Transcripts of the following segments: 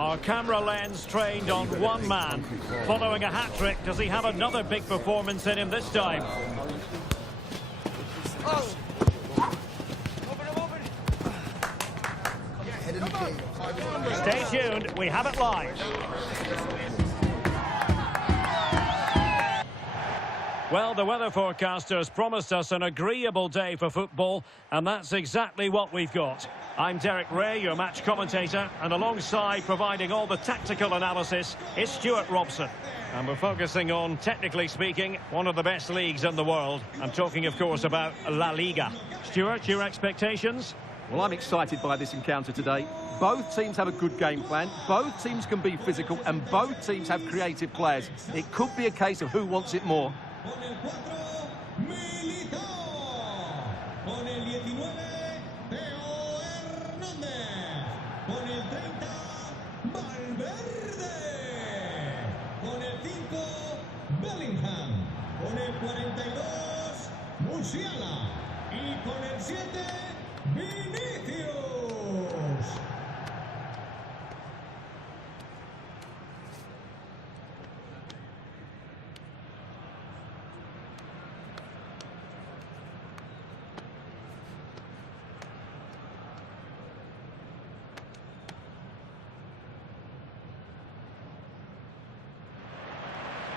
Our camera lens trained on one man. Following a hat-trick, does he have another big performance in him this time? Stay tuned, we have it live. Well, the weather forecasters promised us an agreeable day for football, and that's exactly what we've got. I'm Derek Ray, your match commentator, and alongside providing all the tactical analysis is Stuart Robson. And we're focusing on, technically speaking, one of the best leagues in the world. I'm talking, of course, about La-Liga. Stuart, your expectations? Well, I'm excited by this encounter today. Both teams have a good game plan, both teams can be physical, and both teams have creative players. It could be a case of who wants it more. Con el 4, Militao. Con el 19, Theo Hernández. Con el 30, Valverde. Con el 5, Bellingham. Con el 42, Musiala. Y con el 7, Vinicius.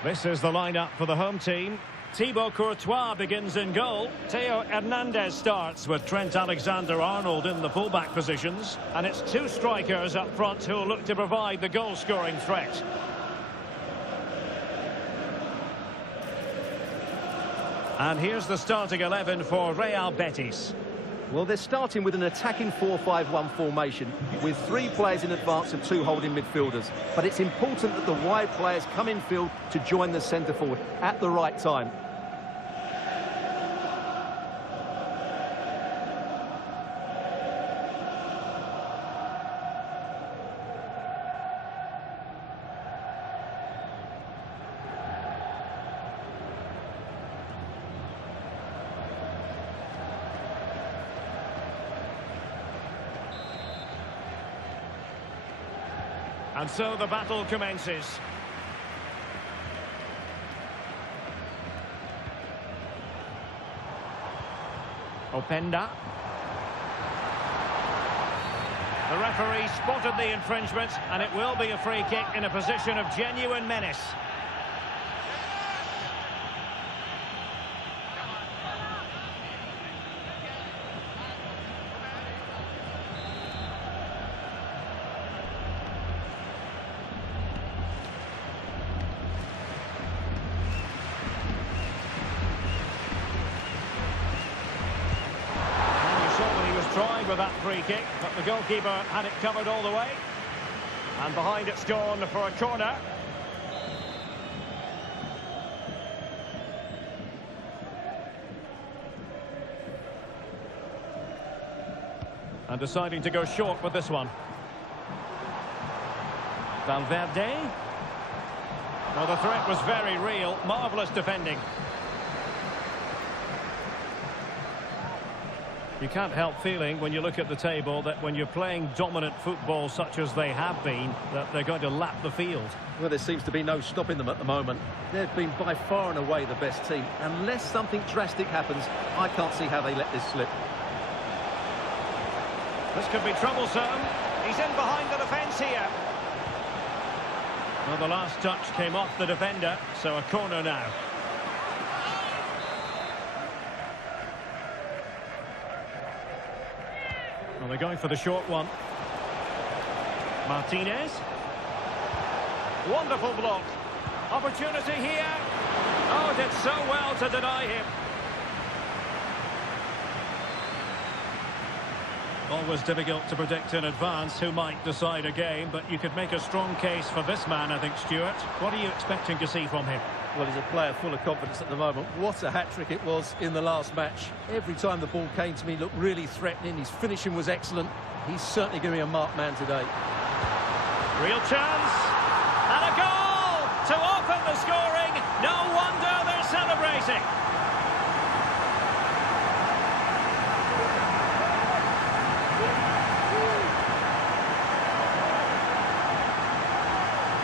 This is the lineup for the home team. Thibaut Courtois begins in goal. Theo Hernandez starts with Trent Alexander-Arnold in the fullback positions. And it's two strikers up front who will look to provide the goal-scoring threat. And here's the starting 11 for Real Betis. Well, they're starting with an attacking 4-5-1 formation with 3 players in advance of 2 holding midfielders. But it's important that the wide players come in field to join the centre forward at the right time. And so the battle commences. Openda. The referee spotted the infringement, and it will be a free kick in a position of genuine menace. Trying with that free kick, but the goalkeeper had it covered all the way. And behind it's gone for a corner. And deciding to go short with this one. Valverde. Well, the threat was very real. Marvellous defending. You can't help feeling, when you look at the table, that when you're playing dominant football such as they have been, that they're going to lap the field. Well, there seems to be no stopping them at the moment. They've been by far and away the best team. Unless something drastic happens, I can't see how they let this slip. This could be troublesome. He's in behind the defence here. Well, the last touch came off the defender, so a corner now. Well, they're going for the short one. Martinez. Wonderful block. Opportunity here. Oh, did so well to deny him. Always difficult to predict in advance who might decide a game, but you could make a strong case for this man, I think, Stuart. What are you expecting to see from him? Well, he's a player full of confidence at the moment. What a hat-trick it was in the last match. Every time the ball came to me, he looked really threatening. His finishing was excellent. He's certainly going to be a marked man today. Real chance. And a goal to open the scoring. No wonder they're celebrating.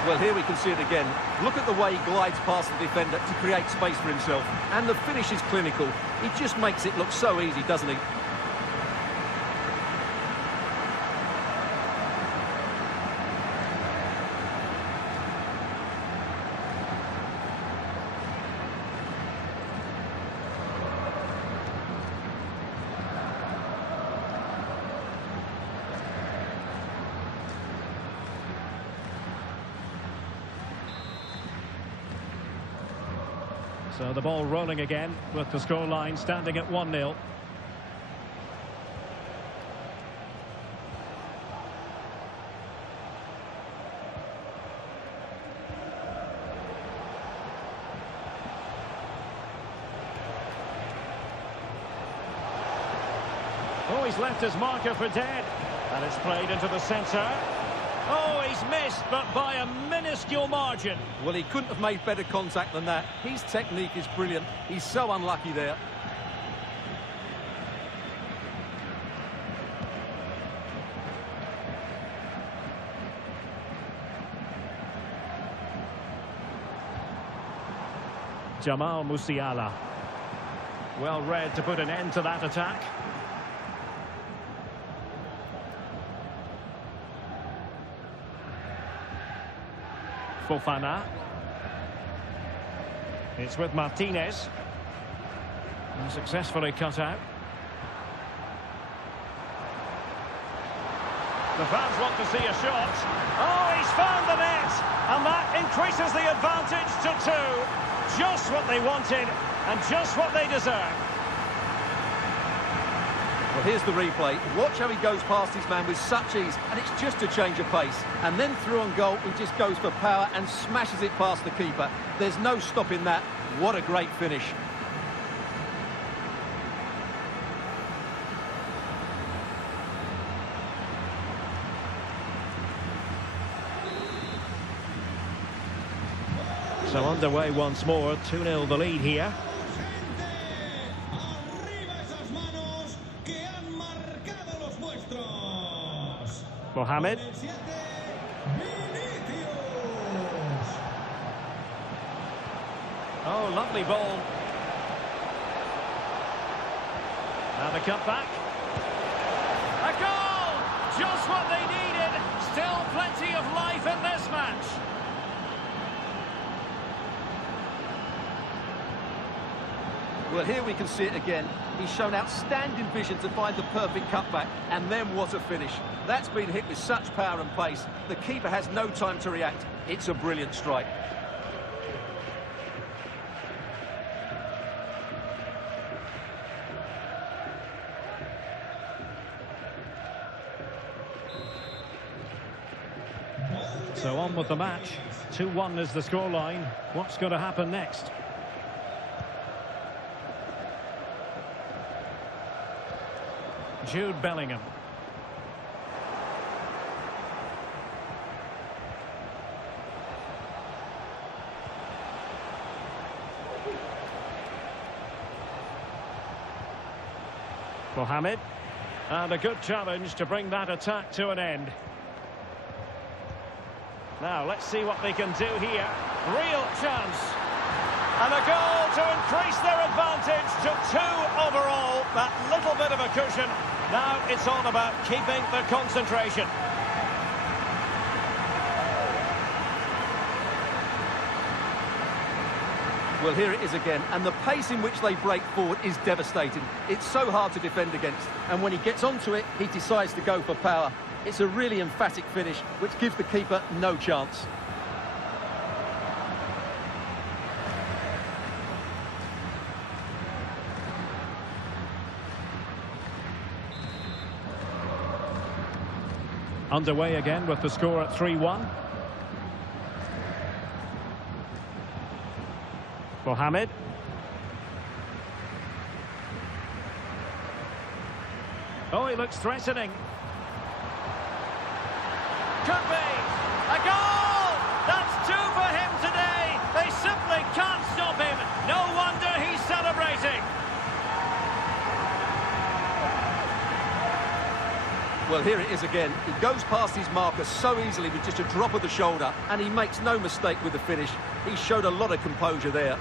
Well, here we can see it again. Look at the way he glides past the defender to create space for himself. And the finish is clinical. He just makes it look so easy, doesn't he? So the ball rolling again with the scoreline standing at 1-0. Oh, he's left his marker for dead. And it's played into the centre. Oh, he's missed, but by a minuscule margin. Well, he couldn't have made better contact than that. His technique is brilliant. He's so unlucky there. Jamal Musiala. Well read to put an end to that attack. Fofana. It's with Martinez. And successfully cut out. The fans want to see a shot. Oh, he's found the net! And that increases the advantage to 2. Just what they wanted and just what they deserve. Well, here's the replay. Watch how he goes past his man with such ease, and it's just a change of pace. And then through on goal, he just goes for power and smashes it past the keeper. There's no stopping that. What a great finish. So underway once more, 2-0 the lead here. Mohamed. Oh, lovely ball. Now the cutback. A goal! Just what they needed. Still plenty of life in this match. Well, here we can see it again. He's shown outstanding vision to find the perfect cutback, and then what a finish. That's been hit with such power and pace. The keeper has no time to react. It's a brilliant strike. So on with the match. 2-1 is the scoreline. What's going to happen next? Jude Bellingham. Mohamed. And a good challenge to bring that attack to an end. Now, let's see what they can do here. Real chance. And a goal to increase their advantage to 2 overall. That little bit of a cushion. Now it's all about keeping the concentration. Well, here it is again, and the pace in which they break forward is devastating. It's so hard to defend against, and when he gets onto it, he decides to go for power. It's a really emphatic finish, which gives the keeper no chance. Underway again with the score at 3-1. Mohamed. Oh, he looks threatening. Could be. A goal! That's 2 for him today. They simply can't stop him. No wonder he's celebrating. Well, here it is again. He goes past his marker so easily with just a drop of the shoulder, and he makes no mistake with the finish. He showed a lot of composure there.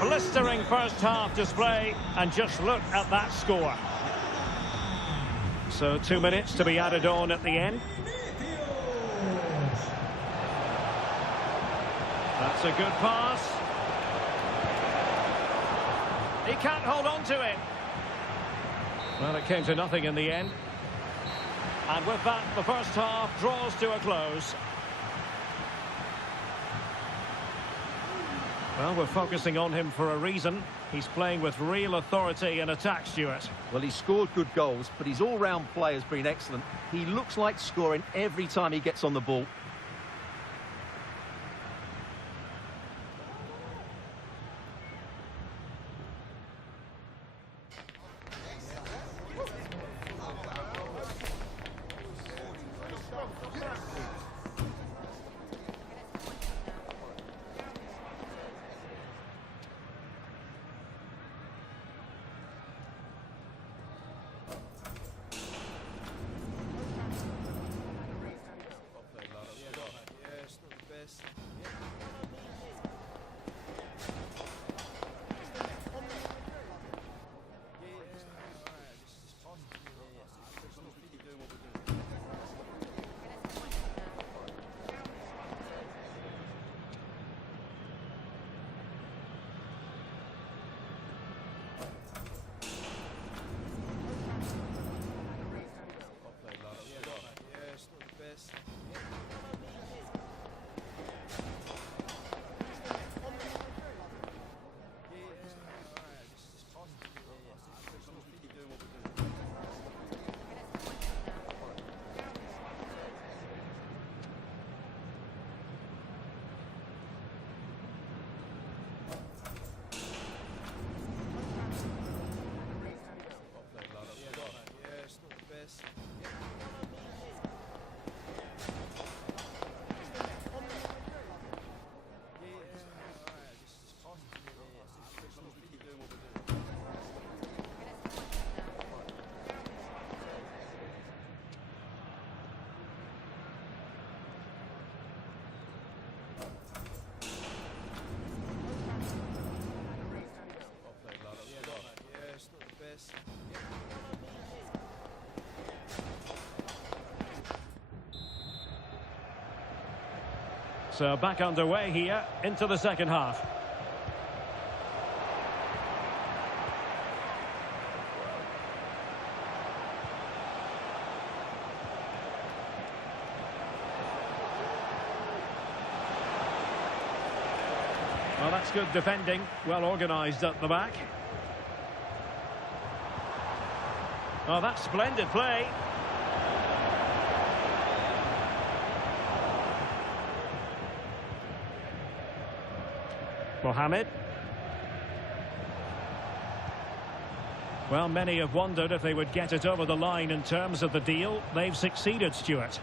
Blistering first-half display, and just look at that score. So 2 minutes to be added on at the end. That's a good pass. He can't hold on to it. Well, it came to nothing in the end. And with that, the first half draws to a close. Well, we're focusing on him for a reason. He's playing with real authority in attack, Stuart. Well, he's scored good goals, but his all-round play has been excellent. He looks like scoring every time he gets on the ball. So back underway here into the second half. Well, that's good defending, well organised at the back. Oh, that's splendid play. Mohamed. Well, many have wondered if they would get it over the line in terms of the deal. They've succeeded, Stuart.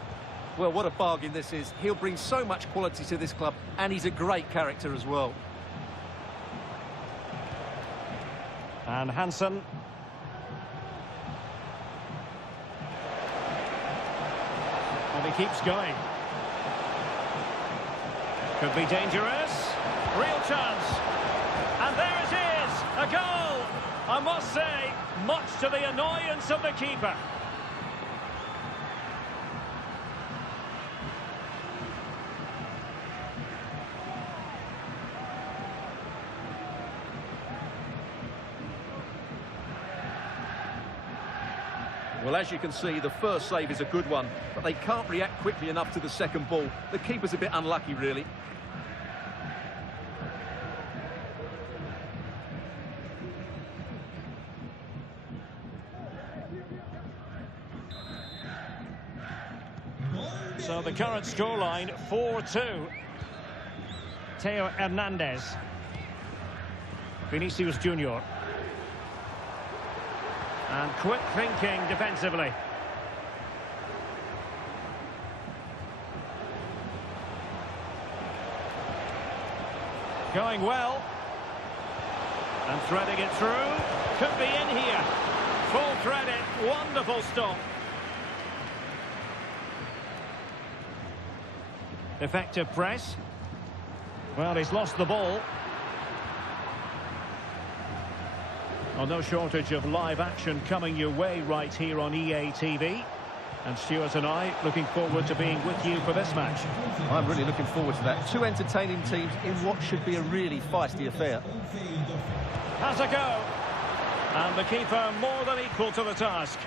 Well, what a bargain this is. He'll bring so much quality to this club, and he's a great character as well. And Hansen. And he keeps going. Could be dangerous. Real chance. And there it is, a goal. I must say, much to the annoyance of the keeper. Well, as you can see, the first save is a good one, but they can't react quickly enough to the second ball. The keeper's a bit unlucky, really. So the current scoreline, 4-2. Theo Hernandez. Vinicius Junior. And quick thinking defensively. Going well. And threading it through. Could be in here. Full credit. Wonderful stop. Effective press. Well, he's lost the ball. Well, no shortage of live action coming your way right here on EA TV. And Stuart and I looking forward to being with you for this match. I'm really looking forward to that. Two entertaining teams in what should be a really feisty affair. Has a go. And the keeper more than equal to the task.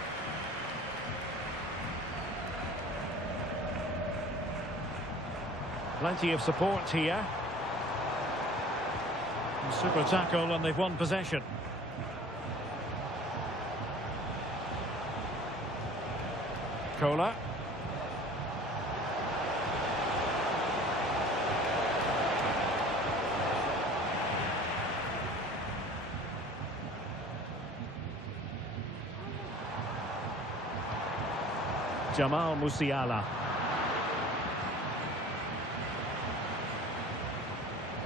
Plenty of support here. Super tackle, and they've won possession. Cola. Jamal Musiala.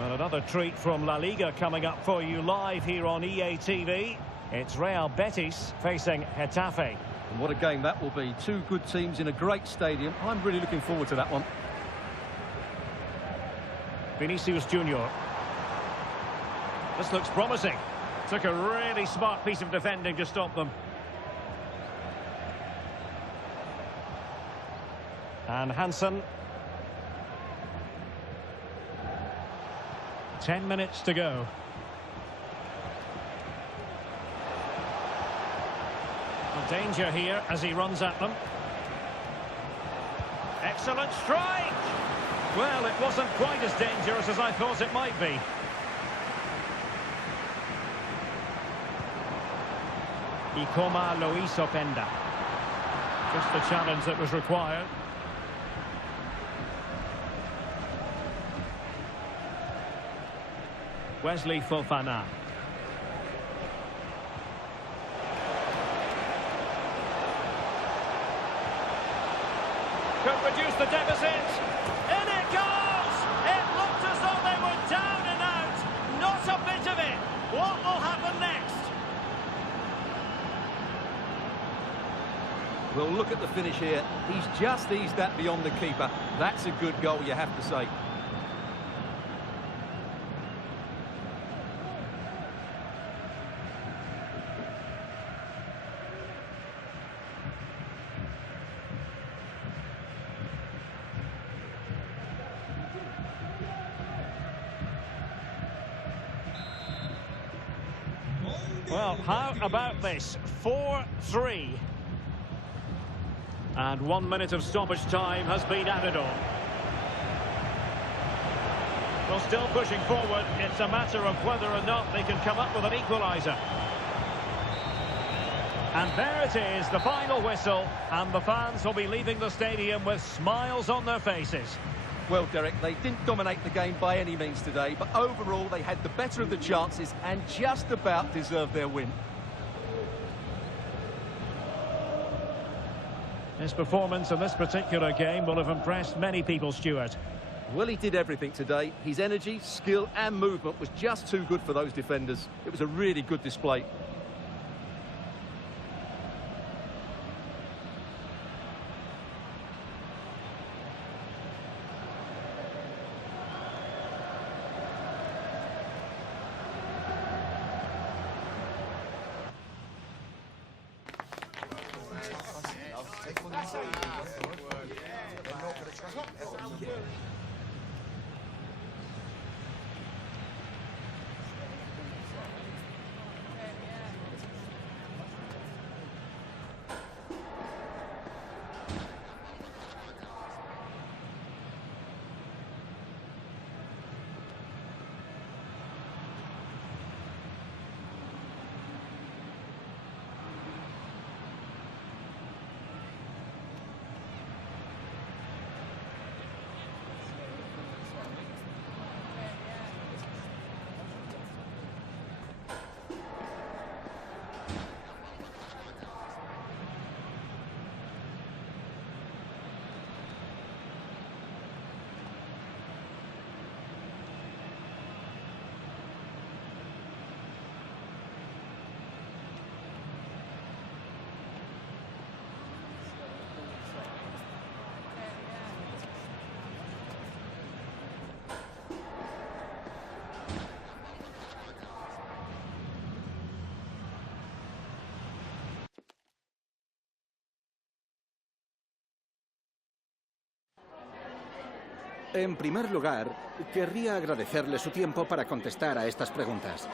And another treat from La-Liga coming up for you live here on EA TV. It's Real Betis facing Getafe. And what a game that will be. Two good teams in a great stadium. I'm really looking forward to that one. Vinicius Junior. This looks promising. Took a really smart piece of defending to stop them. And Hansen. 10 minutes to go. Danger here as he runs at them. Excellent strike! Well, it wasn't quite as dangerous as I thought it might be. Ikoma Luis Openda. Just the challenge that was required. Wesley Fofana. Could reduce the deficit. In it goes! It looked as though they were down and out. Not a bit of it. What will happen next? Well, look at the finish here. He's just eased that beyond the keeper. That's a good goal, you have to say. Well, how about this? 4-3. And 1 minute of stoppage time has been added on. Well, still pushing forward. It's a matter of whether or not they can come up with an equaliser. And there it is, the final whistle. And the fans will be leaving the stadium with smiles on their faces. Well, Derek, they didn't dominate the game by any means today, but overall they had the better of the chances and just about deserved their win. His performance in this particular game will have impressed many people, Stuart. Well, he did everything today. His energy, skill and movement was just too good for those defenders. It was a really good display. En primer lugar, querría agradecerle su tiempo para contestar a estas preguntas.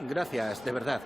Gracias, de verdad.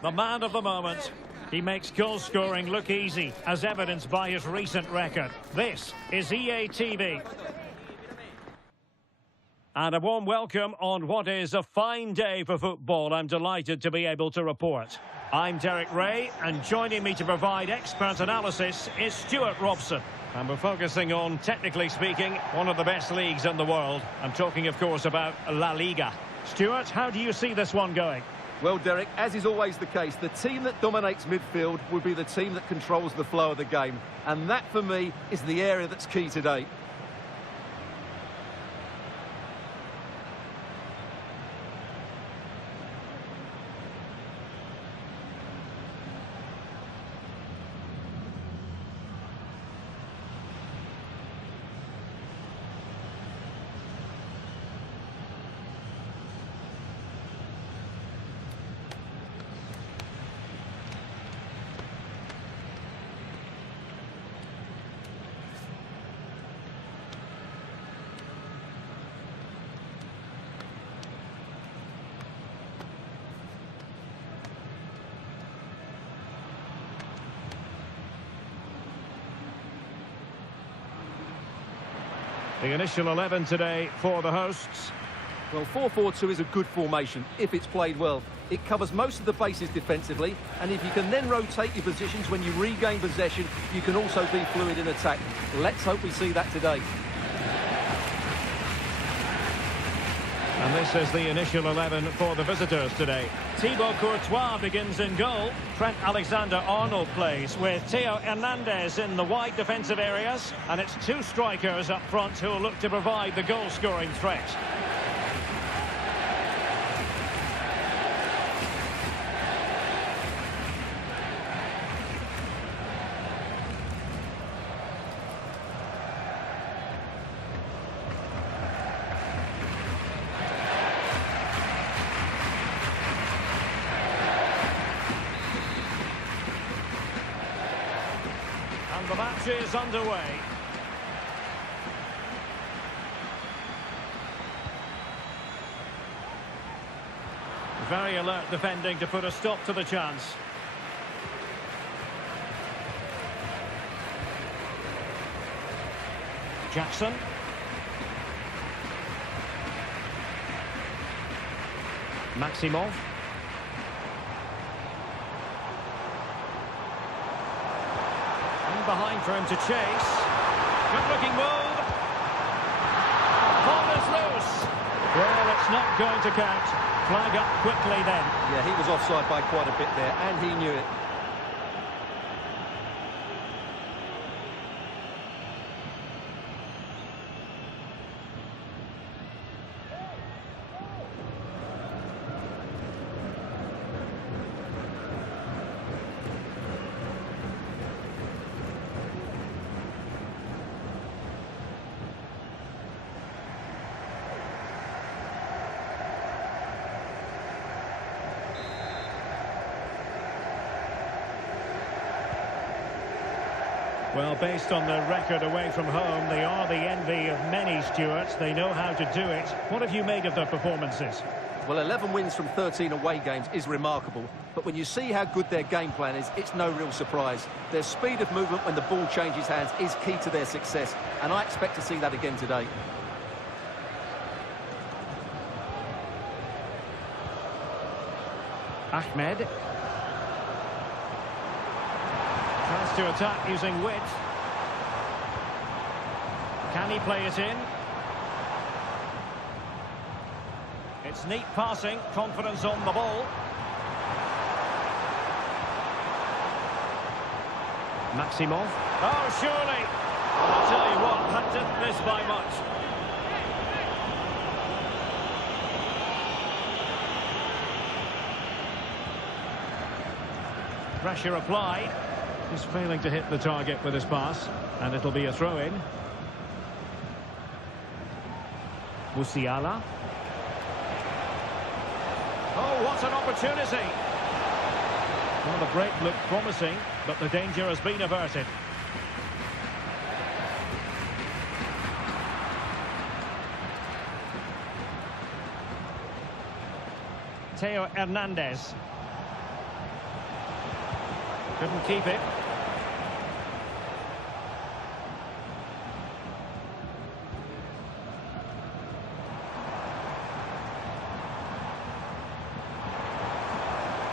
The man of the moment. He makes goal scoring look easy, as evidenced by his recent record. This is EATV. And a warm welcome on what is a fine day for football. I'm delighted to be able to report. I'm Derek Ray, and joining me to provide expert analysis is Stuart Robson. And we're focusing on, technically speaking, one of the best leagues in the world. I'm talking, of course, about La-Liga. Stuart, how do you see this one going? Well, Derek, as is always the case, the team that dominates midfield will be the team that controls the flow of the game. And that, for me, is the area that's key today. The initial 11 today for the hosts. Well, 4-4-2 is a good formation if it's played well. It covers most of the bases defensively, and if you can then rotate your positions when you regain possession, you can also be fluid in attack. Let's hope we see that today. And this is the initial 11 for the visitors today. Thibaut Courtois begins in goal. Trent Alexander-Arnold plays with Theo Hernandez in the wide defensive areas. And it's two strikers up front who will look to provide the goal-scoring threat. The match is underway. Very alert defending to put a stop to the chance. Jackson. Maximov. In behind for him to chase. Good looking move. Ball is loose. Well, it's not going to count. Flag up quickly then. Yeah, he was offside by quite a bit there, and he knew it. Well, based on their record away from home, they are the envy of many Stewarts. They know how to do it. What have you made of their performances? Well, 11 wins from 13 away games is remarkable, but when you see how good their game plan is, it's no real surprise. Their speed of movement when the ball changes hands is key to their success, and I expect to see that again today. Ahmed. Tries to attack using width. Can he play it in? It's neat passing, confidence on the ball. Maximov. Oh, surely! I'll tell you what, that didn't miss by much. Pressure applied. He's failing to hit the target with his pass, and it'll be a throw-in. Musiala. Oh, what an opportunity! Well, the break looked promising, but the danger has been averted. Theo Hernandez. Couldn't keep it.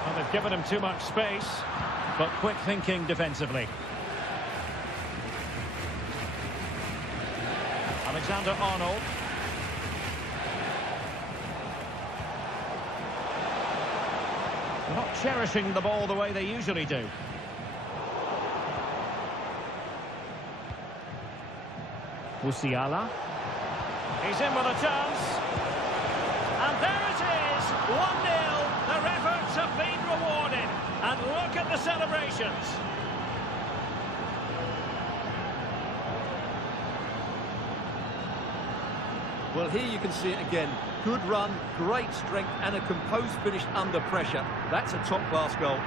Well, they've given him too much space, but quick thinking defensively. Alexander-Arnold. They're not cherishing the ball the way they usually do. Musiala. He's in with a chance. And there it is, 1-0. Their efforts have been rewarded. And look at the celebrations. Well, here you can see it again. Good run, great strength, and a composed finish under pressure. That's a top-class goal.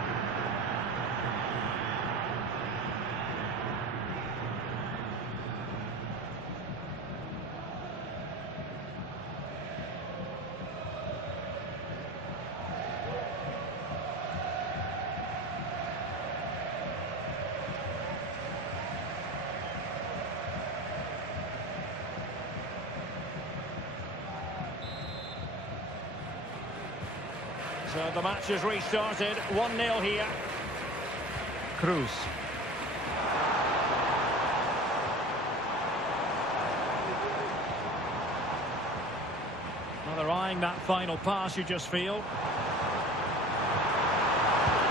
So the match has restarted, 1-0 here. Cruz. Well, they're eyeing that final pass, you just feel.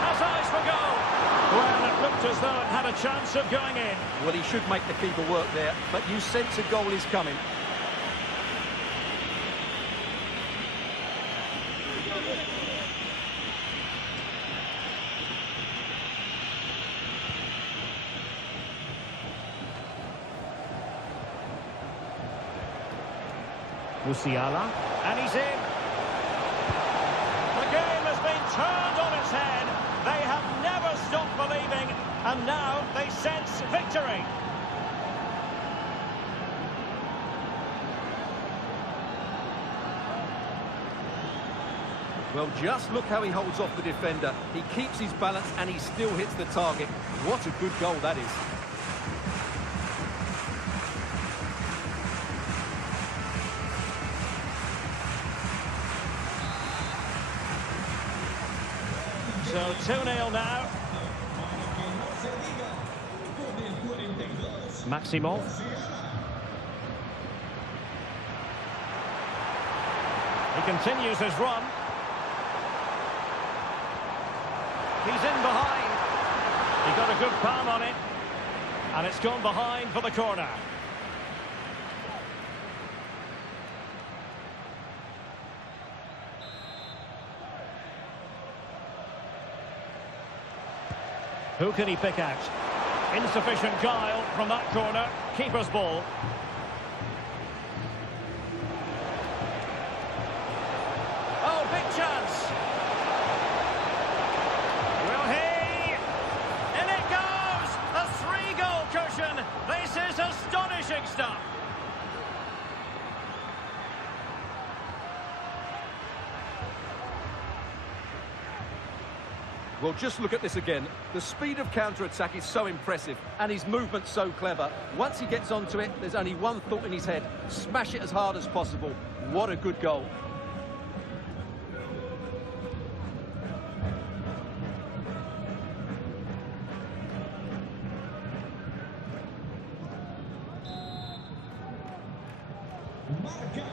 Has eyes for goal. Well, it looked as though it had a chance of going in. Well, he should make the keeper work there, but you sense a goal is coming. Musiala, and he's in. The game has been turned on its head. They have never stopped believing, and now they sense victory. Well, just look how he holds off the defender. He keeps his balance and he still hits the target. What a good goal that is. So 2-0 now. Maximo. He continues his run. He's in behind. He got a good palm on it. And it's gone behind for the corner. Who can he pick out? Insufficient guile from that corner. Keeper's ball. Oh, big chance. Will he? In it goes! A 3-goal cushion. This is astonishing stuff. Well, just look at this again. The speed of counter-attack is so impressive, and his movement's so clever. Once he gets onto it, there's only one thought in his head. Smash it as hard as possible. What a good goal.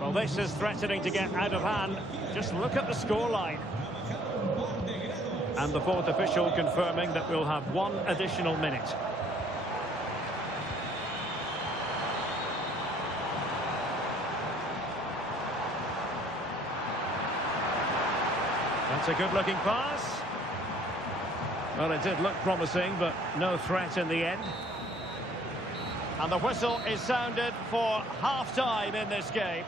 Well, this is threatening to get out of hand. Just look at the scoreline. And the fourth official confirming that we'll have one additional minute. That's a good-looking pass. Well, it did look promising, but no threat in the end. And the whistle is sounded for half-time in this game.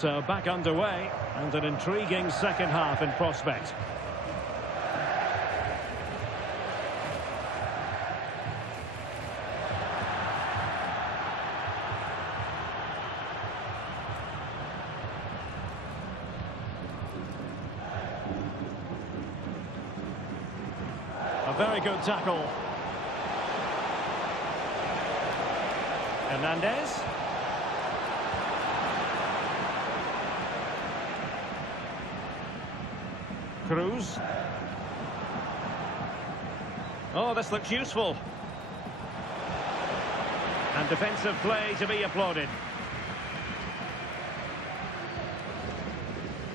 So back underway, and an intriguing second half in prospect. A very good tackle. Hernandez. Cruz. Oh, this looks useful. And defensive play to be applauded.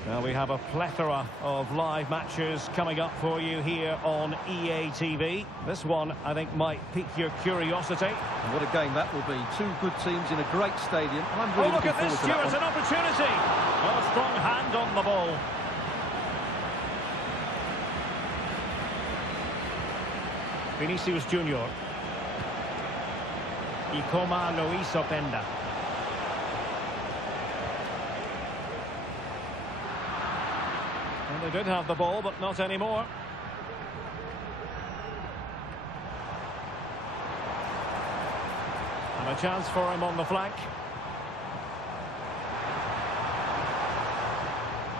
Well, we have a plethora of live matches coming up for you here on EA TV. This one, I think, might pique your curiosity. And what a game that will be. Two good teams in a great stadium. I'm really look looking at this, forward to that Stuart, an opportunity. Oh, a strong hand on the ball. Vinicius Junior. Y coma lo hizo Penda. Well, they did have the ball, but not anymore. And a chance for him on the flank.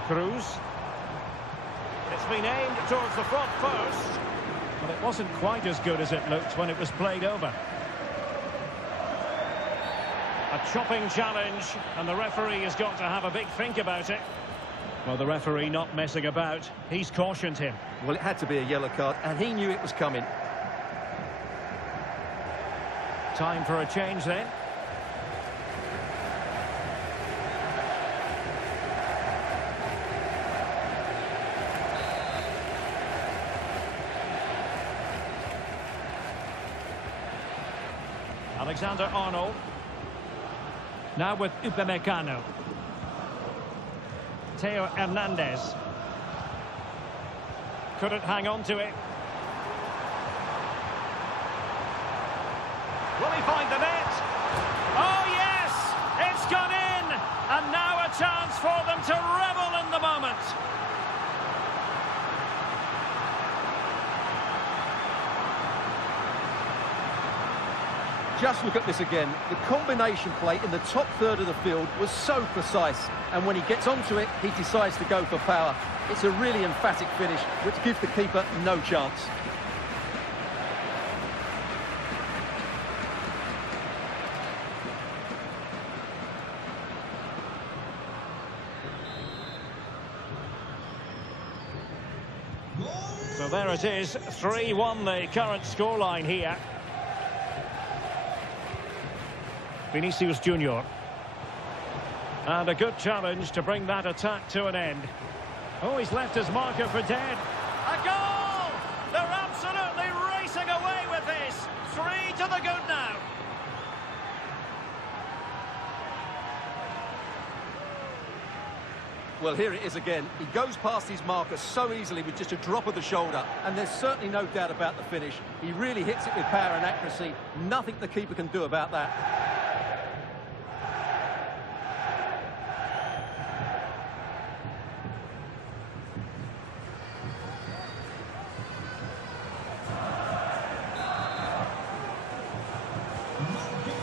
Cruz. It's been aimed towards the front post. But it wasn't quite as good as it looked when it was played over. A chopping challenge, and the referee has got to have a big think about it. Well, the referee not messing about. He's cautioned him. Well, it had to be a yellow card, and he knew it was coming. Time for a change then. Alexander-Arnold. Now with Upamecano. Theo Hernandez. Couldn't hang on to it. Will he find the net? Oh yes! It's gone in! And now a chance for them to revel in the moment. Just look at this again. The combination play in the top third of the field was so precise. And when he gets onto it, he decides to go for power. It's a really emphatic finish, which gives the keeper no chance. So there it is, 3-1 the current scoreline here. Vinicius Junior. And a good challenge to bring that attack to an end. Oh, he's left his marker for dead. A goal! They're absolutely racing away with this. 3 to the good now. Well, here it is again. He goes past his marker so easily with just a drop of the shoulder. And there's certainly no doubt about the finish. He really hits it with power and accuracy. Nothing the keeper can do about that.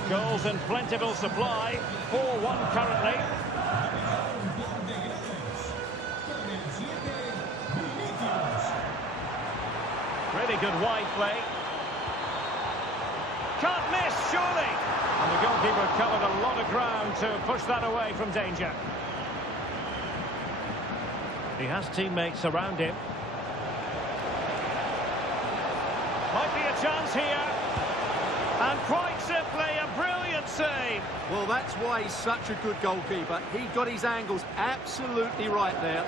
Goals in plentiful supply. 4-1 currently. Really good wide play. Can't miss, surely. And the goalkeeper covered a lot of ground to push that away from danger. He has teammates around him. Might be a chance here. And quite simply, a brilliant save. Well, that's why he's such a good goalkeeper. He got his angles absolutely right there.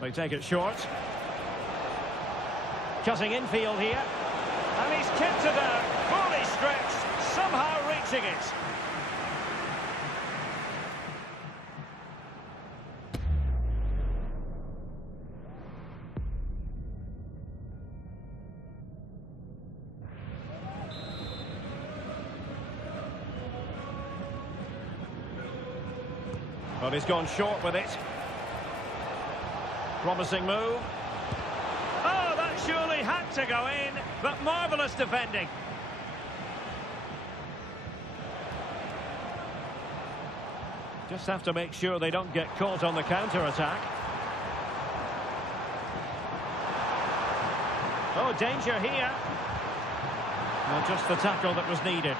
They take it short. Cutting infield here. And he's kept it out. Fully stretched. somehow reaching it. Well, he's gone short with it. Promising move. Oh, that surely had to go in, but marvellous defending. Just have to make sure they don't get caught on the counter-attack. Oh, danger here. Well, just the tackle that was needed.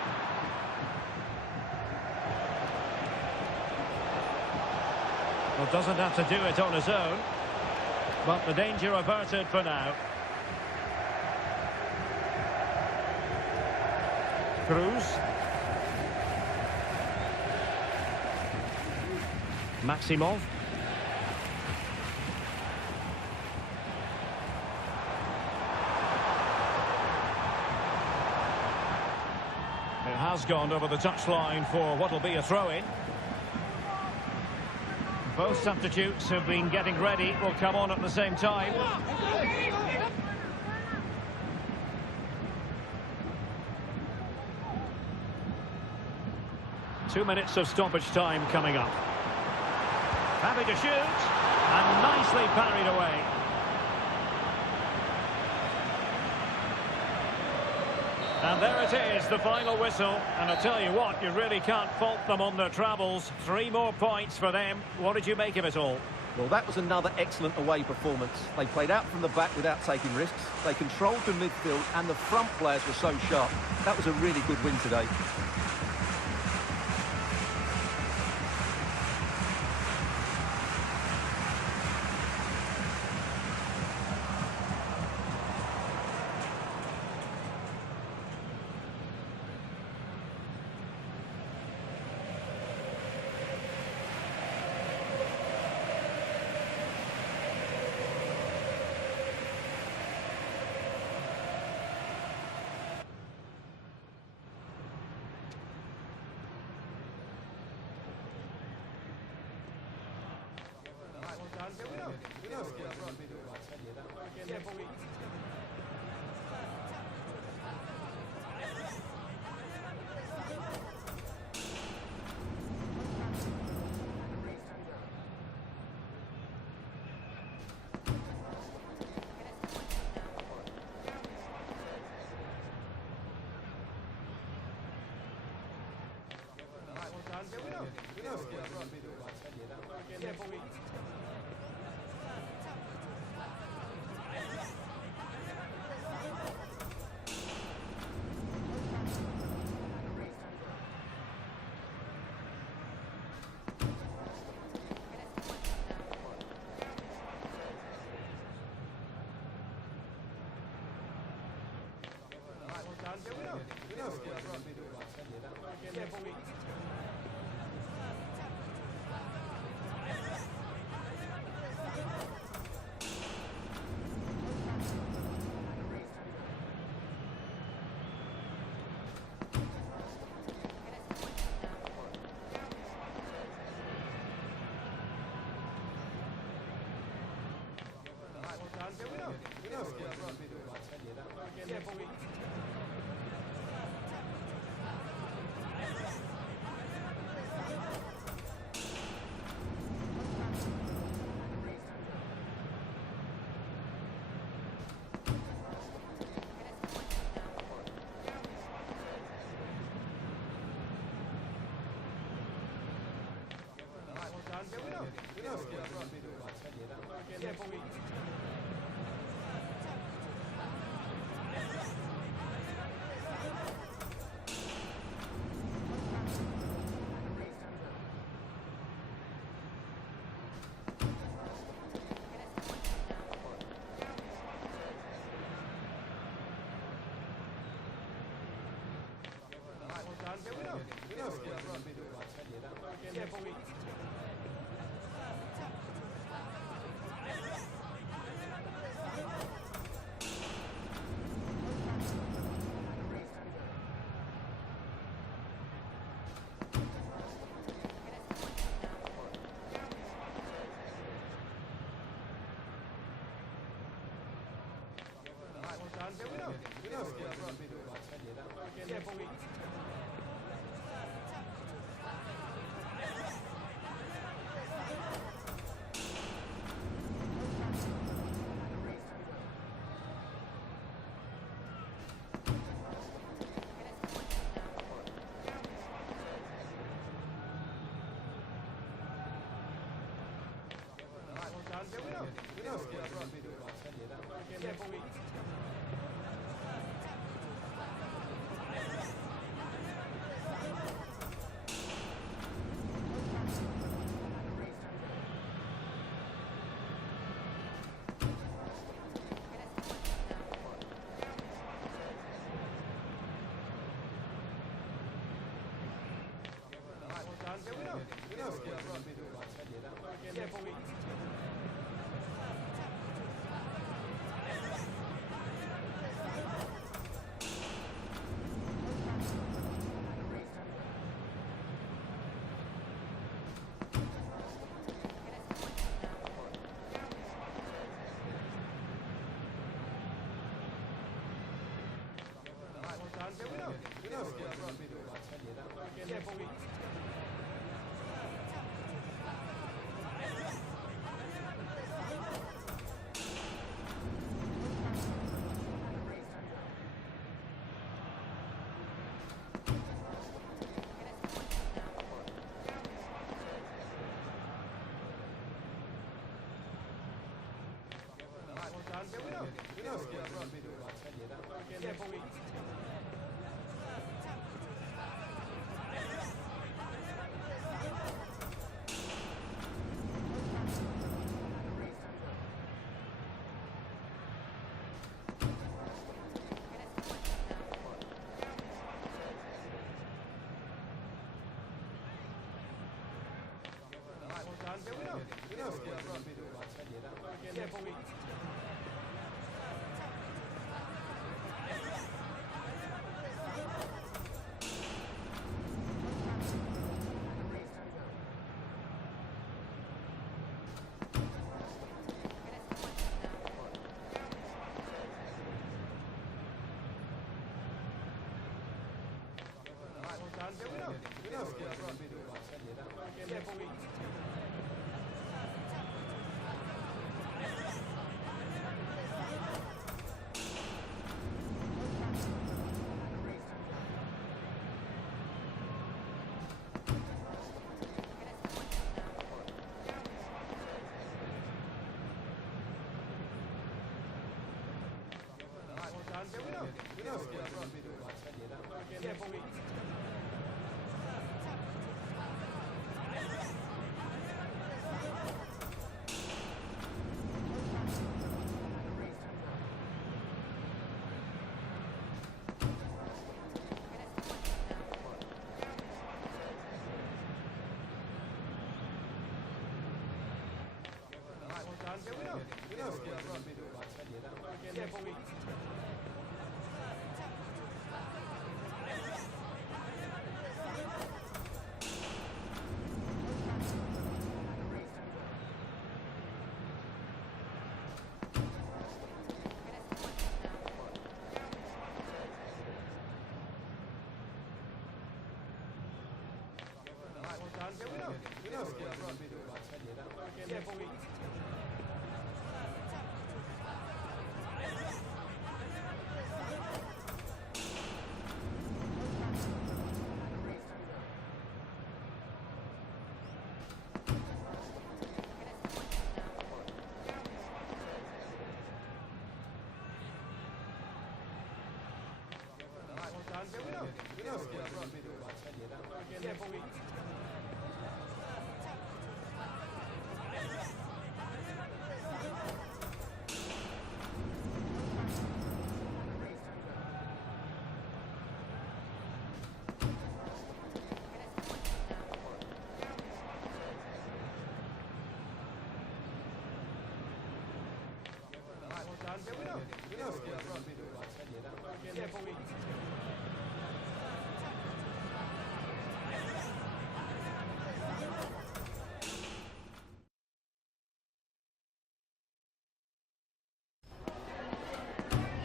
Well, doesn't have to do it on his own. But the danger averted for now. Cruz. Maximov. It has gone over the touchline for what will be a throw-in. Both substitutes have been getting ready, will come on at the same time. Two minutes of stoppage time coming up. Happy to shoot, and nicely parried away. And there it is, the final whistle. And I'll tell you what, you really can't fault them on their travels. 3 more points for them. What did you make of it all? Well, that was another excellent away performance. They played out from the back without taking risks. They controlled the midfield, and the front players were so sharp. That was a really good win today.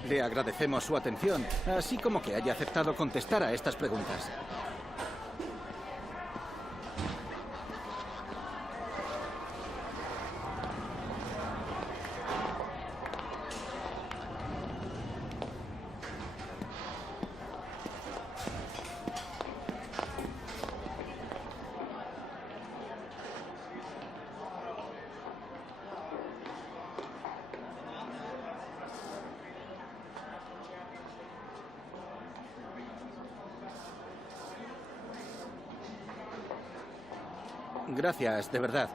Le agradecemos su atención, así como que haya aceptado contestar a estas preguntas. Gracias, de verdad.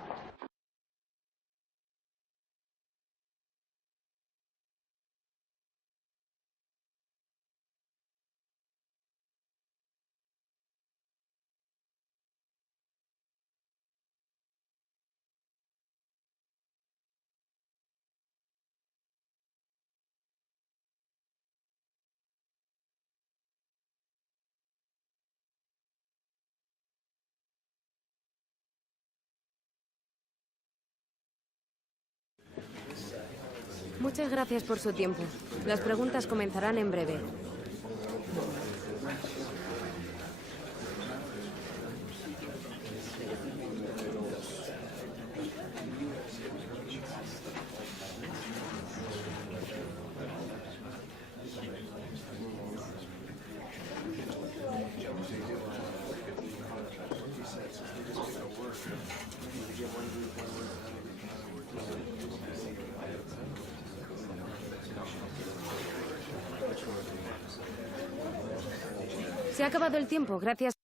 Muchas gracias por su tiempo. Las preguntas comenzarán en breve. Se ha acabado el tiempo, gracias.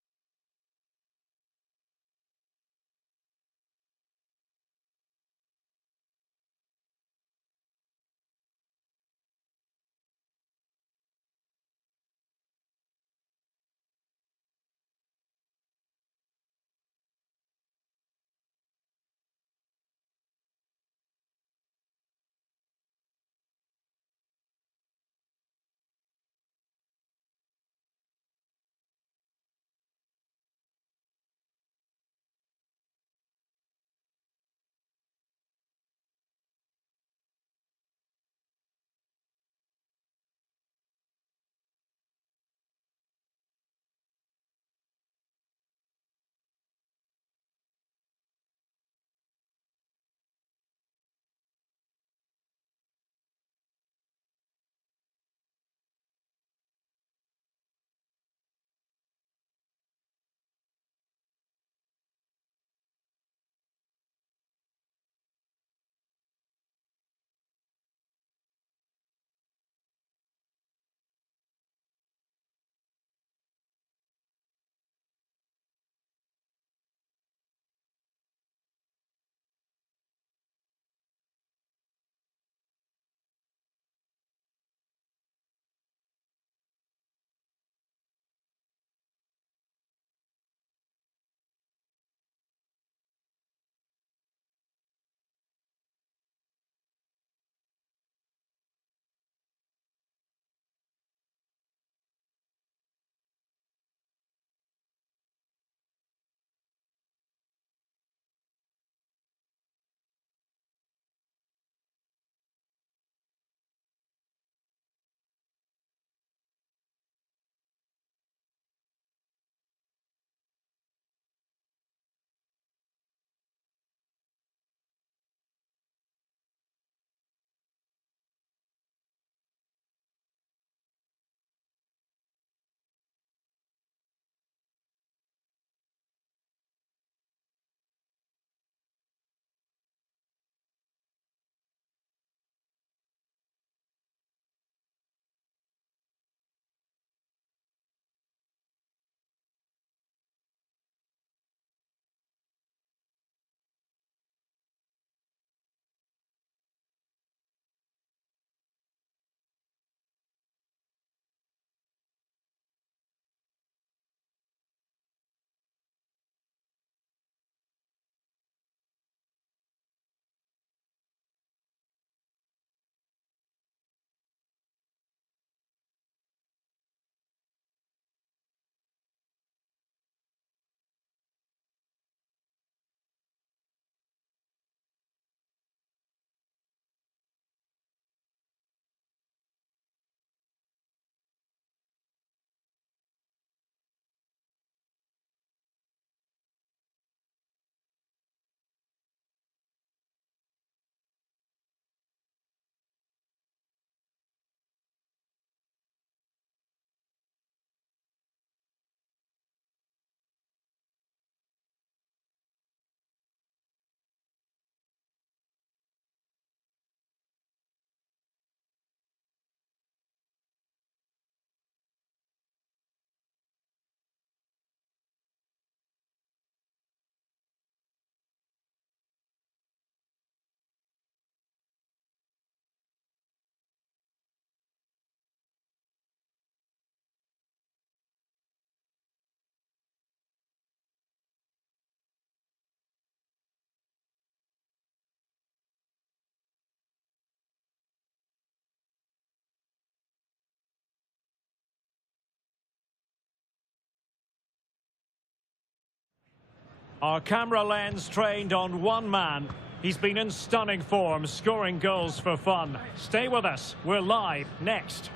Our camera lens trained on one man. He's been in stunning form, scoring goals for fun. Stay with us. We're live next.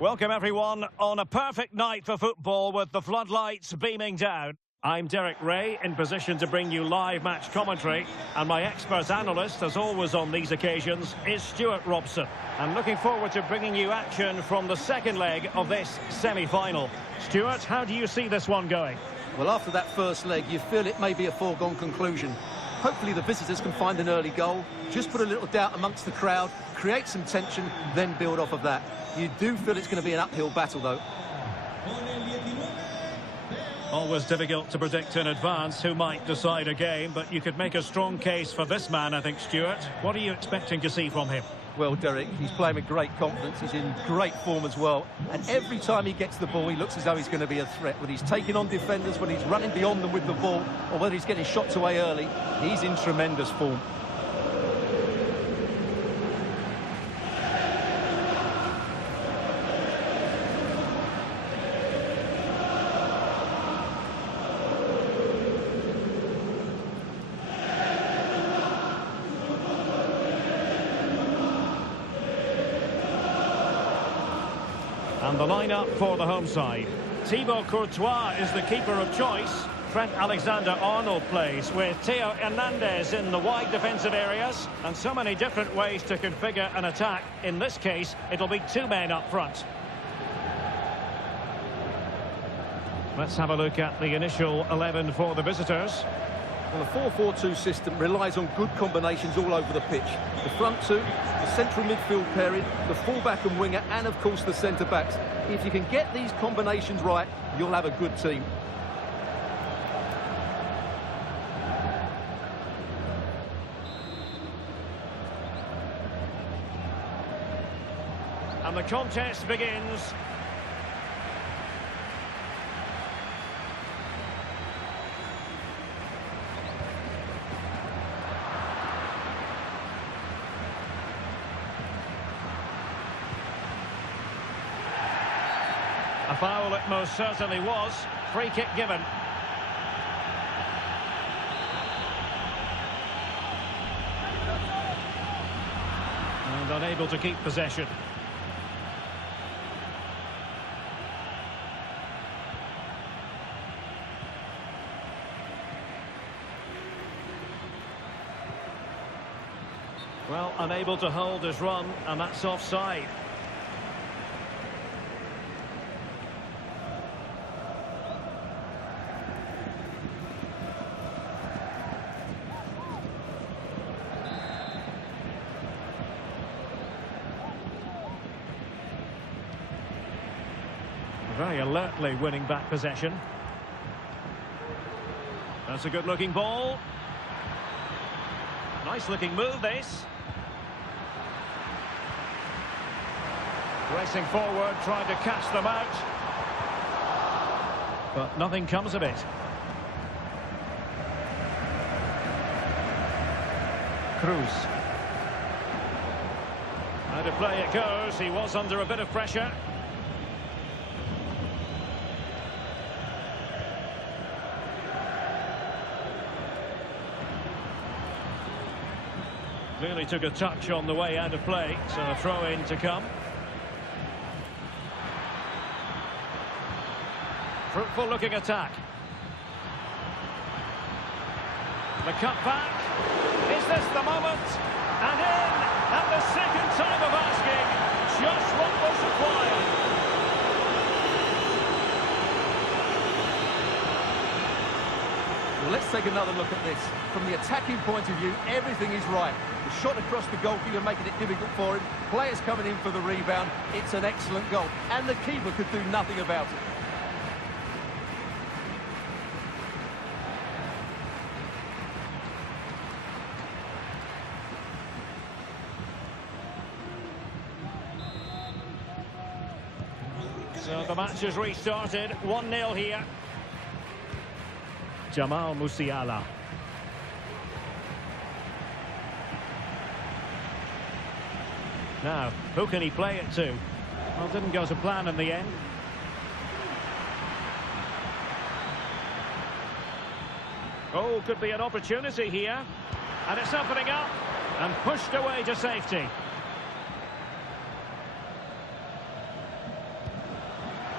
Welcome, everyone, on a perfect night for football with the floodlights beaming down. I'm Derek Ray, in position to bring you live match commentary, and my expert analyst, as always on these occasions, is Stuart Robson. I'm looking forward to bringing you action from the second leg of this semi-final. Stuart, how do you see this one going? Well, after that first leg, you feel it may be a foregone conclusion. Hopefully the visitors can find an early goal, just put a little doubt amongst the crowd, create some tension, then build off of that. You do feel it's going to be an uphill battle, though. Always difficult to predict in advance who might decide a game, but you could make a strong case for this man, I think, Stuart. What are you expecting to see from him? Well, Derek, he's playing with great confidence. He's in great form as well. And every time he gets the ball, he looks as though he's going to be a threat. Whether he's taking on defenders, when he's running beyond them with the ball, or whether he's getting shots away early, he's in tremendous form. And the lineup for the home side. Thibaut Courtois is the keeper of choice. Trent Alexander-Arnold plays with Theo Hernandez in the wide defensive areas. And so many different ways to configure an attack. In this case, it'll be two men up front. Let's have a look at the initial 11 for the visitors. Well, the 4-4-2 system relies on good combinations all over the pitch. The front two, the central midfield pairing, the fullback and winger, and of course the centre-backs. If you can get these combinations right, you'll have a good team. And the contest begins. A foul it most certainly was. Free kick given. And unable to keep possession. Well, unable to hold his run, and that's offside. Very alertly winning back possession. That's a good-looking ball. Nice-looking move, this. Racing forward, trying to catch them out. But nothing comes of it. Cruz. How to play it goes. He was under a bit of pressure. Clearly took a touch on the way out of play, so a throw-in to come. Fruitful-looking attack. The cut back. Is this the moment? And in at the second time of asking. Just what was required. Well, let's take another look at this. From the attacking point of view, everything is right. The shot across the goalkeeper making it difficult for him. Players coming in for the rebound. It's an excellent goal. And the keeper could do nothing about it. So the match has restarted. 1-0 here. Jamal Musiala. Now, who can he play it to? Well, didn't go to plan in the end. Oh, could be an opportunity here. And it's opening up and pushed away to safety.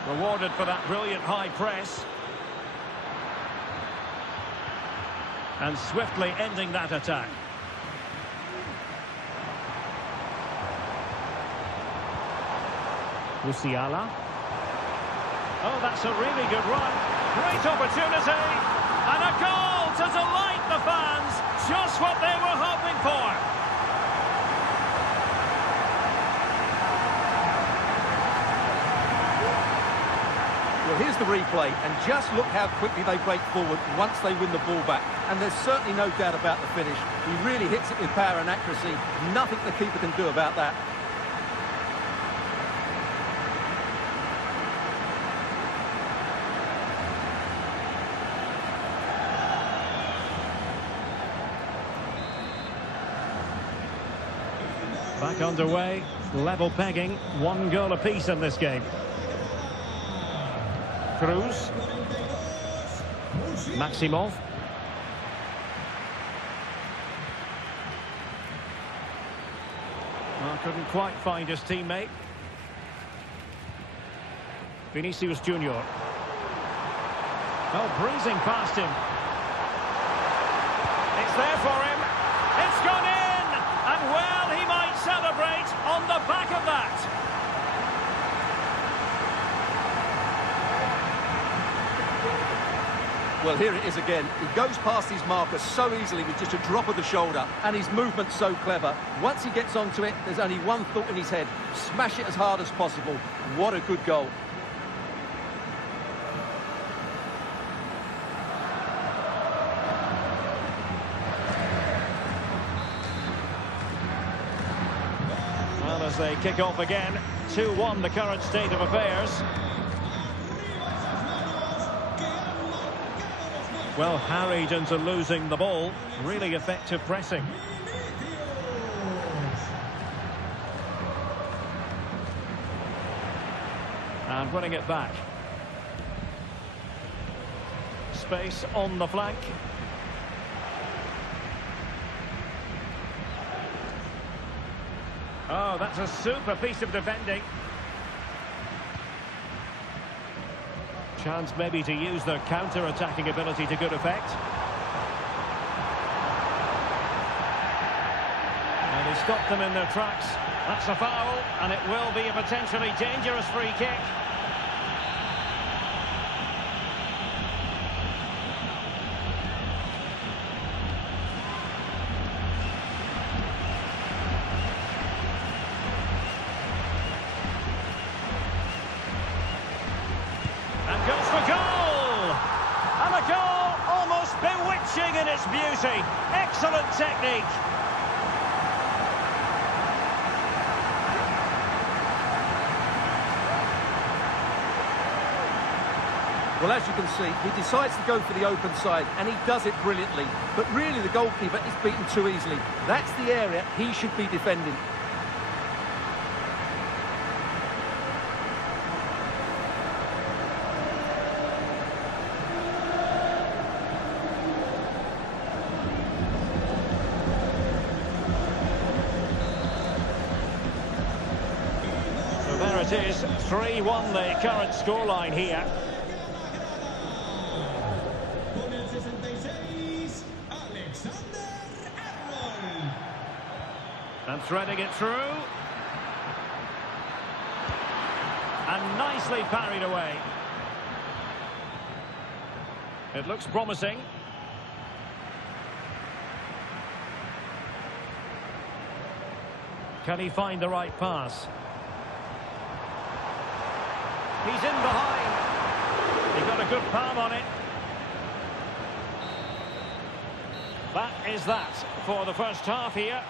Rewarded for that brilliant high press. And swiftly ending that attack. Musiala. Oh, that's a really good run. Great opportunity. And a goal to delight the fans. Just what they were hoping for. Well, here's the replay, and just look how quickly they break forward once they win the ball back. And there's certainly no doubt about the finish. He really hits it with power and accuracy. Nothing the keeper can do about that. Back underway, level pegging, 1 goal apiece in this game. Cruz. Maximov. Well, couldn't quite find his teammate. Vinicius Junior. Oh, breezing past him. It's there for him. It's gone in! And well, he might celebrate on the back of that. Well, here it is again. He goes past his marker so easily with just a drop of the shoulder, and his movement's so clever. Once he gets onto it, there's only one thought in his head: smash it as hard as possible. What a good goal. Well, as they kick off again, 2-1 the current state of affairs. Well, harried into losing the ball. Really effective pressing. And winning it back. Space on the flank. Oh, that's a super piece of defending. Chance maybe to use their counter-attacking ability to good effect. And he stopped them in their tracks. That's a foul, and it will be a potentially dangerous free kick. Goes for goal! And a goal almost bewitching in its beauty. Excellent technique. Well, as you can see, he decides to go for the open side, and he does it brilliantly. But really, the goalkeeper is beaten too easily. That's the area he should be defending. There it is, 3-1 the current scoreline here. And threading it through. And nicely parried away. It looks promising. Can he find the right pass? He's in behind. He got a good palm on it. That is that for the first half here.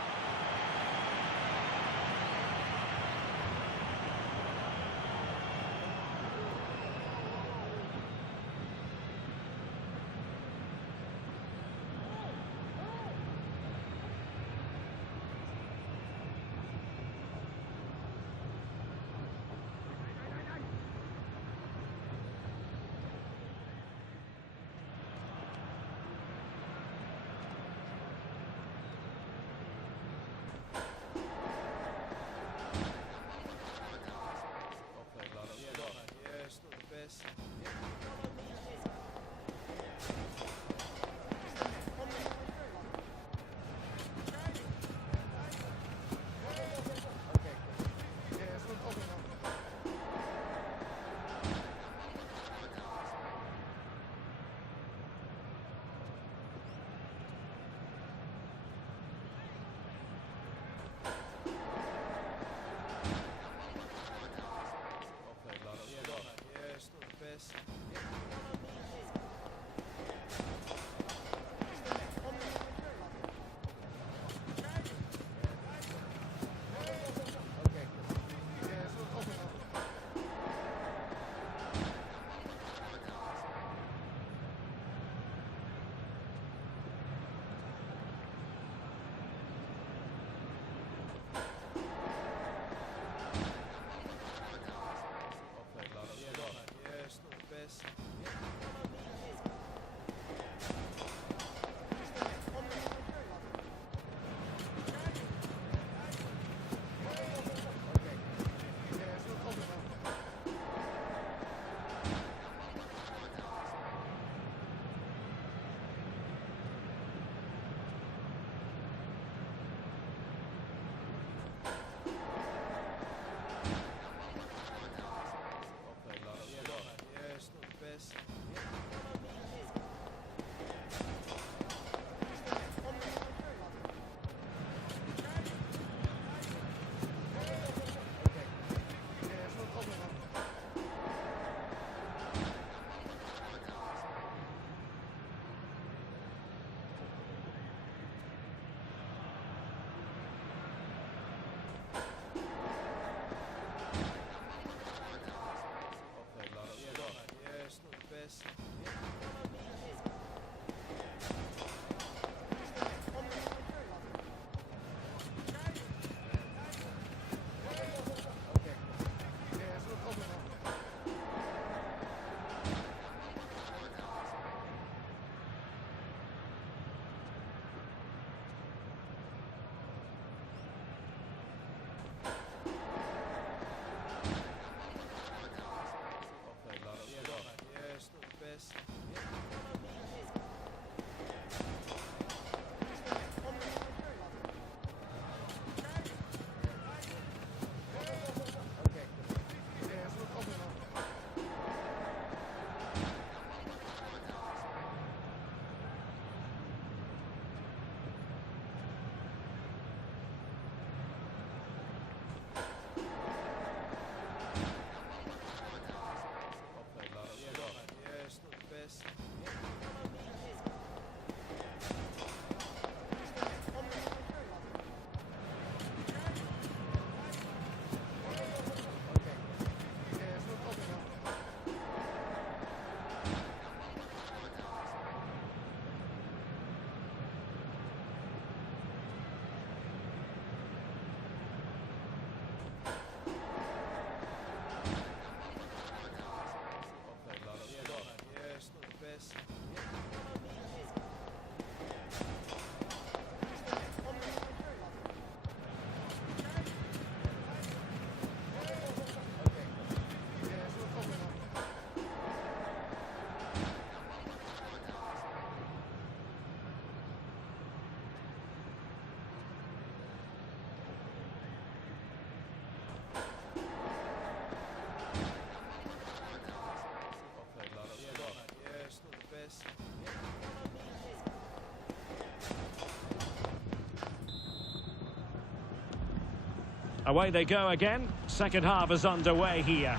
Away they go again. Second half is underway here.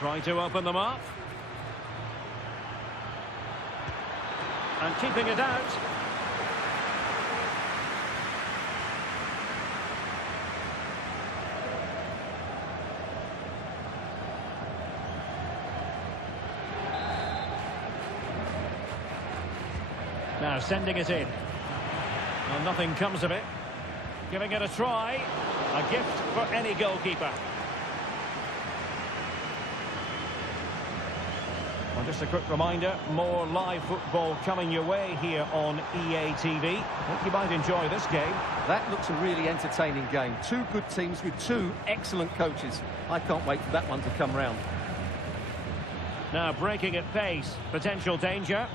Trying to open them up. And keeping it out. Now sending it in. Well, nothing comes of it. Giving it a try. A gift for any goalkeeper. Well, just a quick reminder, more live football coming your way here on EA TV. I think you might enjoy this game. That looks a really entertaining game. Two good teams with two excellent coaches. I can't wait for that one to come round. Now breaking at pace. Potential danger.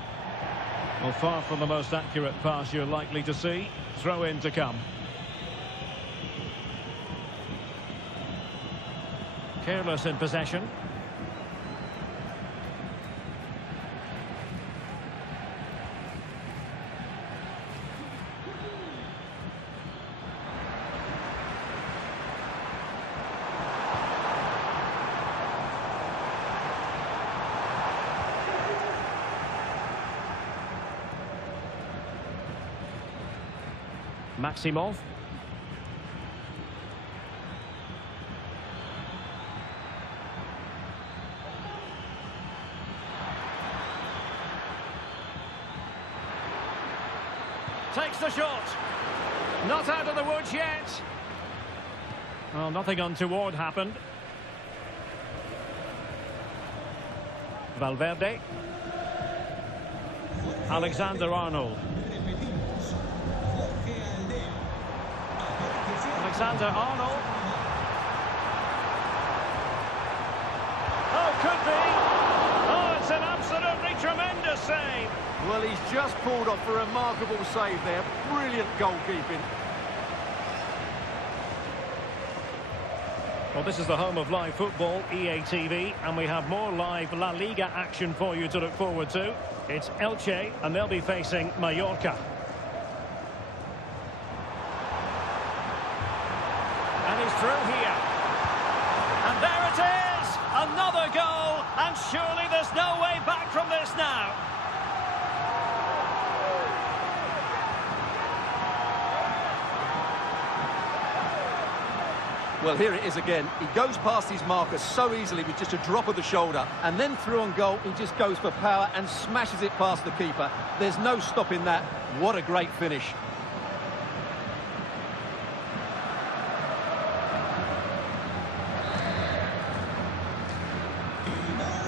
Well, far from the most accurate pass you're likely to see. Throw in to come. Careless in possession. Maximov. Takes the shot. Not out of the woods yet. Well, nothing untoward happened. Valverde. Alexander-Arnold. Alexander-Arnold. Oh, could be. Oh, it's an absolutely tremendous save. Well, he's just pulled off a remarkable save there. Brilliant goalkeeping. Well, this is the home of live football, EA TV, and we have more live La-Liga action for you to look forward to. It's Elche, and they'll be facing Mallorca. And he's through here. And there it is! Another goal, and surely there's no way back from this now. Well, here it is again. He goes past his marker so easily with just a drop of the shoulder. And then through on goal, he just goes for power and smashes it past the keeper. There's no stopping that. What a great finish.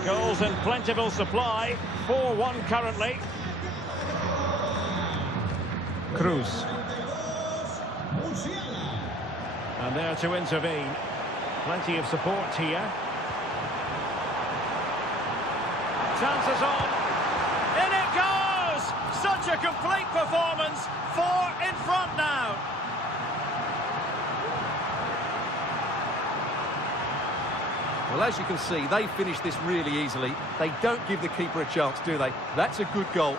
Goals in plentiful supply. 4-1 currently. Cruz. And there to intervene. Plenty of support here. Chances on. In it goes! Such a complete performance. 4 in front now. Well, as you can see, they finish this really easily. They don't give the keeper a chance, do they? That's a good goal.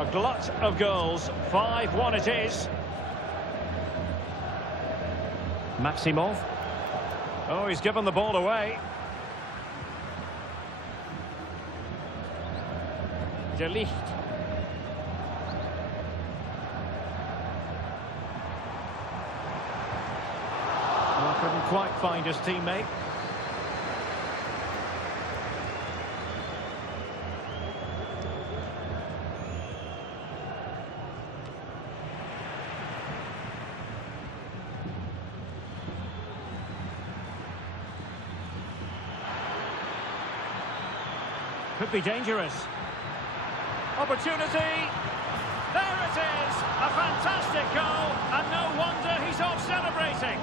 A glut of goals. 5-1 it is. Maximov. Oh, he's given the ball away. De Ligt. Well, couldn't quite find his teammate. Could be dangerous. Opportunity. There A fantastic goal, and no wonder he's off celebrating.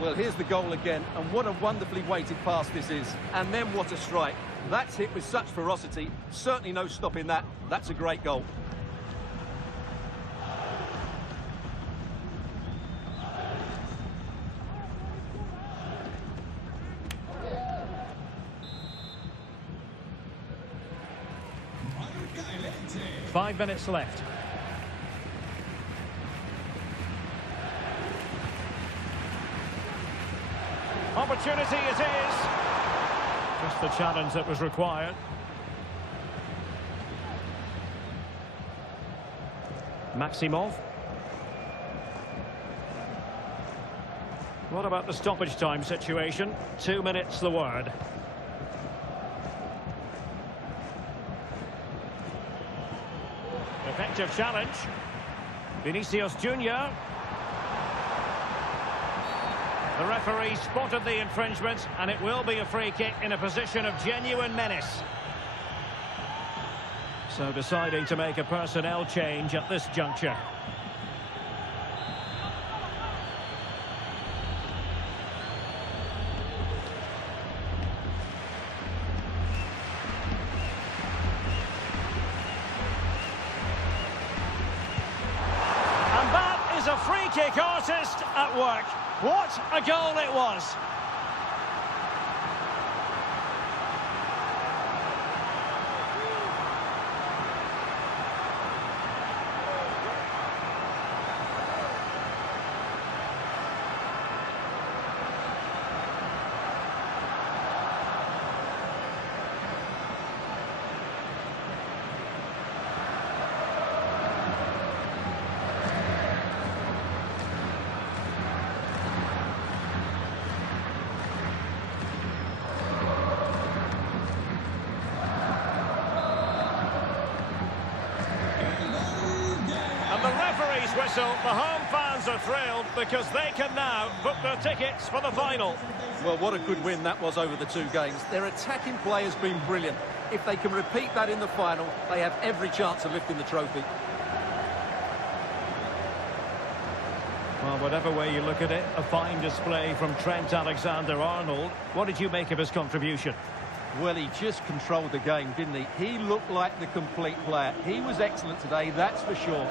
Well, here's the goal again, and what a wonderfully weighted pass this is. And then what a strike. That's hit with such ferocity. Certainly no stopping that. That's a great goal. Marca el Elche. 5 minutes left. Opportunity it is. Just the challenge that was required. Maximov. What about the stoppage time situation? 2 minutes the word. Effective challenge. Vinicius Junior. The referee spotted the infringement, and it will be a free kick in a position of genuine menace. So deciding to make a personnel change at this juncture. And that is a free kick artist at work. What a goal it was! And the referee's whistle, the home fans are thrilled because they can now book their tickets for the final. Well, what a good win that was over the two games. Their attacking play has been brilliant. If they can repeat that in the final, they have every chance of lifting the trophy. Well, whatever way you look at it, a fine display from Trent Alexander-Arnold. What did you make of his contribution? Well, he just controlled the game, didn't he? He looked like the complete player. He was excellent today, that's for sure.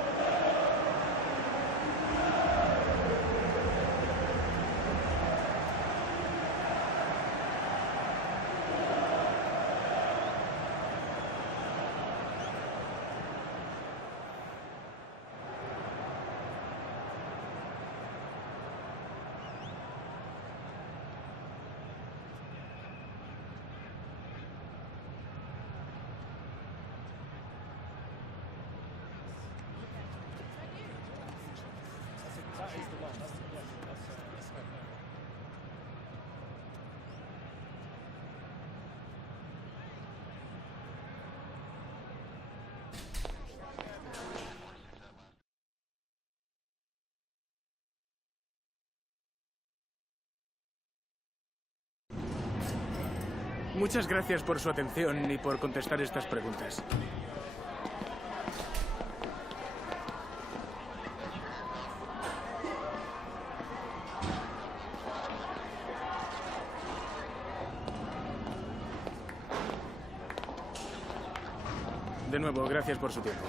Muchas gracias por su atención y por contestar estas preguntas. De nuevo, gracias por su tiempo.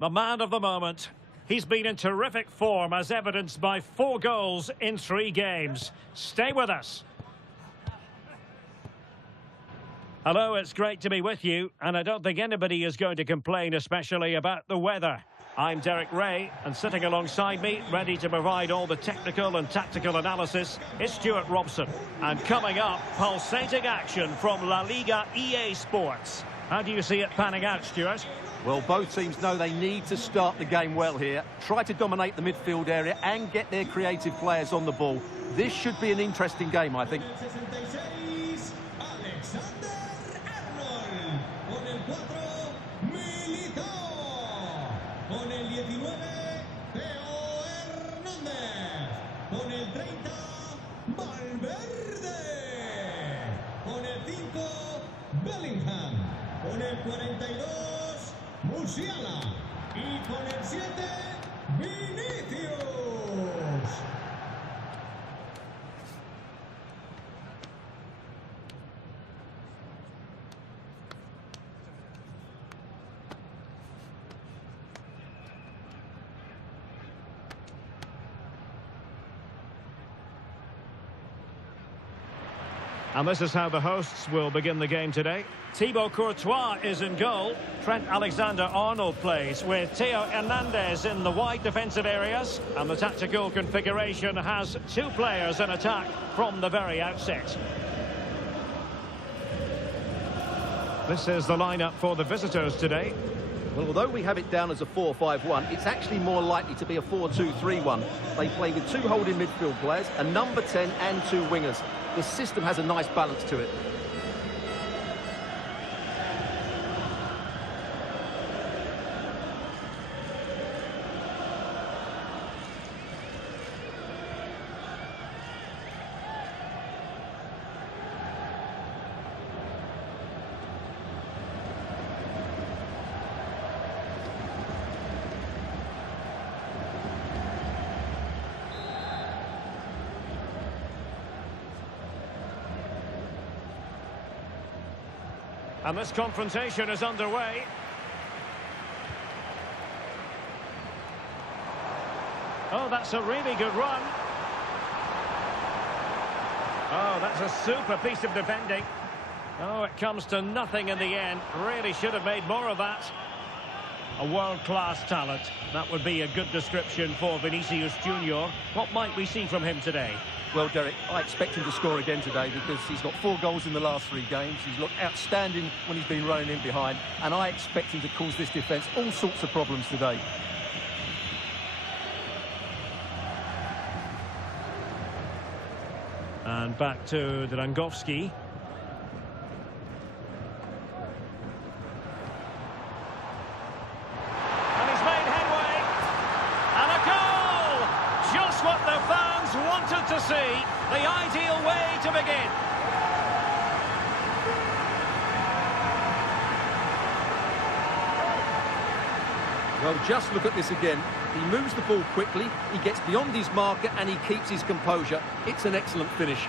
the man of the moment. He's been in terrific form, as evidenced by 4 goals in 3 games. Stay with us. Hello, it's great to be with you, and I don't think anybody is going to complain, especially about the weather. I'm Derek Ray, and sitting alongside me, ready to provide all the technical and tactical analysis, is Stuart Robson. And coming up, pulsating action from La-Liga EA Sports. How do you see it panning out, Stuart? Well, both teams know they need to start the game well here. Try to dominate the midfield area and get their creative players on the ball. This should be an interesting game, I think. Con el 19, Theo Hernández. Con el 30, Valverde. Con el 5, Bellingham. Con el 42, Musiala. Y con el 7, Vinicius. And this is how the hosts will begin the game today. Thibaut Courtois is in goal. Trent Alexander-Arnold plays with Theo Hernandez in the wide defensive areas. And the tactical configuration has 2 players in attack from the very outset. This is the lineup for the visitors today. Well, although we have it down as a 4-5-1, it's actually more likely to be a 4-2-3-1. They play with 2 holding midfield players, a number 10 and 2 wingers. The system has a nice balance to it. And this confrontation is underway. Oh, that's a really good run. Oh, that's a super piece of defending. Oh, it comes to nothing in the end. Really should have made more of that. A world-class talent. That would be a good description for Vinicius Junior. What might we see from him today? Well, Derek, I expect him to score again today because he's got 4 goals in the last 3 games. He's looked outstanding when he's been running in behind, and I expect him to cause this defence all sorts of problems today. And back to Drangowski. And he's made headway. And a goal! Just what the fans wanted to see. The ideal way to begin. Well, just look at this again. He moves the ball quickly, he gets beyond his marker and he keeps his composure. It's an excellent finish.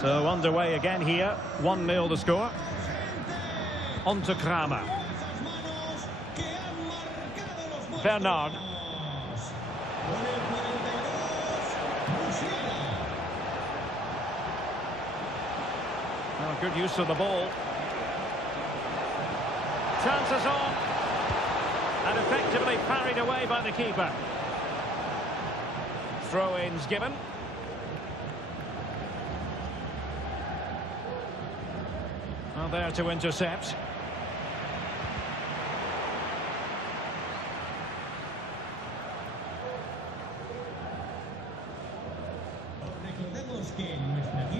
So underway again here. 1-0 the score. On to Kramer. Bernard. Oh, good use of the ball. Chances on. And effectively parried away by the keeper. Throw-ins given. Well, there to intercept.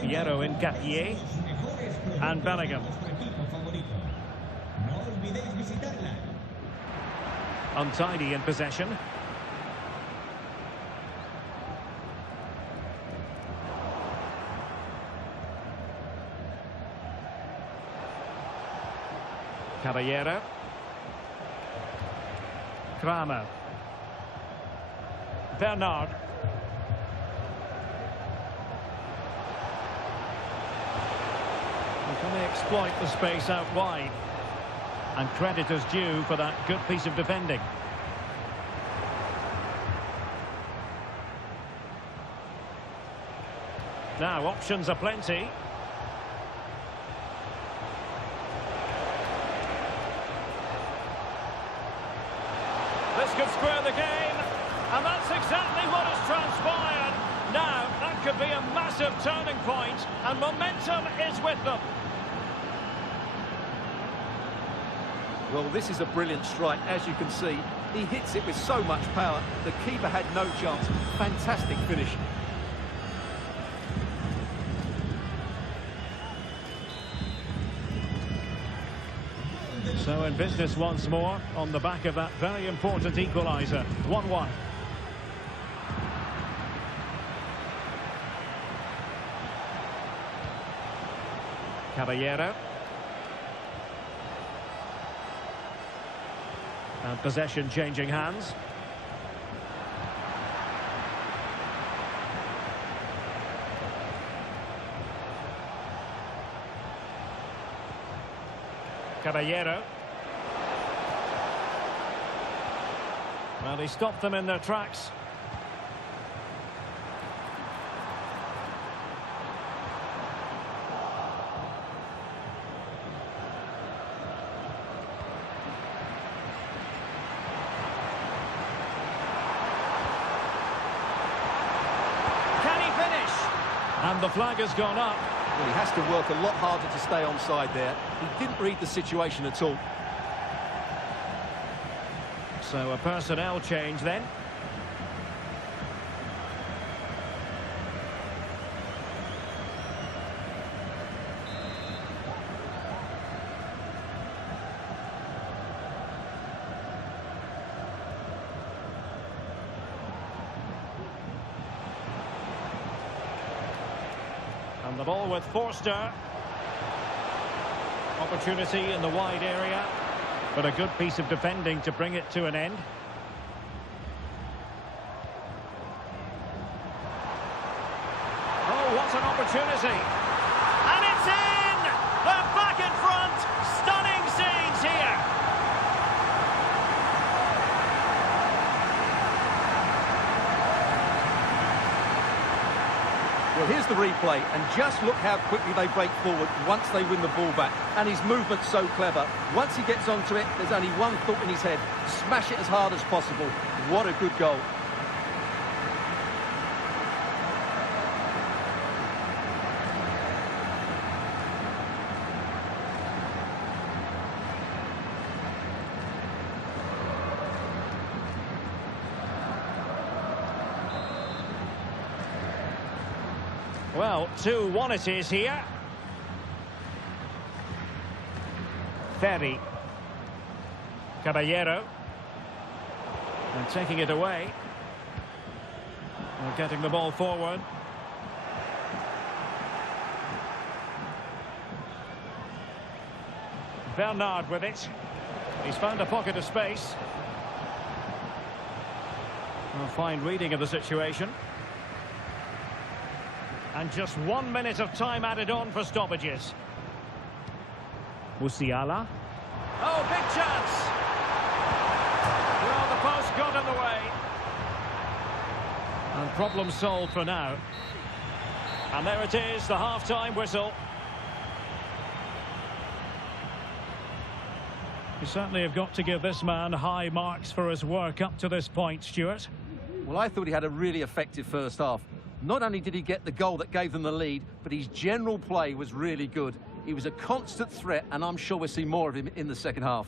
Piero in Cartier and Bellingham. Untidy in possession. Caballero. Kramer. Bernard. Can they exploit the space out wide? And credit is due for that good piece of defending. Now, options are plenty. This could square the game, and that's exactly what has transpired. Now, that could be a massive turning point, and momentum is with them. Well, this is a brilliant strike, as you can see. He hits it with so much power. The keeper had no chance. Fantastic finish. So in business once more, on the back of that very important equaliser. 1-1. Caballero. And possession changing hands. Caballero. Well, he stopped them in their tracks. And the flag has gone up. Well, he has to work a lot harder to stay onside there. He didn't read the situation at all. So a personnel change then. And the ball with Forster. Opportunity in the wide area, but a good piece of defending to bring it to an end. Oh, what an opportunity. And it's in! They're back in front! Stunning scenes here! Well, here's the replay, and just look how quickly they break forward once they win the ball back. And his movement's so clever. Once he gets onto it, there's only one thought in his head. Smash it as hard as possible. What a good goal. Well, 2-1 it is here. Ferry. Caballero. And taking it away. And getting the ball forward. Bernard with it. He's found a pocket of space. A fine reading of the situation. And just 1 minute of time added on for stoppages. Musiala. Oh, big chance! Well, the post got in the way. And problem solved for now. And there it is, the half-time whistle. You certainly have got to give this man high marks for his work up to this point, Stuart. Well, I thought he had a really effective first half. Not only did he get the goal that gave them the lead, but his general play was really good. He was a constant threat, and I'm sure we'll see more of him in the second half.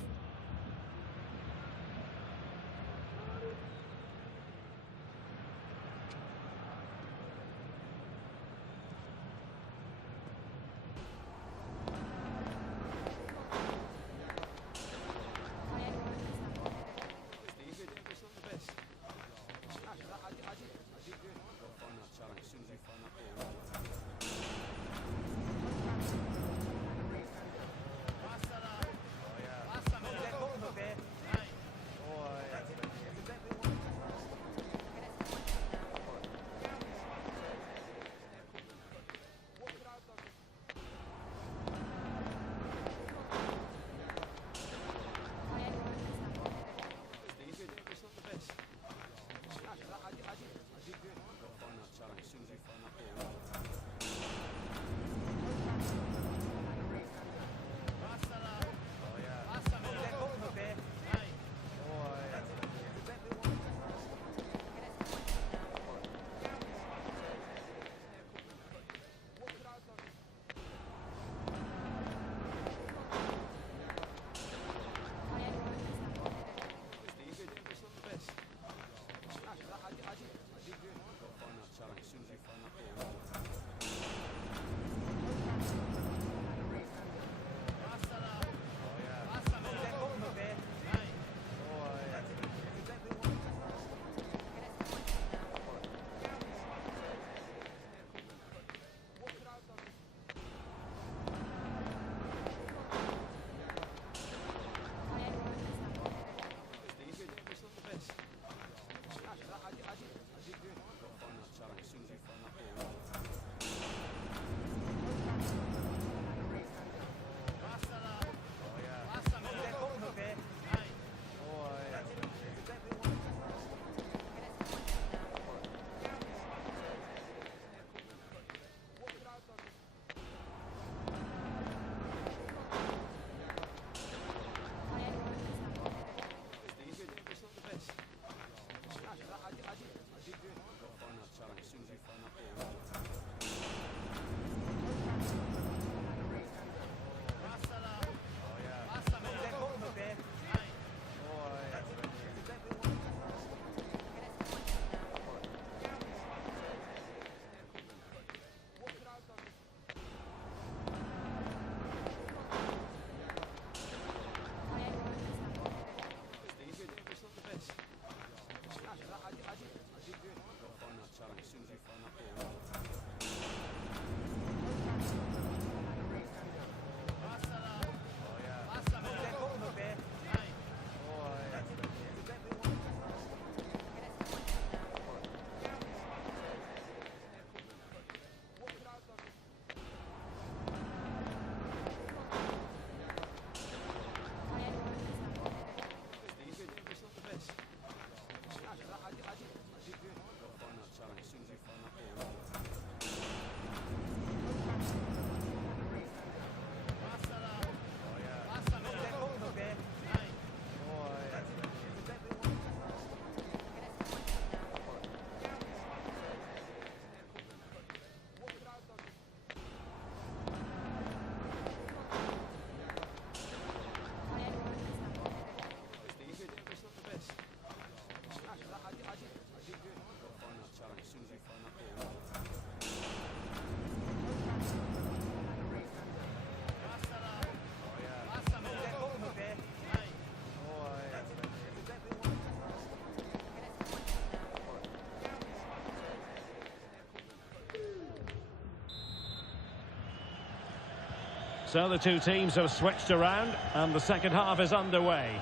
So the two teams have switched around and the second half is underway.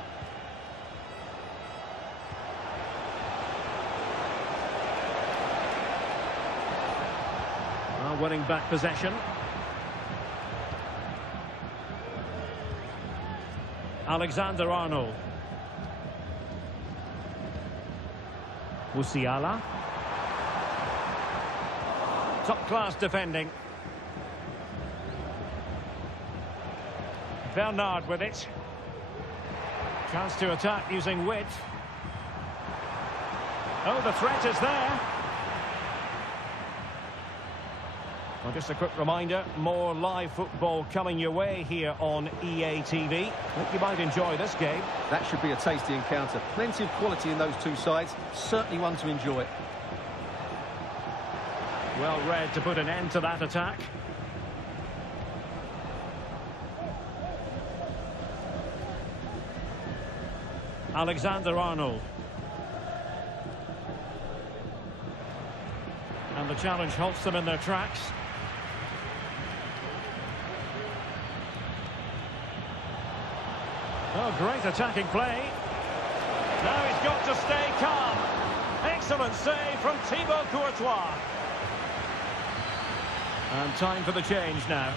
Winning back possession. Alexander-Arnold. Musiala. Top-class defending. Bernard with it. Chance to attack using width. Oh, the threat is there. Well, just a quick reminder, more live football coming your way here on EATV. I think you might enjoy this game. That should be a tasty encounter. Plenty of quality in those two sides. Certainly one to enjoy. Well read to put an end to that attack. Alexander-Arnold. And the challenge halts them in their tracks. Oh, great attacking play. Now he's got to stay calm. Excellent save from Thibaut Courtois. And time for the change now.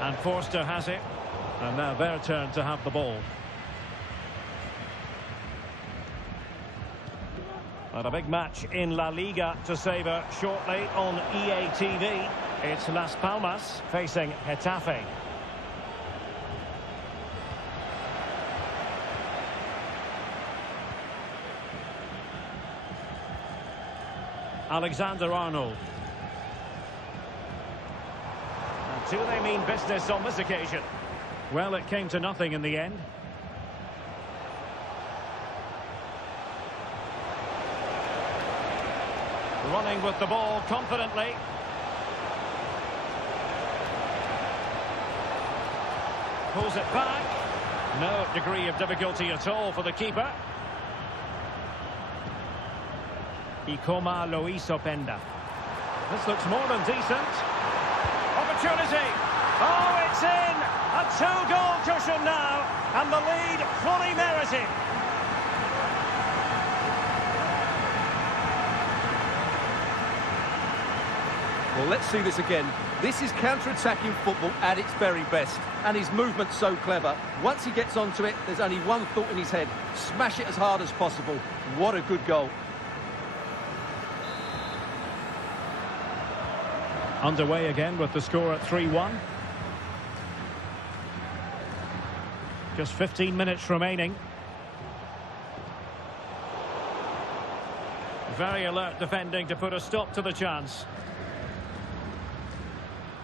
And Forster has it. And now their turn to have the ball. And a big match in La Liga to savour shortly on EATV. It's Las Palmas facing Getafe. Alexander-Arnold. Do they mean business on this occasion? Well, it came to nothing in the end. Running with the ball confidently. Pulls it back. No degree of difficulty at all for the keeper. Ikoma Loisopenda. This looks more than decent. Opportunity. Oh, it's in. A two-goal cushion now. And the lead fully merited. Well, let's see this again. This is counter-attacking football at its very best. And his movement's so clever. Once he gets onto it, there's only one thought in his head. Smash it as hard as possible. What a good goal. Underway again with the score at 3-1. Just 15 minutes remaining. Very alert defending to put a stop to the chance.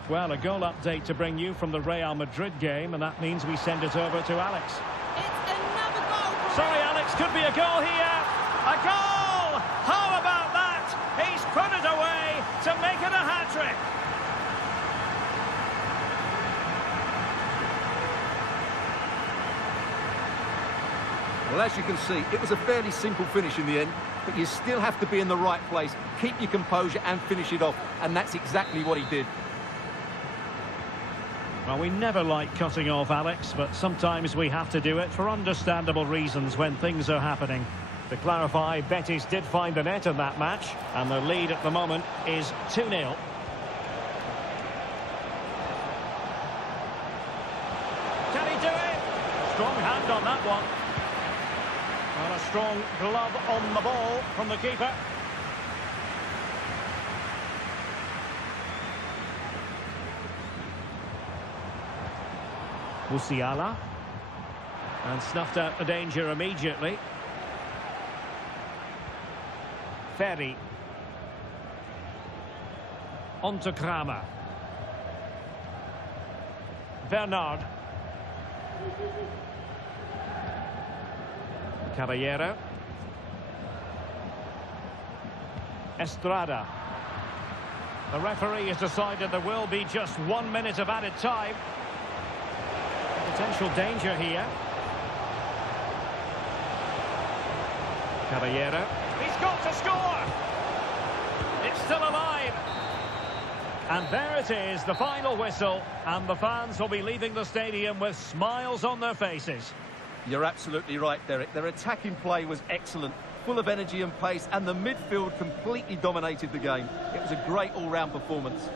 Well, a goal update to bring you from the Real Madrid game, and that means we send it over to Alex. It's another goal. Sorry, Alex, could be a goal here. A goal! How about that? He's put it away to make it a hat-trick. Well, as you can see, it was a fairly simple finish in the end, but you still have to be in the right place, keep your composure and finish it off, and that's exactly what he did. Well, we never like cutting off Alex, but sometimes we have to do it for understandable reasons when things are happening. To clarify, Betis did find the net in that match, and the lead at the moment is 2-0. Can he do it? Strong hand on that one. And a strong glove on the ball from the keeper. Musiala. And snuffed out the danger immediately. Ferry. On to Kramer. Bernard. Caballero. Estrada. The referee has decided there will be just 1 minute of added time. Potential danger here. Caballero. He's got to score! It's still alive. And there it is, the final whistle. And the fans will be leaving the stadium with smiles on their faces. You're absolutely right, Derek. Their attacking play was excellent, full of energy and pace, and the midfield completely dominated the game. It was a great all-round performance.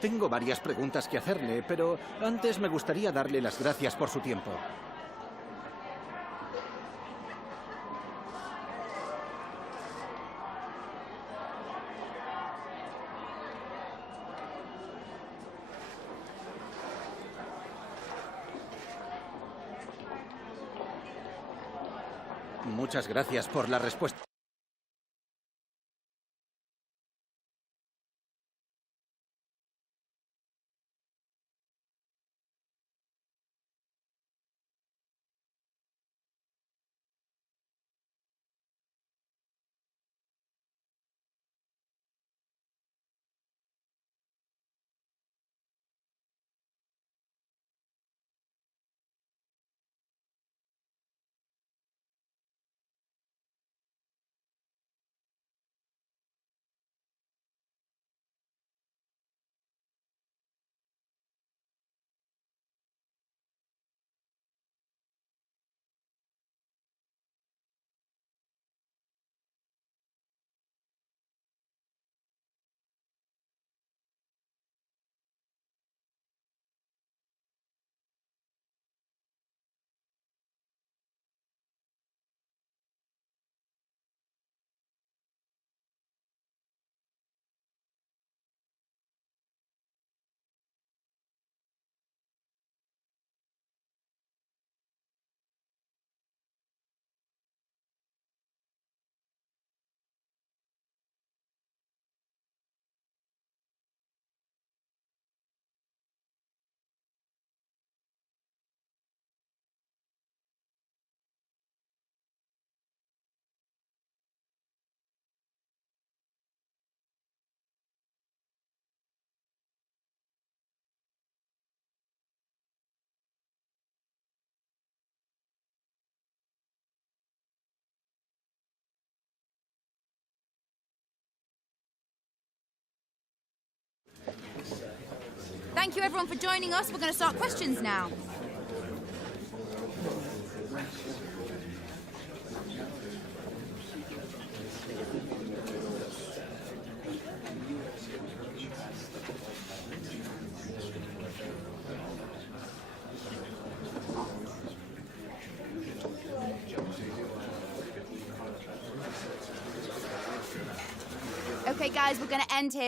Tengo varias preguntas que hacerle, pero antes me gustaría darle las gracias por su tiempo. Muchas gracias por la respuesta. Thank you everyone for joining us. We're going to start questions now. Okay guys, we're going to end here.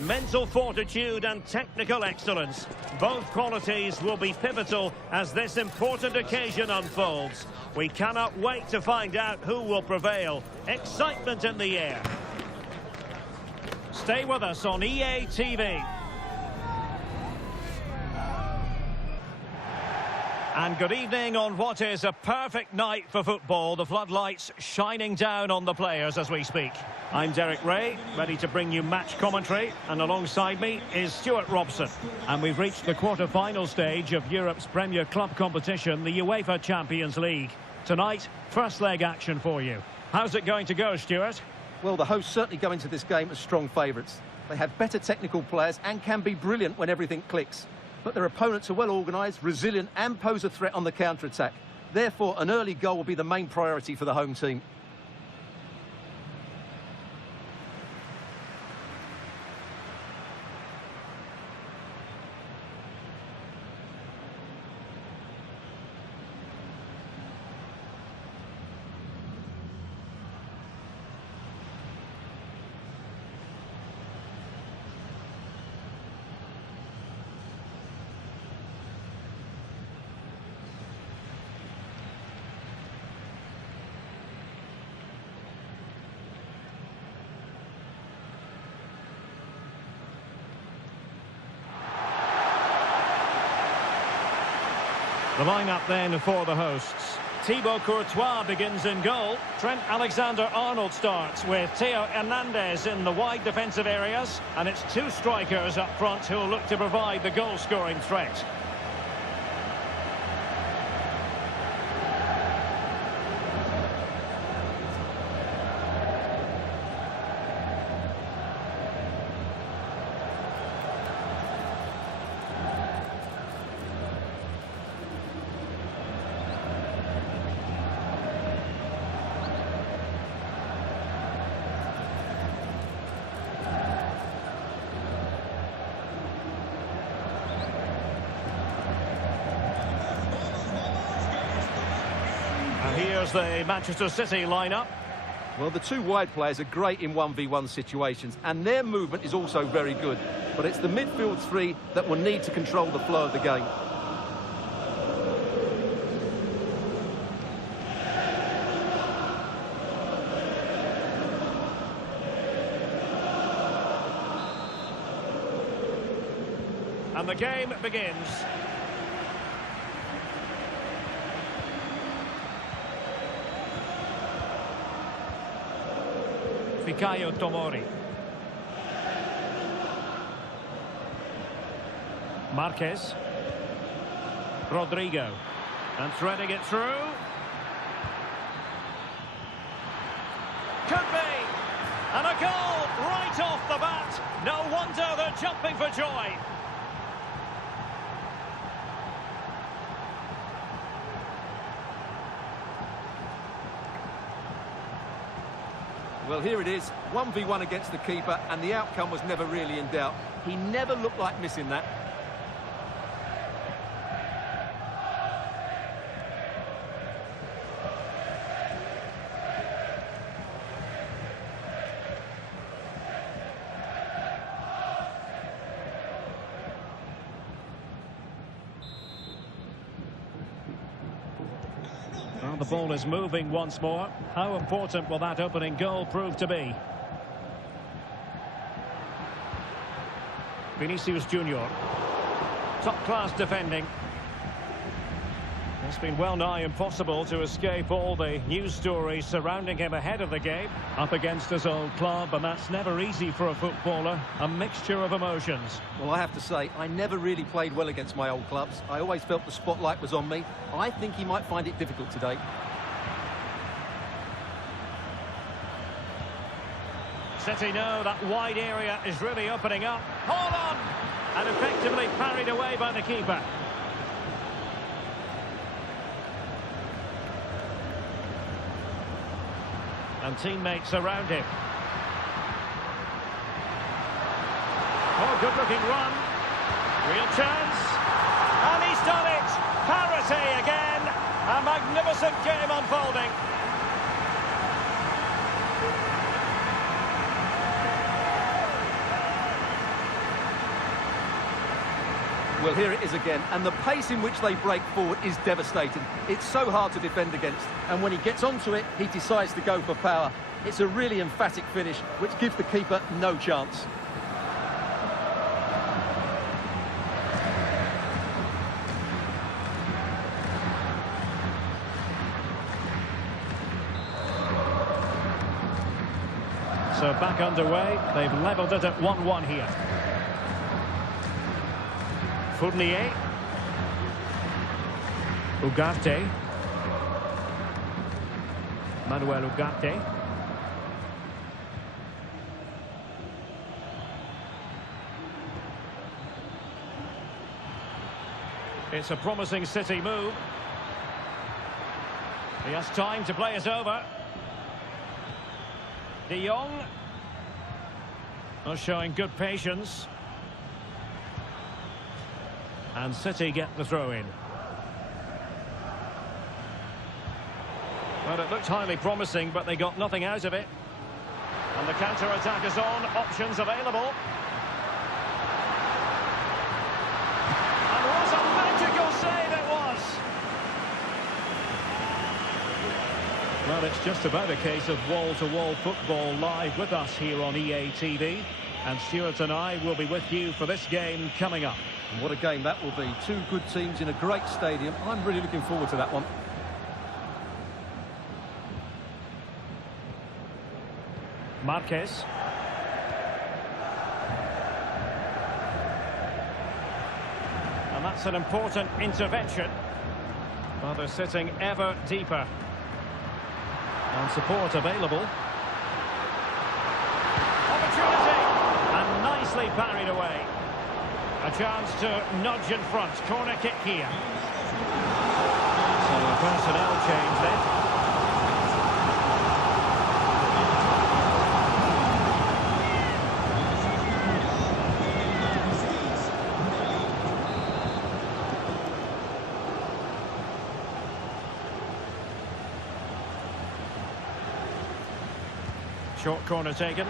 Mental fortitude and technical excellence. Both qualities will be pivotal as this important occasion unfolds. We cannot wait to find out who will prevail. Excitement in the air. Stay with us on EA TV. And good evening on what is a perfect night for football. The floodlights shining down on the players as we speak. I'm Derek Ray, ready to bring you match commentary. And alongside me is Stuart Robson. And we've reached the quarter-final stage of Europe's Premier Club competition, the UEFA Champions League. Tonight, first leg action for you. How's it going to go, Stuart? Well, the hosts certainly go into this game as strong favourites. They have better technical players and can be brilliant when everything clicks. But their opponents are well organised, resilient and pose a threat on the counter-attack. Therefore, an early goal will be the main priority for the home team. The lineup then for the hosts. Thibaut Courtois begins in goal. Trent Alexander-Arnold starts with Theo Hernandez in the wide defensive areas. And it's two strikers up front who'll look to provide the goal-scoring threat. Here's the Manchester City lineup. Well, the two wide players are great in 1v1 situations, and their movement is also very good. But it's the midfield three that will need to control the flow of the game. And the game begins. Fikayo Tomori. Marquez. Rodrigo. And threading it through. Could be. And a goal right off the bat. No wonder they're jumping for joy. Well, here it is, 1v1 against the keeper, and the outcome was never really in doubt. He never looked like missing that. Well, the ball is moving once more. How important will that opening goal prove to be? Vinicius Junior. Top-class defending. It's been well nigh impossible to escape all the news stories surrounding him ahead of the game. Up against his old club, and that's never easy for a footballer. A mixture of emotions. Well, I have to say, I never really played well against my old clubs. I always felt the spotlight was on me. I think he might find it difficult today. City know that wide area is really opening up. Hold on! And effectively parried away by the keeper. And teammates around him. Oh, good-looking run. Real chance. And he's done it! Parity again! A magnificent game unfolding. Well, here it is again, and the pace in which they break forward is devastating. It's so hard to defend against, and when he gets onto it, he decides to go for power. It's a really emphatic finish, which gives the keeper no chance. So back underway. They've levelled it at 1-1 here. Fournier. Ugarte. Manuel Ugarte. It's a promising City move. He has time to play it over. De Jong. Showing good patience. And City get the throw in. Well, it looked highly promising, but they got nothing out of it. And the counter-attack is on. Options available. And what a magical save it was! Well, it's just about a case of wall-to-wall football live with us here on EA TV. And Stuart and I will be with you for this game coming up. And what a game that will be. Two good teams in a great stadium. I'm really looking forward to that one. Marquez. And that's an important intervention. Well, they're sitting ever deeper. And support available. Opportunity! And nicely parried away. A chance to nudge in front. Corner kick here. So a personnel change then. Short corner taken.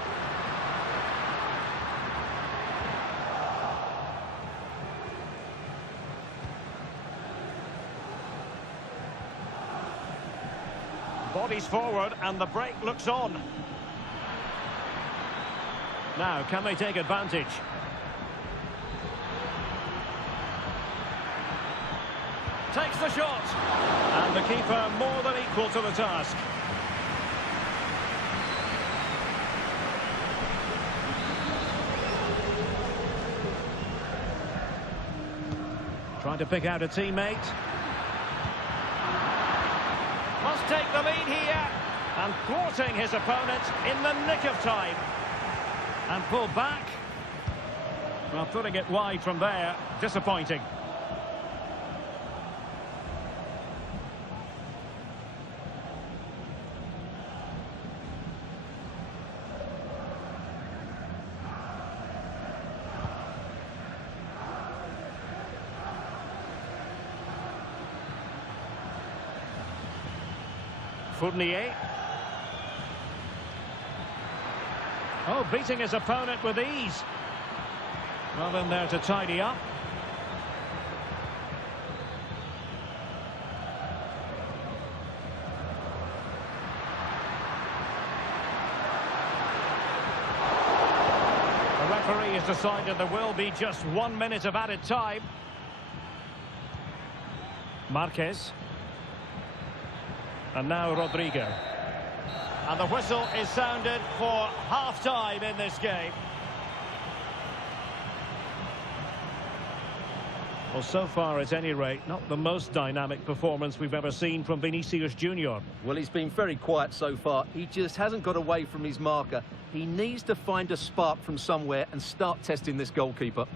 Bodies forward and the break looks on. Now, can they take advantage? Takes the shot. And the keeper more than equal to the task. Trying to pick out a teammate. Must take the lead here. And thwarting his opponent in the nick of time. And pull back. Well, putting it wide from there. Disappointing. Fournier. Oh, beating his opponent with ease. Well, in there to tidy up. The referee has decided there will be just 1 minute of added time. Marquez. And now Rodrigo. And the whistle is sounded for half-time in this game. Well, so far, at any rate, not the most dynamic performance we've ever seen from Vinicius Junior. Well, he's been very quiet so far. He just hasn't got away from his marker. He needs to find a spark from somewhere and start testing this goalkeeper.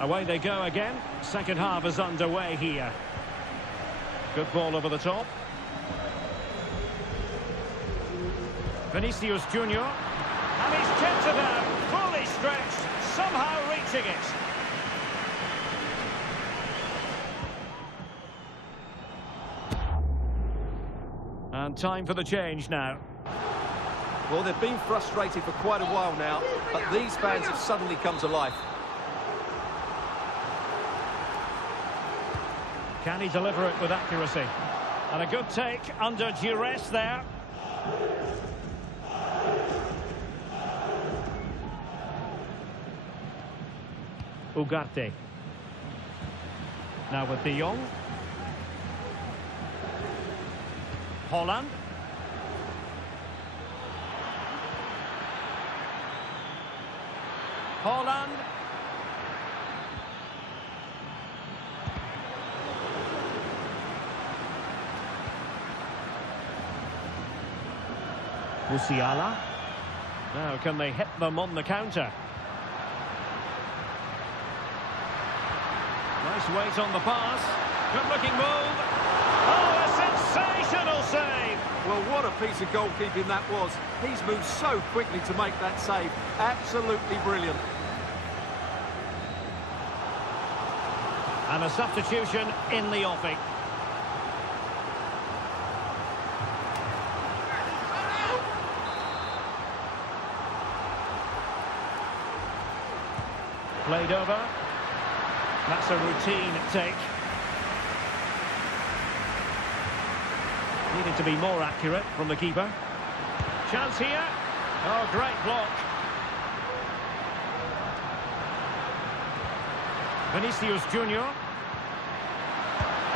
Away they go again. Second half is underway here. Good ball over the top. Vinicius Junior. And he's kept it out, fully stretched, somehow reaching it. And time for the change now. Well, they've been frustrated for quite a while now, but these fans have suddenly come to life. Can he deliver it with accuracy? And a good take under duress there. Ugarte. Now with De Jong. Holland. Holland. Musiala. Now can they hit them on the counter? Nice weight on the pass. Good looking move. Oh, a sensational save. Well, what a piece of goalkeeping that was. He's moved so quickly to make that save. Absolutely brilliant. And a substitution in the offing. Played over. That's a routine take. Needing to be more accurate from the keeper. Chance here. Oh, great block. Vinicius Junior.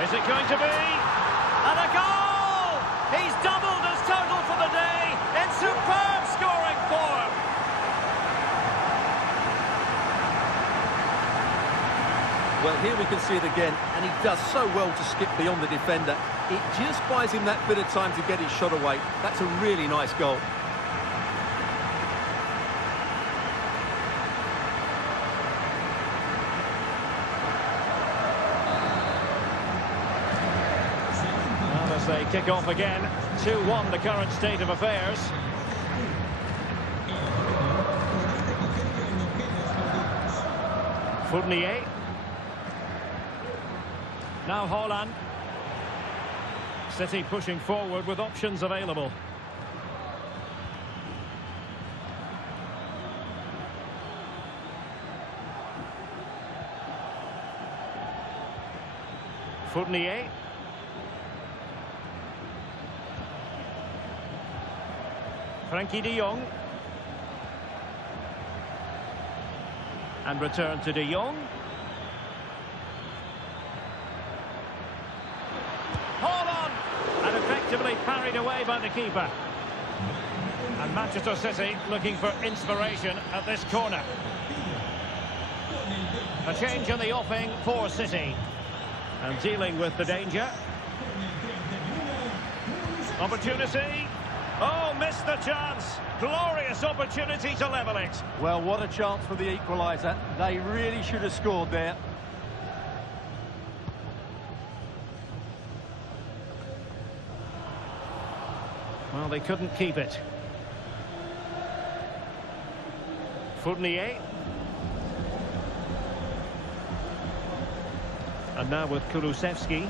Is it going to be? And a goal! He's doubled his total for the day in superb scoring form. Well, here we can see it again, and he does so well to skip beyond the defender. It just buys him that bit of time to get his shot away. That's a really nice goal. Well, as they kick off again, 2-1 the current state of affairs. Fournier. Now Holland. City pushing forward with options available. Fournier. Frankie de Jong. And return to de Jong. And effectively parried away by the keeper. And Manchester City looking for inspiration at this corner. A change in the offing for City. And dealing with the danger. Opportunity. Oh, missed the chance. Glorious opportunity to level it. Well, what a chance for the equaliser. They really should have scored there. Well, they couldn't keep it. Fournier. And now with Kulusevski.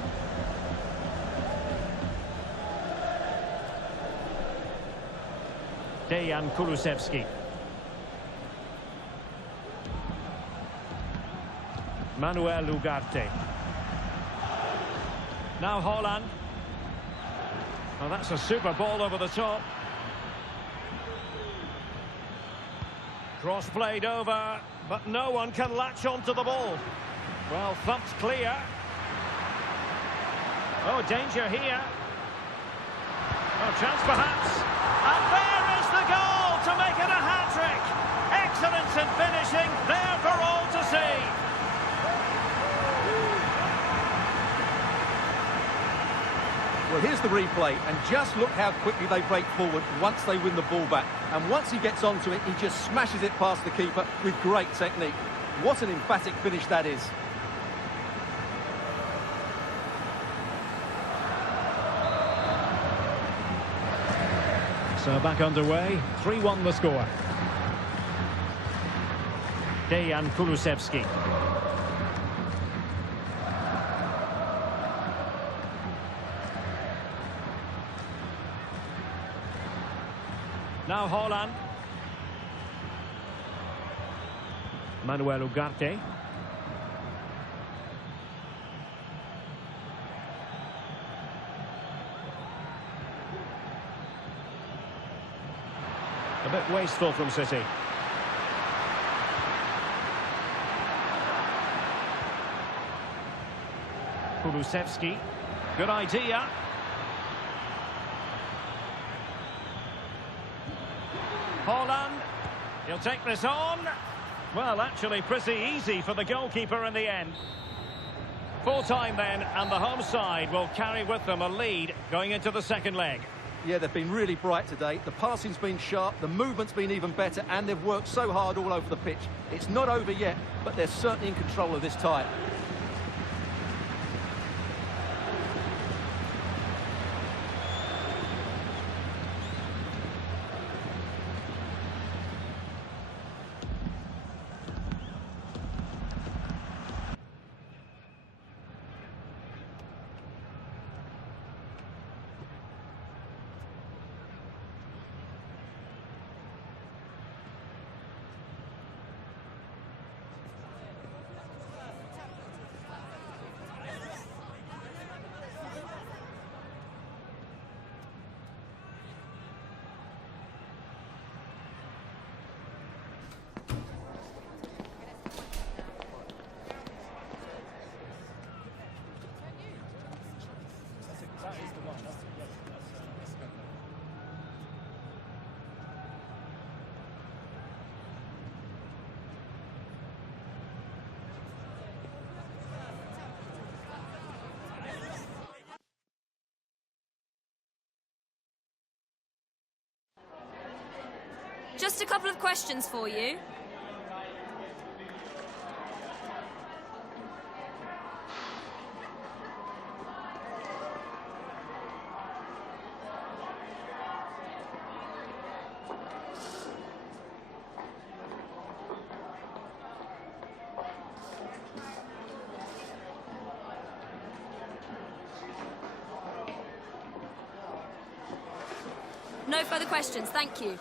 Dejan Kulusevski. Manuel Ugarte. Now Holland. Well, that's a super ball over the top. Cross played over, but no one can latch onto the ball. Well, thumped clear. Oh, danger here. Oh, chance perhaps. And there is the goal to make it a hat-trick. Excellence in finishing, there for all to see. Well, here's the replay, and just look how quickly they break forward once they win the ball back. And once he gets onto it, he just smashes it past the keeper with great technique. What an emphatic finish that is. So back underway, 3-1 the score. Dejan Kulusevski. Now Haaland. Manuel Ugarte. A bit wasteful from City. Kulusevski. Good idea. Haaland. He'll take this on. Well, actually pretty easy for the goalkeeper in the end. Full time then, and the home side will carry with them a lead going into the second leg. Yeah, they've been really bright today. The passing's been sharp, the movement's been even better, and they've worked so hard all over the pitch. It's not over yet, but they're certainly in control of this tie. Just a couple of questions for you. No further questions, thank you.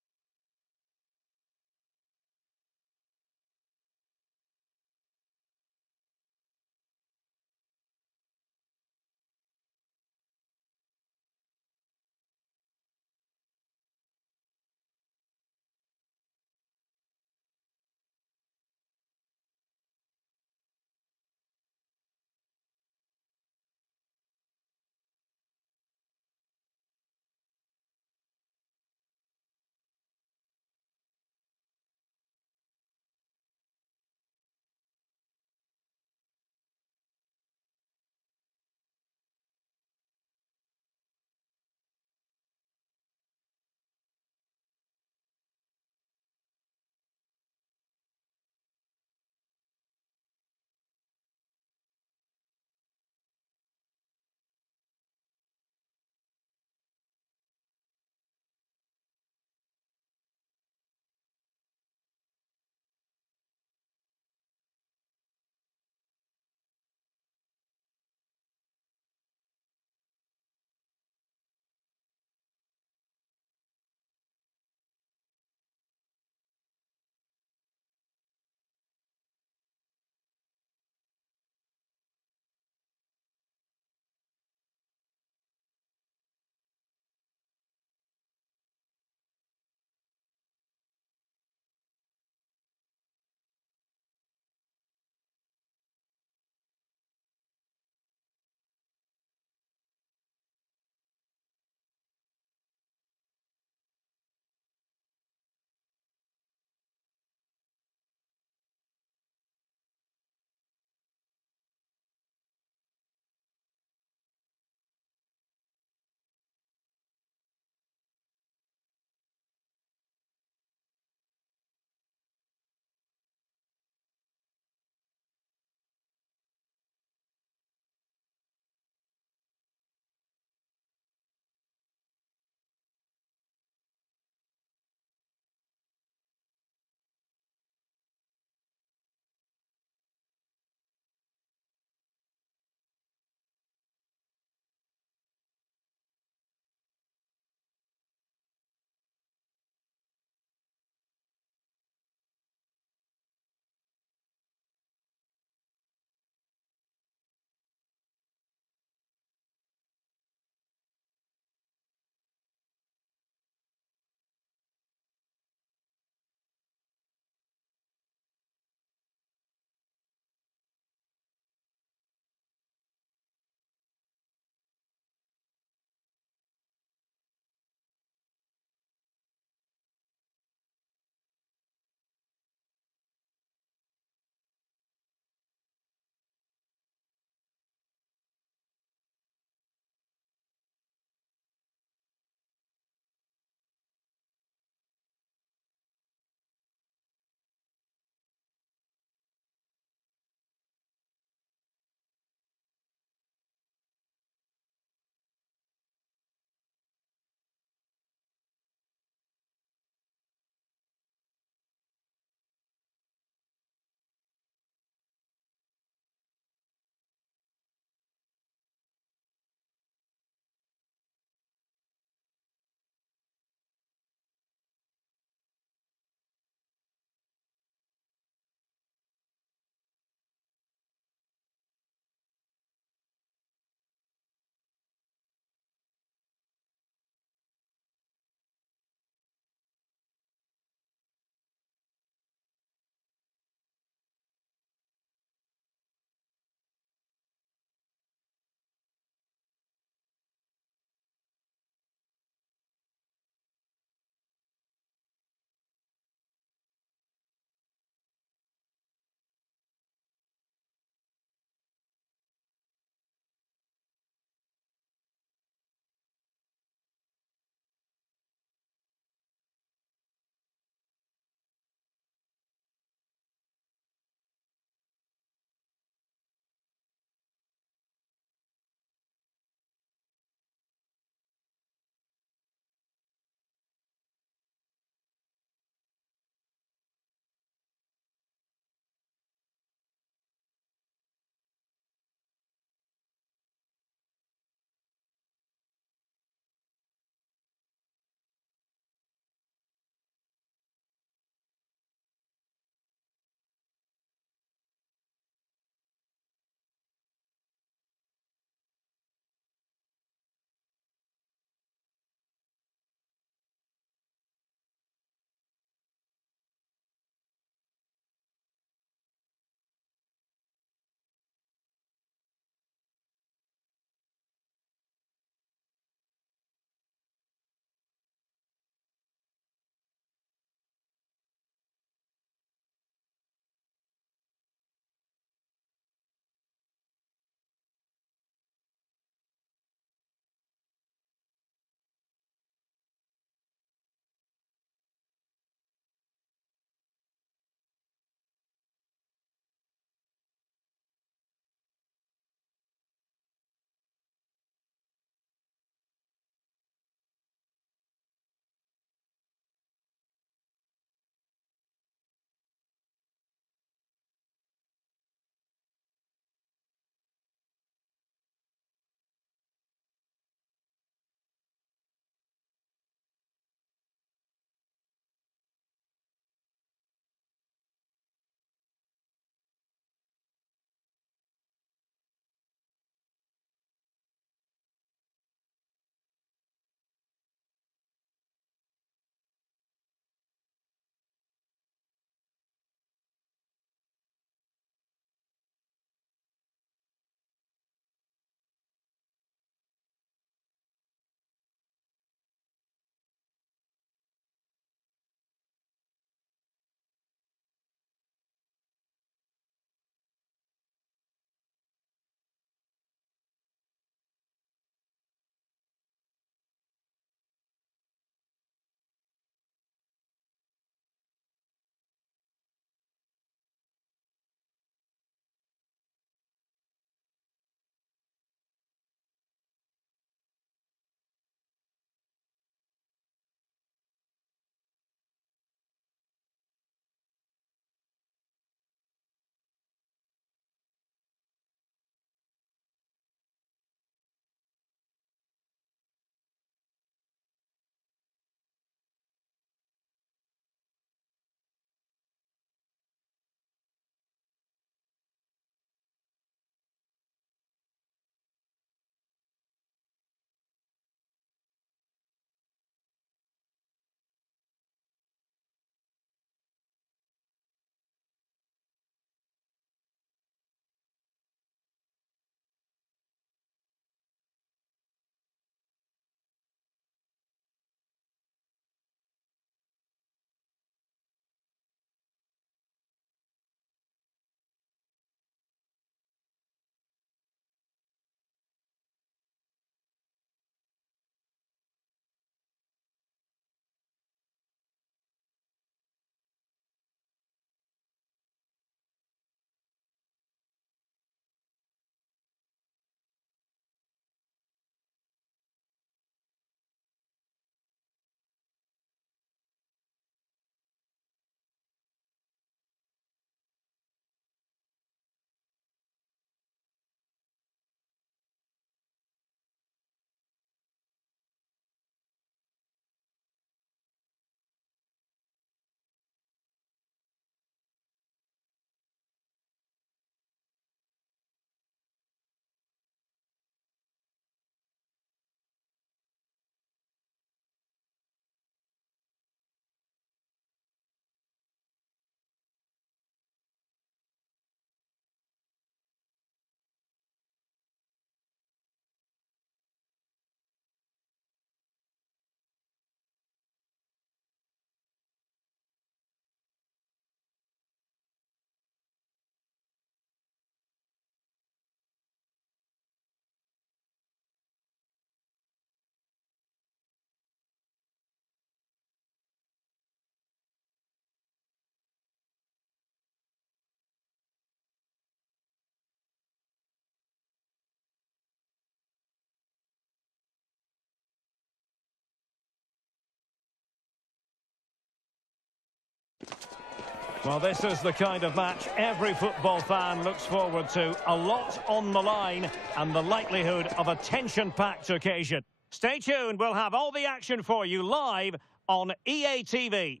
Well, this is the kind of match every football fan looks forward to. A lot on the line and the likelihood of a tension-packed occasion. Stay tuned, we'll have all the action for you live on EA TV.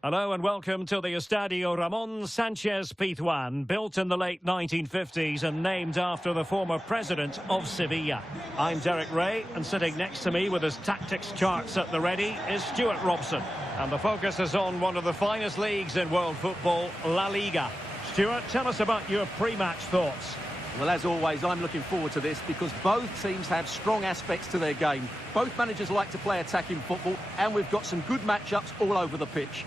Hello and welcome to the Estadio Ramon Sanchez Pizjuan, built in the late 1950s and named after the former president of Sevilla. I'm Derek Ray, and sitting next to me with his tactics charts at the ready is Stuart Robson. And the focus is on one of the finest leagues in world football, La-Liga. Stuart, tell us about your pre-match thoughts. Well, as always, I'm looking forward to this because both teams have strong aspects to their game. Both managers like to play attacking football, and we've got some good matchups all over the pitch.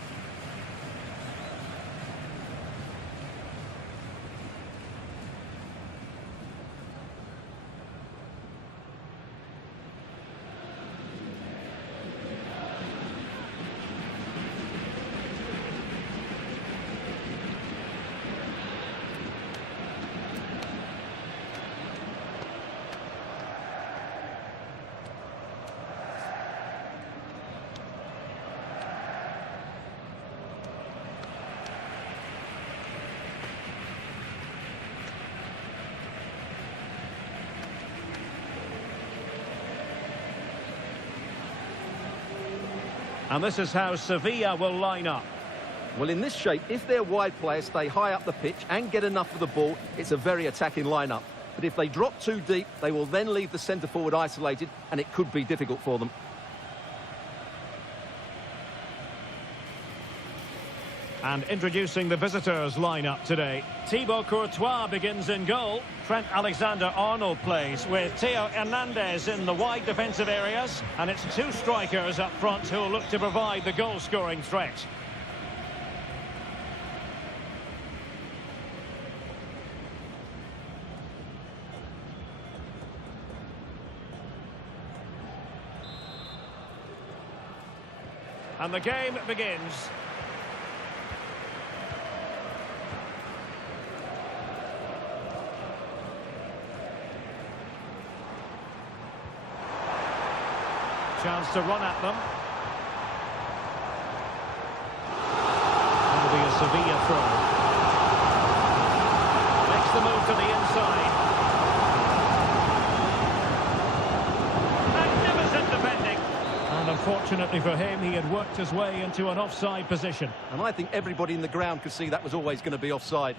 And this is how Sevilla will line up. Well, in this shape, if their wide players stay high up the pitch and get enough of the ball, it's a very attacking lineup. But if they drop too deep, they will then leave the centre-forward isolated, and it could be difficult for them. And introducing the visitors' lineup today. Thibaut Courtois begins in goal. Trent Alexander-Arnold plays with Theo Hernandez in the wide defensive areas. And it's two strikers up front who will look to provide the goal-scoring threat. And the game begins. Chance to run at them. It'll be a Sevilla throw. Makes the move to the inside. Magnificent defending. And unfortunately for him, he had worked his way into an offside position. And I think everybody in the ground could see that was always going to be offside.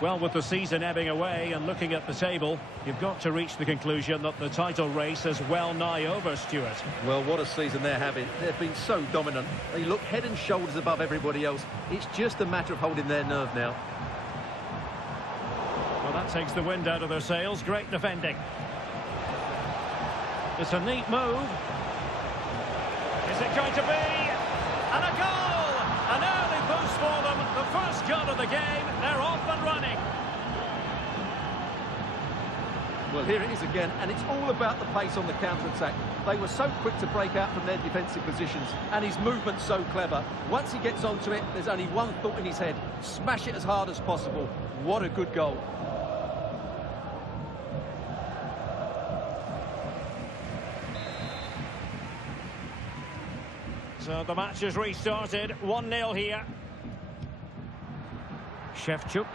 Well, with the season ebbing away and looking at the table, you've got to reach the conclusion that the title race is well nigh over, Stuart. Well, what a season they're having. They've been so dominant. They look head and shoulders above everybody else. It's just a matter of holding their nerve now. Well, that takes the wind out of their sails. Great defending. It's a neat move. Is it going to be? And a goal! An early boost for them. The first goal of the game. They're off and running. Well, here it is again, and it's all about the pace on the counter-attack. They were so quick to break out from their defensive positions, and his movement's so clever. Once he gets onto it, there's only one thought in his head. Smash it as hard as possible. What a good goal. So the match is restarted. 1-0 here. Shevchuk.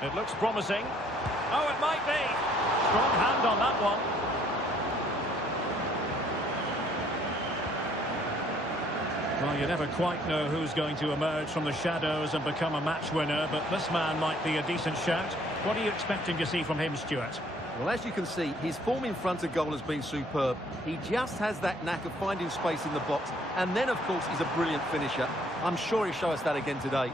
It looks promising. Oh, it might be. Strong hand on that one. Well, you never quite know who's going to emerge from the shadows and become a match winner, but this man might be a decent shout. What are you expecting to see from him, Stuart? Well, as you can see, his form in front of goal has been superb. He just has that knack of finding space in the box, and then, of course, he's a brilliant finisher. I'm sure he'll show us that again today.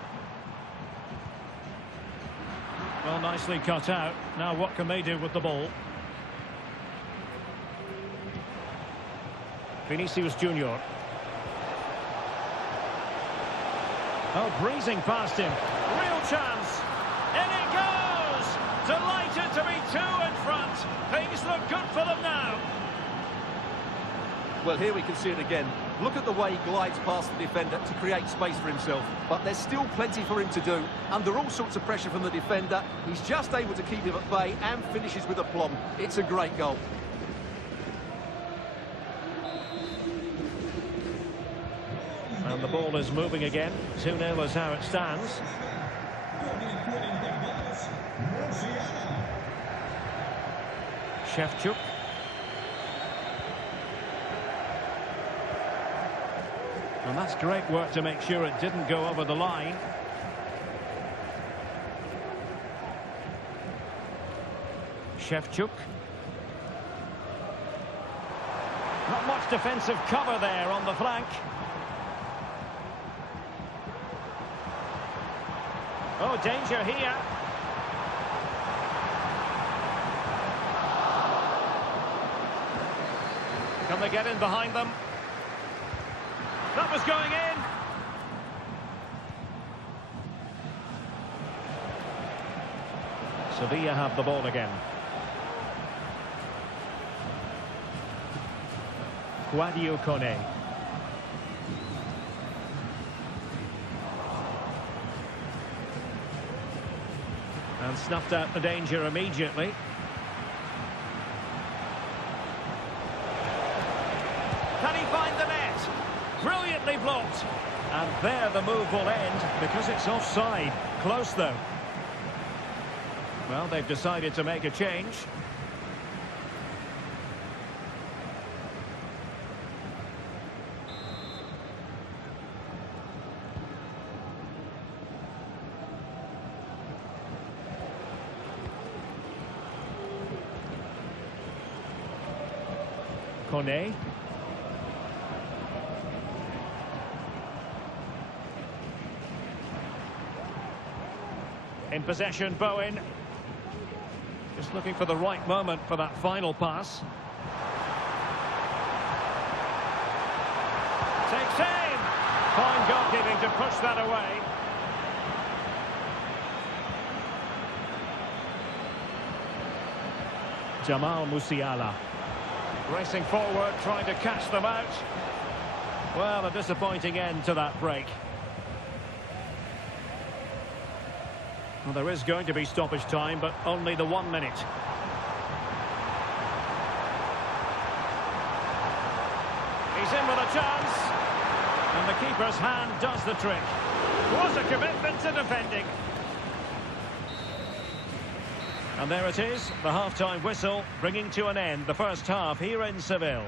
Well, nicely cut out. Now what can they do with the ball? Vinicius Junior. Oh, breezing past him. Real chance. In it goes. Delighted to be two in front. Things look good for them now. Well, here we can see it again. Look at the way he glides past the defender to create space for himself. But there's still plenty for him to do. Under all sorts of pressure from the defender, he's just able to keep him at bay and finishes with aplomb. It's a great goal. And the ball is moving again. 2-0 is how it stands. Shevchuk. And that's great work to make sure it didn't go over the line. Shevchuk. Not much defensive cover there on the flank. Oh, danger here. Can they get in behind them? That was going in. Sevilla have the ball again. Guadio Kone. And snuffed out the danger immediately. Can he find the net? Brilliantly blocked. And there the move will end because it's offside. Close though. Well, they've decided to make a change. Kone. In possession, Bowen. Just looking for the right moment for that final pass. Takes aim. Fine goalkeeping to push that away. Jamal Musiala. Racing forward, trying to catch them out. Well, a disappointing end to that break. Well, there is going to be stoppage time, but only the 1 minute. He's in with a chance. And the keeper's hand does the trick. What a commitment to defending. And there it is, the half-time whistle, bringing to an end the first half here in Seville.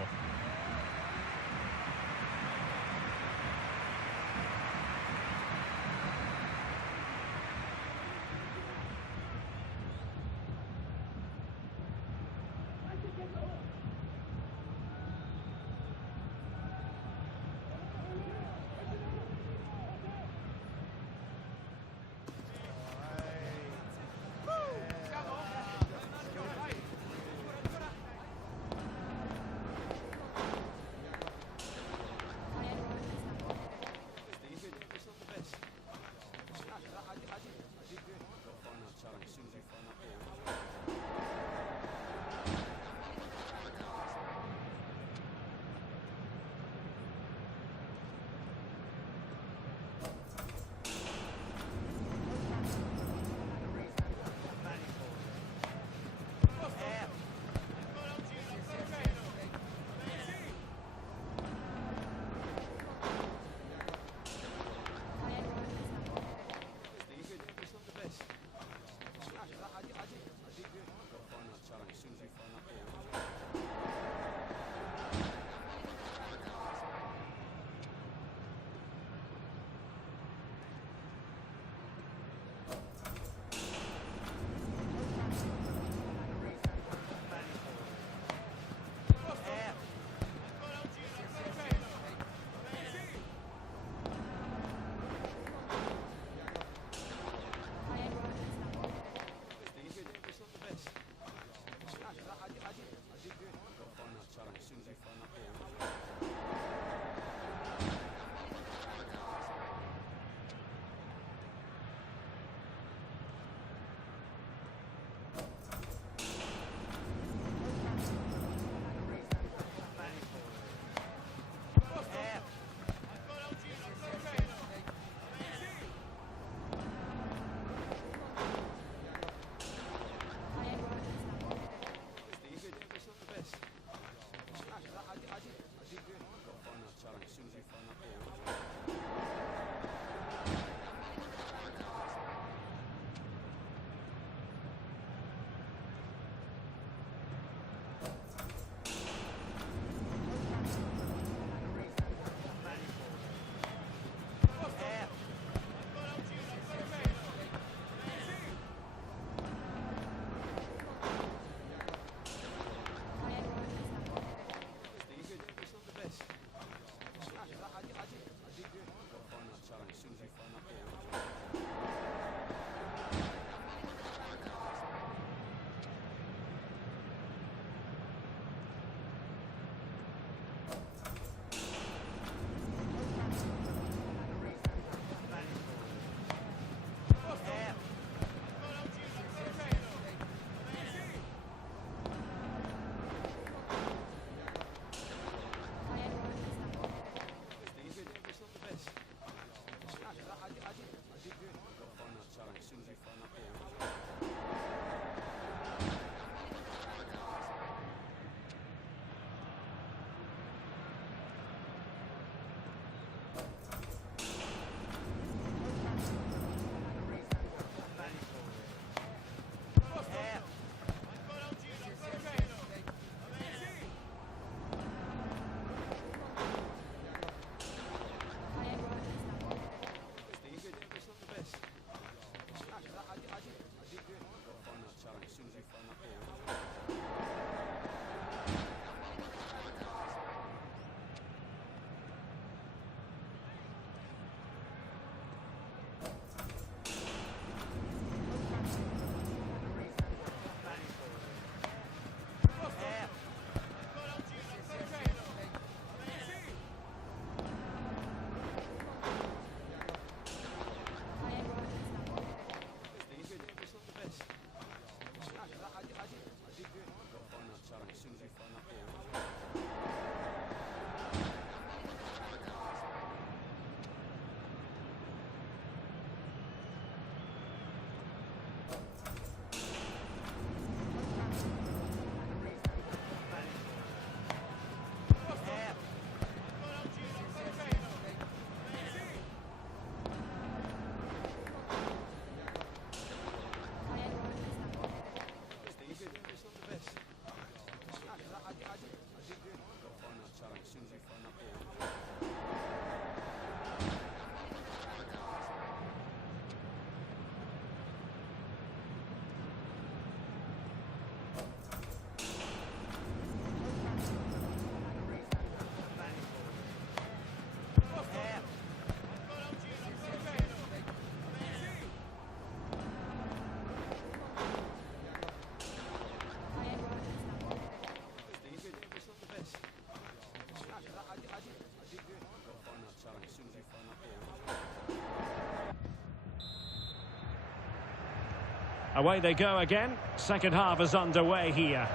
Away they go again. Second half is underway here.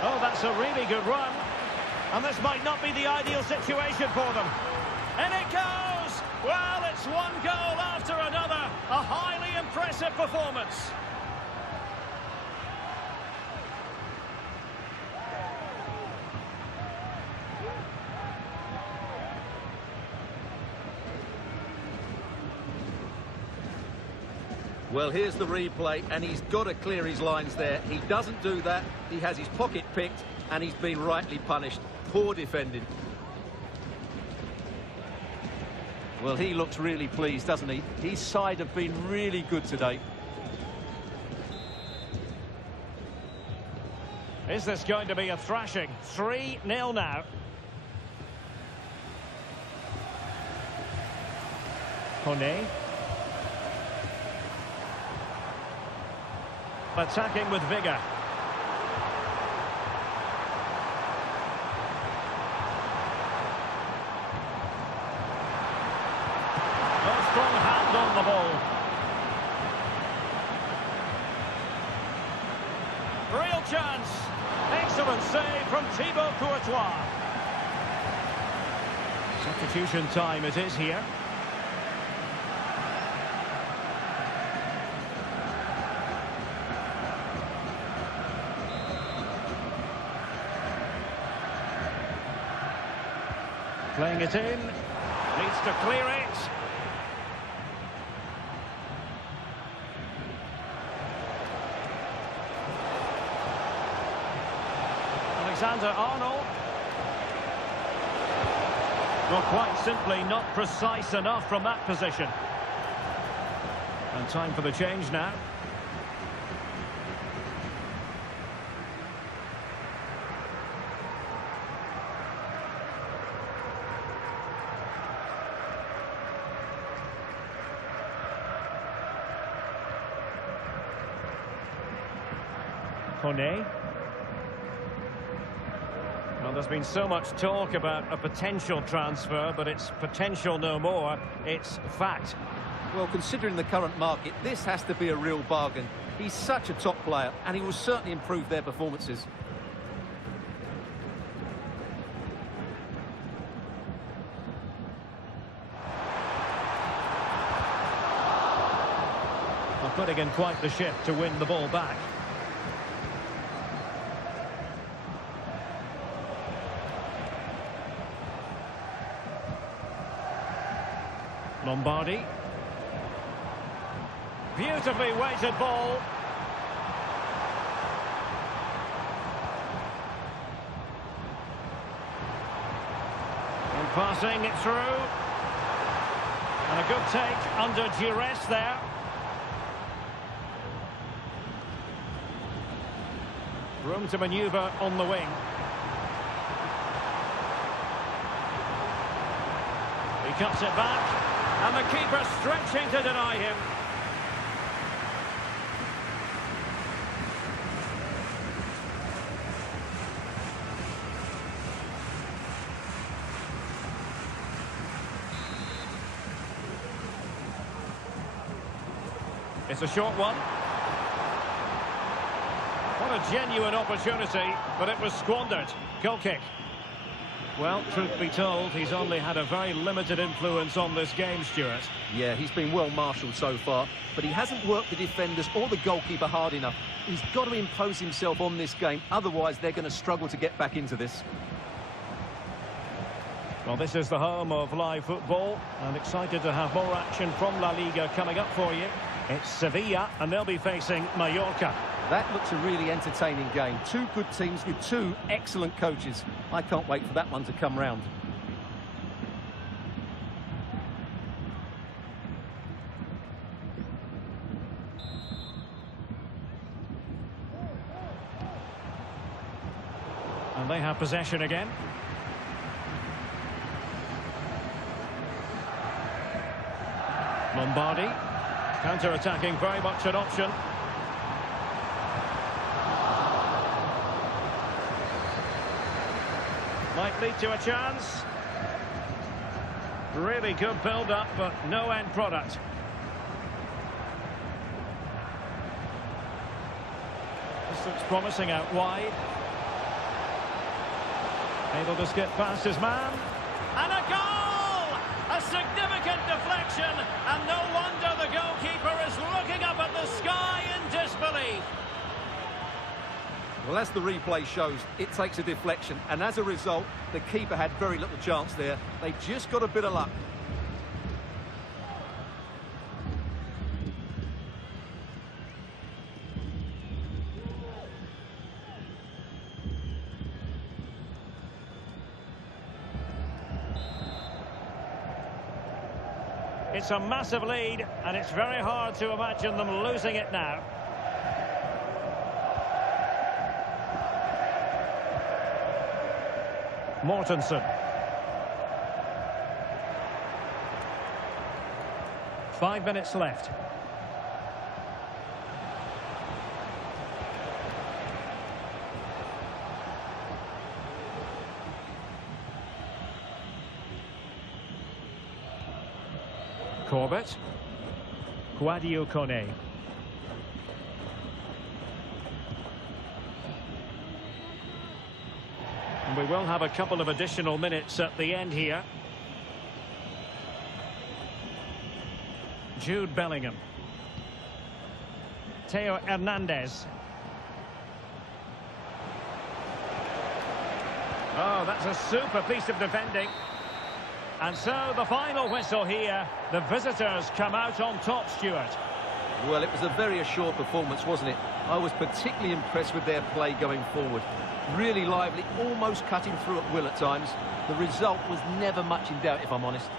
Oh, that's a really good run. And this might not be the ideal situation for them. And it goes! Well, it's one goal after another. A highly impressive performance. Well, here's the replay, and he's got to clear his lines there. He doesn't do that. He has his pocket picked, and he's been rightly punished. Poor defending. Well, he looks really pleased, doesn't he? His side have been really good today. Is this going to be a thrashing? 3-0 now. Kone. Attacking with vigour. A strong hand on the ball. Real chance. Excellent save from Thibaut Courtois. Substitution time it is here. Playing it in, needs to clear it. Alexander-Arnold. Well, quite simply not precise enough from that position. And time for the change now. Kone. Well, there's been so much talk about a potential transfer, but it's potential no more. It's fact. Well, considering the current market, this has to be a real bargain. He's such a top player, and he will certainly improve their performances. Well, putting in quite the shift to win the ball back. Lombardi. Beautifully weighted ball. And passing it through. And a good take under duress there. Room to manoeuvre on the wing. He cuts it back. And the keeper stretching to deny him. It's a short one. What a genuine opportunity, but it was squandered. Goal kick. Well, truth be told, he's only had a very limited influence on this game, Stuart. Yeah, he's been well marshalled so far, but he hasn't worked the defenders or the goalkeeper hard enough. He's got to impose himself on this game, otherwise they're going to struggle to get back into this. Well, this is the home of live football, and excited to have more action from La Liga coming up for you. It's Sevilla, and they'll be facing Mallorca. That looks a really entertaining game. Two good teams with two excellent coaches. I can't wait for that one to come round. And they have possession again. Lombardi. Counter-attacking, very much an option. Might lead to a chance. Really good build-up, but no end product. This looks promising out wide. Able to skip past his man. And a goal! A significant deflection, and no wonder the goalkeeper is looking up at the sky in disbelief. Well, as the replay shows, it takes a deflection, and as a result, the keeper had very little chance there. They just got a bit of luck. It's a massive lead, and it's very hard to imagine them losing it now. Mortensen. 5 minutes left. Corbett. Guadio Kone. And we will have a couple of additional minutes at the end here. Jude Bellingham. Theo Hernandez. Oh, that's a super piece of defending. And so the final whistle here. The visitors come out on top, Stuart. Well, it was a very assured performance, wasn't it? I was particularly impressed with their play going forward. Really lively, almost cutting through at will at times. The result was never much in doubt, if I'm honest.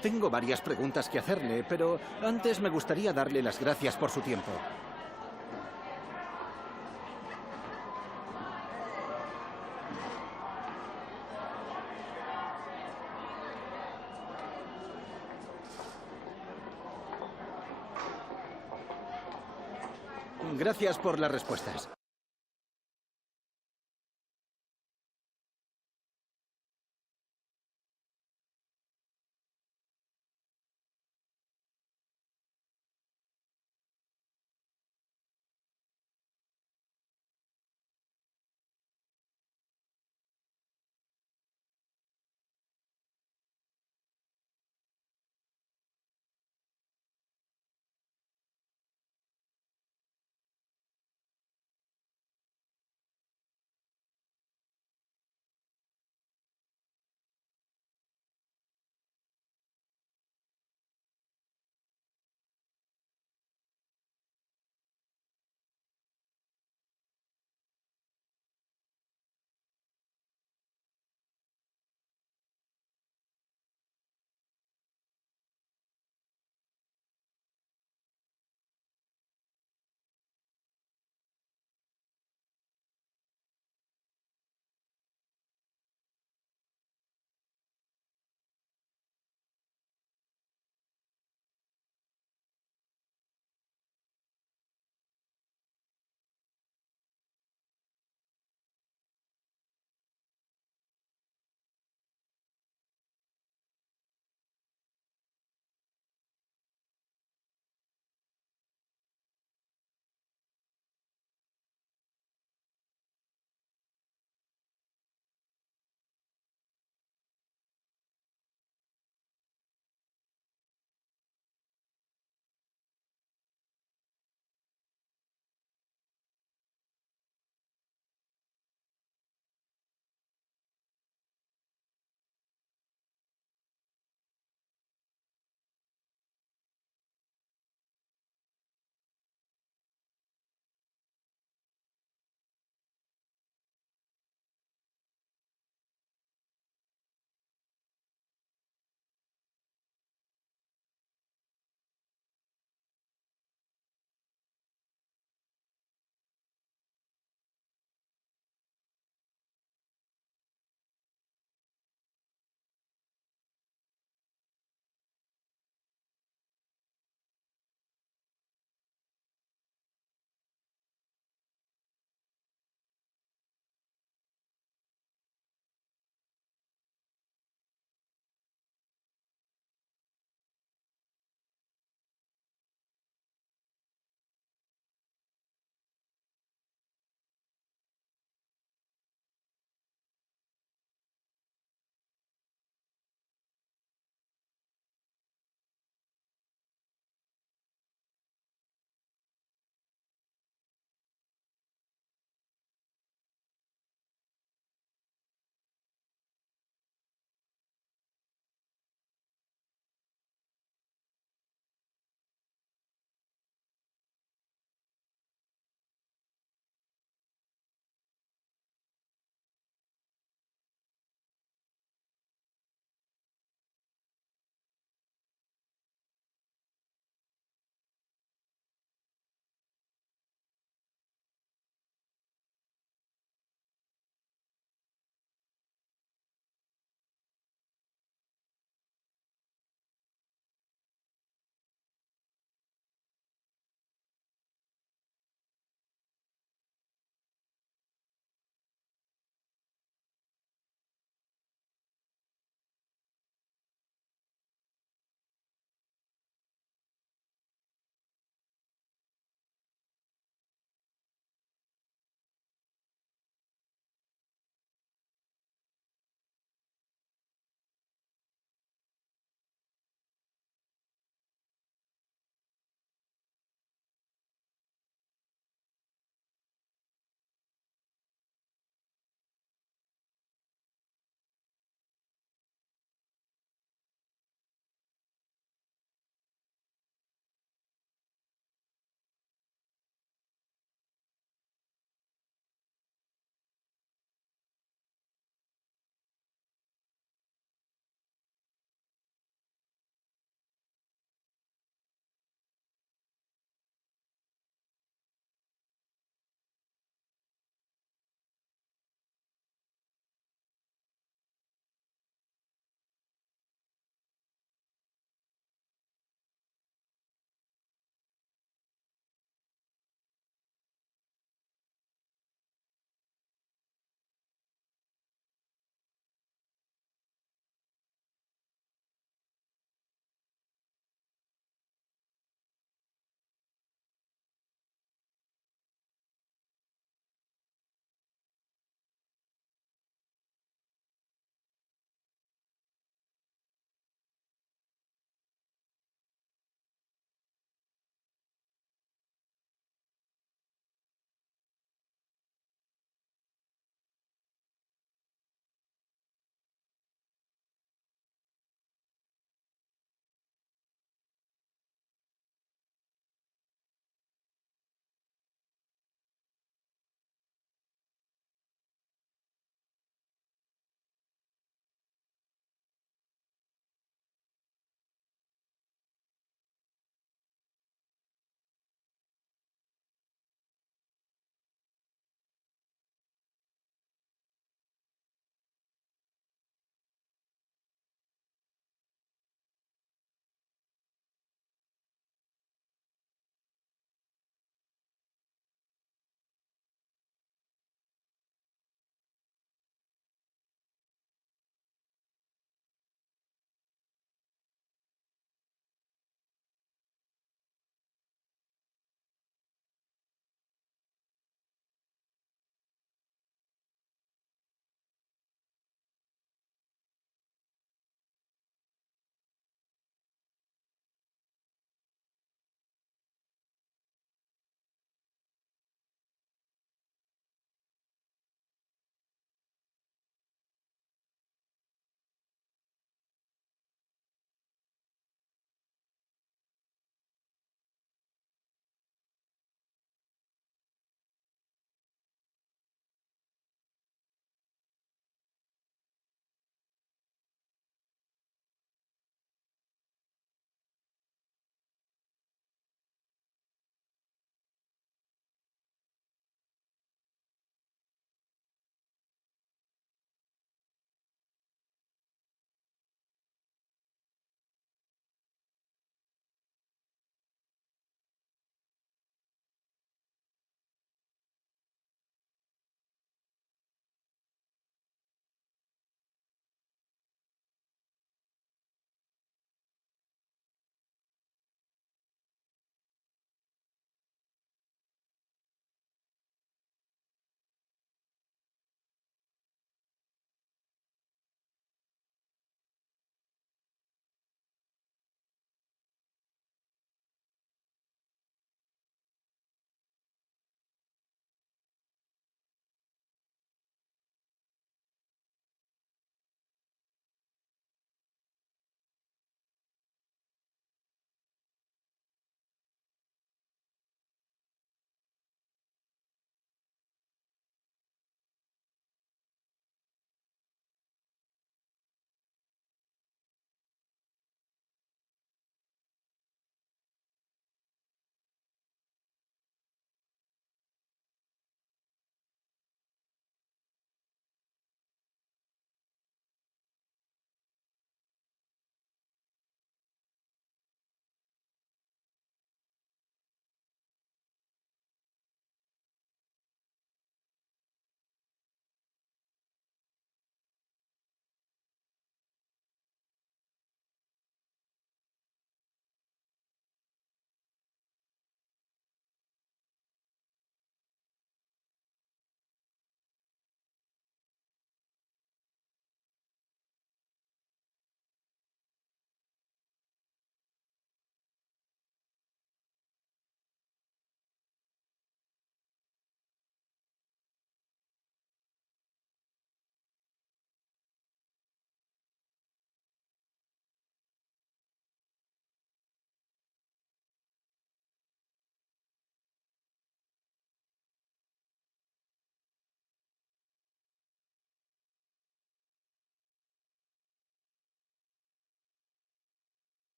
Tengo varias preguntas que hacerle, pero antes me gustaría darle las gracias por su tiempo. Gracias por las respuestas.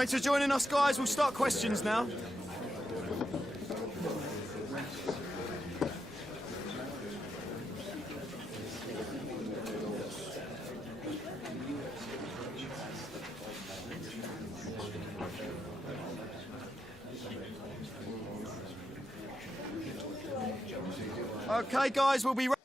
Thanks for joining us, guys. We'll start questions now. Okay, guys, we'll be ready.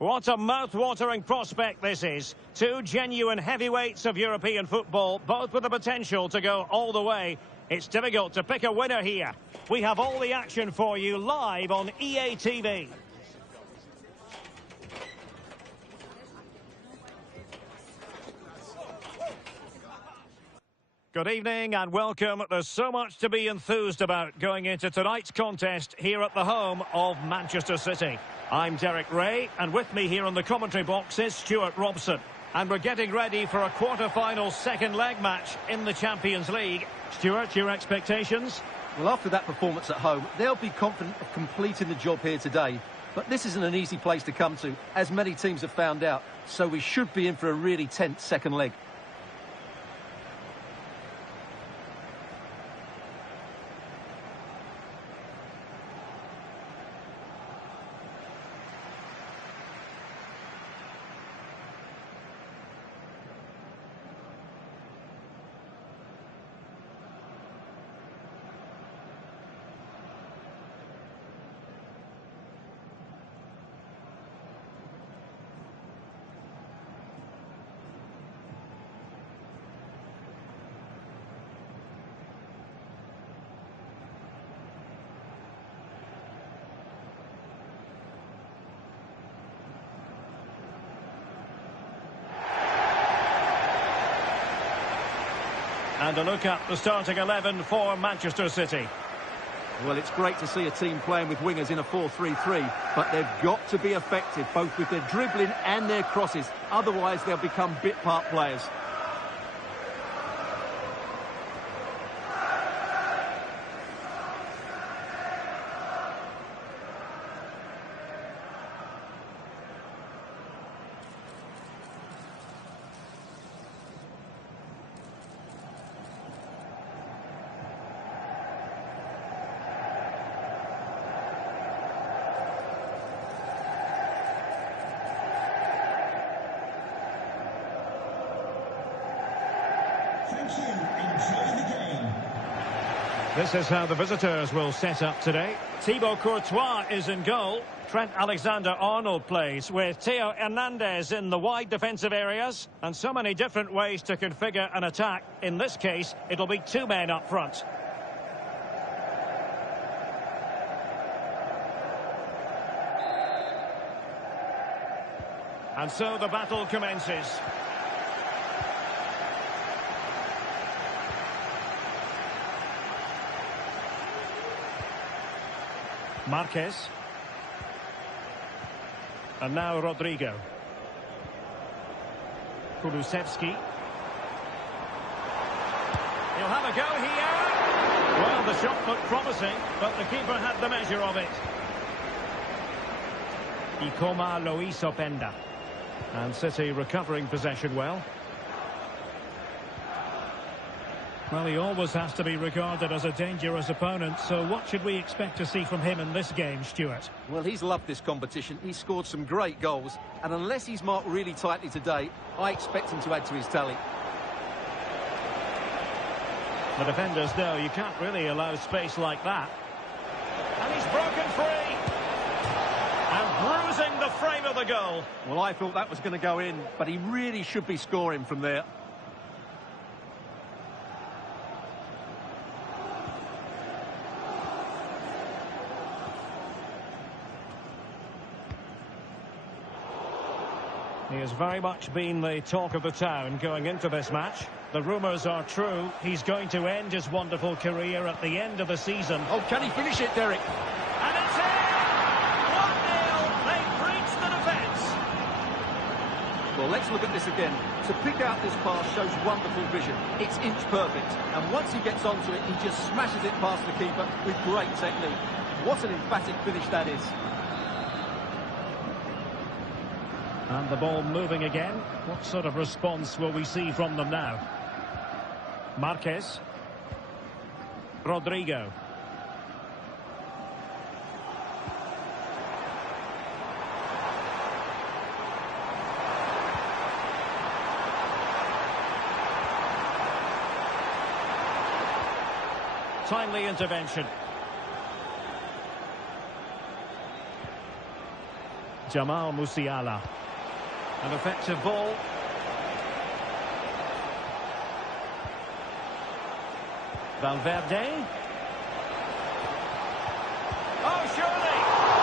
What a mouth-watering prospect this is. Two genuine heavyweights of European football, both with the potential to go all the way. It's difficult to pick a winner here. We have all the action for you live on EA TV. Good evening and welcome. There's so much to be enthused about going into tonight's contest here at the home of Manchester City. I'm Derek Ray, and with me here on the commentary box is Stuart Robson. And we're getting ready for a quarter-final second leg match in the Champions League. Stuart, your expectations? Well, after that performance at home, they'll be confident of completing the job here today. But this isn't an easy place to come to, as many teams have found out. So we should be in for a really tense second leg. And a look at the starting 11 for Manchester City. Well, it's great to see a team playing with wingers in a 4-3-3, but they've got to be effective, both with their dribbling and their crosses. Otherwise, they'll become bit-part players. Thank you. Enjoy the game. This is how the visitors will set up today. Thibaut Courtois is in goal. Trent Alexander-Arnold plays with Theo Hernandez in the wide defensive areas. And so many different ways to configure an attack. In this case, it'll be two men up front. And so the battle commences. Marquez. And now Rodrigo. Kulusevski. He'll have a go here. Well, the shot looked promising, but the keeper had the measure of it. Ikoma Lois Openda. And City recovering possession well. Well, he always has to be regarded as a dangerous opponent, so what should we expect to see from him in this game, Stuart? Well, he's loved this competition. He's scored some great goals, and unless he's marked really tightly today, I expect him to add to his tally. The defenders know you can't really allow space like that. And he's broken free. And bruising the frame of the goal. Well, I thought that was going to go in, but he really should be scoring from there. He has very much been the talk of the town going into this match. The rumours are true. He's going to end his wonderful career at the end of the season. Oh, can he finish it, Derek? And it's in! 1-0. They've breached the defence. Well, let's look at this again. To pick out this pass shows wonderful vision. It's inch perfect. And once he gets onto it, he just smashes it past the keeper with great technique. What an emphatic finish that is. And the ball moving again. What sort of response will we see from them now? Marquez. Rodrigo. Timely intervention. Jamal Musiala. An effective ball. Valverde. Oh, surely!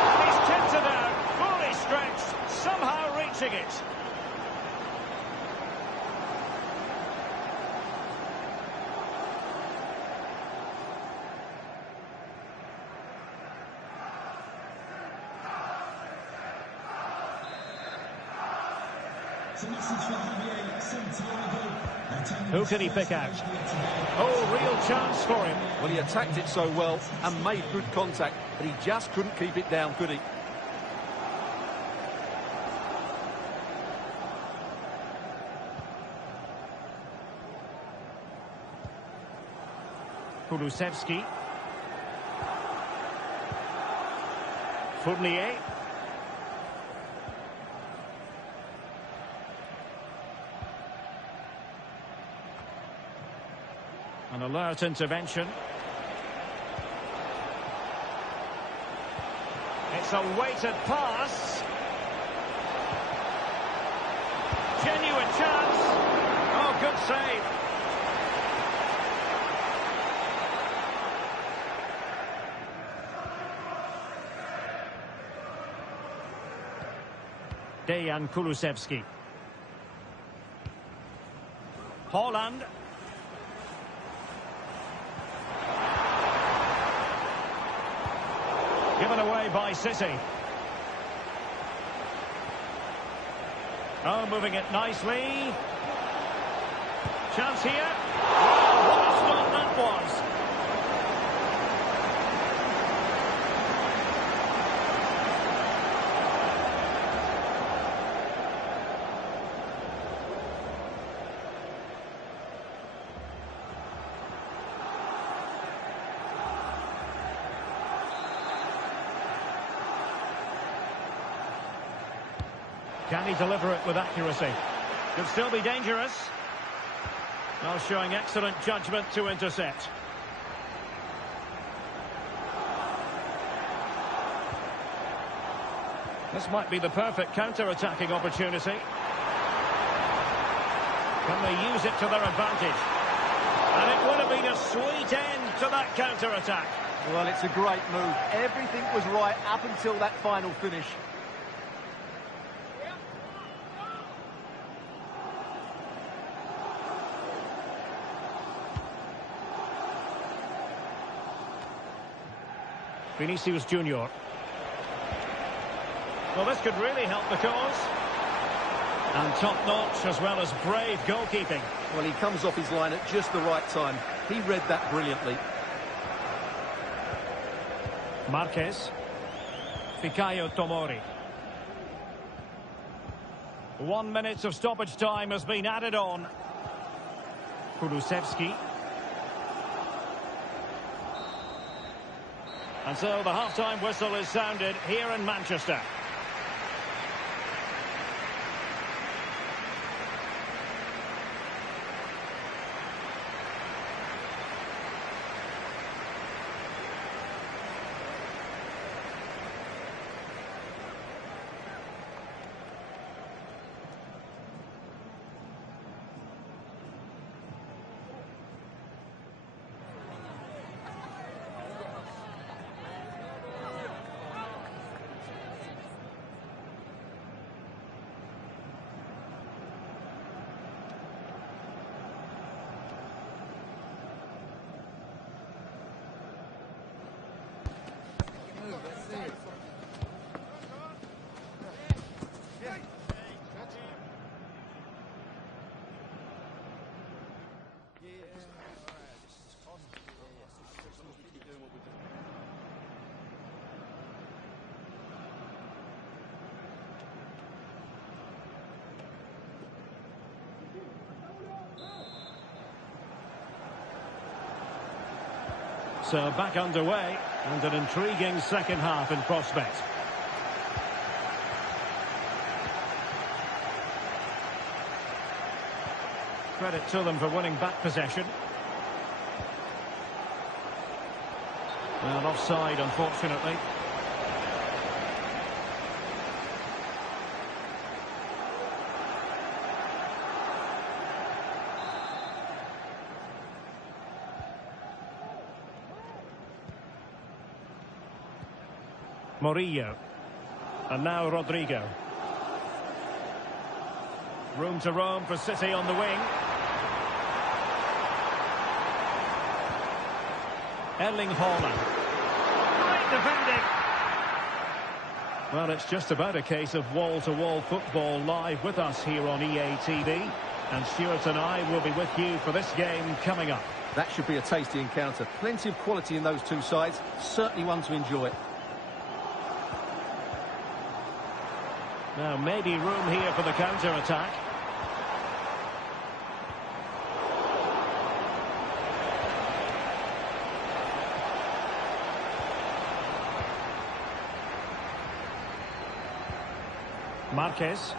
And he's tipped it out, fully stretched, somehow reaching it. Who can he pick out? Oh, real chance for him. Well, he attacked it so well and made good contact, but he just couldn't keep it down, could he? Kulusevski. Fournier. An alert intervention. It's a weighted pass. Genuine chance. Oh, good save. Dejan Kulusevski. Haaland. Given away by City. Oh, moving it nicely. Chance here. Well, what a start that was. Can he deliver it with accuracy? Could still be dangerous. Now showing excellent judgment to intercept. This might be the perfect counter-attacking opportunity. Can they use it to their advantage? And it would have been a sweet end to that counter-attack. Well, it's a great move. Everything was right up until that final finish. Vinicius Junior. Well, this could really help the cause. And top-notch as well as brave goalkeeping. Well, he comes off his line at just the right time. He read that brilliantly. Marquez. Fikayo Tomori. 1 minute of stoppage time has been added on. Kulusevski. And so the half-time whistle is sounded here in Manchester. So back underway, and an intriguing second half in prospect. Credit to them for winning back possession. And offside, unfortunately. Murillo. And now Rodrigo. Room to roam for City on the wing. Erling Haaland. Great defending. Well, it's just about a case of wall-to-wall football live with us here on EA TV. And Stuart and I will be with you for this game coming up. That should be a tasty encounter. Plenty of quality in those two sides. Certainly one to enjoy. Now, maybe room here for the counter-attack. Marquez.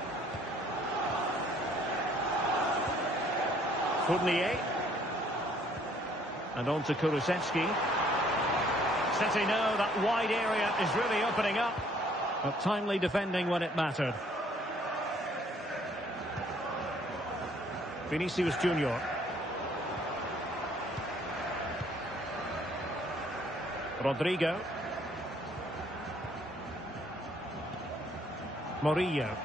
Fournier. And on to Kulusevski. City know that wide area is really opening up. But timely defending when it mattered. Vinicius Junior. Rodrigo. Murillo.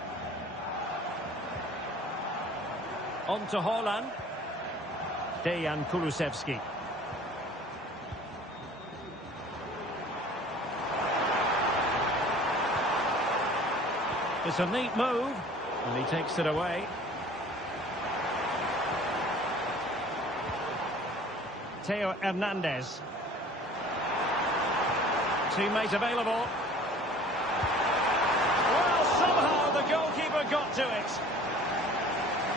On to Haaland. Dejan Kulusevski. It's a neat move, and he takes it away. Theo Hernandez. Teammate available. Well, somehow the goalkeeper got to it.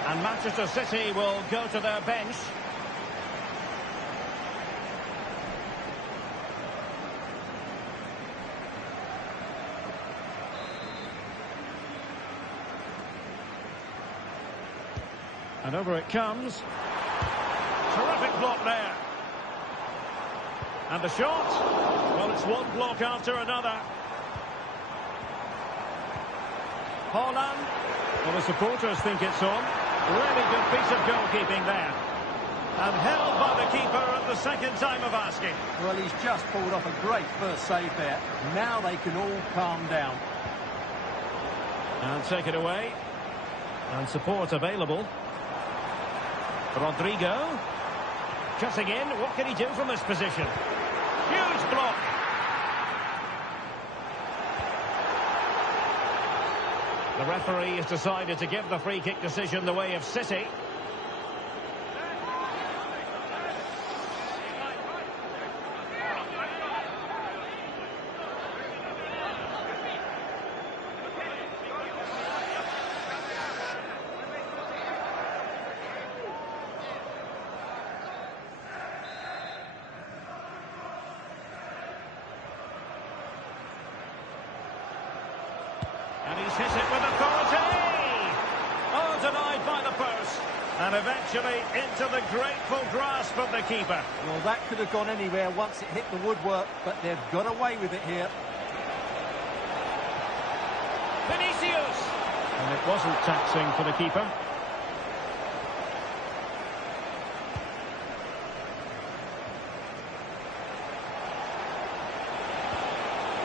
And Manchester City will go to their bench. And over it comes. Terrific block there. And the shot. Well, it's one block after another. Holland. Well, the supporters think it's on. Really good piece of goalkeeping there. And held by the keeper at the second time of asking. Well, he's just pulled off a great first save there. Now they can all calm down. And take it away. And support available. Rodrigo. Cutting in. What can he do from this position? Huge block. The referee has decided to give the free kick decision the way of City. And he's hit it with authority. Oh, denied by the post. And eventually into the grateful grasp of the keeper. Well, that could have gone anywhere once it hit the woodwork, but they've got away with it here. Vinicius. And it wasn't taxing for the keeper.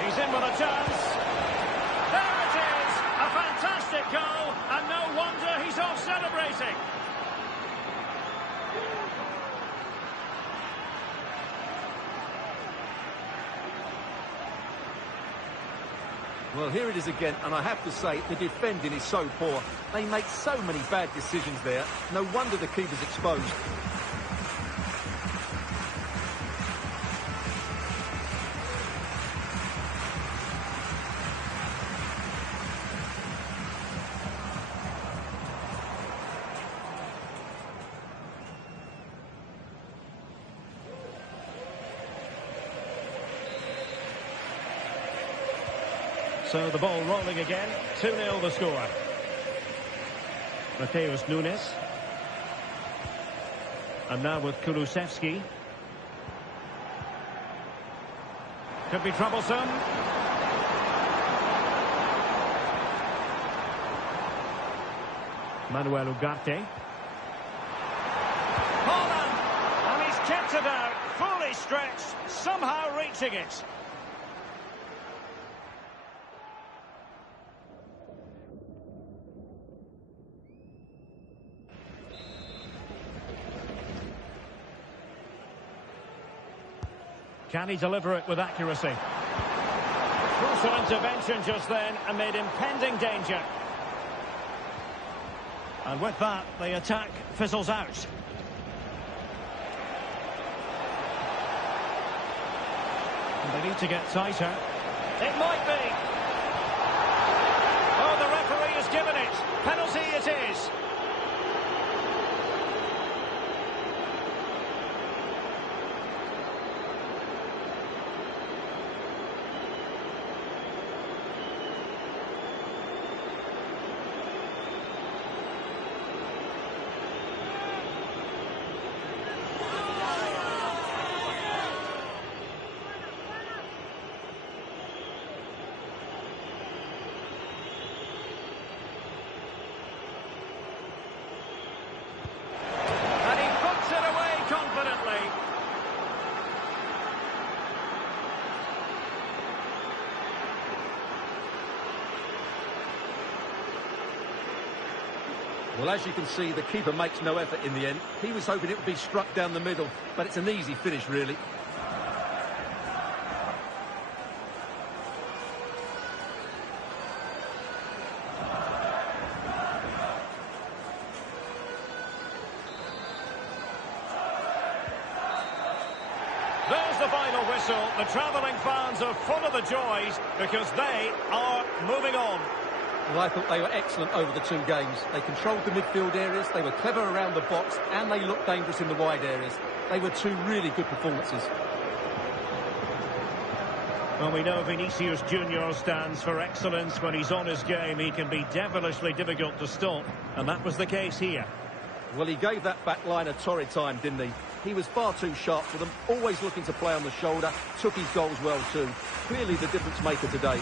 He's in with a chance. There it is! A fantastic goal, and no wonder he's off celebrating. Well, here it is again, and I have to say, the defending is so poor. They make so many bad decisions there. No wonder the keeper's exposed. So the ball rolling again. 2-0 the score. Mateus Nunes. And now with Kulusevski. Could be troublesome. Manuel Ugarte. Holland! And he's kept it out. Fully stretched. Somehow reaching it. Can he deliver it with accuracy? Crucial intervention just then amid impending danger. And with that, the attack fizzles out. And they need to get tighter. It might be. Oh, the referee has given it. Penalty it is. Well, as you can see, the keeper makes no effort in the end. He was hoping it would be struck down the middle, but it's an easy finish, really. There's the final whistle. The travelling fans are full of the joys because they are moving on. Well, I thought they were excellent over the two games. They controlled the midfield areas, they were clever around the box, and they looked dangerous in the wide areas. They were two really good performances. Well, we know Vinicius Junior stands for excellence. When he's on his game, he can be devilishly difficult to stop, and that was the case here. Well, he gave that back line a torrid time, didn't he? He was far too sharp for them, always looking to play on the shoulder, took his goals well too. Clearly the difference maker today.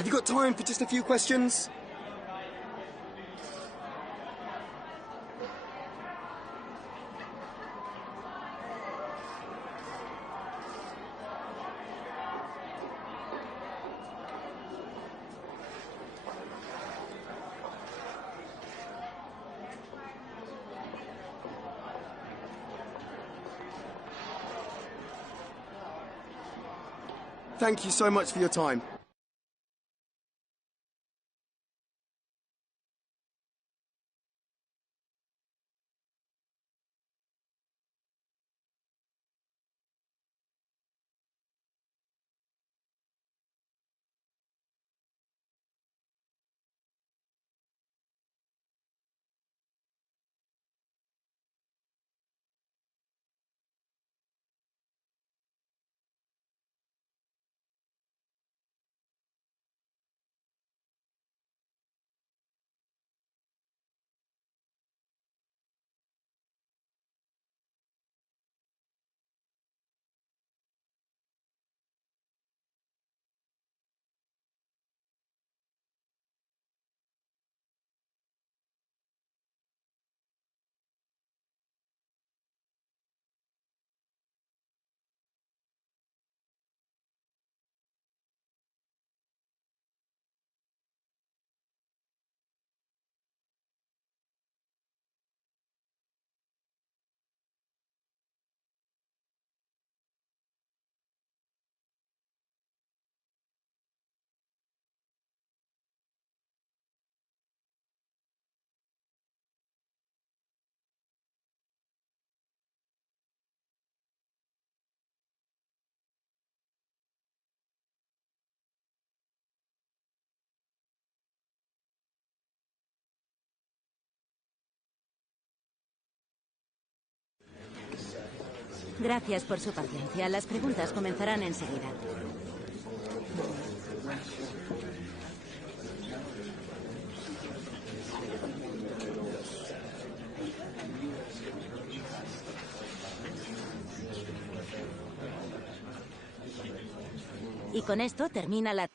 Have you got time for just a few questions? Thank you so much for your time. Gracias por su paciencia. Las preguntas comenzarán enseguida. Y con esto termina la...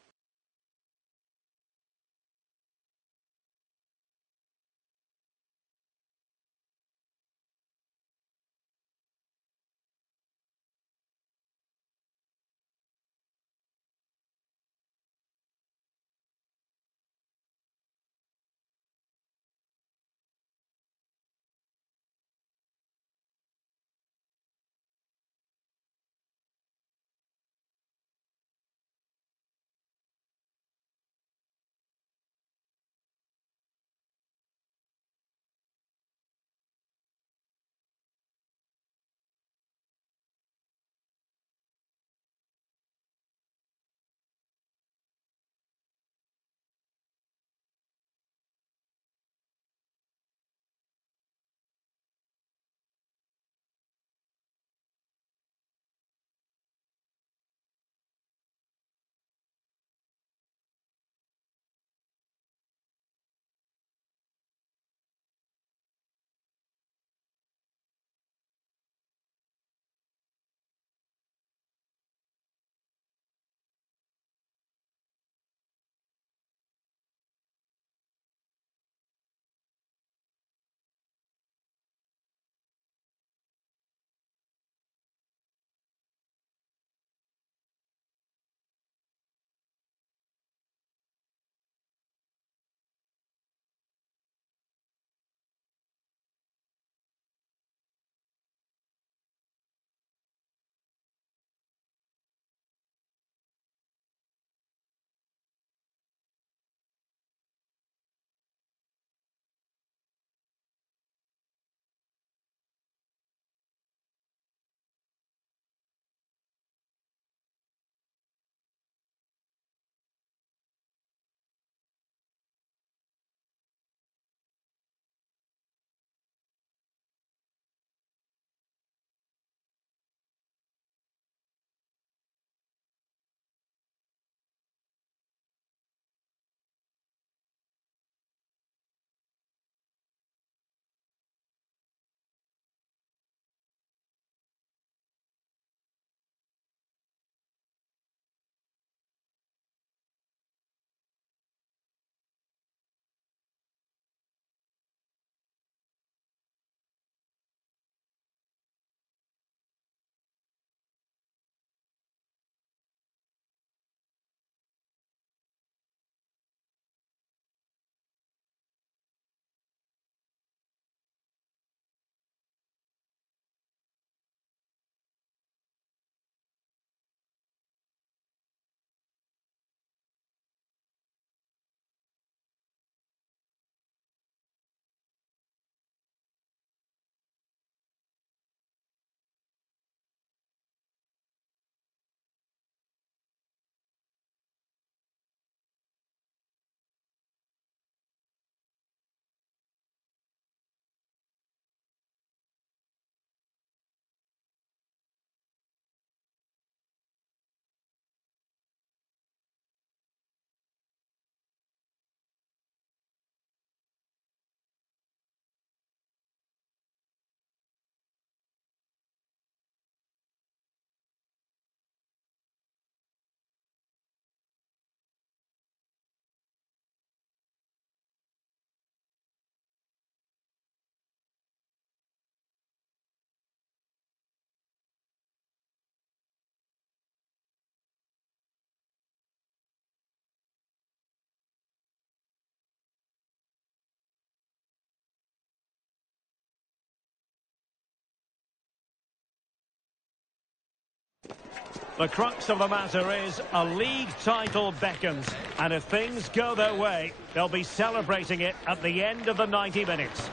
The crux of the matter is a league title beckons, and if things go their way, they'll be celebrating it at the end of the 90 minutes.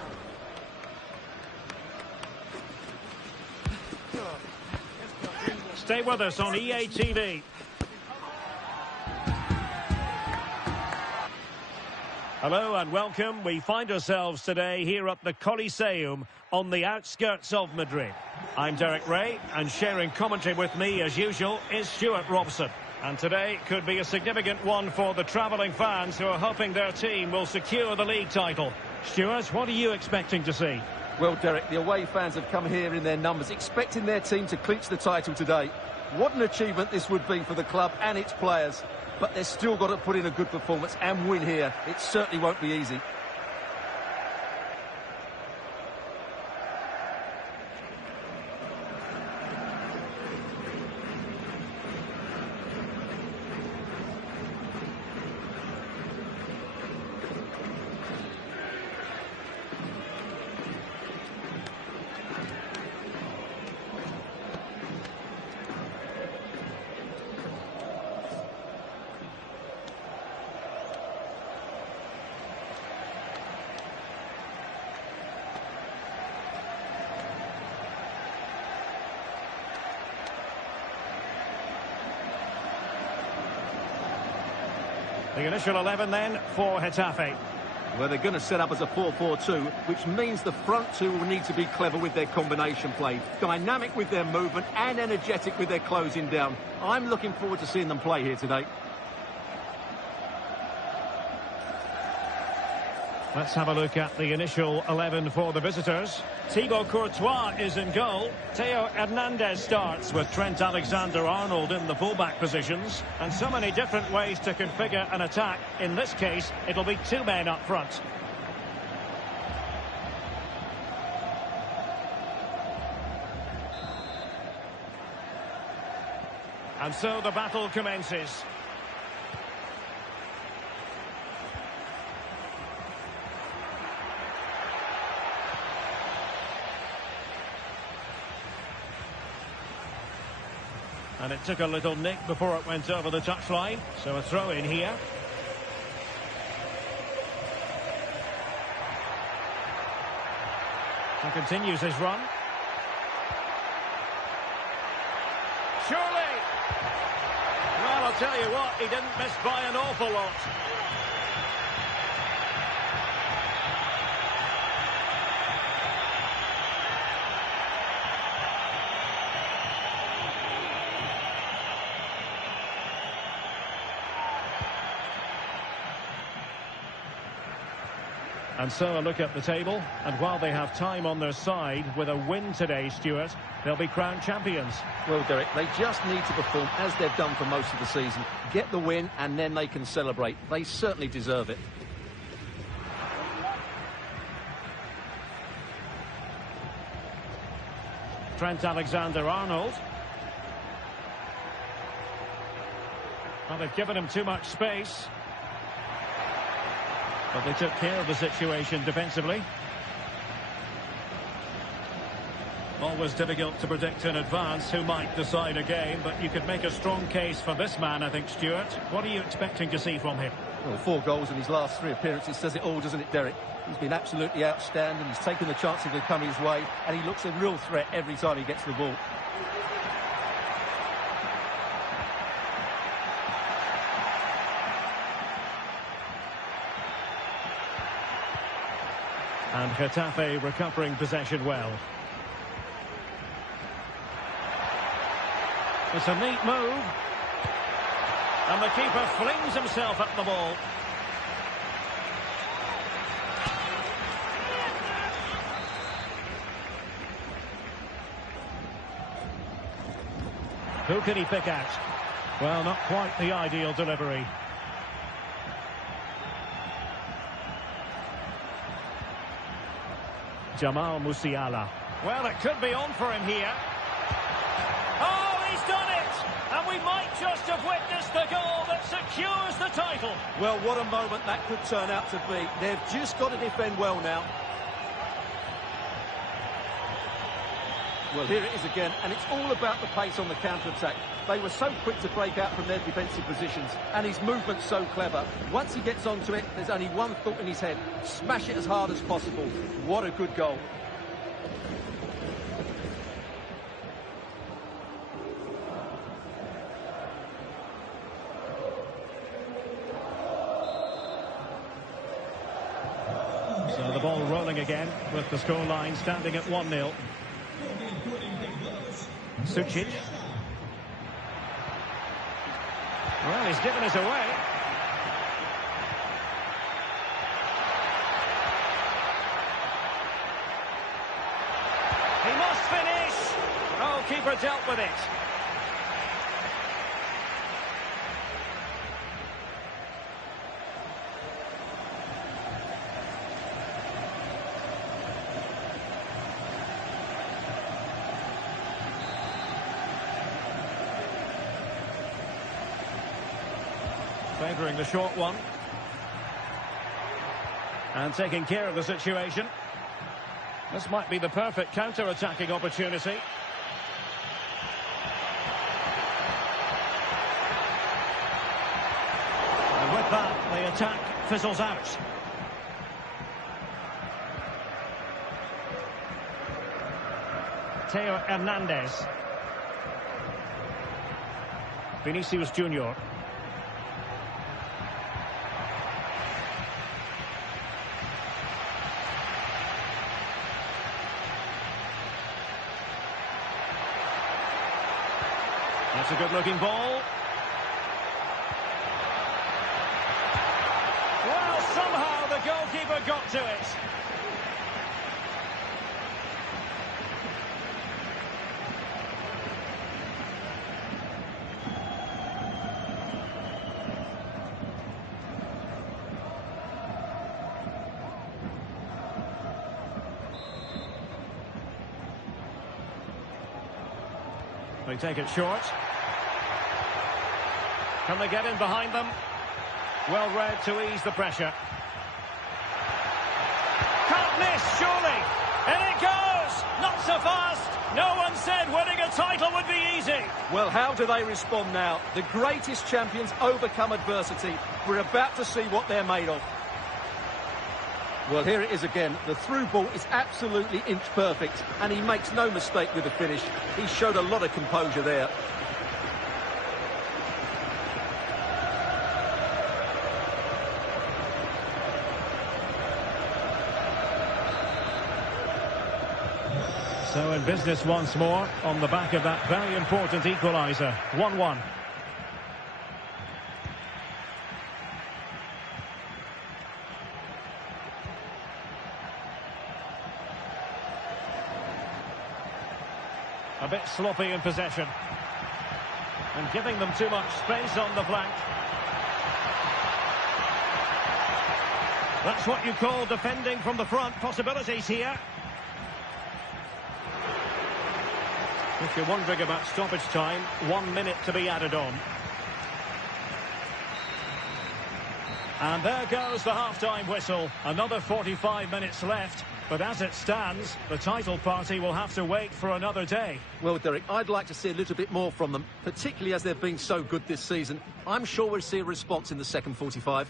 Stay with us on EA TV. Hello and welcome. We find ourselves today here at the Coliseum on the outskirts of Madrid. I'm Derek Ray, and sharing commentary with me as usual is Stuart Robson. And today could be a significant one for the travelling fans who are hoping their team will secure the league title. Stuart, what are you expecting to see? Well, Derek, the away fans have come here in their numbers, expecting their team to clinch the title today. What an achievement this would be for the club and its players. But they've still got to put in a good performance and win here. It certainly won't be easy. The initial 11 then for Getafe. Well, they're going to set up as a 4-4-2, which means the front two will need to be clever with their combination play, dynamic with their movement and energetic with their closing down. I'm looking forward to seeing them play here today. Let's have a look at the initial 11 for the visitors. Thibaut Courtois is in goal. Theo Hernandez starts with Trent Alexander-Arnold in the fullback positions. And so many different ways to configure an attack. In this case, it'll be two men up front. And so the battle commences. And it took a little nick before it went over the touchline. So a throw in here. He continues his run. Surely! Well, I'll tell you what, he didn't miss by an awful lot. And so a look at the table, and while they have time on their side, with a win today, Stuart, they'll be crowned champions. Well, Derek, they just need to perform as they've done for most of the season. Get the win, and then they can celebrate. They certainly deserve it. Trent Alexander-Arnold. Well, they've given him too much space. But they took care of the situation defensively. Always difficult to predict in advance who might decide a game, but you could make a strong case for this man, I think, Stuart. What are you expecting to see from him? Well, 4 goals in his last 3 appearances says it all, doesn't it, Derek? He's been absolutely outstanding. He's taken the chances that come his way, and he looks a real threat every time he gets the ball. And Getafe recovering possession well. It's a neat move. And the keeper flings himself at the ball. Who can he pick out? Well, not quite the ideal delivery. Jamal Musiala. Well, it could be on for him here. Oh, he's done it! And we might just have witnessed the goal that secures the title. Well, what a moment that could turn out to be. They've just got to defend well now. Well, here it is again, and it's all about the pace on the counter-attack. They were so quick to break out from their defensive positions, and his movement's so clever. Once he gets onto it, there's only one thought in his head: smash it as hard as possible. What a good goal. So the ball rolling again, with the scoreline standing at 1-0. Sucic. Well, he's given us away. He must finish. Oh, keeper dealt with it. Favouring the short one. And taking care of the situation. This might be the perfect counter-attacking opportunity. And with that, the attack fizzles out. Theo Hernandez. Vinicius Junior. That's a good-looking ball. Well, somehow the goalkeeper got to it. They take it short. Can they get in behind them? Well read to ease the pressure. Can't miss, surely. And it goes! Not so fast. No one said winning a title would be easy. Well, how do they respond now? The greatest champions overcome adversity. We're about to see what they're made of. Well, here it is again. The through ball is absolutely inch perfect, and he makes no mistake with the finish. He showed a lot of composure there. So in business once more, on the back of that very important equaliser. 1-1. A bit sloppy in possession. And giving them too much space on the flank. That's what you call defending from the front. Possibilities here. If you're wondering about stoppage time, 1 minute to be added on. And there goes the half-time whistle. Another 45 minutes left. But as it stands, the title party will have to wait for another day. Well, Derek, I'd like to see a little bit more from them, particularly as they've been so good this season. I'm sure we'll see a response in the second 45.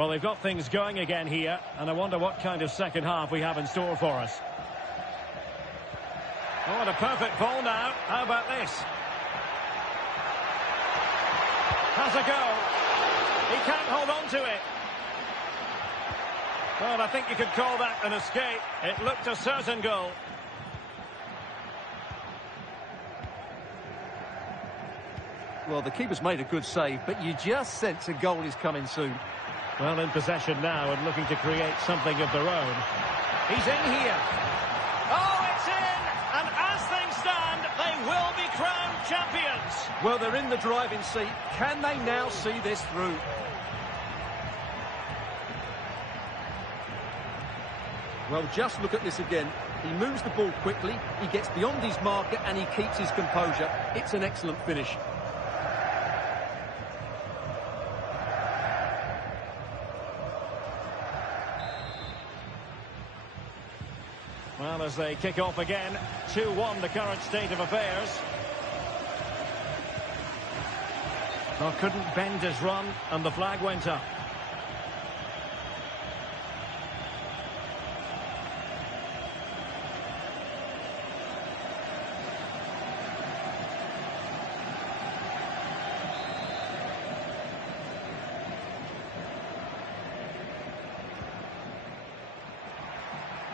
Well, they've got things going again here, and I wonder what kind of second half we have in store for us. Oh, what a perfect ball now. How about this? Has a go. He can't hold on to it. Well, I think you could call that an escape. It looked a certain goal. Well, the keeper's made a good save, but you just sense a goal is coming soon. Well, in possession now and looking to create something of their own. He's in here. Oh, it's in! And as things stand, they will be crowned champions. Well, they're in the driving seat. Can they now see this through? Well, just look at this again. He moves the ball quickly, he gets beyond his marker and he keeps his composure. It's an excellent finish. Well, as they kick off again, 2-1 the current state of affairs. Well, couldn't bend his run and the flag went up.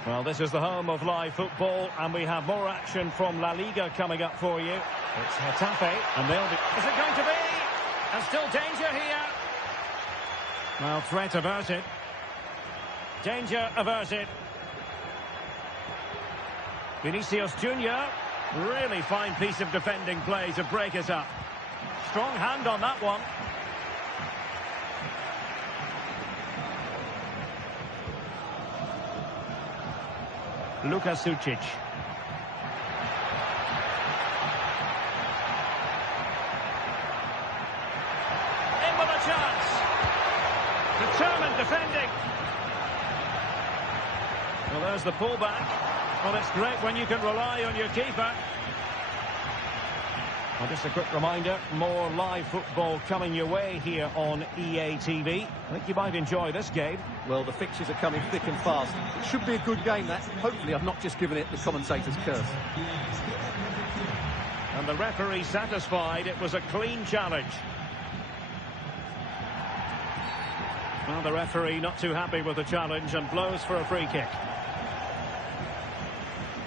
Well, this is the home of live football, and we have more action from La-Liga coming up for you. It's Getafe, and they'll be... Is it going to be? And still danger here. Well, threat averted. Danger averted. Vinicius Junior. Really fine piece of defending play to break it up. Strong hand on that one. Luka Sucic. chance. Determined defending. Well, there's the pullback. Well, it's great when you can rely on your keeper. Well, just a quick reminder, more live football coming your way here on EA TV. I think you might enjoy this game. Well, the fixtures are coming thick and fast. It should be a good game, that. Hopefully, I've not just given it the commentator's curse. And the referee satisfied it was a clean challenge. Well, the referee not too happy with the challenge and blows for a free kick.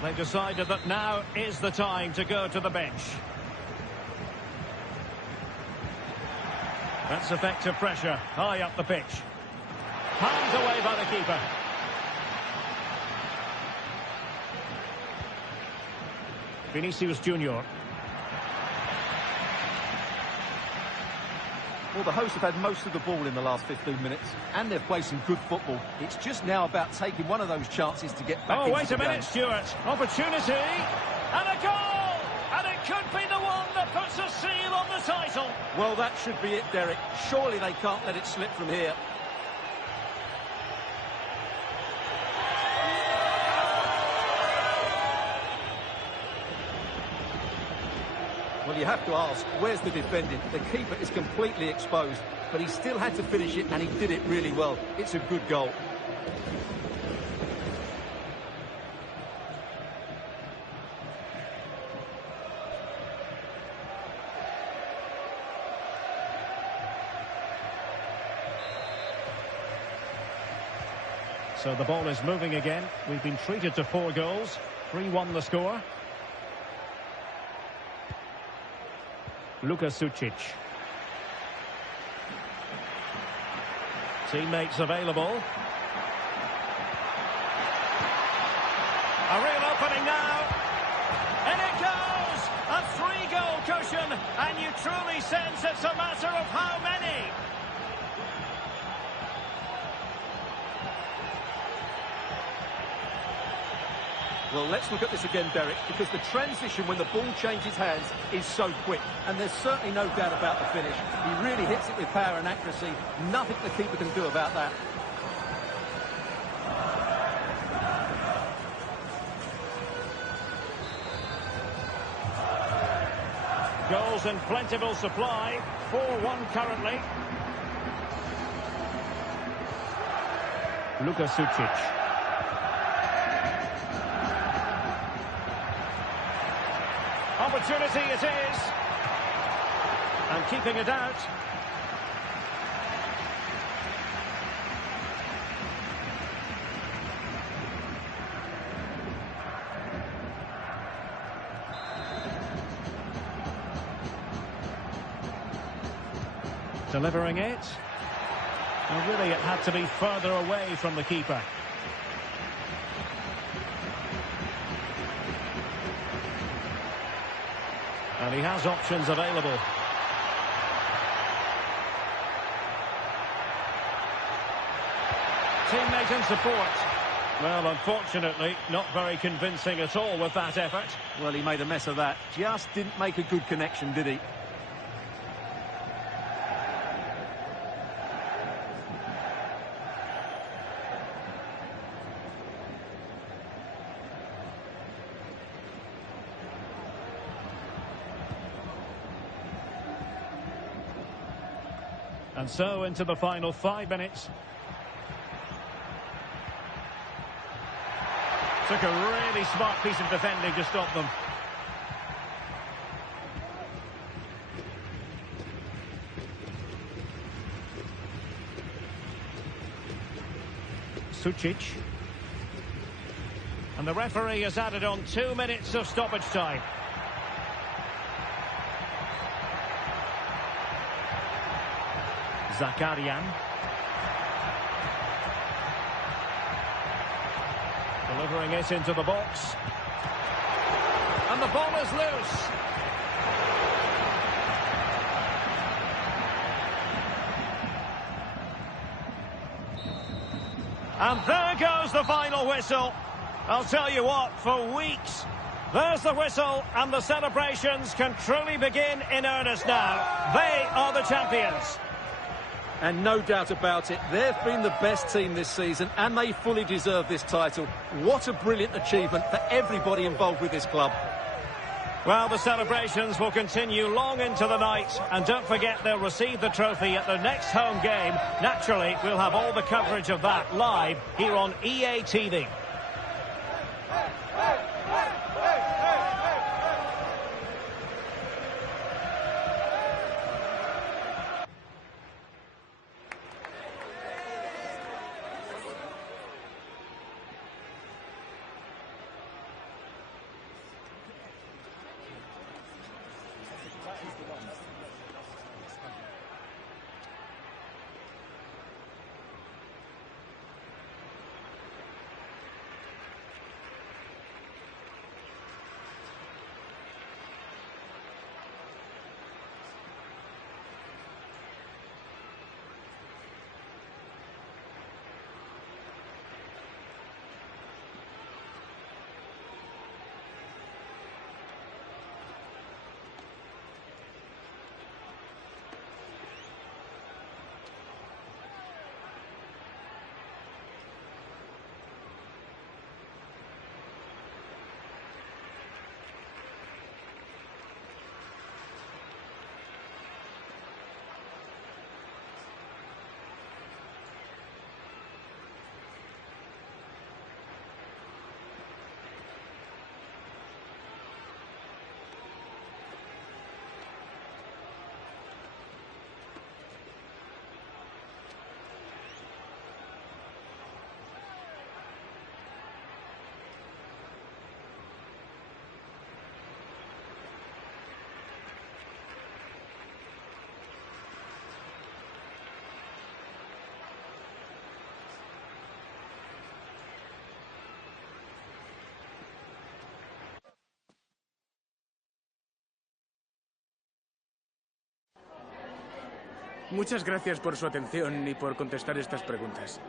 They've decided that now is the time to go to the bench. That's effective pressure, high up the pitch. Hands away by the keeper. Vinicius Junior. Well, the hosts have had most of the ball in the last 15 minutes, and they've played some good football. It's just now about taking one of those chances to get back into the game. Oh, wait a minute, Stuart. Opportunity, and a goal! And it could be the one that puts a seal on the title. Well, that should be it, Derek. Surely they can't let it slip from here. Well, you have to ask, where's the defending? The keeper is completely exposed, but he still had to finish it, and he did it really well. It's a good goal. So the ball is moving again. We've been treated to 4 goals. 3-1 the score. Luka Sucic. Teammates available. A real opening now. And it goes! A 3-goal cushion. And you truly sense it's a matter of how many. Well, let's look at this again, Derek, because the transition when the ball changes hands is so quick. And there's certainly no doubt about the finish. He really hits it with power and accuracy. Nothing the keeper can do about that. Goals in plentiful supply. 4-1 currently. Luka Sucic. Opportunity it is. And keeping it out. Delivering it. And really it had to be further away from the keeper. And he has options available. Teammate and support. Well, unfortunately, not very convincing at all with that effort. Well, he made a mess of that. Just didn't make a good connection, did he? And so into the final 5 minutes. Took a really smart piece of defending to stop them. Sucic. And the referee has added on 2 minutes of stoppage time. Zakarian. Delivering it into the box. And the ball is loose. And there goes the final whistle. I'll tell you what, for weeks, there's the whistle, and the celebrations can truly begin in earnest now. They are the champions. And no doubt about it, they've been the best team this season and they fully deserve this title. What a brilliant achievement for everybody involved with this club. Well, the celebrations will continue long into the night. And don't forget, they'll receive the trophy at the next home game. Naturally, we'll have all the coverage of that live here on EA TV. Muchas gracias por su atención y por contestar estas preguntas.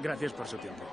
Gracias por su tiempo.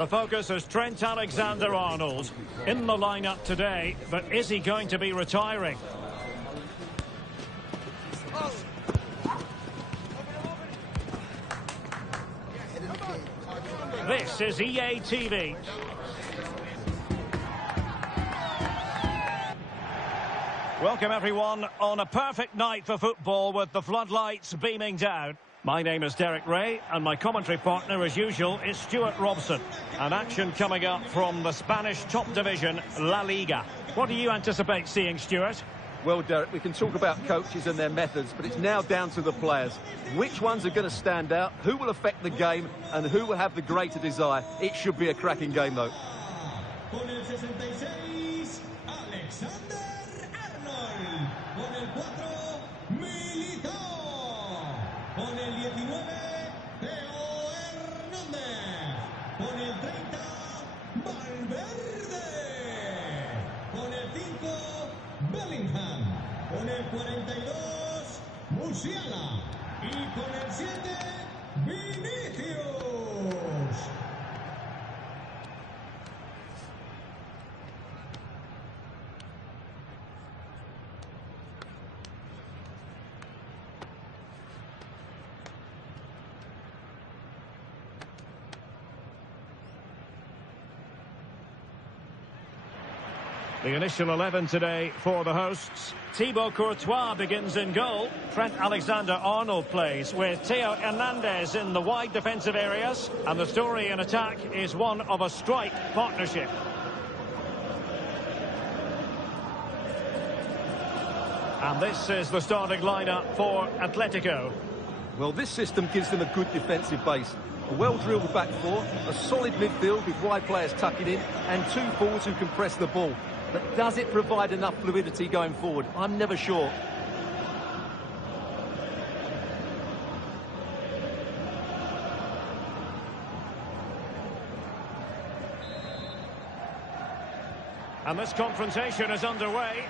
The focus is Trent Alexander-Arnold in the lineup today, but is he going to be retiring? This is EA TV. Welcome everyone on a perfect night for football with the floodlights beaming down. My name is Derek Ray and my commentary partner as usual is Stuart Robson. An action coming up from the Spanish top division, La Liga. What do you anticipate seeing, Stuart? Well, Derek, we can talk about coaches and their methods, but it's now down to the players. Which ones are going to stand out, who will affect the game, and who will have the greater desire? It should be a cracking game, though. Con el 66, Alexander-Arnold. Con el 4, Militao. Con el 19, Theo Hernández. Con el 30, Valverde. Con el 5, Bellingham. Con el 42, Musiala. Y con el 7, Vinicius. The initial 11 today for the hosts. Thibaut Courtois begins in goal. Trent Alexander-Arnold plays with Theo Hernandez in the wide defensive areas. And the story in attack is one of a strike partnership. And this is the starting lineup for Atletico. Well, this system gives them a good defensive base. A well-drilled back four, a solid midfield with wide players tucking in, and two forwards who can press the ball. But does it provide enough fluidity going forward? I'm never sure. And this confrontation is underway.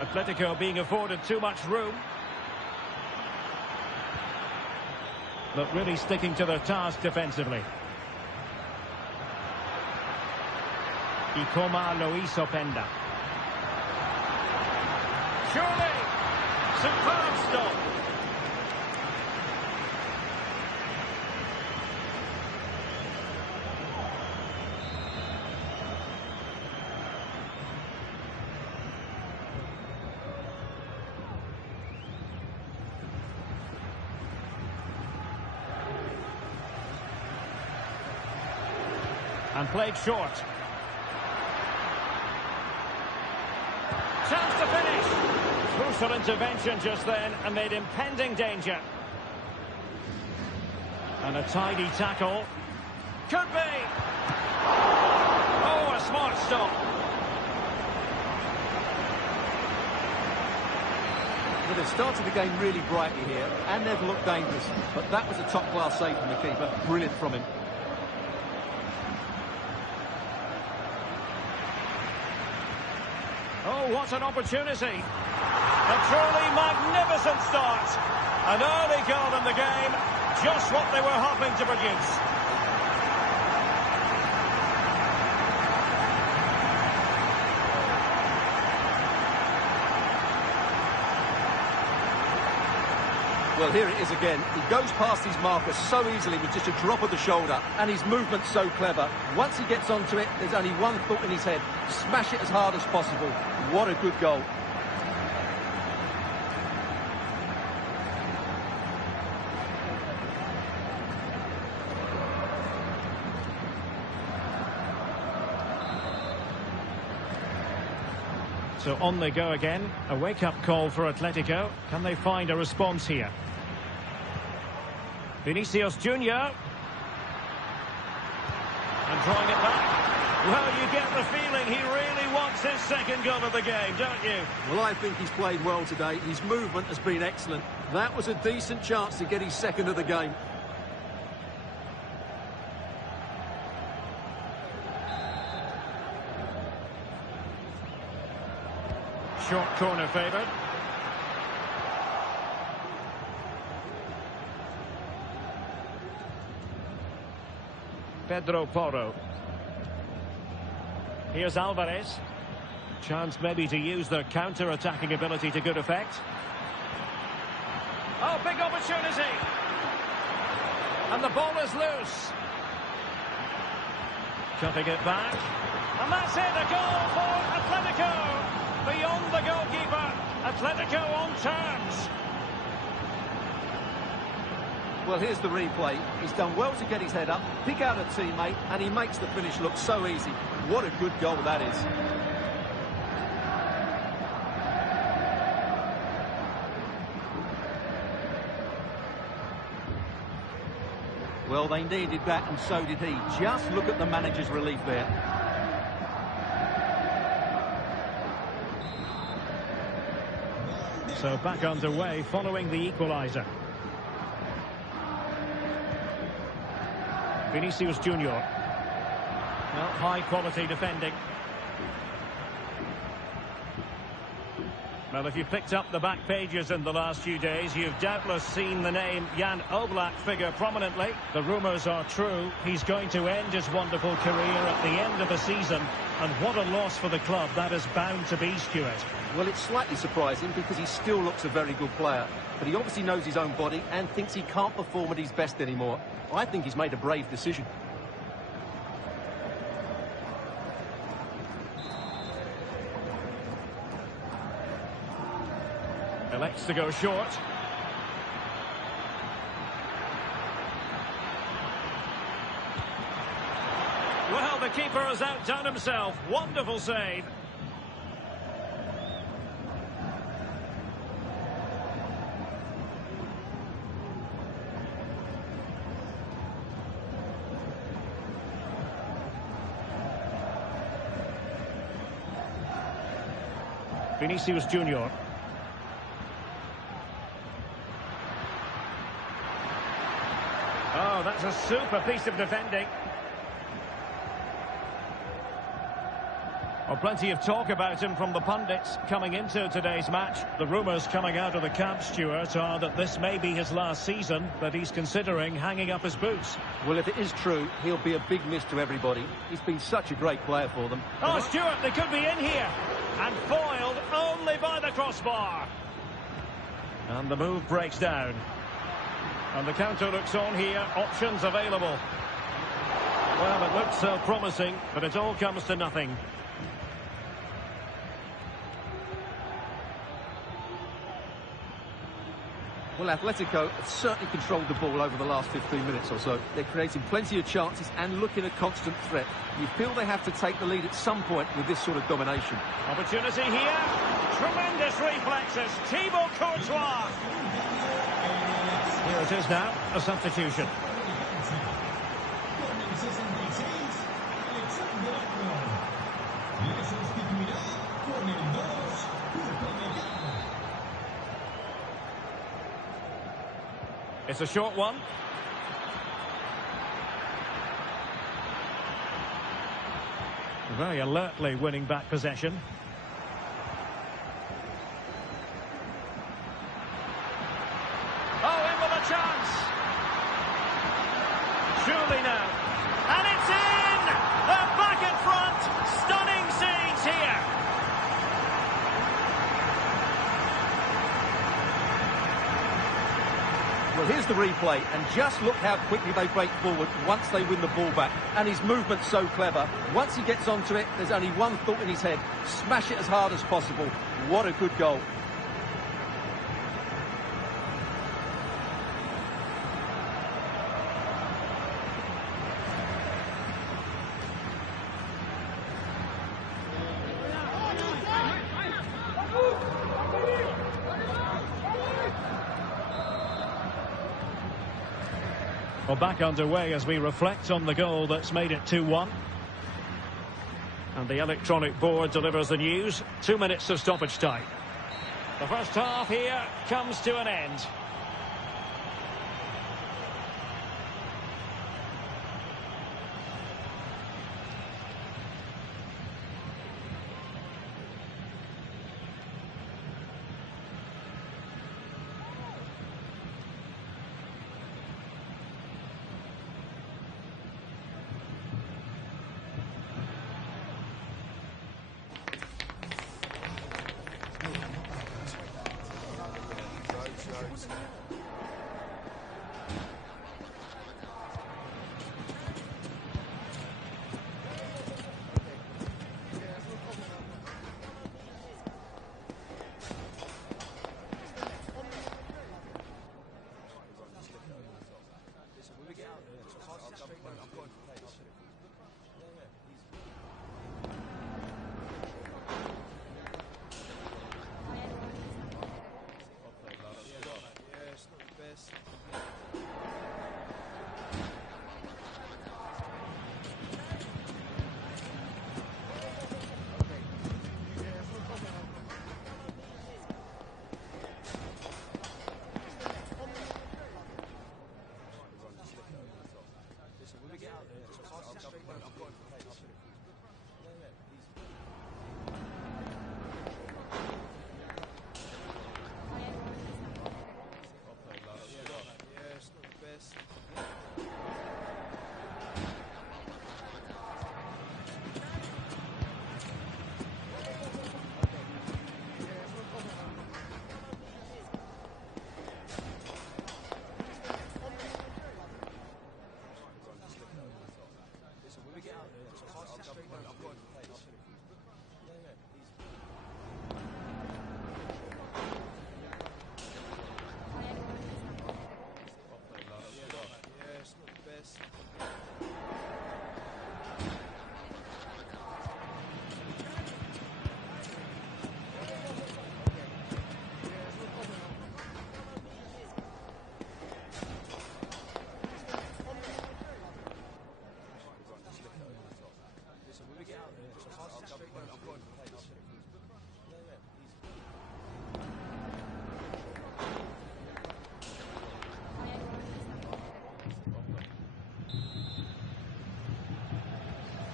Atletico being afforded too much room. But really sticking to their task defensively. Y como lo hizo Penda. Surely! Superb stop! And played short. Chance to finish. Crucial intervention just then amid impending danger. And a tidy tackle. Could be. Oh, a smart stop. Well, they've started the game really brightly here, and they've looked dangerous. But that was a top-class save from the keeper. Brilliant from him. Oh, what an opportunity. A truly magnificent start. An early goal in the game. Just what they were hoping to produce. Well, here it is again. He goes past his marker so easily with just a drop of the shoulder, and his movement's so clever. Once he gets onto it, there's only one thought in his head. Smash it as hard as possible. What a good goal. So on they go again. A wake-up call for Atletico. Can they find a response here? Vinicius Junior. And drawing it back. Well, you get the feeling he really wants his second goal of the game, don't you? Well, I think he's played well today. His movement has been excellent. That was a decent chance to get his second of the game. short corner favoured. Pedro Porro. Here's Alvarez. Chance maybe to use their counter-attacking ability to good effect. Oh, big opportunity. And the ball is loose. Cutting it back. And that's it, a goal for Atletico. Beyond the goalkeeper. Atletico on terms. Well, here's the replay. He's done well to get his head up, pick out a teammate, and he makes the finish look so easy. What a good goal that is. Well, they needed that, and so did he. Just look at the manager's relief there. So back underway following the equaliser. Vinicius Junior. Well, high-quality defending. Well, if you've picked up the back pages in the last few days, you've doubtless seen the name Jan Oblak figure prominently. The rumours are true. He's going to end his wonderful career at the end of the season. And what a loss for the club. That is bound to be, Stuart. Well, it's slightly surprising because he still looks a very good player. But he obviously knows his own body and thinks he can't perform at his best anymore. I think he's made a brave decision. Elects to go short. Well, the keeper has outdone himself. Wonderful save. Vinicius Junior. Oh, that's a super piece of defending. Well, plenty of talk about him from the pundits coming into today's match. The rumours coming out of the camp, Stuart, are that this may be his last season, but he's considering hanging up his boots. Well, if it is true, he'll be a big miss to everybody. He's been such a great player for them. Oh, Stuart, they could be in here. And foiled only by the crossbar. And the move breaks down. And the counter looks on here. Options available. Well, it looks so promising, but it all comes to nothing. Well, Atletico have certainly controlled the ball over the last 15 minutes or so. They're creating plenty of chances and looking a constant threat. You feel they have to take the lead at some point with this sort of domination. Opportunity here. Tremendous reflexes. Thibaut Courtois. Here it is now, a substitution. It's a short one. Very alertly winning back possession. Oh, in with a chance. Surely now. And it's in! They're back in front. Stunning scenes here. Well, here's the replay, and just look how quickly they break forward once they win the ball back. And his movement's so clever. Once he gets onto it, there's only one thought in his head. Smash it as hard as possible. What a good goal. Well, back underway as we reflect on the goal that's made it 2-1. And the electronic board delivers the news. 2 minutes of stoppage time. The first half here comes to an end.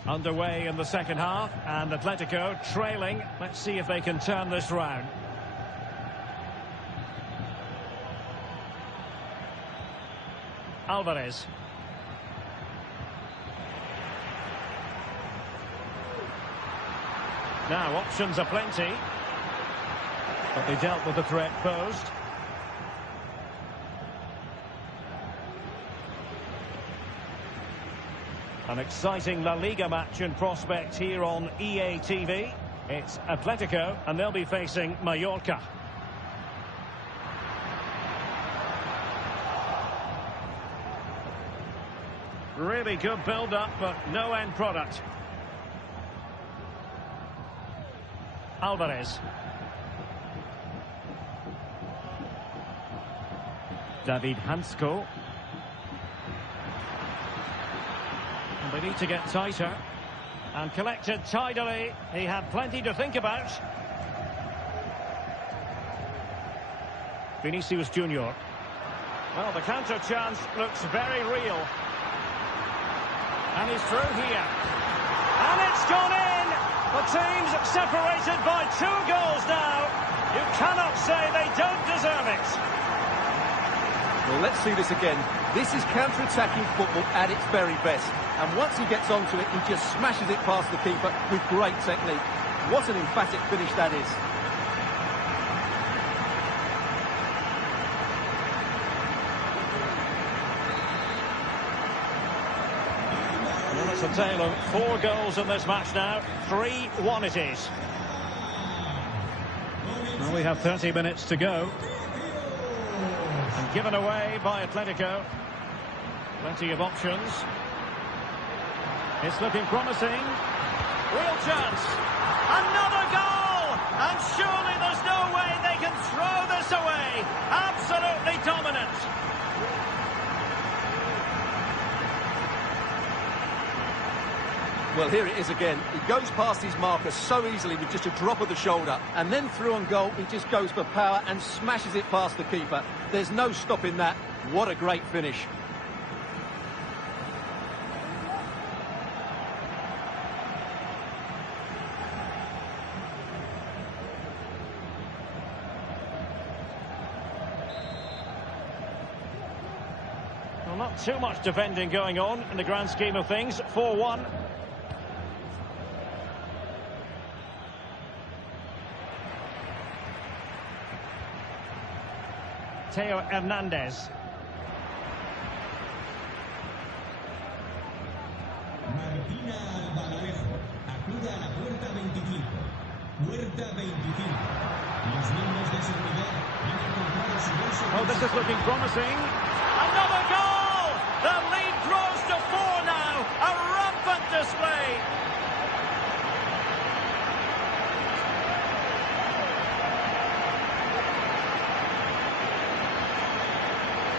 Underway in the second half, and Atletico trailing. Let's see if they can turn this round. Alvarez. Now, options are plenty. But they dealt with the threat posed. An exciting La Liga match in prospect here on EA TV. It's Atletico, and they'll be facing Mallorca. Really good build-up, but no end product. Alvarez. David Hansko. And they need to get tighter. And collected tidily. He had plenty to think about. Vinicius Junior. Well, the counter chance looks very real. And he's through here. And it's gone in! The team's separated by 2 goals now. You cannot say they don't deserve it. Well, let's see this again. This is counter-attacking football at its very best. And once he gets onto it, he just smashes it past the keeper with great technique. What an emphatic finish that is. Well, it's a tale of 4 goals in this match now. 3-1 it is. Well, we have 30 minutes to go. And given away by Atletico. Plenty of options. It's looking promising. Real chance. Another goal! And surely there's no way they can throw this away. Absolutely dominant. Well, here it is again. He goes past his marker so easily with just a drop of the shoulder. And then through on goal, he just goes for power and smashes it past the keeper. There's no stopping that. What a great finish. Well, not too much defending going on in the grand scheme of things. 4-1. Theo Hernandez. Martina Albaladejo acude a la puerta 25. Puerta 25. Los miembros de seguridad han encontrado su bolso. Oh, this is looking promising. Another goal! The lead grows to 4 now. A rampant display.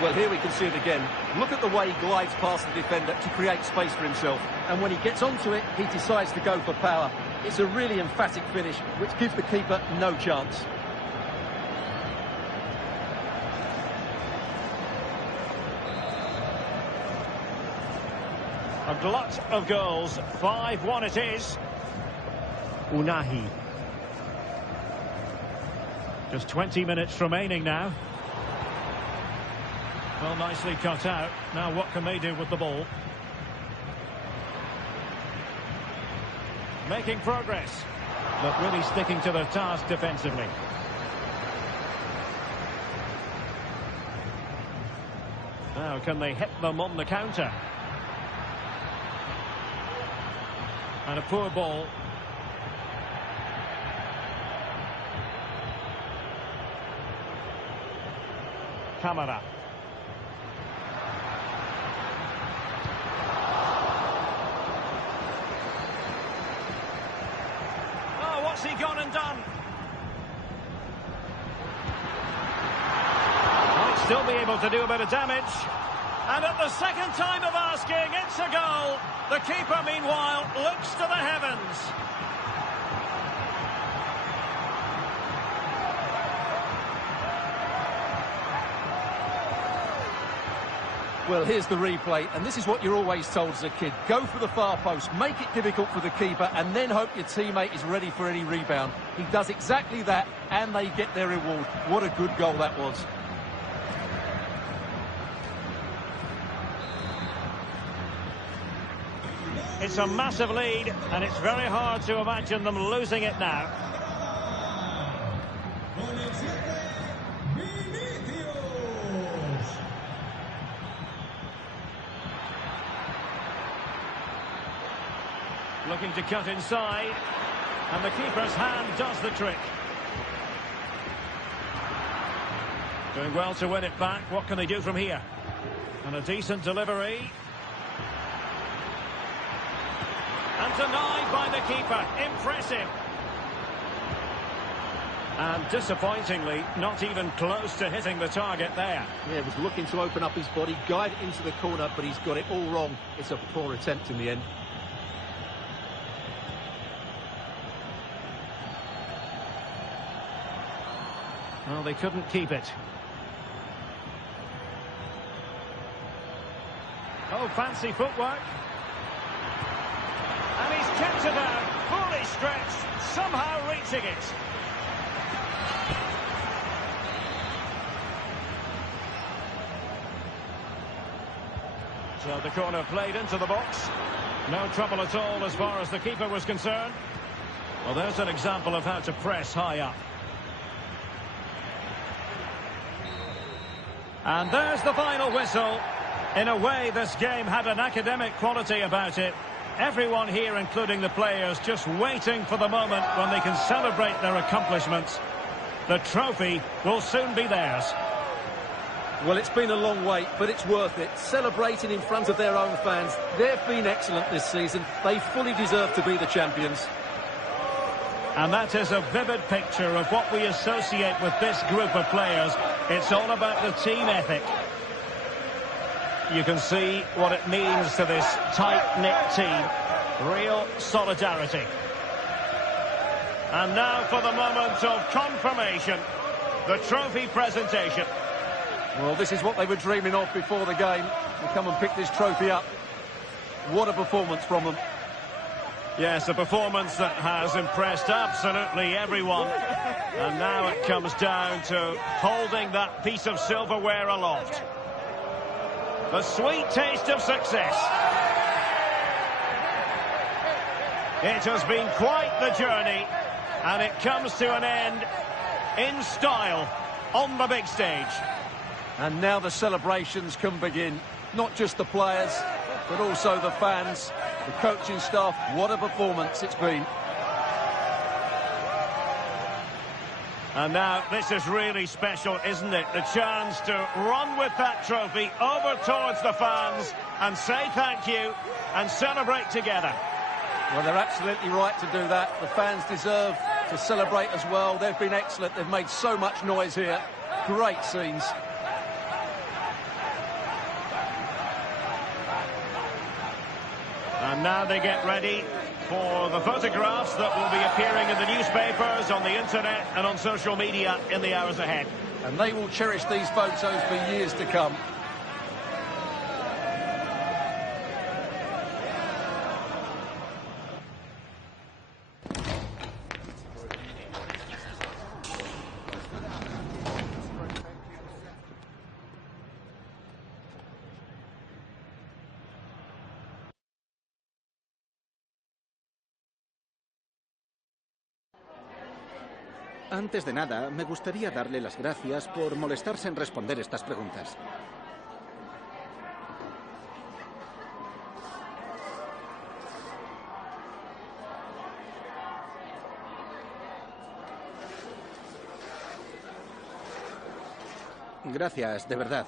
Well, here we can see it again. Look at the way he glides past the defender to create space for himself. And when he gets onto it, he decides to go for power. It's a really emphatic finish, which gives the keeper no chance. A glut of goals. 5-1 it is. Unahi. Just 20 minutes remaining now. Well, nicely cut out. Now what can they do with the ball? Making progress, but really sticking to their task defensively. Now, can they hit them on the counter? And a poor ball. Camara. What's he gone and done? Might still be able to do a bit of damage. And at the second time of asking, it's a goal. The keeper, meanwhile, looks to the heavens. Well, here's the replay, and this is what you're always told as a kid. Go for the far post, make it difficult for the keeper, and then hope your teammate is ready for any rebound. He does exactly that, and they get their reward. What a good goal that was. It's a massive lead, and it's very hard to imagine them losing it now. Looking to cut inside, and the keeper's hand does the trick. Doing well to win it back. What can they do from here? And a decent delivery. And denied by the keeper. Impressive. And disappointingly, not even close to hitting the target there. Yeah, he was looking to open up his body, guide it into the corner, but he's got it all wrong. It's a poor attempt in the end. Well, they couldn't keep it. Oh, fancy footwork. And he's kept it out, fully stretched, somehow reaching it. So the corner played into the box. No trouble at all as far as the keeper was concerned. Well, there's an example of how to press high up. And there's the final whistle. In a way, this game had an academic quality about it. Everyone here, including the players, just waiting for the moment when they can celebrate their accomplishments. The trophy will soon be theirs. Well, it's been a long wait, but it's worth it. Celebrating in front of their own fans. They've been excellent this season. They fully deserve to be the champions. And that is a vivid picture of what we associate with this group of players. It's all about the team ethic. You can see what it means to this tight-knit team. Real solidarity. And now for the moment of confirmation. The trophy presentation. Well, this is what they were dreaming of before the game. To come and pick this trophy up. What a performance from them. Yes, a performance that has impressed absolutely everyone. And now it comes down to holding that piece of silverware aloft. The sweet taste of success. It has been quite the journey, and it comes to an end in style on the big stage. And now the celebrations can begin. Not just the players, but also the fans, the coaching staff. What a performance it's been. And now this is really special, isn't it? The chance to run with that trophy over towards the fans and say thank you and celebrate together. Well, they're absolutely right to do that. The fans deserve to celebrate as well. They've been excellent. They've made so much noise here. Great scenes. And now they get ready for the photographs that will be appearing in the newspapers, on the internet and on social media in the hours ahead. And they will cherish these photos for years to come. Antes de nada, me gustaría darle las gracias por molestarse en responder estas preguntas. Gracias, de verdad.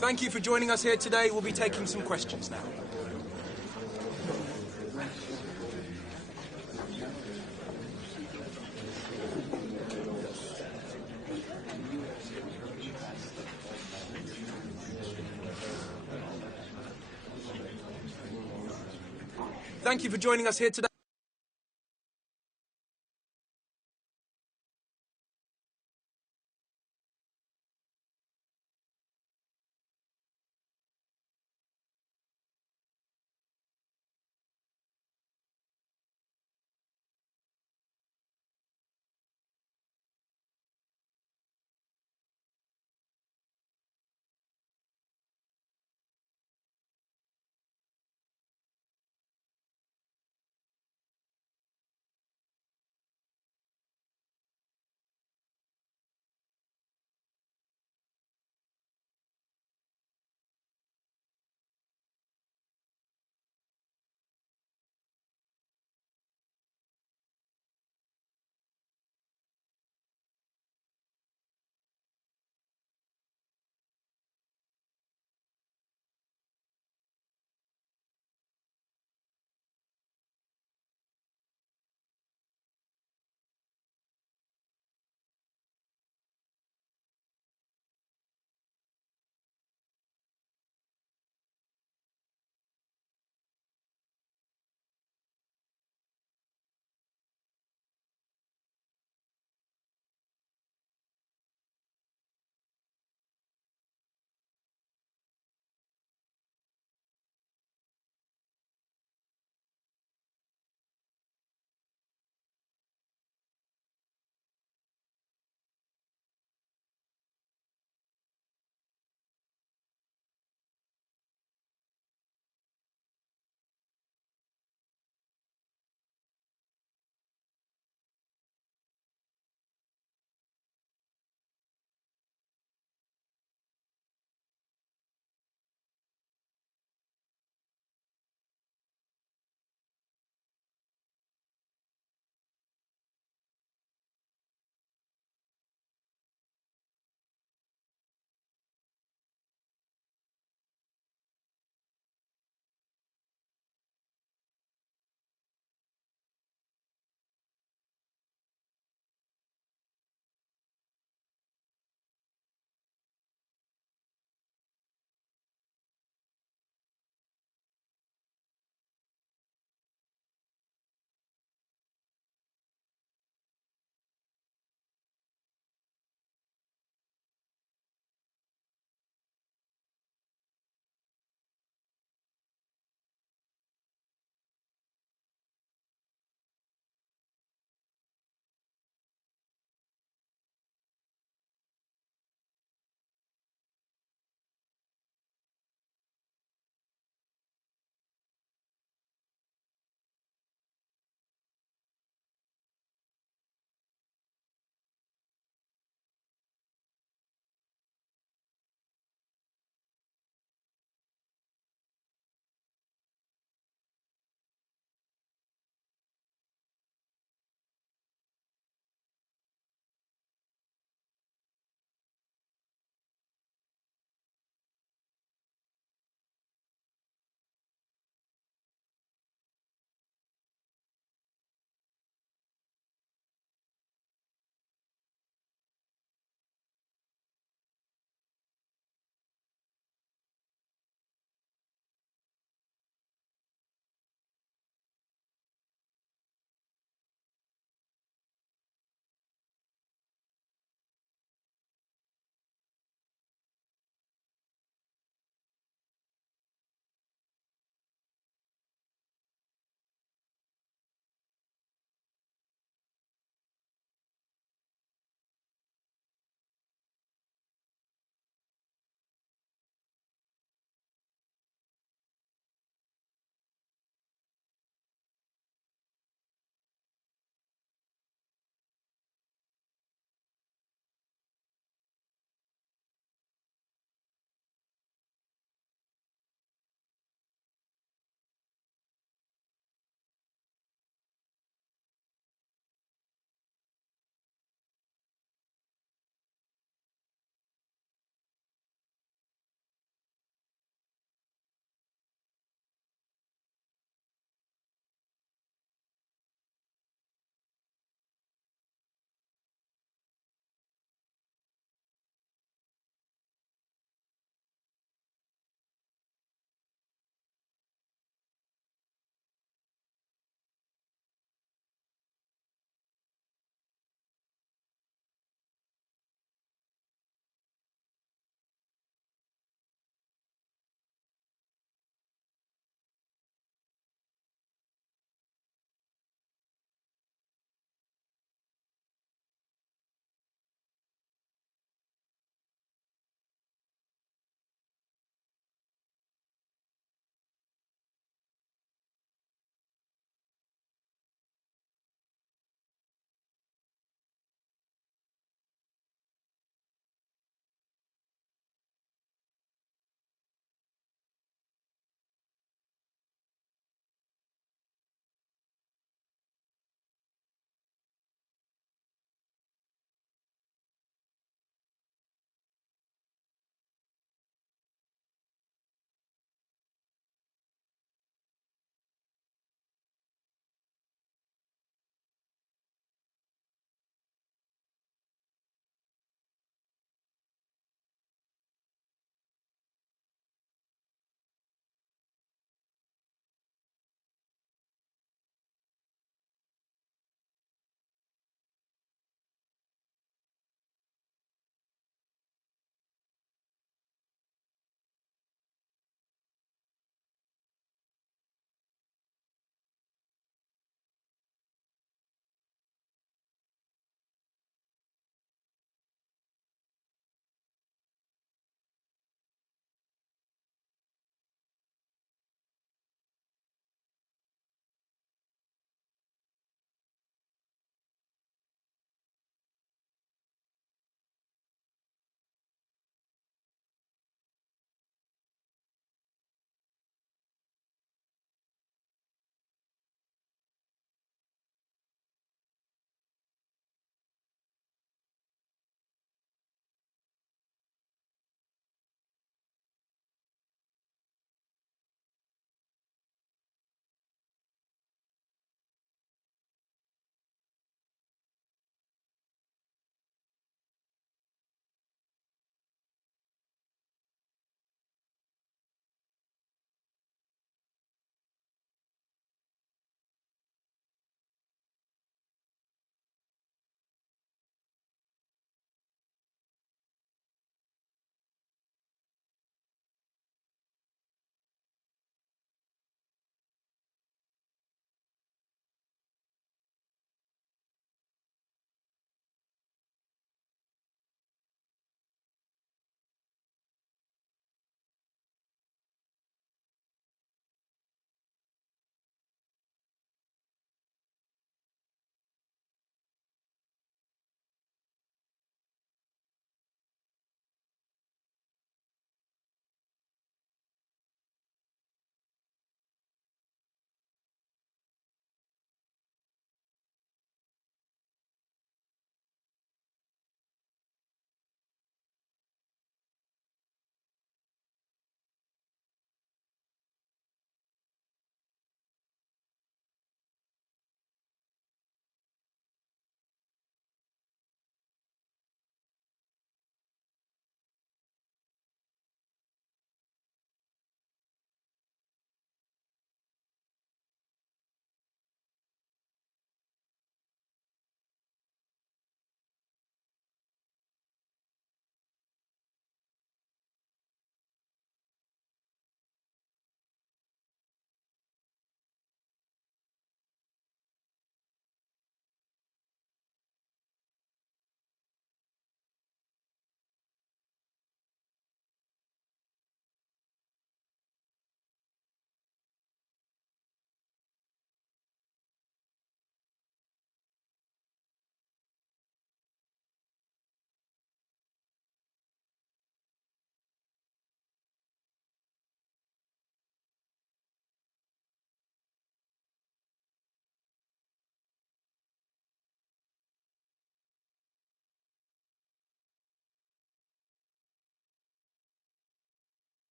Thank you for joining us here today. We'll be taking some questions now. Thank you for joining us here today.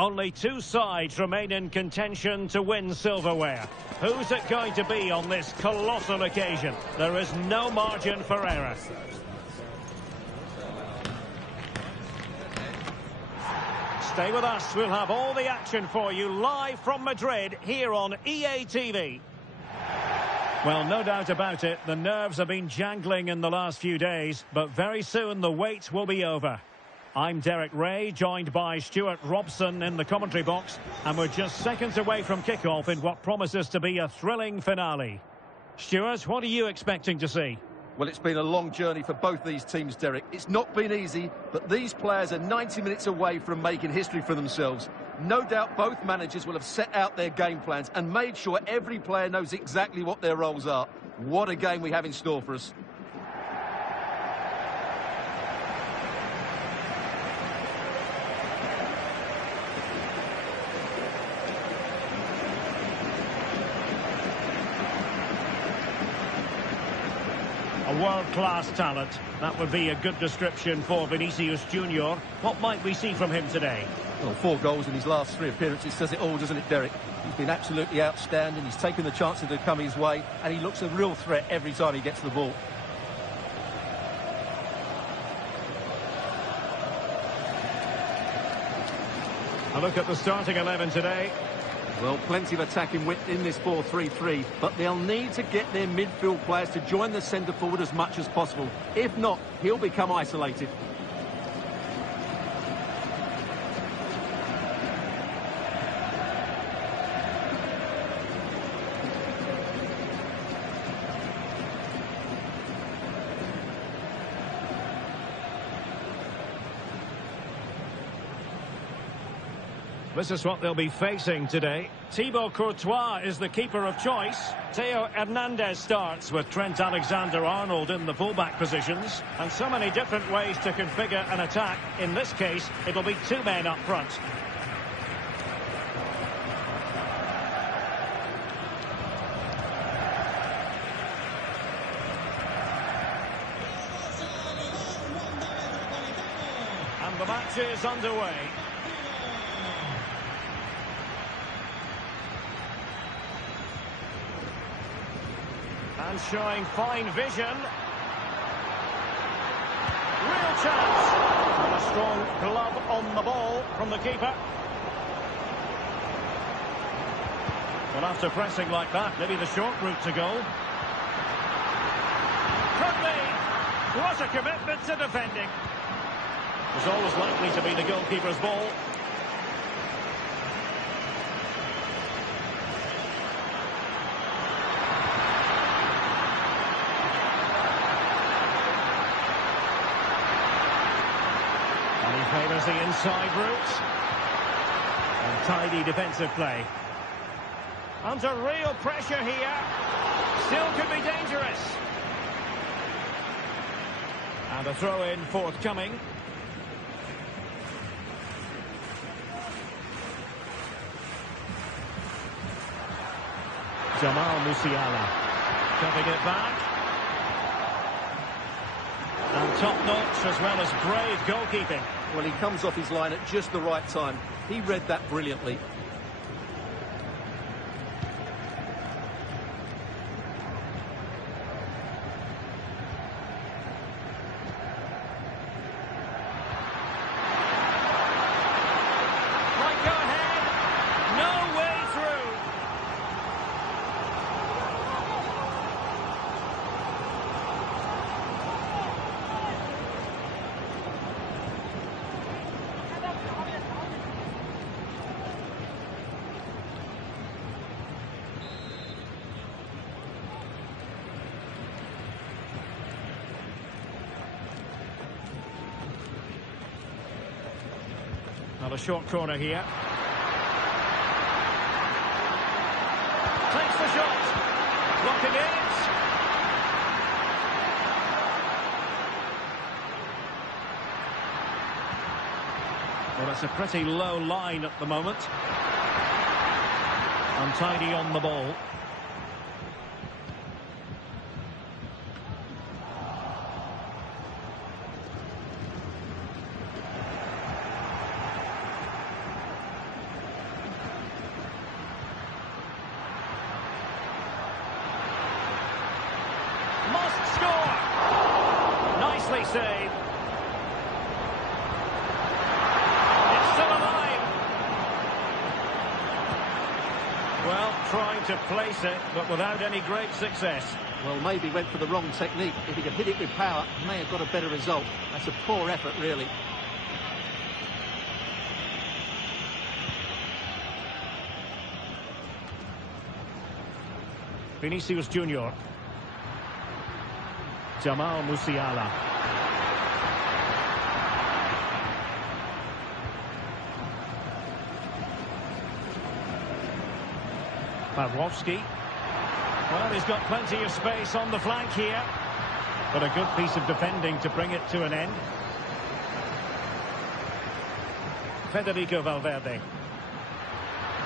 Only two sides remain in contention to win silverware. Who's it going to be on this colossal occasion? There is no margin for error. Stay with us. We'll have all the action for you live from Madrid here on EA TV. Well, no doubt about it, the nerves have been jangling in the last few days, but very soon the wait will be over. I'm Derek Ray, joined by Stuart Robson in the commentary box, and we're just seconds away from kickoff in what promises to be a thrilling finale. Stuart, what are you expecting to see? Well, it's been a long journey for both these teams, Derek. It's not been easy, but these players are 90 minutes away from making history for themselves. No doubt both managers will have set out their game plans and made sure every player knows exactly what their roles are. What a game we have in store for us. A world-class talent. That would be a good description for Vinicius Junior. What might we see from him today? Well, 4 goals in his last 3 appearances says it all, doesn't it, Derek? He's been absolutely outstanding. He's taken the chances that come his way, and he looks a real threat every time he gets the ball. A look at the starting 11 today. Well, plenty of attacking width in this 4-3-3, but they'll need to get their midfield players to join the centre forward as much as possible. If not, he'll become isolated. This is what they'll be facing today. Thibaut Courtois is the keeper of choice. Theo Hernandez starts with Trent Alexander-Arnold in the fullback positions. And so many different ways to configure an attack. In this case, it'll be 2 men up front. And the match is underway. And showing fine vision. Real chance. And a strong glove on the ball from the keeper. Well, after pressing like that, maybe the short route to goal. Could be. What a commitment to defending. It was always likely to be the goalkeeper's ball. Favours the inside route. And tidy defensive play. Under real pressure here. Still could be dangerous. And a throw-in forthcoming. Jamal Musiala. Cutting it back. And top-notch as well as brave goalkeeping. Well, he comes off his line at just the right time. He read that brilliantly. Might go ahead. No way through. Now a short corner here. Takes the shot. Blocking it. Well, it's a pretty low line at the moment. Untidy on the ball. Lovely save. It's still alive. Well, trying to place it, but without any great success. Well, maybe went for the wrong technique. If he could hit it with power, may have got a better result. That's a poor effort, really. Vinicius Junior. Jamal Musiala. Pawłowski. Well, he's got plenty of space on the flank here. But a good piece of defending to bring it to an end. Federico Valverde.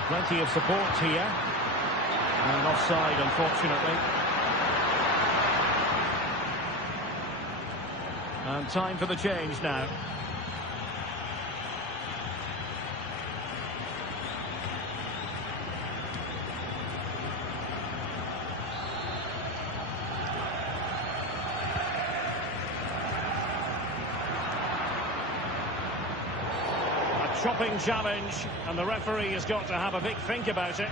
Plenty of support here. And offside, unfortunately. And time for the change now. A chopping challenge, and the referee has got to have a big think about it.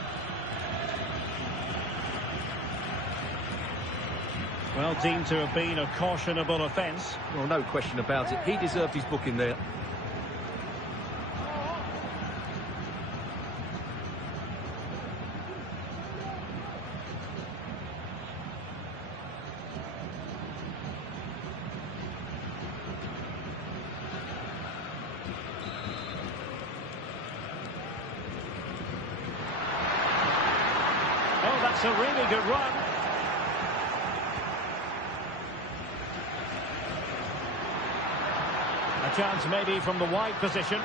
Well, deemed to have been a cautionable offence. Well, no question about it. He deserved his booking there. Oh, that's a really good run. A chance maybe from the wide position.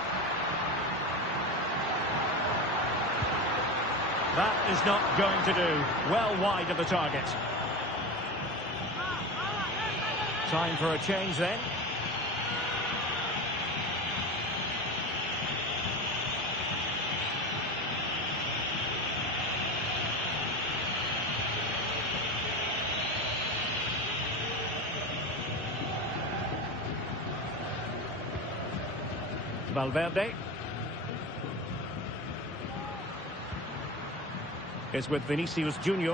That is not going to do. Well wide of the target. Time for a change then. Valverde is with Vinicius Junior.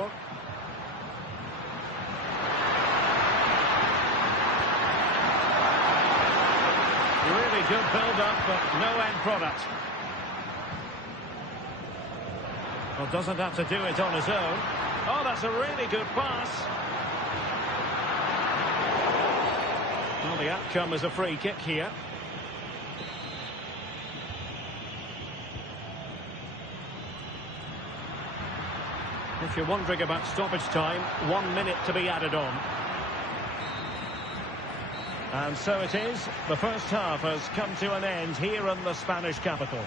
Really good build-up, but no end product. Well, doesn't have to do it on his own. Oh, that's a really good pass. Well, the outcome is a free kick here. If you're wondering about stoppage time, 1 minute to be added on. And so it is. The first half has come to an end here in the Spanish capital.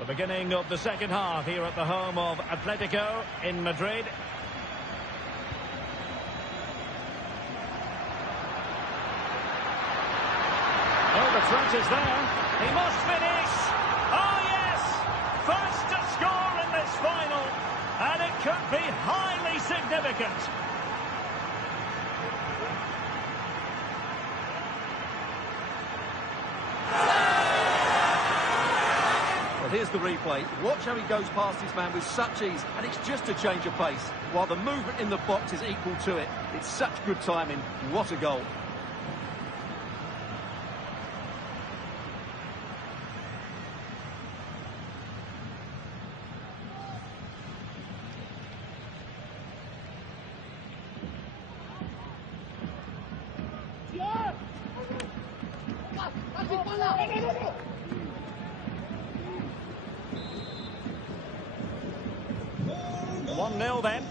The beginning of the second half here at the home of Atletico in Madrid. Oh, the threat is there. He must finish. Oh, yes. First to score in this final. And it could be highly significant. Well, here's the replay. Watch how he goes past his man with such ease, and it's just a change of pace. While the movement in the box is equal to it. It's such good timing. What a goal. One 0 then.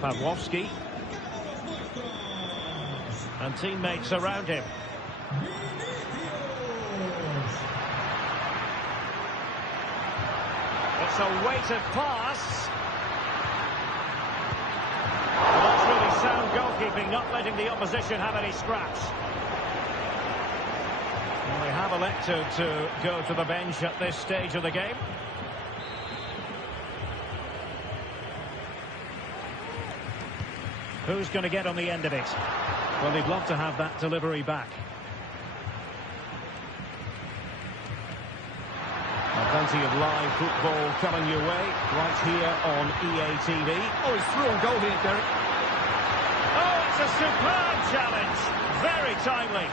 Pawłowski. And teammates around him. It's a weighted pass. Well, that's really sound goalkeeping, not letting the opposition have any scraps. Well, they have elected to go to the bench at this stage of the game. Who's going to get on the end of it? Well, they'd love to have that delivery back. Plenty of live football coming your way right here on EATV. Oh, he's through on goal here, Derek. Oh, it's a superb challenge. Very timely.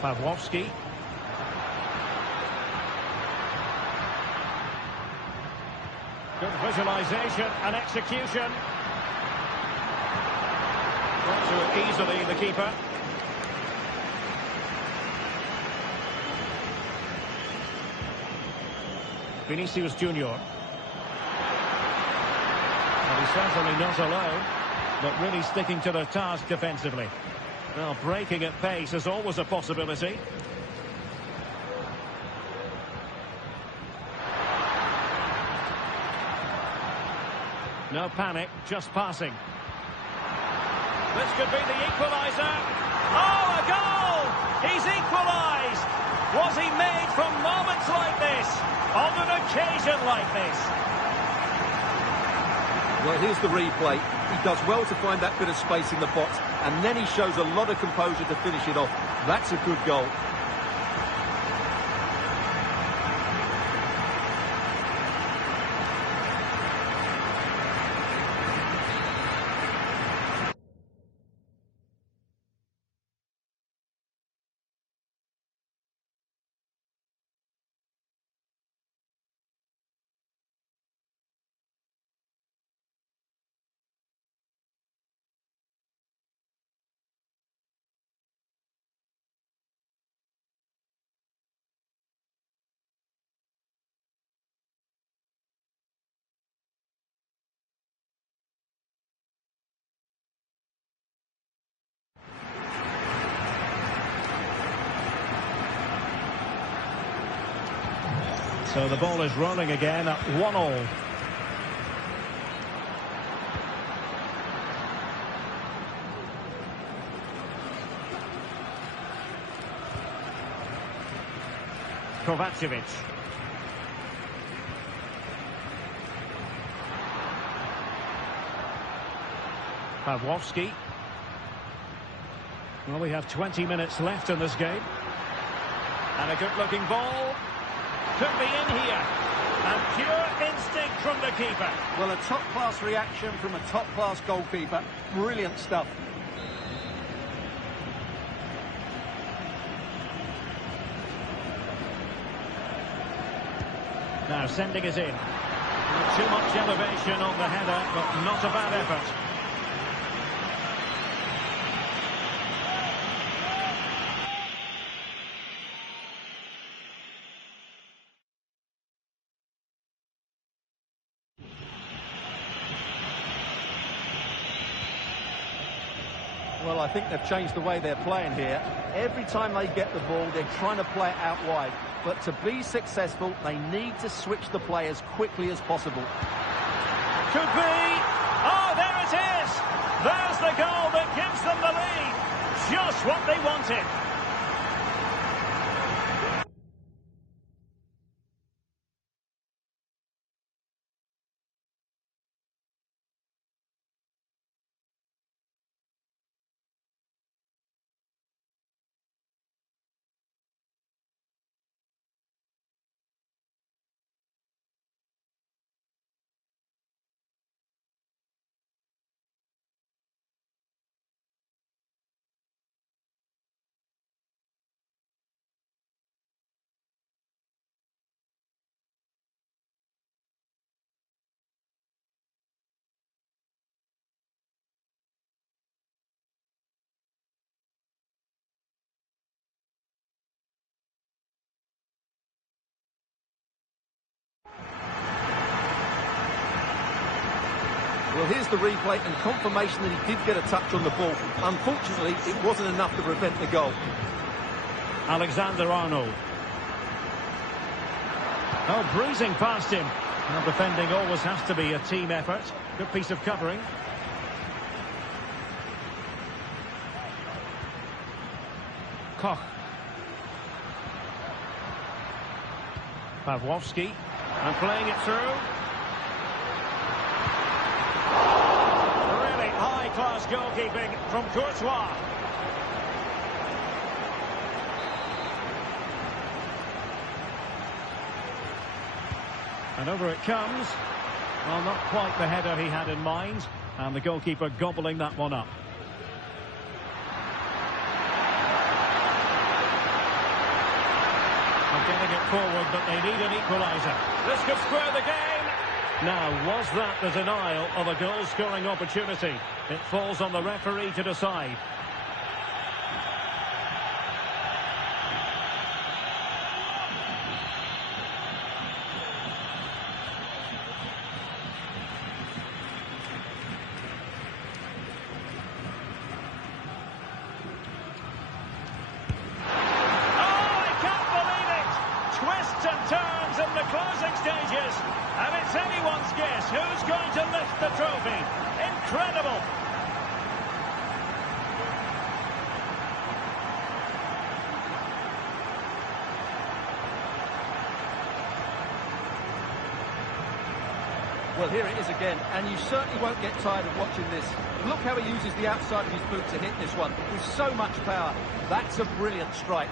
Pawłowski. Good visualization and execution. Got to it easily, the keeper. Vinicius Junior. Well, he's certainly not alone, but really sticking to the task defensively. Well, breaking at pace is always a possibility. No panic, just passing. This could be the equaliser. Oh, a goal! He's equalised! Was he made from moments like this? On an occasion like this? Well, here's the replay. He does well to find that bit of space in the box, and then he shows a lot of composure to finish it off. That's a good goal. So the ball is rolling again at 1-1. Kovacevic. Pawłowski. Well, we have 20 minutes left in this game. And a good-looking ball. Could be in here. And pure instinct from the keeper. Well, a top-class reaction from a top-class goalkeeper. Brilliant stuff. Now sending it in. Too much elevation on the header, but not a bad effort. Well, I think they've changed the way they're playing here. Every time they get the ball, they're trying to play it out wide. But to be successful, they need to switch the play as quickly as possible. Could be. Oh, there it is. There's the goal that gives them the lead. Just what they wanted. Well, here's the replay and confirmation that he did get a touch on the ball. Unfortunately, it wasn't enough to prevent the goal. Alexander-Arnold. Oh, breezing past him. Now, defending always has to be a team effort. Good piece of covering. Koch. Pawłowski. And playing it through. Really high-class goalkeeping from Courtois. And over it comes. Well, not quite the header he had in mind. And the goalkeeper gobbling that one up. Getting it forward, but they need an equaliser. This could square the game. Now, was that the denial of a goal-scoring opportunity? It falls on the referee to decide. And turns in the closing stages, and it's anyone's guess who's going to lift the trophy. Incredible. Well, here it is again, and you certainly won't get tired of watching this. Look how he uses the outside of his boot to hit this one with so much power. That's a brilliant strike.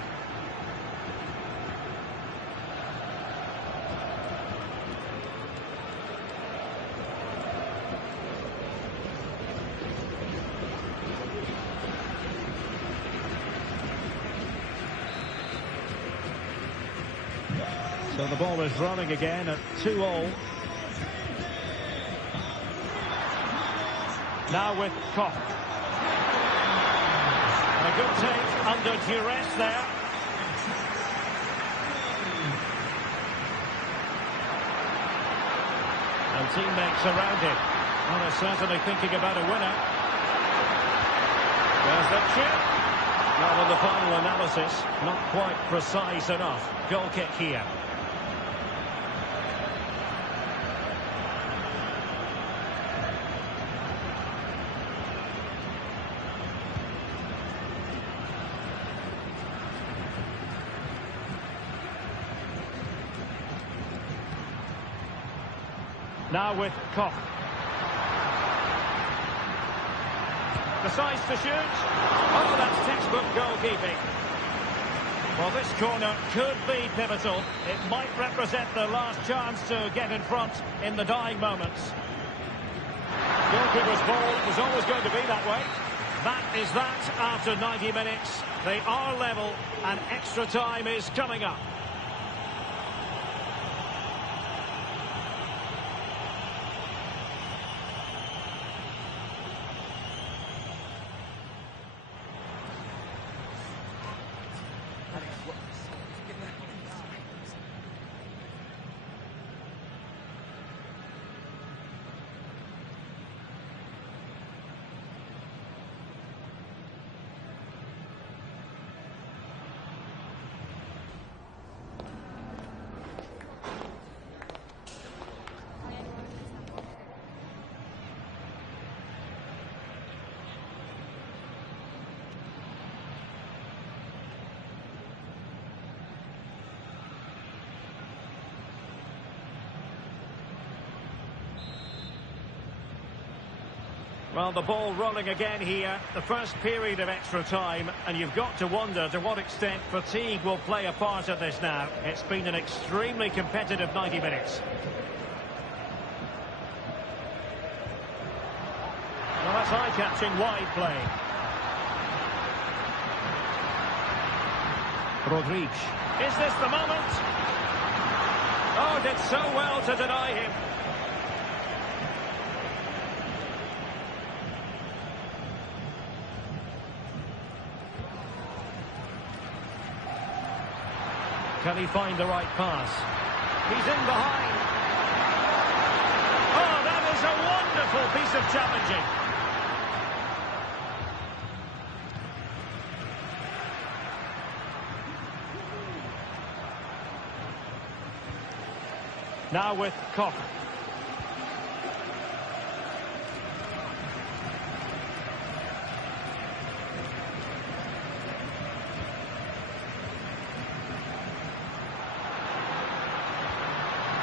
So the ball is running again at 2-2. Now with Koch. A good take under duress there. And teammates around him. Well, they're certainly thinking about a winner. There's the chip. Well, in the final analysis, not quite precise enough. Goal kick here. Now with Koch. Decides to shoot. Oh, that's textbook goalkeeping. Well, this corner could be pivotal. It might represent the last chance to get in front in the dying moments. Goalkeeper's ball was always going to be that way. That is that after 90 minutes. They are level and extra time is coming up. Well, the ball rolling again here, the first period of extra time, and you've got to wonder to what extent fatigue will play a part of this now. It's been an extremely competitive 90 minutes. Well, that's eye-catching wide play. Rodriguez. Is this the moment? Oh, did so well to deny him. Can he find the right pass? He's in behind. Oh, that is a Wonderful piece of challenging. Now with Koch.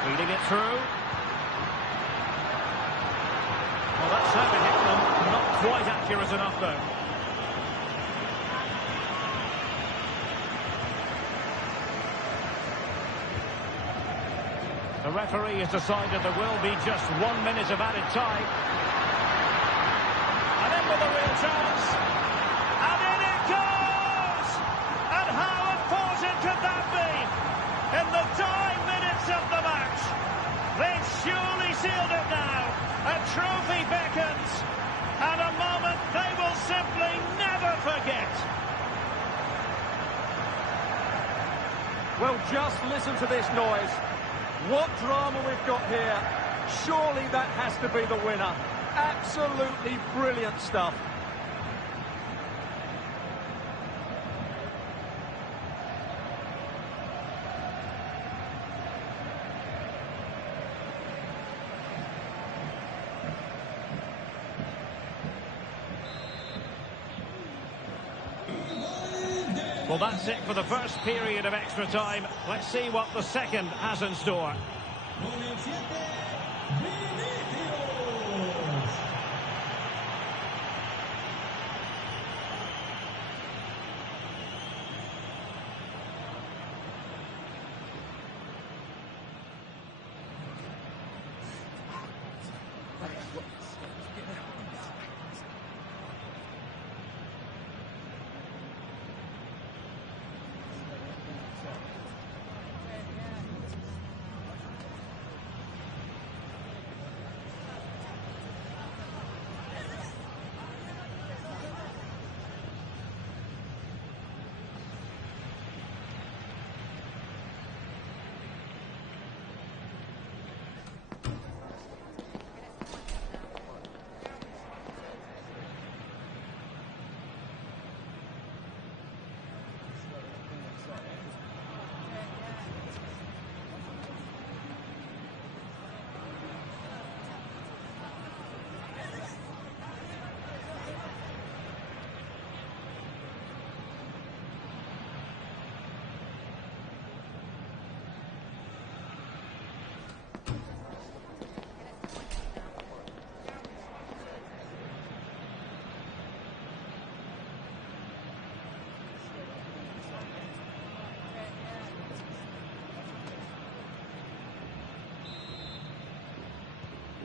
Feeding it through. Well, that's how to hit them. Not quite accurate enough, though. The referee has decided there will be just 1 minute of added time. And in with a real chance. And in it goes! And how important could that be? In the dying minutes of the match. They've surely sealed it now. A trophy beckons. And a moment they will simply never forget. Well, just listen to this noise. What drama we've got here. Surely that has to be the winner. Absolutely brilliant stuff. Well, that's it for the first period of extra time. Let's see what the second has in store.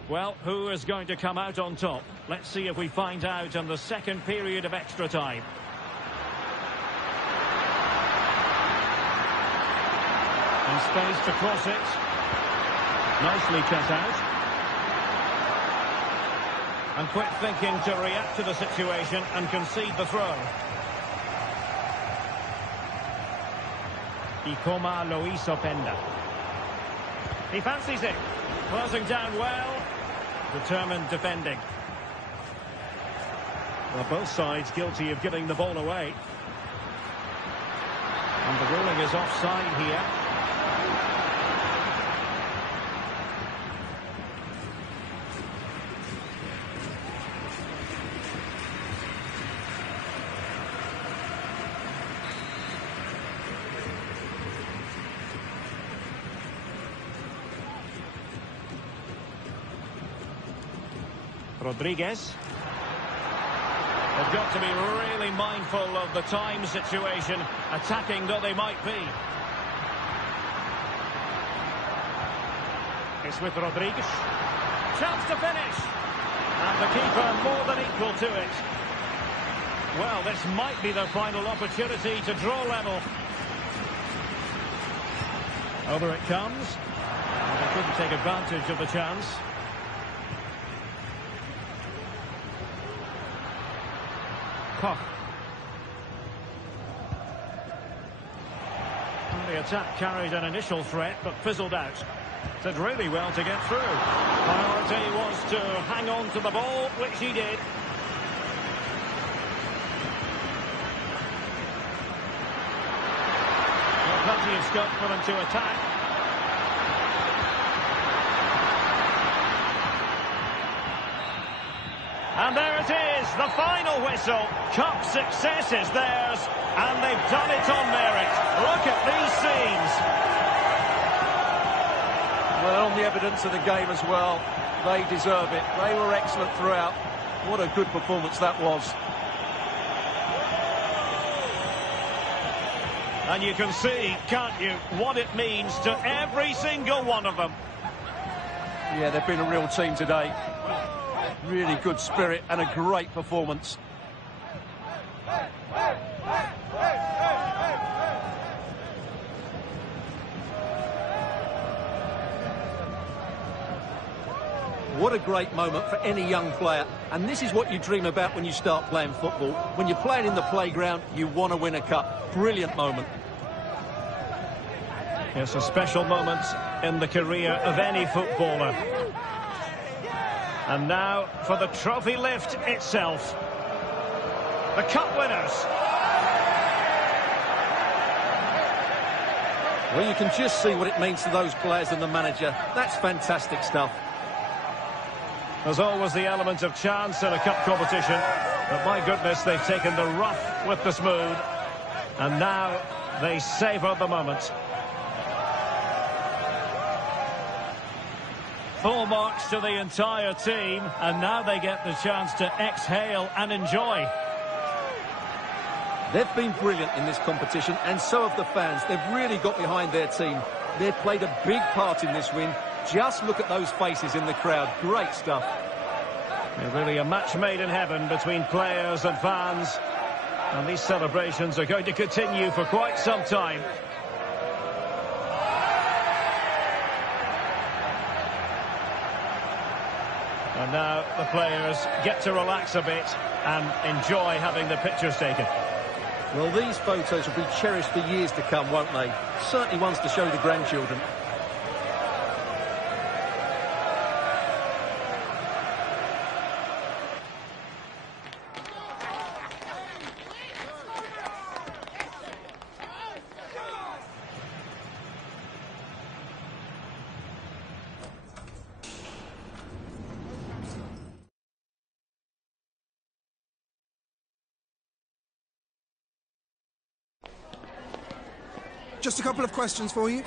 Well, who is going to come out on top? Let's see if we find out in the second period of extra time. In space to cross it. Nicely cut out. And quick thinking to react to the situation and concede the throw. Y como lo hizo Penda. He fancies it. Closing down well. Determined defending. Well, both sides guilty of giving the ball away. And the ruling is offside here. Rodriguez. They've got to be really mindful of the time situation, attacking though they might be. It's with Rodriguez. Chance to finish. And the keeper more than equal to it. Well, this might be their final opportunity to draw level. Over it comes. And they couldn't take advantage of the chance. Koch. The attack carried an initial threat, but fizzled out. Did really well to get through. Priority was to hang on to the ball, which he did. Well, plenty of scope for them to attack. And there it is, the final whistle. Cup success is theirs, and they've done it on merit. Look at these scenes. Well, on the evidence of the game as well, they deserve it. They were excellent throughout. What a good performance that was. And you can see, can't you, what it means to every single one of them. Yeah, they've been a real team today. Really good spirit and a great performance. What a great moment for any young player. And this is what you dream about when you start playing football. When you're playing in the playground, you want to win a cup. Brilliant moment. It's a special moment in the career of any footballer. And now for the trophy lift itself. The cup winners. Well, you can just see what it means to those players and the manager. That's fantastic stuff. There's always the element of chance in a cup competition. But my goodness, they've taken the rough with the smooth. And now they savour the moment. Full marks to the entire team, and now they get the chance to exhale and enjoy. They've been brilliant in this competition, and so have the fans. They've really got behind their team. They've played a big part in this win. Just look at those faces in the crowd. Great stuff. Yeah, really a match made in heaven between players and fans. And these celebrations are going to continue for quite some time. And now the players get to relax a bit and enjoy having the pictures taken. Well, these photos will be cherished for years to come, won't they? Certainly ones to show the grandchildren. Just a couple of questions for you.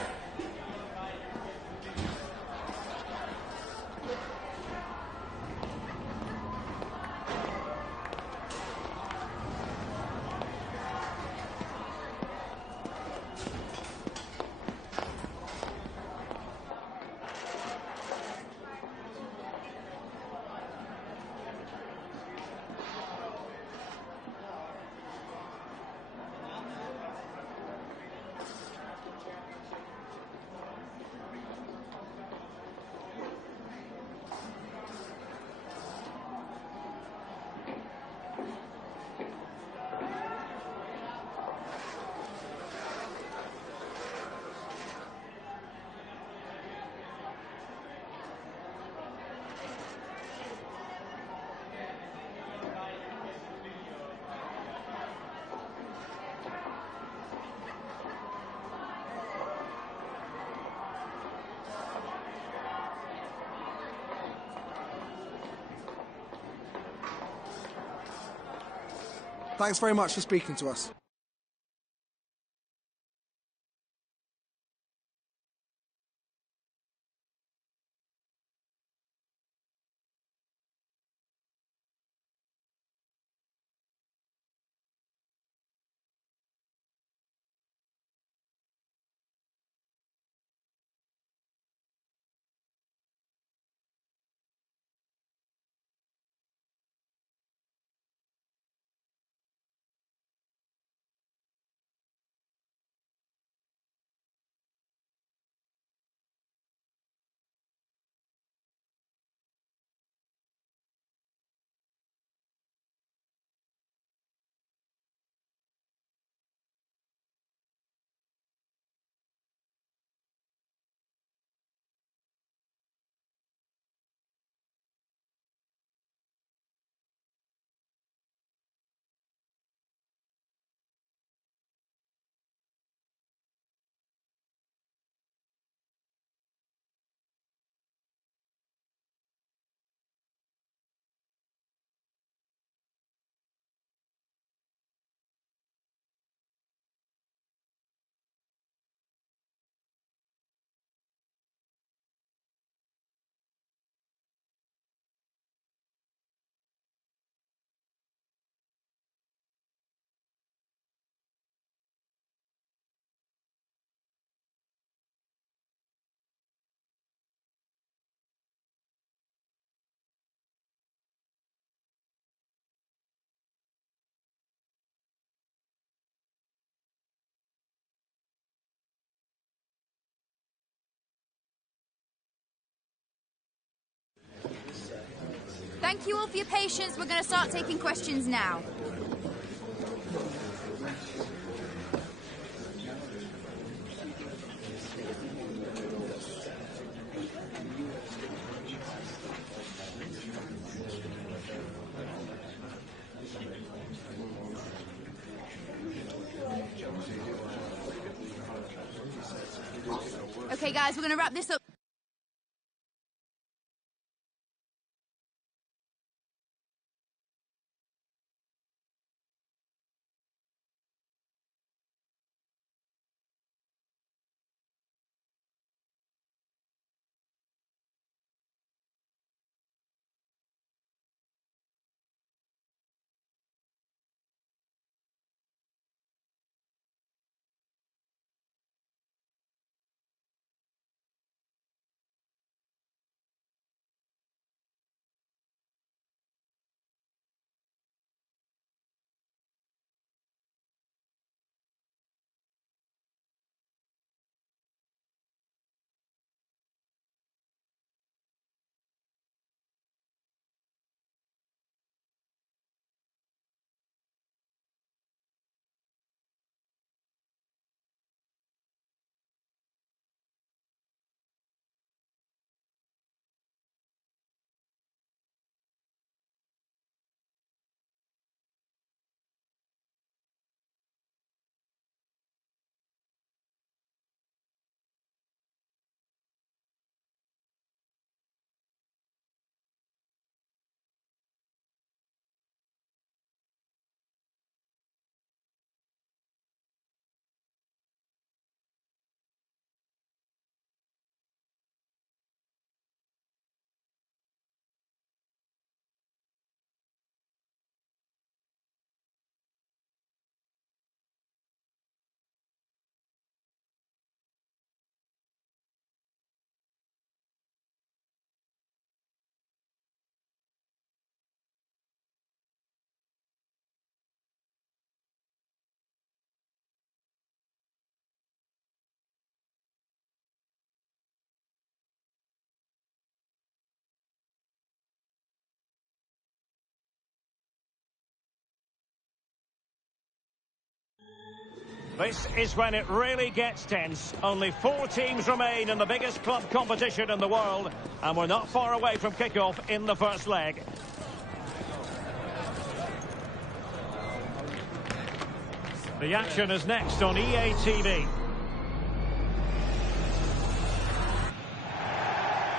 Thanks very much for speaking to us. Thank you all for your patience. We're going to start taking questions now. Okay, guys, we're going to wrap this up. This is when it really gets tense. Only 4 teams remain in the biggest club competition in the world, and we're not far away from kickoff in the first leg. The action is next on EA TV.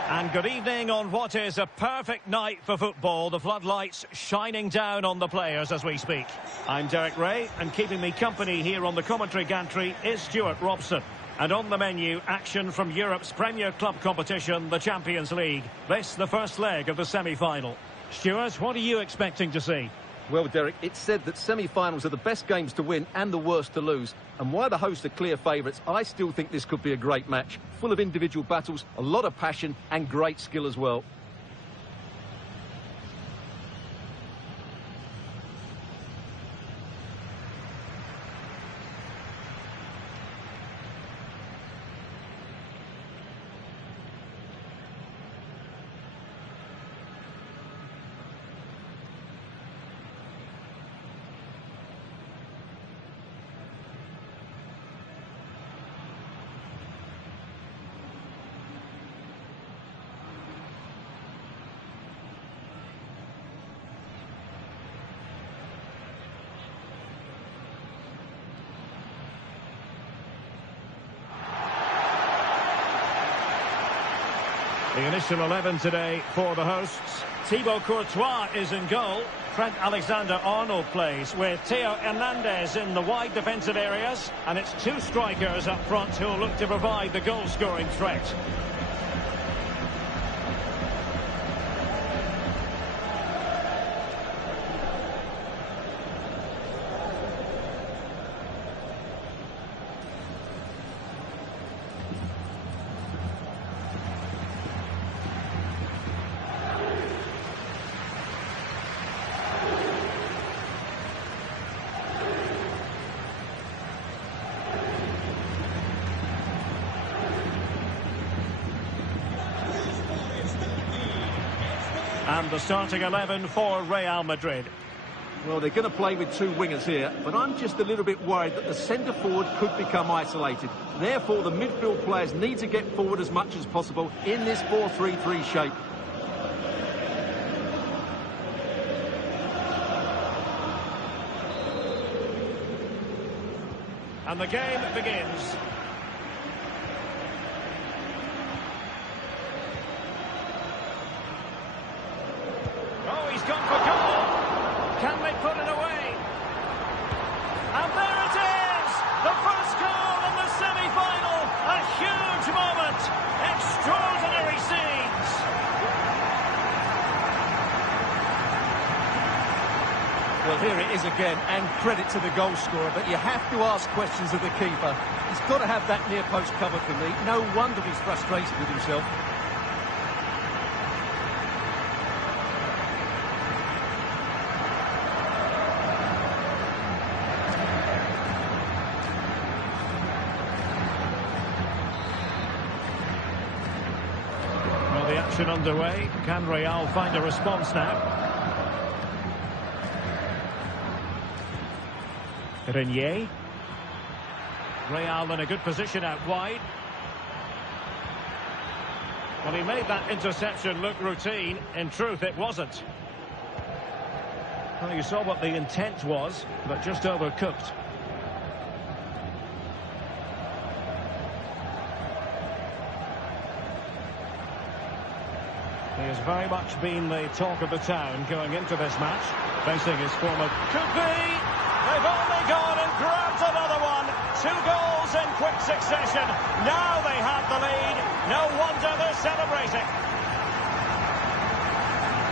And good evening on what is a perfect night for football. The floodlights shining down on the players as we speak. I'm Derek Ray, and keeping me company here on the commentary gantry is Stuart Robson. And on the menu, action from Europe's premier club competition, the Champions League. This, the first leg of the semi-final. Stuart, what are you expecting to see? Well, Derek, it's said that semi-finals are the best games to win and the worst to lose. And while the hosts are clear favourites, I still think this could be a great match. Full of individual battles, a lot of passion and great skill as well. The initial 11 today for the hosts. Thibaut Courtois is in goal. Trent Alexander-Arnold plays with Theo Hernandez in the wide defensive areas. And it's 2 strikers up front who'll look to provide the goal-scoring threat. And the starting 11 for Real Madrid. Well, they're going to play with two wingers here, but I'm just a little bit worried that the centre-forward could become isolated. Therefore, the midfield players need to get forward as much as possible in this 4-3-3 shape. And the game begins. Oh, he's gone for goal. Can they put it away? And there it is! The first goal in the semi-final! A huge moment! Extraordinary scenes! Well, here it is again, and credit to the goal scorer, but you have to ask questions of the keeper. He's got to have that near post covered for me. No wonder he's frustrated with himself. Well, the action underway. Can Real find a response now? Renier. Real in a good position out wide. Well, he made that interception look routine. In truth, it wasn't. Well, you saw what the intent was, but just overcooked. He has very much been the talk of the town going into this match, facing his former... Could be! They've only gone and grabbed another one. 2 goals in quick succession. Now they have the lead. No wonder they're celebrating.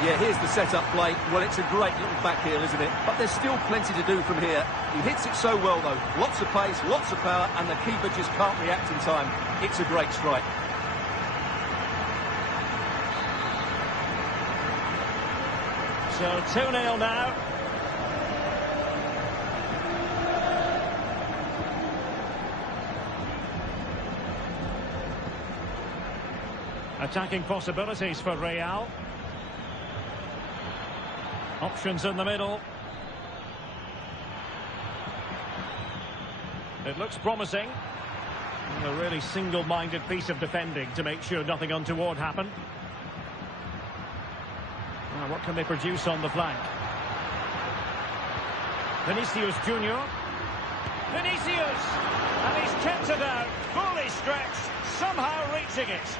Yeah, here's the set-up play. Well, it's a great little back heel, isn't it? But there's still plenty to do from here. He hits it so well, though. Lots of pace, lots of power, and the keeper just can't react in time. It's a great strike. So 2-0 now. Attacking possibilities for Real. Options in the middle. It looks promising. A really single-minded piece of defending to make sure nothing untoward happened. Now, what can they produce on the flank? Vinicius Junior. Vinicius! And he's kept it out, fully stretched, somehow reaching it.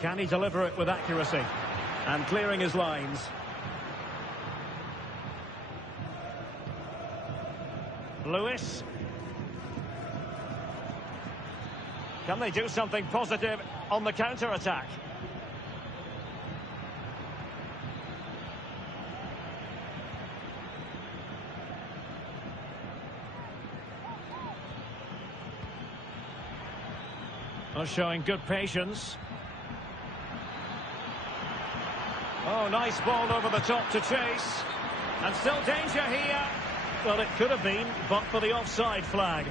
Can he deliver it with accuracy? And clearing his lines. Lewis. Can they do something positive on the counter-attack? Showing good patience. Oh, nice ball over the top to chase. And still danger here. Well, it could have been, but for the offside flag.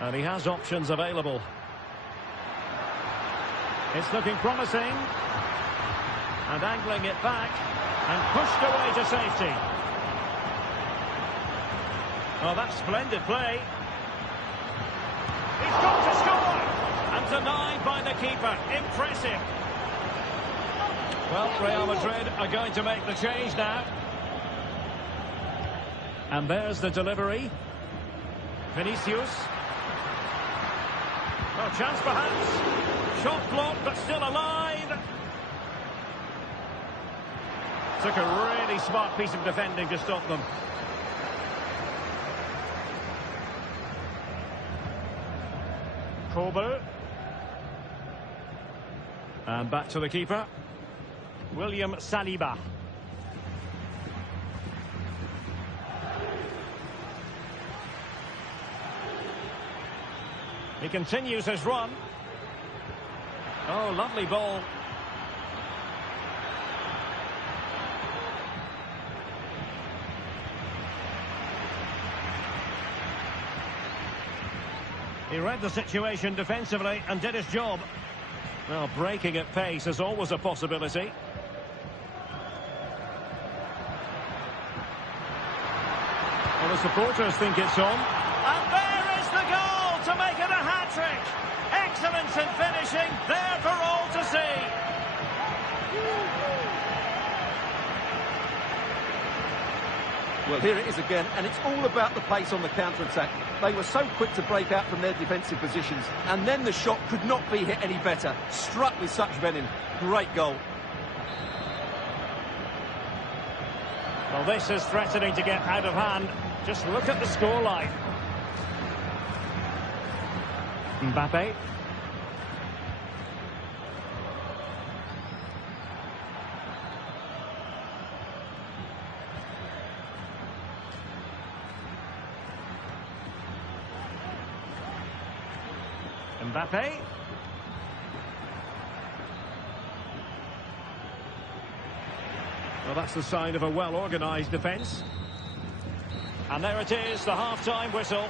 And he has options available. It's looking promising. And angling it back. And pushed away to safety. Oh, that's splendid play. He's got to score! And denied by the keeper. Impressive. Well, Real Madrid are going to make the change now. And there's the delivery. Vinicius. Oh, chance perhaps. Shot blocked, but still alive. Took a really smart piece of defending to stop them. Kobe. And back to the keeper. William Saliba. He continues his run. Oh, lovely ball. He read the situation defensively and did his job. Well, breaking at pace is always a possibility. Well, the supporters think it's on. And there is the goal to make it a hat-trick. Excellence in finishing, there for all to see. Well, here it is again, and it's all about the pace on the counter-attack. They were so quick to break out from their defensive positions, and then the shot could not be hit any better. Struck with such venom. Great goal. Well, this is threatening to get out of hand. Just look at the scoreline. Mbappe. Mbappe. Well, that's the sign of a well-organised defence. And there it is, the half-time whistle.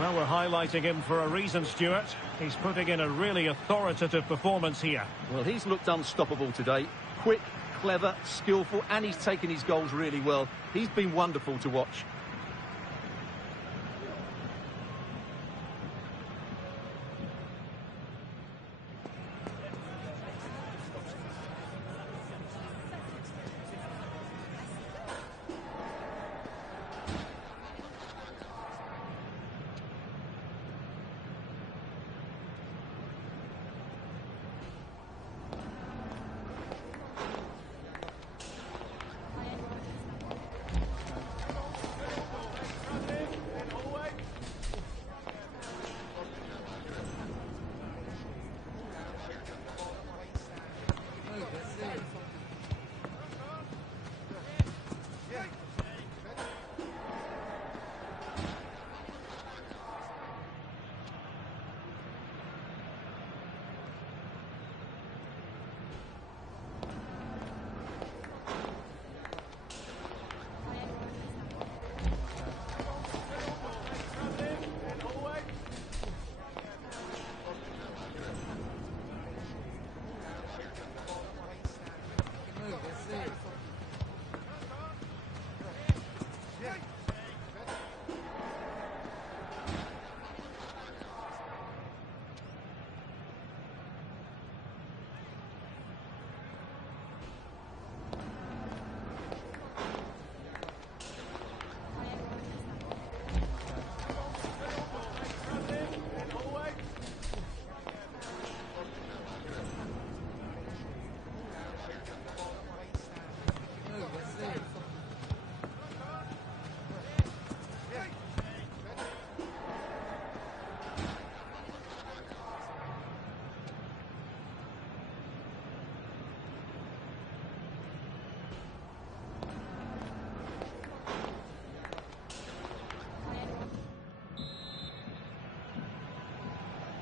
Well, we're highlighting him for a reason, Stuart. He's putting in a really authoritative performance here. Well, he's looked unstoppable today. Quick, clever, skillful, and he's taken his goals really well. He's been wonderful to watch.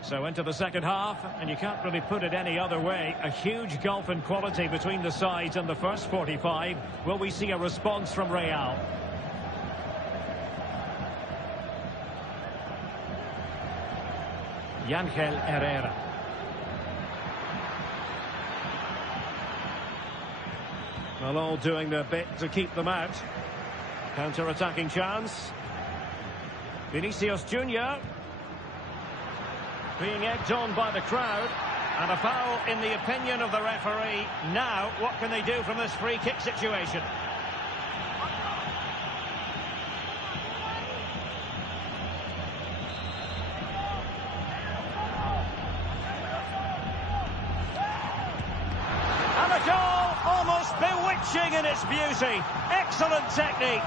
So into the second half, and you can't really put it any other way. A huge gulf in quality between the sides in the first 45. Will we see a response from Real? Ángel Herrera. Well, all doing their bit to keep them out. Counter-attacking chance. Vinicius Junior. Being egged on by the crowd. And a foul in the opinion of the referee. Now, what can they do from this free kick situation? And a goal almost bewitching in its beauty. Excellent technique.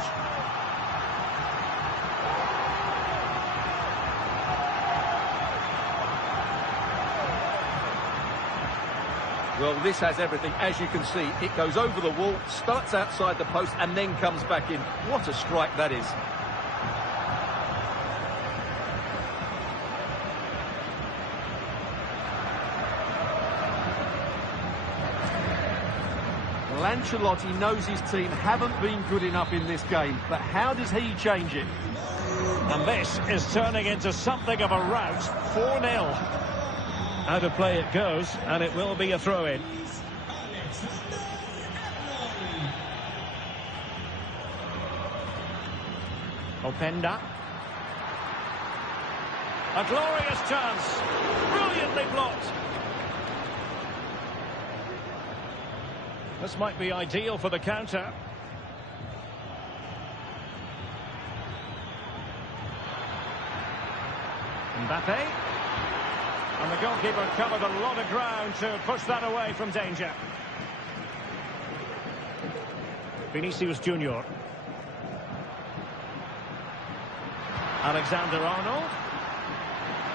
Well, this has everything. As you can see, it goes over the wall, starts outside the post, and then comes back in. What a strike that is. Well, Ancelotti knows his team haven't been good enough in this game, but how does he change it? And this is turning into something of a rout. 4-0. Out of play it goes, and it will be a throw-in. Openda. A glorious chance. Brilliantly blocked. This might be ideal for the counter. Mbappe. And the goalkeeper covered a lot of ground to push that away from danger. Vinicius Junior. Alexander-Arnold.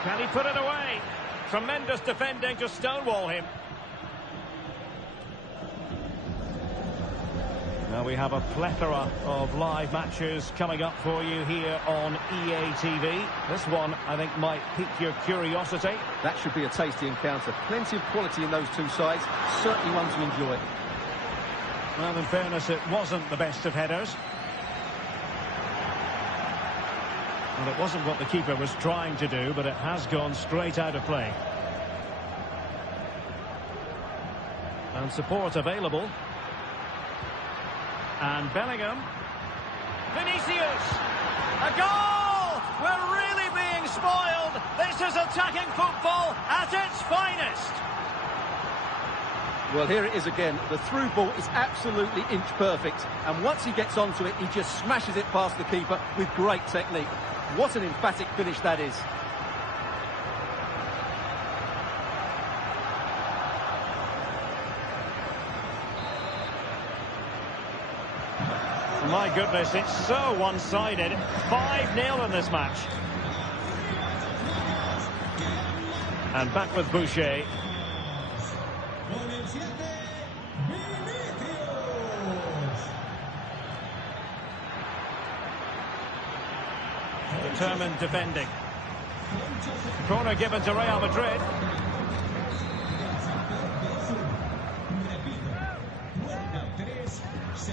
Can he put it away? Tremendous defending to stonewall him. Now we have a plethora of live matches coming up for you here on EA TV. This one, I think, might pique your curiosity. That should be a tasty encounter. Plenty of quality in those two sides. Certainly one to enjoy. Well, in fairness, it wasn't the best of headers. Well, it wasn't what the keeper was trying to do, but it has gone straight out of play. And support available. And Bellingham. Vinicius! A goal! We're really being spoiled! This is attacking football at its finest! Well, here it is again. The through ball is absolutely inch perfect. And once he gets onto it, he just smashes it past the keeper with great technique. What an emphatic finish that is. My goodness, it's so one-sided. 5-0 in this match. And back with Boucher. Determined defending. Corner given to Real Madrid.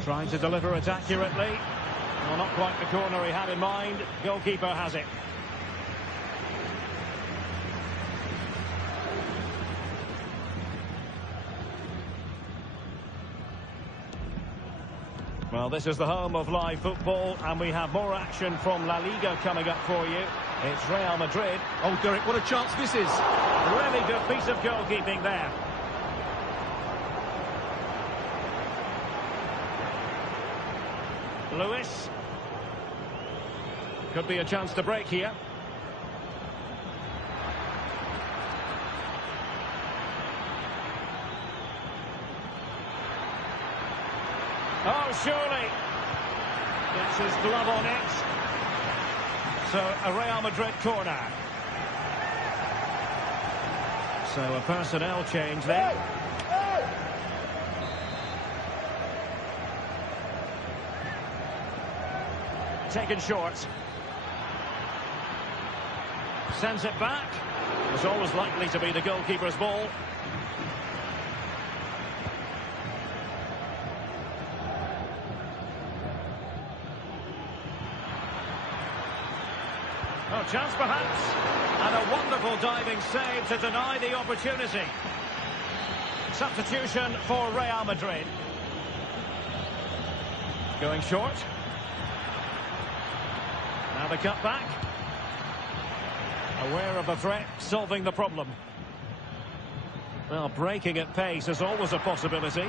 Trying to deliver it accurately. Well, not quite the corner he had in mind. Goalkeeper has it. Well, this is the home of live football, and we have more action from La-Liga coming up for you. It's Real Madrid. Oh, Derek, what a chance this is. Really good piece of goalkeeping there. Lewis. Could be a chance to break here. Oh, surely. Gets his glove on it. So, a Real Madrid corner. So, a personnel change there. Taken short. Sends it back. It's always likely to be the goalkeeper's ball. Oh, chance perhaps. And a wonderful diving save to deny the opportunity. Substitution for Real Madrid. Going short. Now the cut back. Aware of the threat, solving the problem. Well, breaking at pace is always a possibility.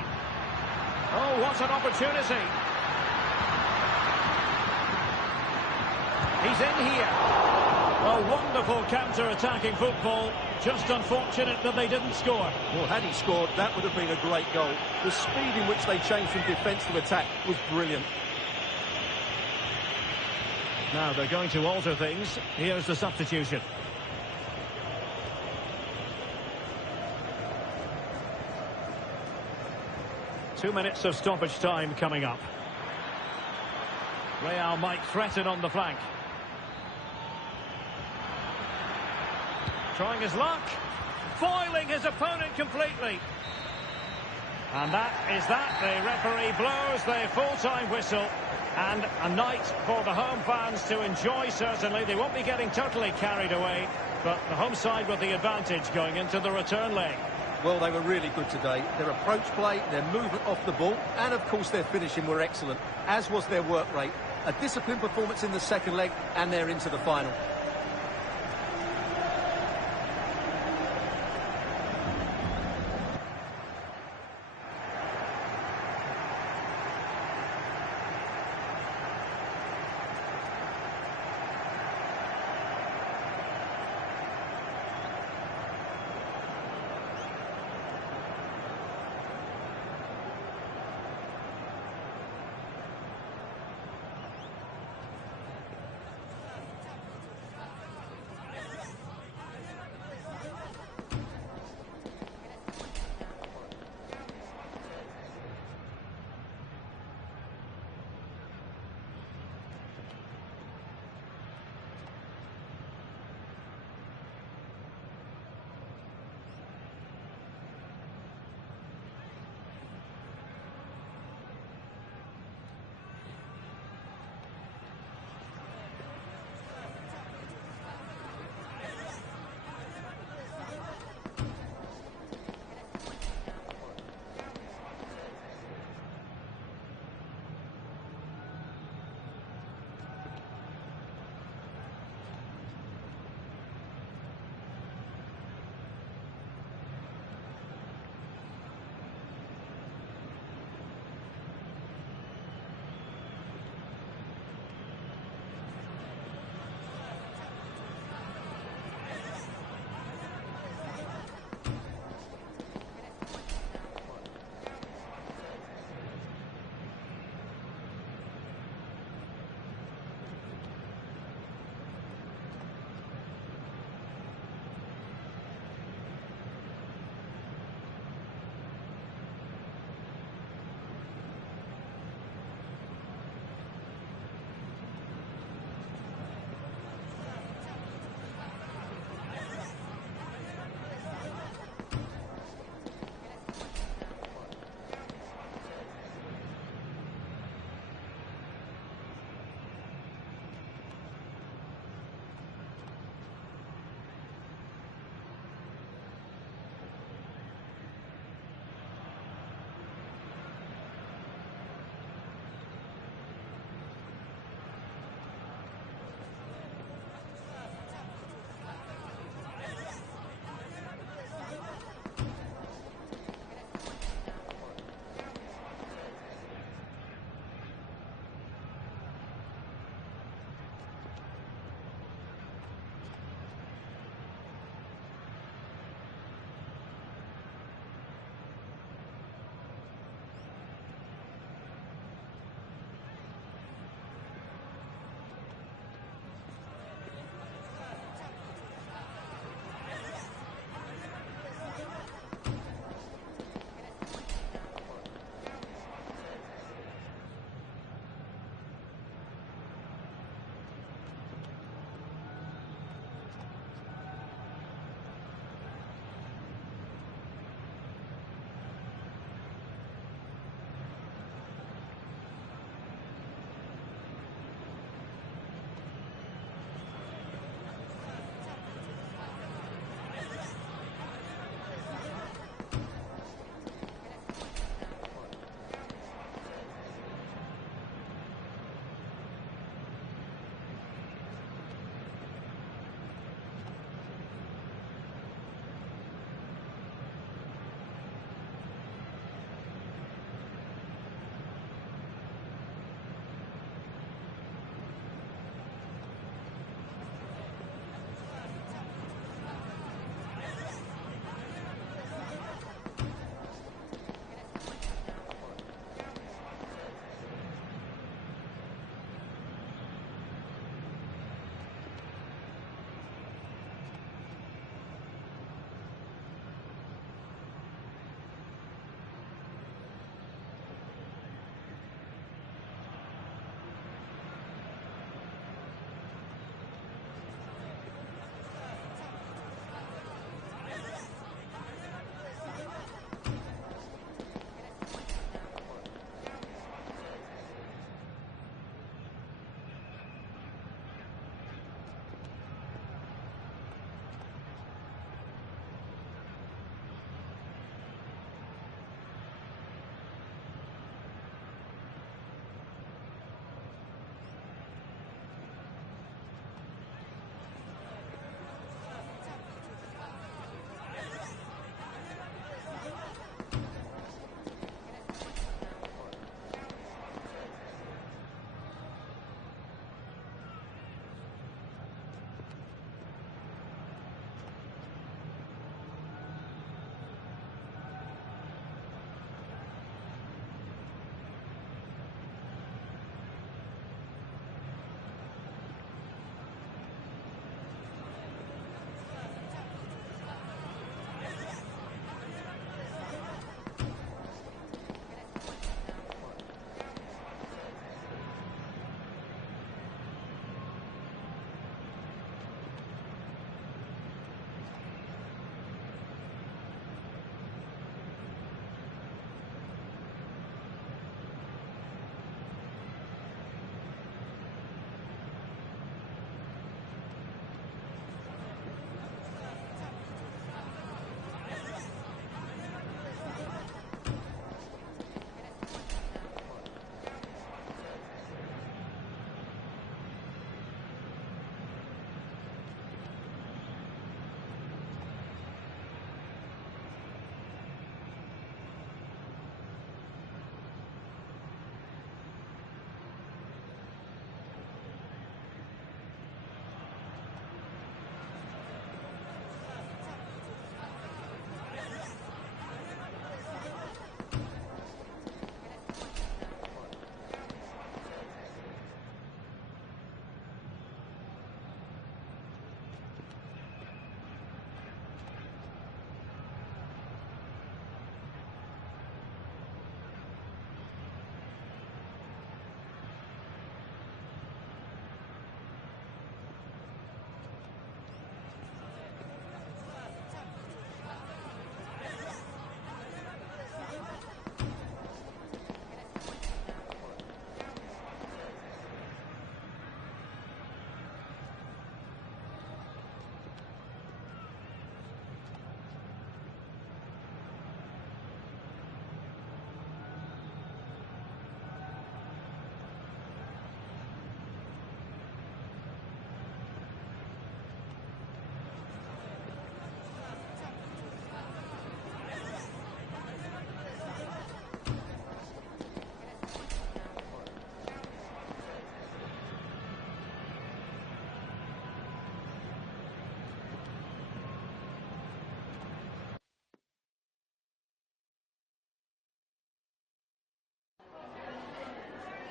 Oh, what an opportunity. He's in here. A wonderful counter-attacking football. Just unfortunate that they didn't score. Well, had he scored, that would have been a great goal. The speed in which they changed from defence to attack was brilliant. Now they're going to alter things. Here's the substitution. Two minutes of stoppage time coming up. Real might threaten on the flank. Trying his luck. Foiling his opponent completely. And that is that. The referee blows the full-time whistle. And a night for the home fans to enjoy, certainly. They won't be getting totally carried away, but the home side with the advantage going into the return leg. Well, they were really good today. Their approach play, their movement off the ball, and of course their finishing were excellent, as was their work rate. A disciplined performance in the second leg, and they're into the final.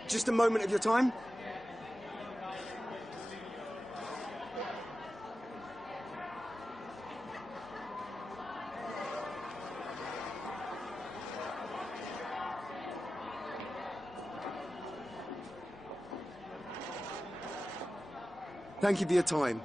Just a moment of your time? Thank you for your time.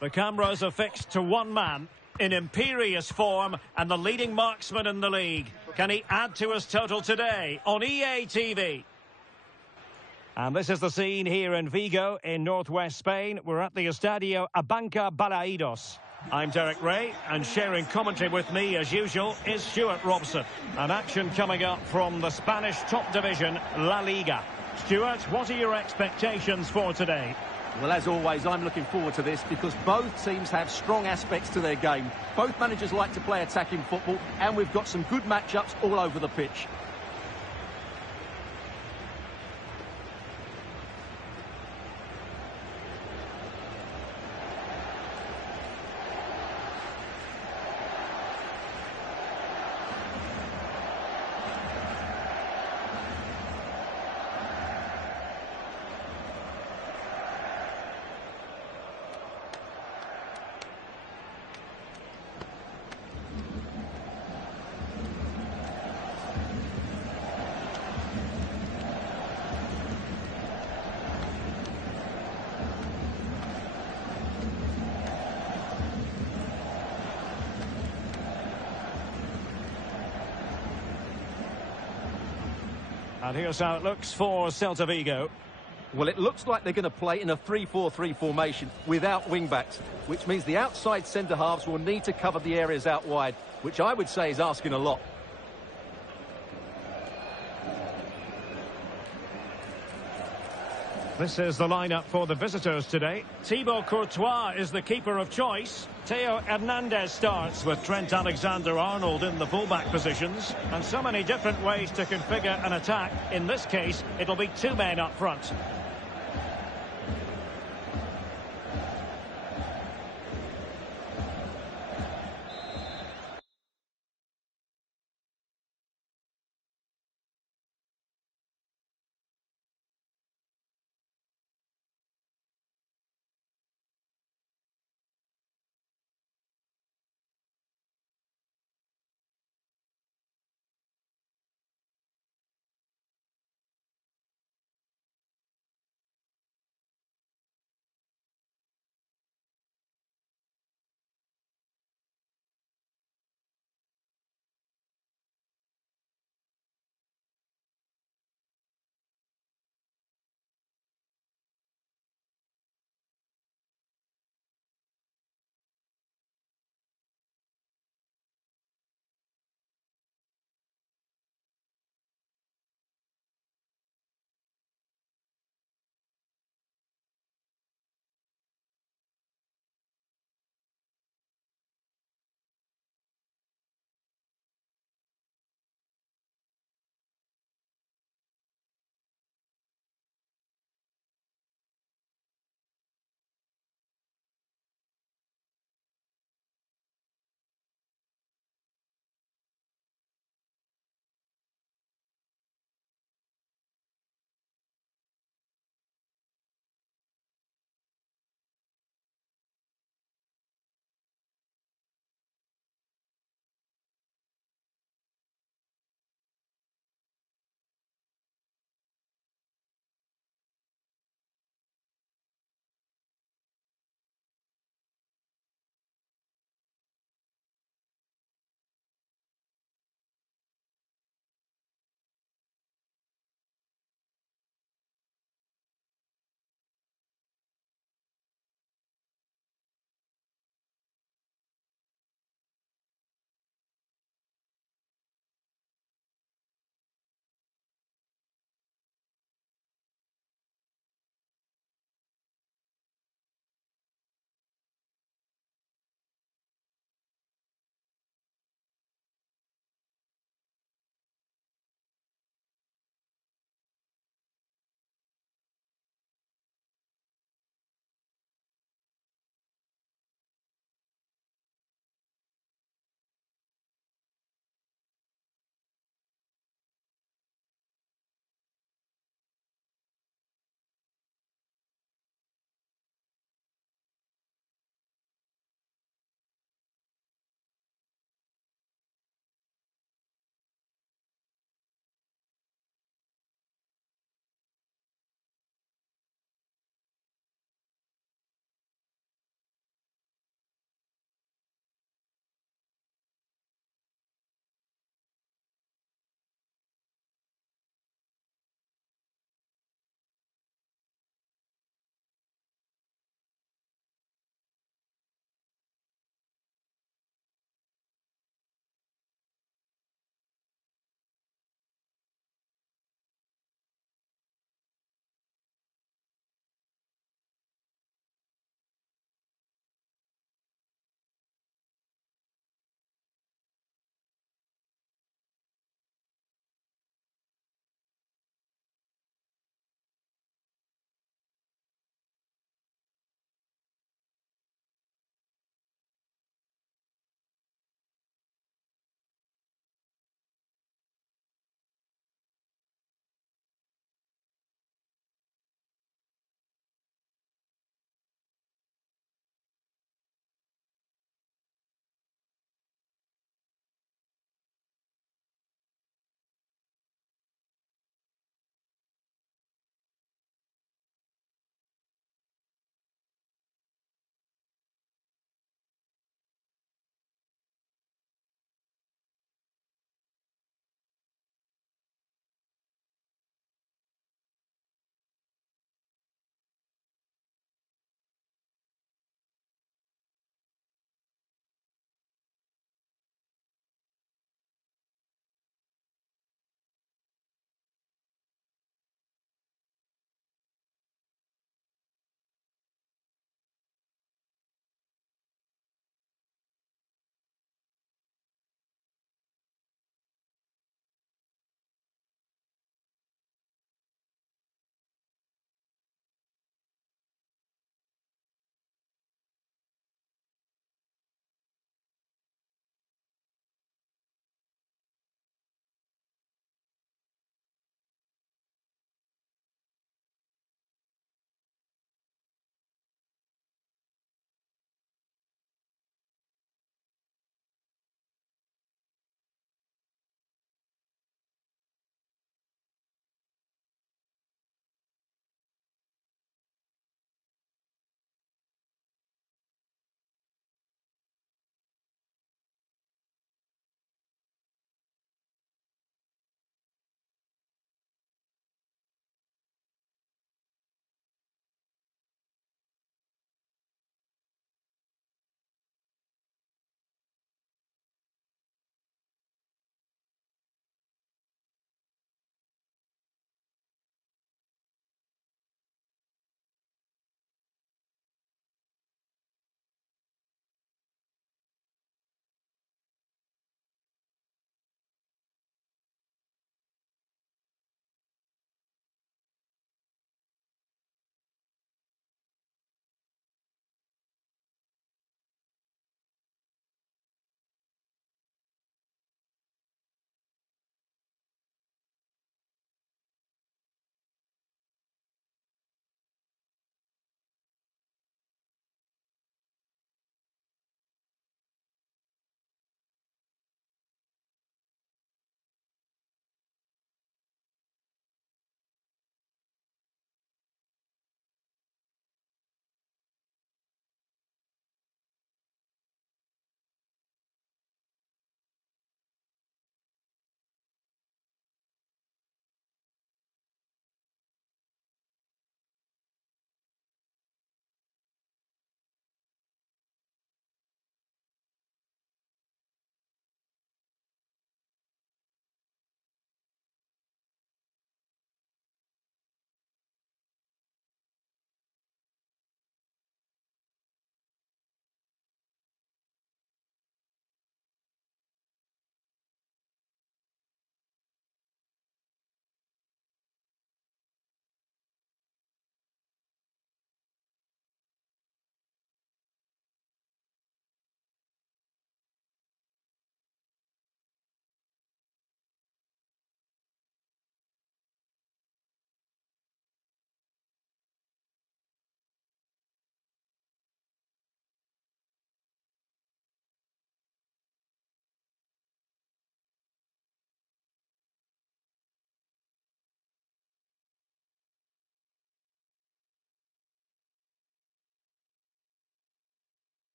The cameras are fixed to one man in imperious form and the leading marksman in the league. Can he add to his total today on EA TV? And this is the scene here in Vigo in northwest Spain. We're at the Estadio Abanca Balaidos. I'm Derek Ray, and sharing commentary with me, as usual, is Stuart Robson. An action coming up from the Spanish top division, La Liga. Stuart, what are your expectations for today? Well, as always, I'm looking forward to this because both teams have strong aspects to their game. Both managers like to play attacking football, and we've got some good matchups all over the pitch. And here's how it looks for Celta Vigo. Well, it looks like they're going to play in a 3-4-3 formation without wing-backs, which means the outside centre-halves will need to cover the areas out wide, which I would say is asking a lot. This is the lineup for the visitors today. Thibaut Courtois is the keeper of choice. Theo Hernandez starts with Trent Alexander-Arnold in the fullback positions. And so many different ways to configure an attack. In this case, it'll be two men up front.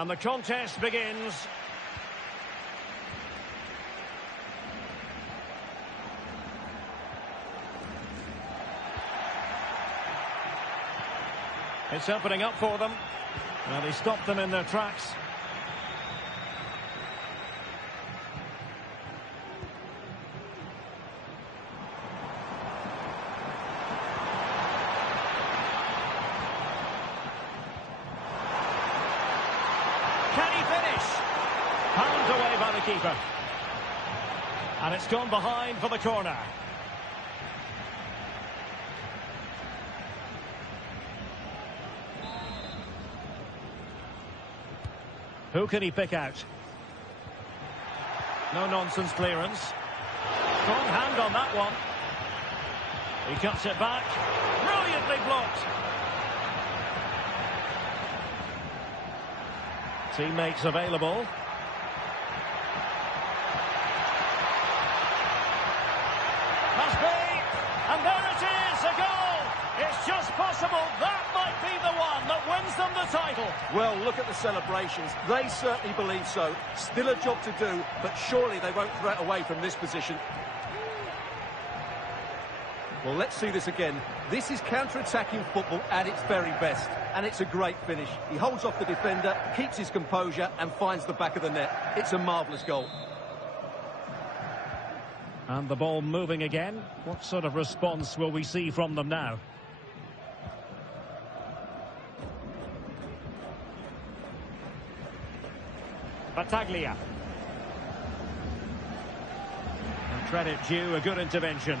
And the contest begins. It's opening up for them. Well, he stopped them in their tracks. Can he finish? Pounded away by the keeper. And it's gone behind for the corner. Who can he pick out? No-nonsense clearance. Strong hand on that one. He cuts it back. Brilliantly blocked. Teammates available. Must be. And there it is, a goal. It's just possible that might be the one that wins them the title. Well, look at the celebrations. They certainly believe so. Still a job to do, but surely they won't throw it away from this position. Well, let's see this again. This is counter-attacking football at its very best. And it's a great finish. He holds off the defender, keeps his composure, and finds the back of the net. It's a marvellous goal. And the ball moving again. What sort of response will we see from them now? Battaglia. And credit due, a good intervention.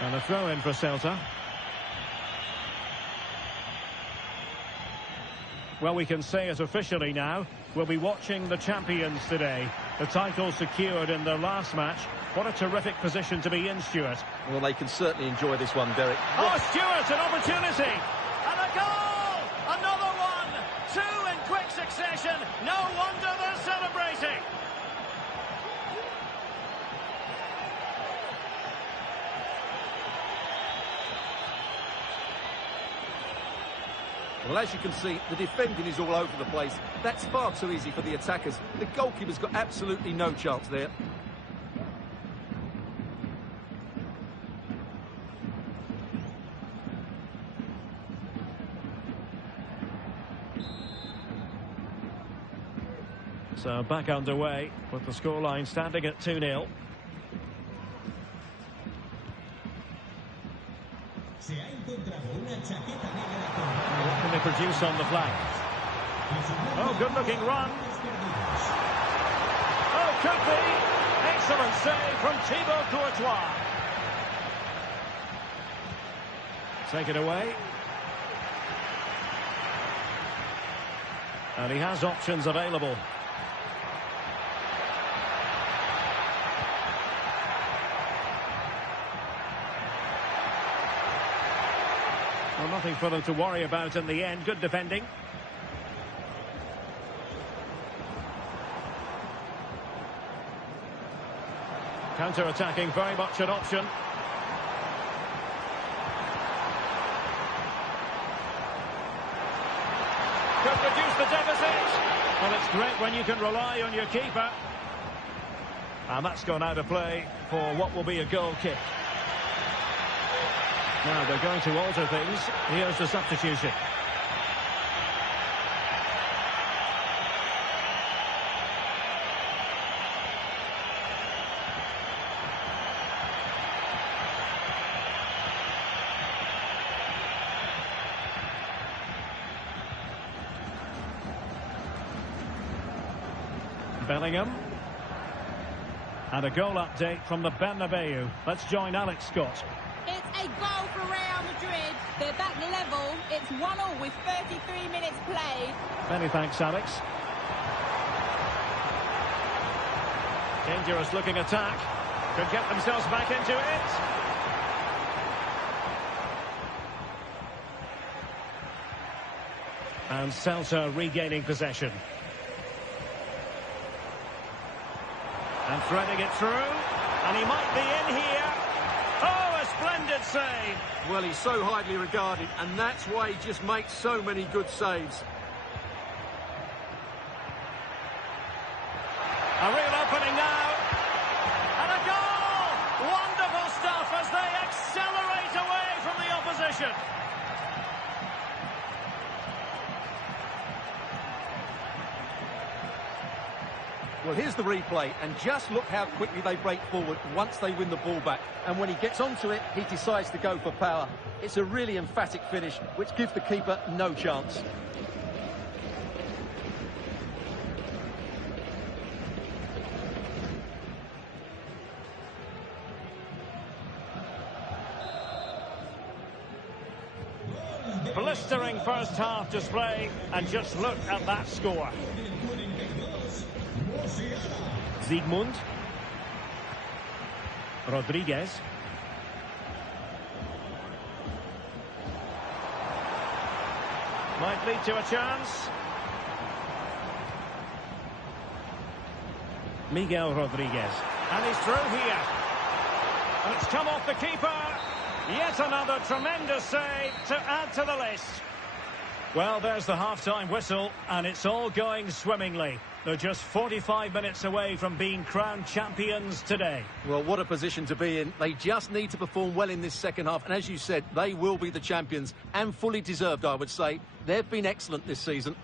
And a throw-in for Celta. Well, we can say it officially now. We'll be watching the champions today. The title secured in their last match. What a terrific position to be in, Stuart. Well, they can certainly enjoy this one, Derek. Oh, Stuart, an opportunity! And a goal! Another one! Two in quick succession. No wonder they're celebrating. Well, as you can see, the defending is all over the place. That's far too easy for the attackers. The goalkeeper's got absolutely no chance there. So back underway with the scoreline standing at 2-0. What can they produce on the flank? Oh, good-looking run. Oh, could be. Excellent save from Thibaut Courtois. Take it away. And he has options available. Well, nothing for them to worry about in the end. Good defending. Counter-attacking, very much an option. Could reduce the deficit. Well, it's great when you can rely on your keeper. And that's gone out of play for what will be a goal kick. Now they're going to alter things. Here's the substitution. Bellingham. And a goal update from the Bernabeu. Let's join Alex Scott. It's a goal for Real Madrid. They're back level. It's 1-1 with 33 minutes played. Many thanks, Alex. Dangerous looking attack. Could get themselves back into it. And Celta regaining possession. And threading it through. And he might be in here. Oh, a splendid Splendid save. Well, he's so highly regarded, and that's why he just makes so many good saves. A real opening now. And a goal! Wonderful stuff as they accelerate away from the opposition. Well, here's the replay, and just look how quickly they break forward once they win the ball back. And when he gets onto it, he decides to go for power. It's a really emphatic finish, which gives the keeper no chance. Blistering first half display, and just look at that score. Zygmunt. Rodriguez. Might lead to a chance. Miguel Rodriguez. And he's through here. And it's come off the keeper. Yet another tremendous save to add to the list. Well, there's the half-time whistle, and it's all going swimmingly. They're just 45 minutes away from being crowned champions today. Well, what a position to be in. They just need to perform well in this second half. And as you said, they will be the champions. And fully deserved, I would say. They've been excellent this season.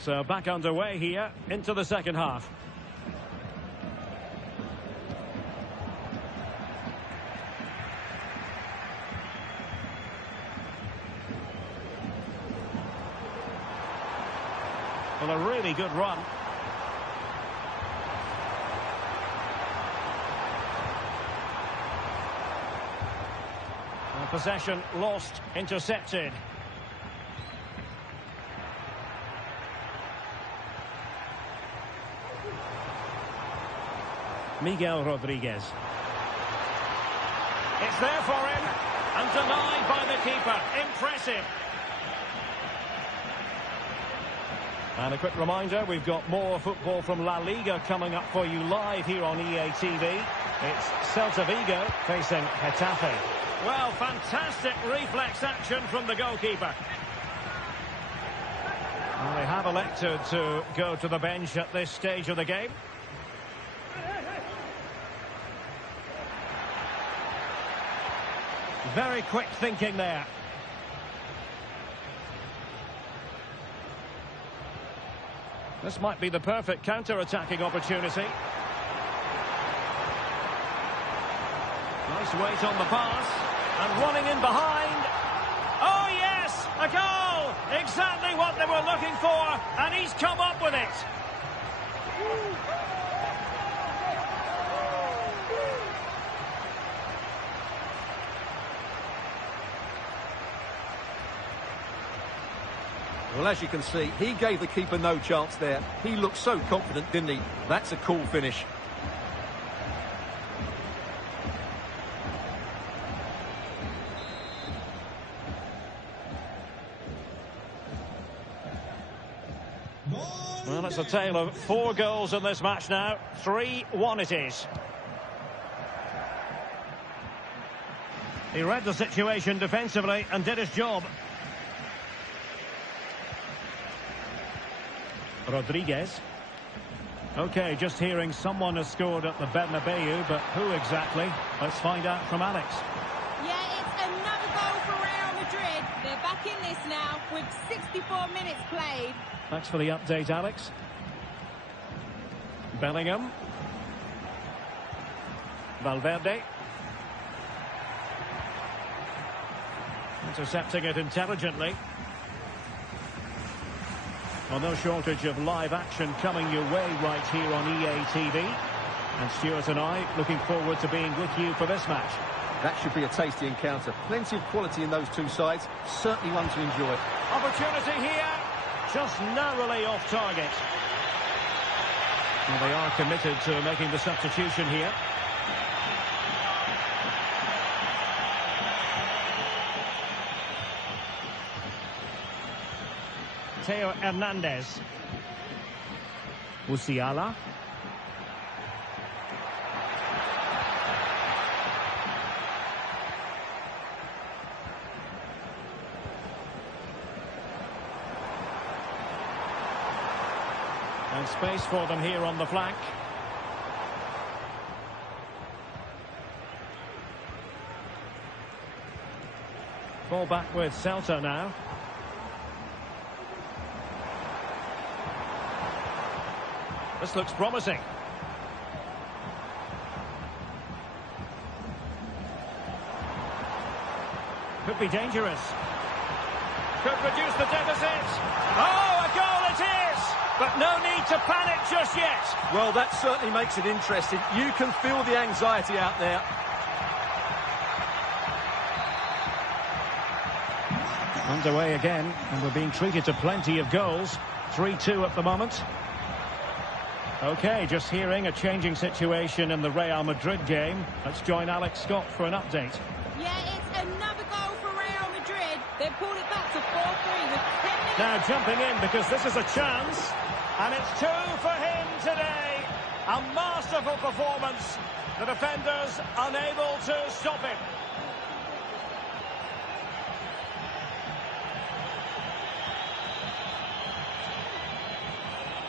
So back underway here into the second half. Well, a really good run. And possession lost, intercepted. Miguel Rodriguez. It's there for him, and denied by the keeper. Impressive. And a quick reminder, we've got more football from La Liga coming up for you live here on EA TV. It's Celta Vigo facing Getafe. Well, fantastic reflex action from the goalkeeper. Well, they have elected to go to the bench at this stage of the game. Very quick thinking there. This might be the perfect counter-attacking opportunity. Nice weight on the pass. And running in behind. Oh, yes! A goal! Exactly what they were looking for. And he's come up with it. Well, as you can see, he gave the keeper no chance there. He looked so confident, didn't he? That's a cool finish. Well, it's a tale of 4 goals in this match now. 3-1 it is. He read the situation defensively and did his job. Rodriguez. Okay, just hearing someone has scored at the Bernabeu, but who exactly? Let's find out from Alex. Yeah, it's another goal for Real Madrid. They're back in this now with 64 minutes played. Thanks for the update, Alex. Bellingham. Valverde. Intercepting it intelligently. Well, no shortage of live action coming your way right here on EA TV. And Stuart and I looking forward to being with you for this match. That should be a tasty encounter. Plenty of quality in those two sides. Certainly one to enjoy. Opportunity here. Just narrowly off target. Well, they are committed to making the substitution here. Theo Hernandez. Musiala. And space for them here on the flank. Ball back with Celta now. This looks promising. Could be dangerous. Could reduce the deficit. Oh, a goal it is! But no need to panic just yet. Well, that certainly makes it interesting. You can feel the anxiety out there. Underway again, and we're being treated to plenty of goals. 3-2 at the moment. Okay, just hearing a changing situation in the Real Madrid game. Let's join Alex Scott for an update. Yeah, it's another goal for Real Madrid. They've pulled it back to 4-3 with 10 minutes. Now jumping in because this is a chance. And it's 2 for him today. A masterful performance. The defenders unable to stop him.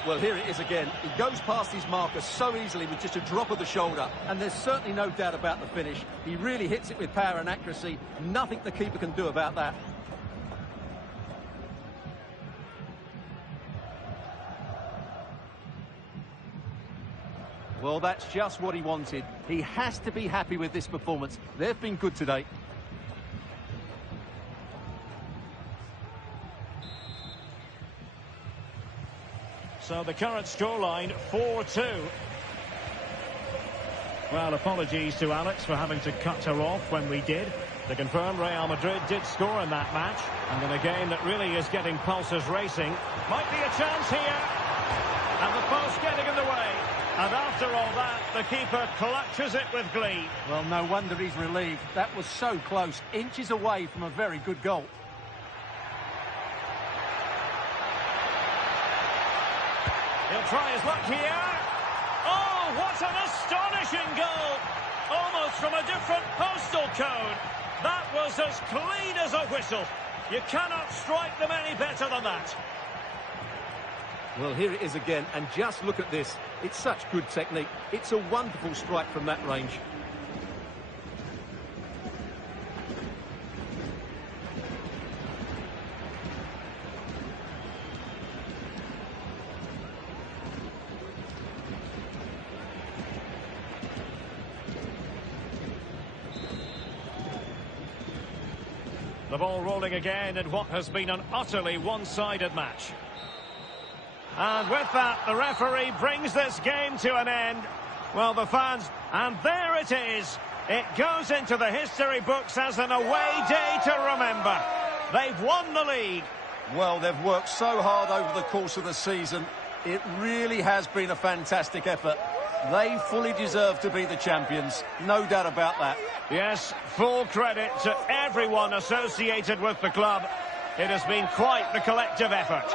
Well, here it is again. He goes past his marker so easily with just a drop of the shoulder. And there's certainly no doubt about the finish. He really hits it with power and accuracy. Nothing the keeper can do about that. Well, that's just what he wanted. He has to be happy with this performance. They've been good today. So the current scoreline, 4-2. Well, apologies to Alex for having to cut her off when we did. To confirm, Real Madrid did score in that match. And in a game that really is getting pulses racing. Might be a chance here. And the post getting in the way. And after all that, the keeper clutches it with glee. Well, no wonder he's relieved. That was so close. Inches away from a very good goal. He'll try his luck here. Oh, what an astonishing goal! Almost from a different postal code. That was as clean as a whistle. You cannot strike them any better than that. Well, here it is again, and just look at this. It's such good technique. It's a wonderful strike from that range. The ball rolling again in what has been an utterly one-sided match. And with that, the referee brings this game to an end. Well, the fans, and there it is. It goes into the history books as an away day to remember. They've won the league. Well, they've worked so hard over the course of the season. It really has been a fantastic effort. They fully deserve to be the champions. No doubt about that. Yes, full credit to everyone associated with the club. It has been quite the collective effort.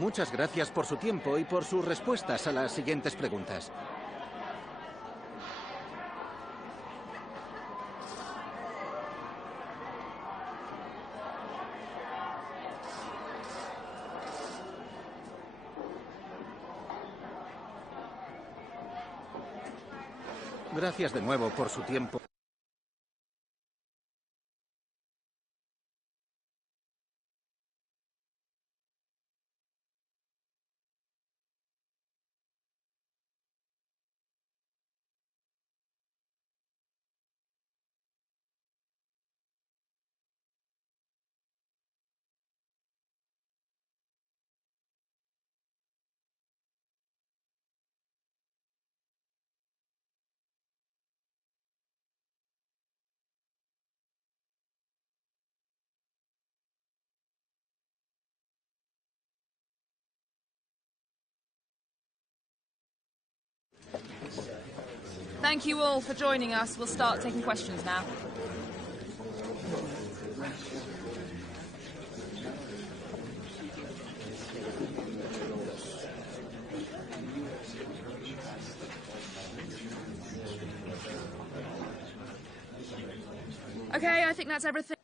Muchas gracias por su tiempo y por sus respuestas a las siguientes preguntas. Gracias de nuevo por su tiempo. Thank you all for joining us. We'll start taking questions now. Okay, I think that's everything.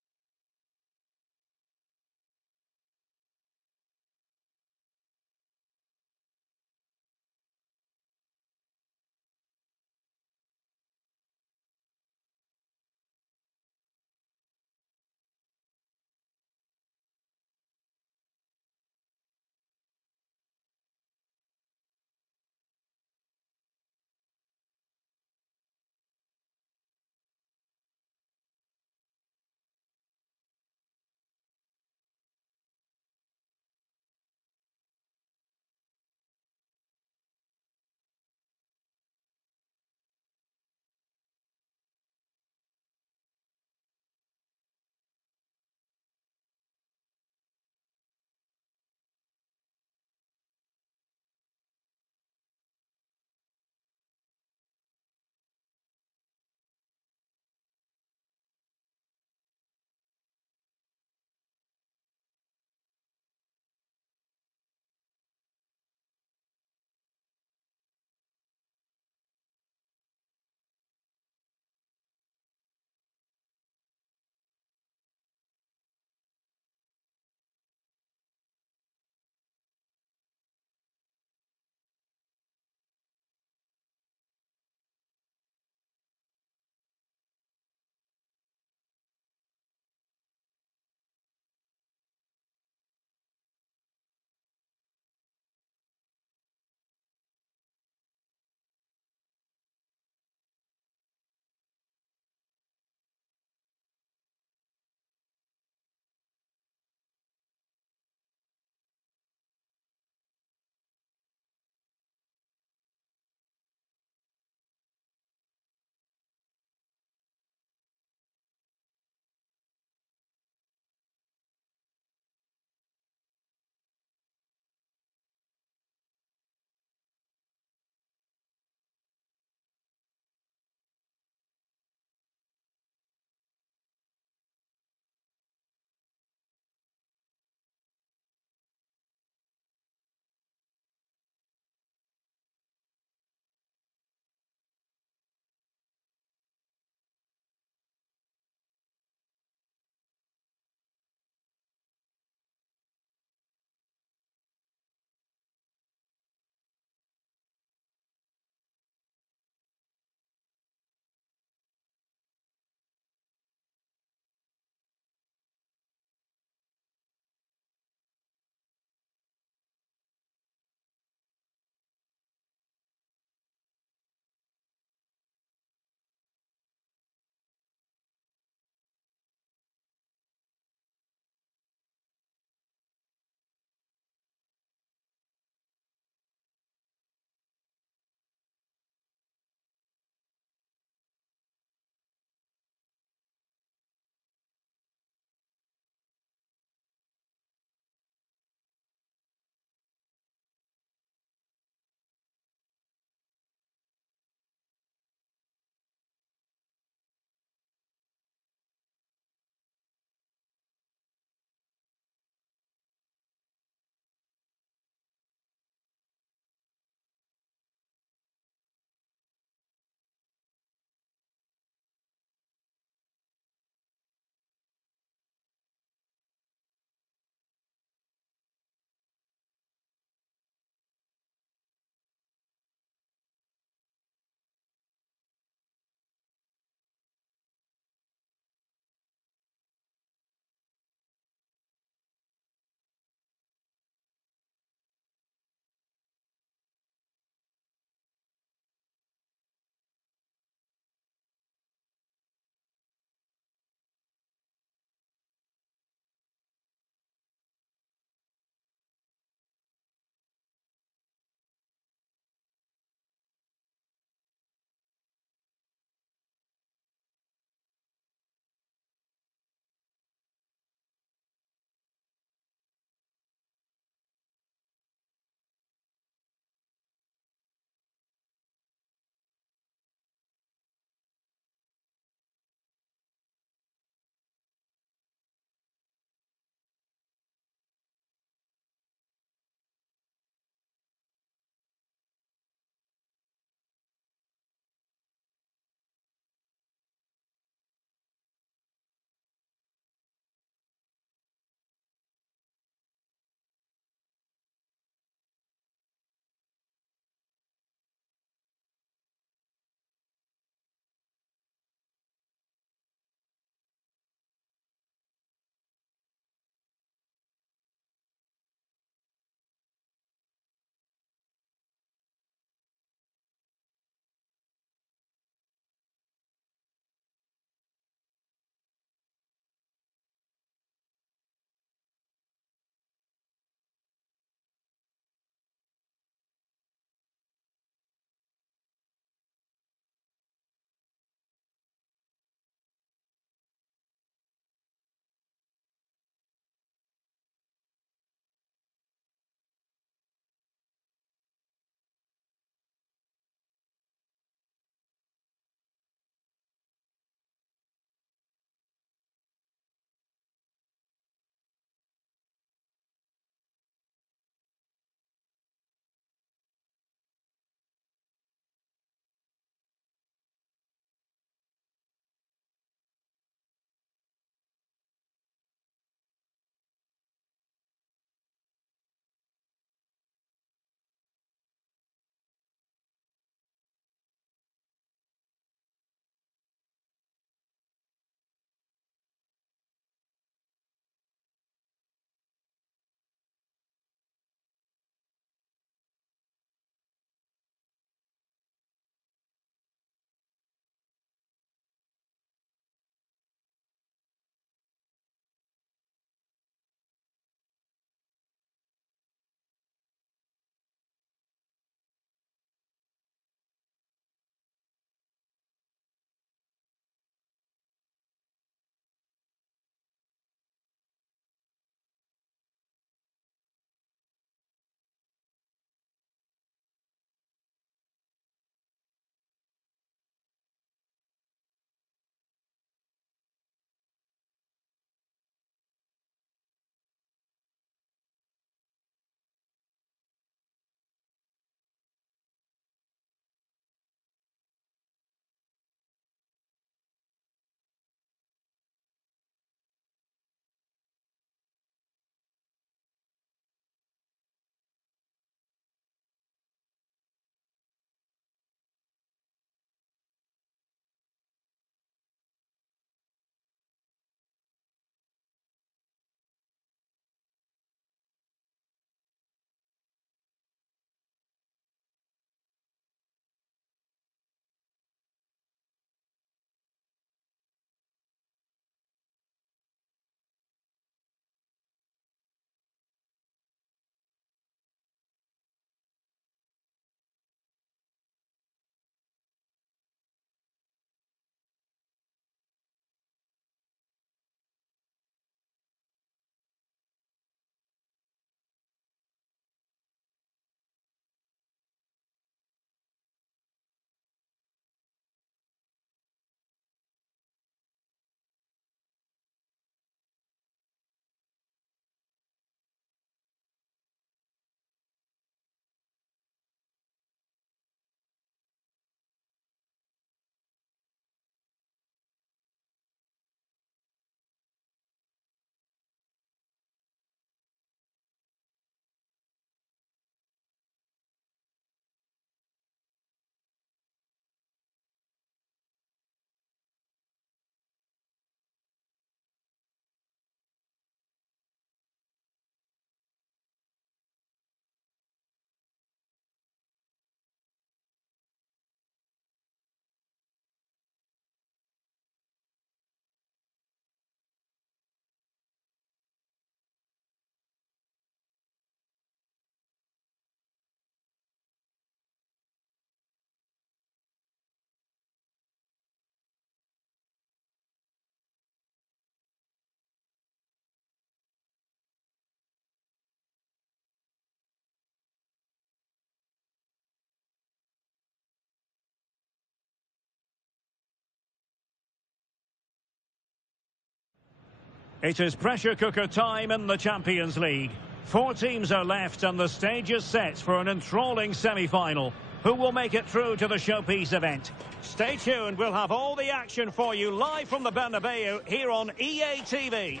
It is pressure cooker time in the Champions League. 4 teams are left and the stage is set for an enthralling semi-final. Who will make it through to the showpiece event? Stay tuned, we'll have all the action for you live from the Bernabeu here on EA TV.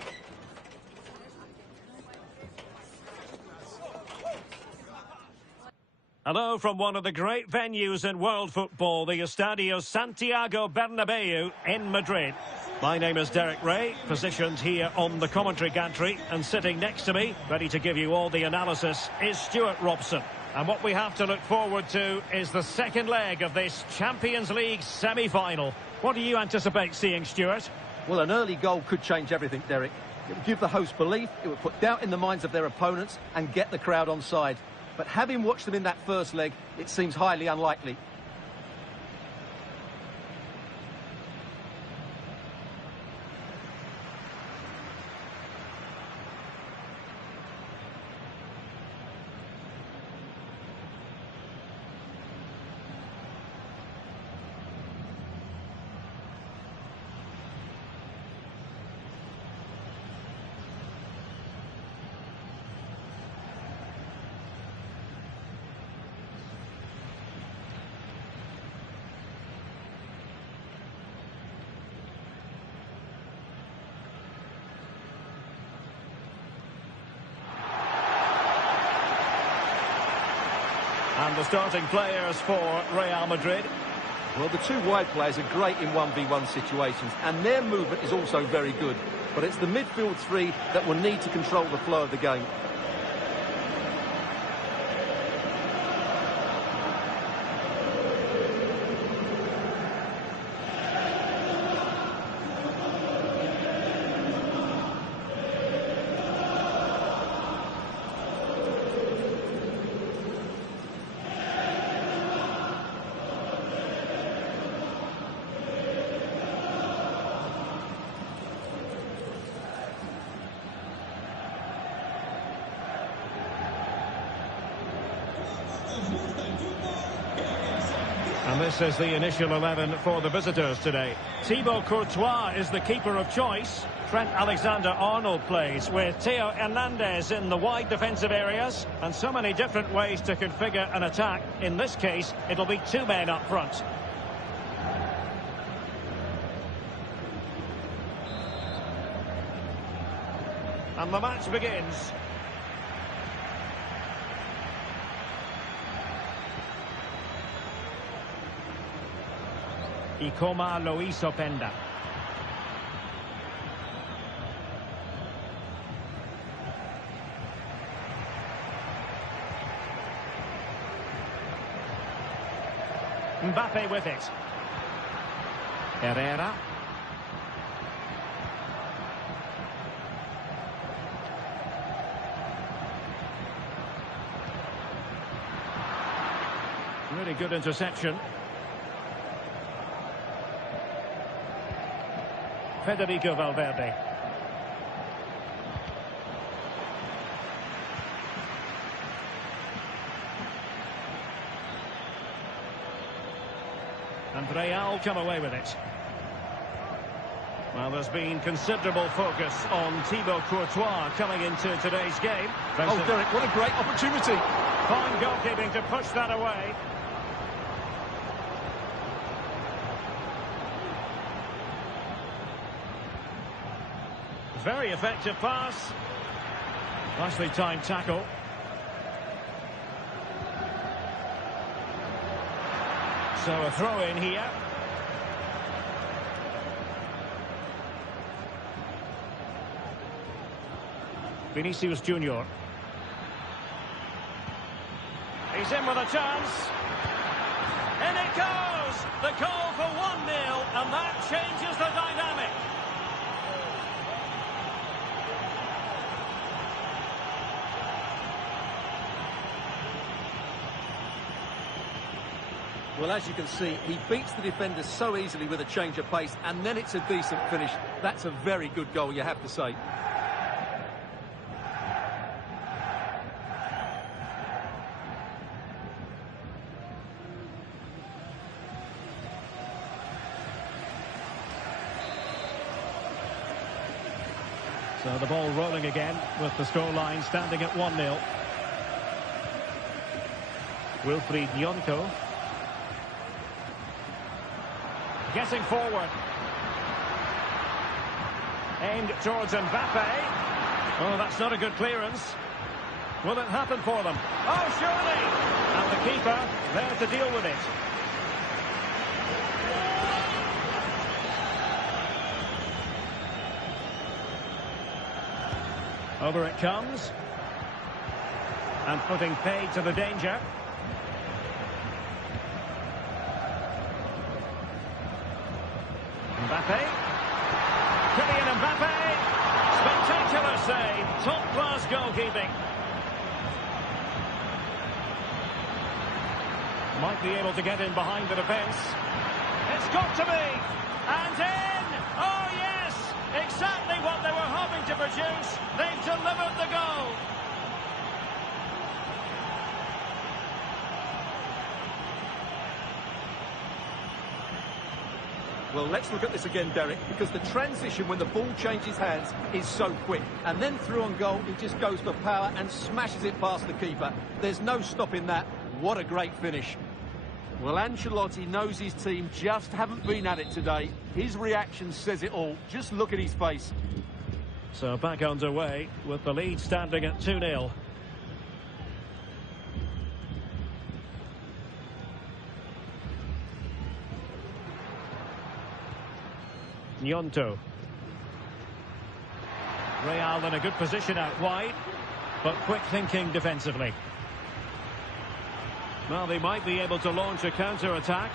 Hello from one of the great venues in world football, the Estadio Santiago Bernabeu in Madrid. My name is Derek Ray, positioned here on the commentary gantry, and sitting next to me, ready to give you all the analysis, is Stuart Robson. And what we have to look forward to is the second leg of this Champions League semi-final. What do you anticipate seeing, Stuart? Well, an early goal could change everything, Derek. It would give the host belief, it would put doubt in the minds of their opponents and get the crowd on side. But having watched them in that first leg, it seems highly unlikely. And the starting players for Real Madrid. Well, the 2 wide players are great in 1v1 situations, and their movement is also very good. But it's the midfield 3 that will need to control the flow of the game. And this is the initial 11 for the visitors today. Thibaut Courtois is the keeper of choice. Trent Alexander-Arnold plays with Theo Hernandez in the wide defensive areas. And so many different ways to configure an attack. In this case, it'll be 2 men up front. And the match begins. Y como lo hizo Penda. Mbappe with it. Herrera. Really good interception. Federico Valverde. And Real come away with it. Well, there's been considerable focus on Thibaut Courtois coming into today's game. Oh, Derek, what a great opportunity. Fine goalkeeping to push that away. Very effective pass. Nicely timed tackle. So a throw in here. Vinicius Junior. He's in with a chance. In it goes! The goal for 1-0, and that changes the dynamic. Well, as you can see, he beats the defenders so easily with a change of pace, and then it's a decent finish. That's a very good goal, you have to say. So the ball rolling again with the scoreline standing at 1-0. Wilfried Nyonto. Getting forward. Aimed towards Mbappe. Oh, that's not a good clearance. Will it happen for them? Oh, surely! And the keeper there to deal with it. Over it comes. And putting paid to the danger. Mbappe. Kylian Mbappe. Spectacular save. Top-class goalkeeping. Might be able to get in behind the defence. It's got to be. And in. Oh, yes. Exactly what they were hoping to produce. They've delivered the goal. Well, let's look at this again, Derek, because the transition when the ball changes hands is so quick. And then through on goal, he just goes for power and smashes it past the keeper. There's no stopping that. What a great finish. Well, Ancelotti knows his team just haven't been at it today. His reaction says it all. Just look at his face. So back underway with the lead standing at 2-0. Nyonto. Real in a good position out wide, but quick thinking defensively. Well, they might be able to launch a counter-attack.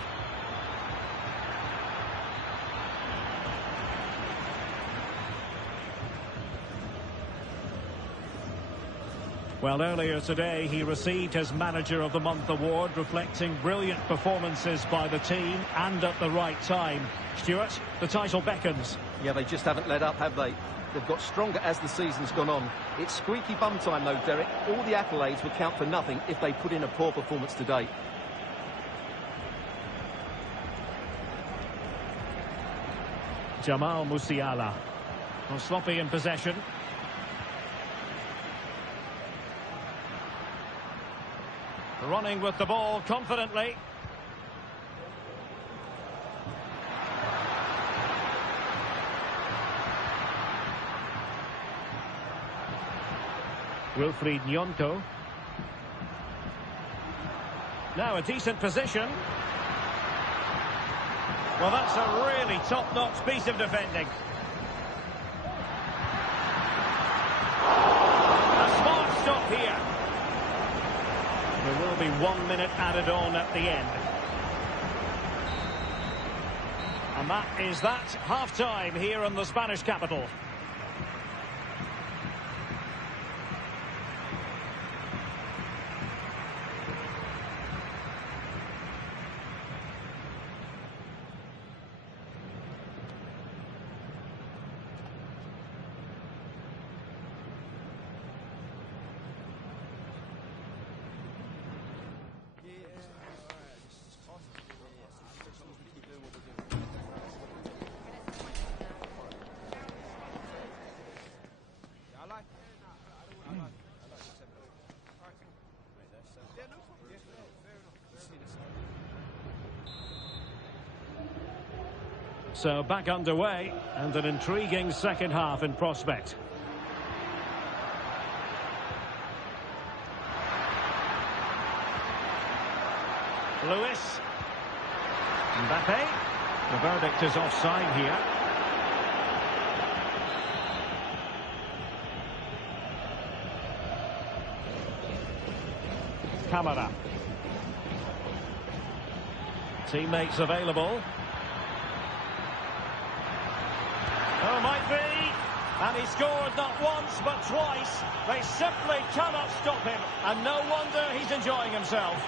Well, earlier today he received his Manager of the Month award, reflecting brilliant performances by the team and at the right time. Stuart, the title beckons. Yeah, they just haven't let up, have they? They've got stronger as the season's gone on. It's squeaky bum time, though, Derek. All the accolades would count for nothing if they put in a poor performance today. Jamal Musiala. Well, sloppy in possession. Running with the ball confidently. Wilfried Nyonto. Now a decent position. Well, that's a really top-notch piece of defending. A smart stop here. There will be 1 minute added on at the end. And that is that. Half-time here in the Spanish capital. So back underway and an intriguing second half in prospect. Lewis. Mbappe. The verdict is offside here. Camara. Teammates available. Oh, might be. And he scored not once, but twice. They simply cannot stop him. And no wonder he's enjoying himself.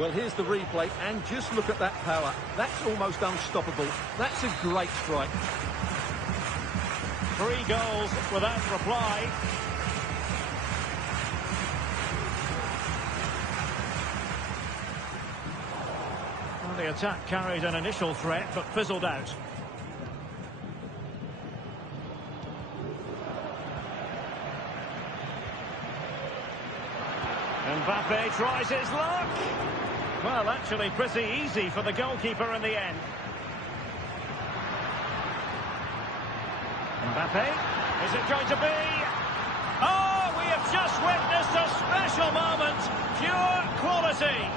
Well, here's the replay, and just look at that power. That's almost unstoppable. That's a great strike. 3 goals without reply. the attack carried an initial threat, but fizzled out. Mbappe tries his luck. Well, actually pretty easy for the goalkeeper in the end. Mbappe, is it going to be? Oh, we have just witnessed a special moment. Pure quality.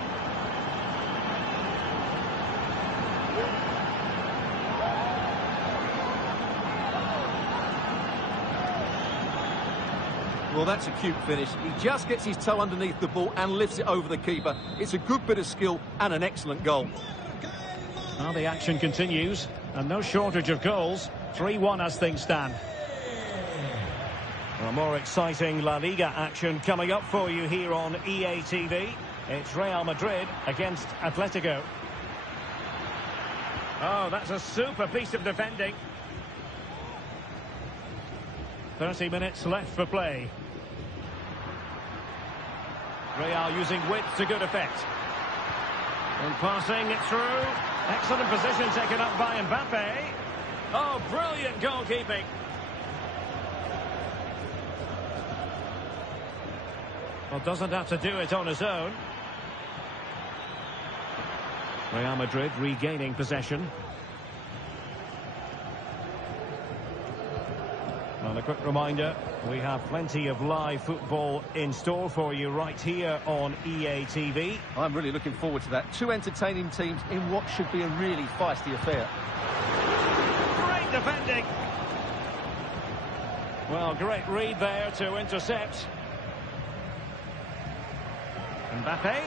Well, that's a cute finish. He just gets his toe underneath the ball and lifts it over the keeper. It's a good bit of skill and an excellent goal. Well, the action continues, and no shortage of goals. 3-1 as things stand. Well, more exciting La Liga action coming up for you here on EA TV. It's Real Madrid against Atletico. Oh, that's a super piece of defending. 30 minutes left for play. Real using width to good effect. And passing it through. Excellent position taken up by Mbappe. Oh, brilliant goalkeeping. Well, doesn't have to do it on his own. Real Madrid regaining possession. And a quick reminder, we have plenty of live football in store for you right here on EA TV. I'm really looking forward to that. Two entertaining teams in what should be a really feisty affair. Great defending. Well, great read there to intercept. Mbappe.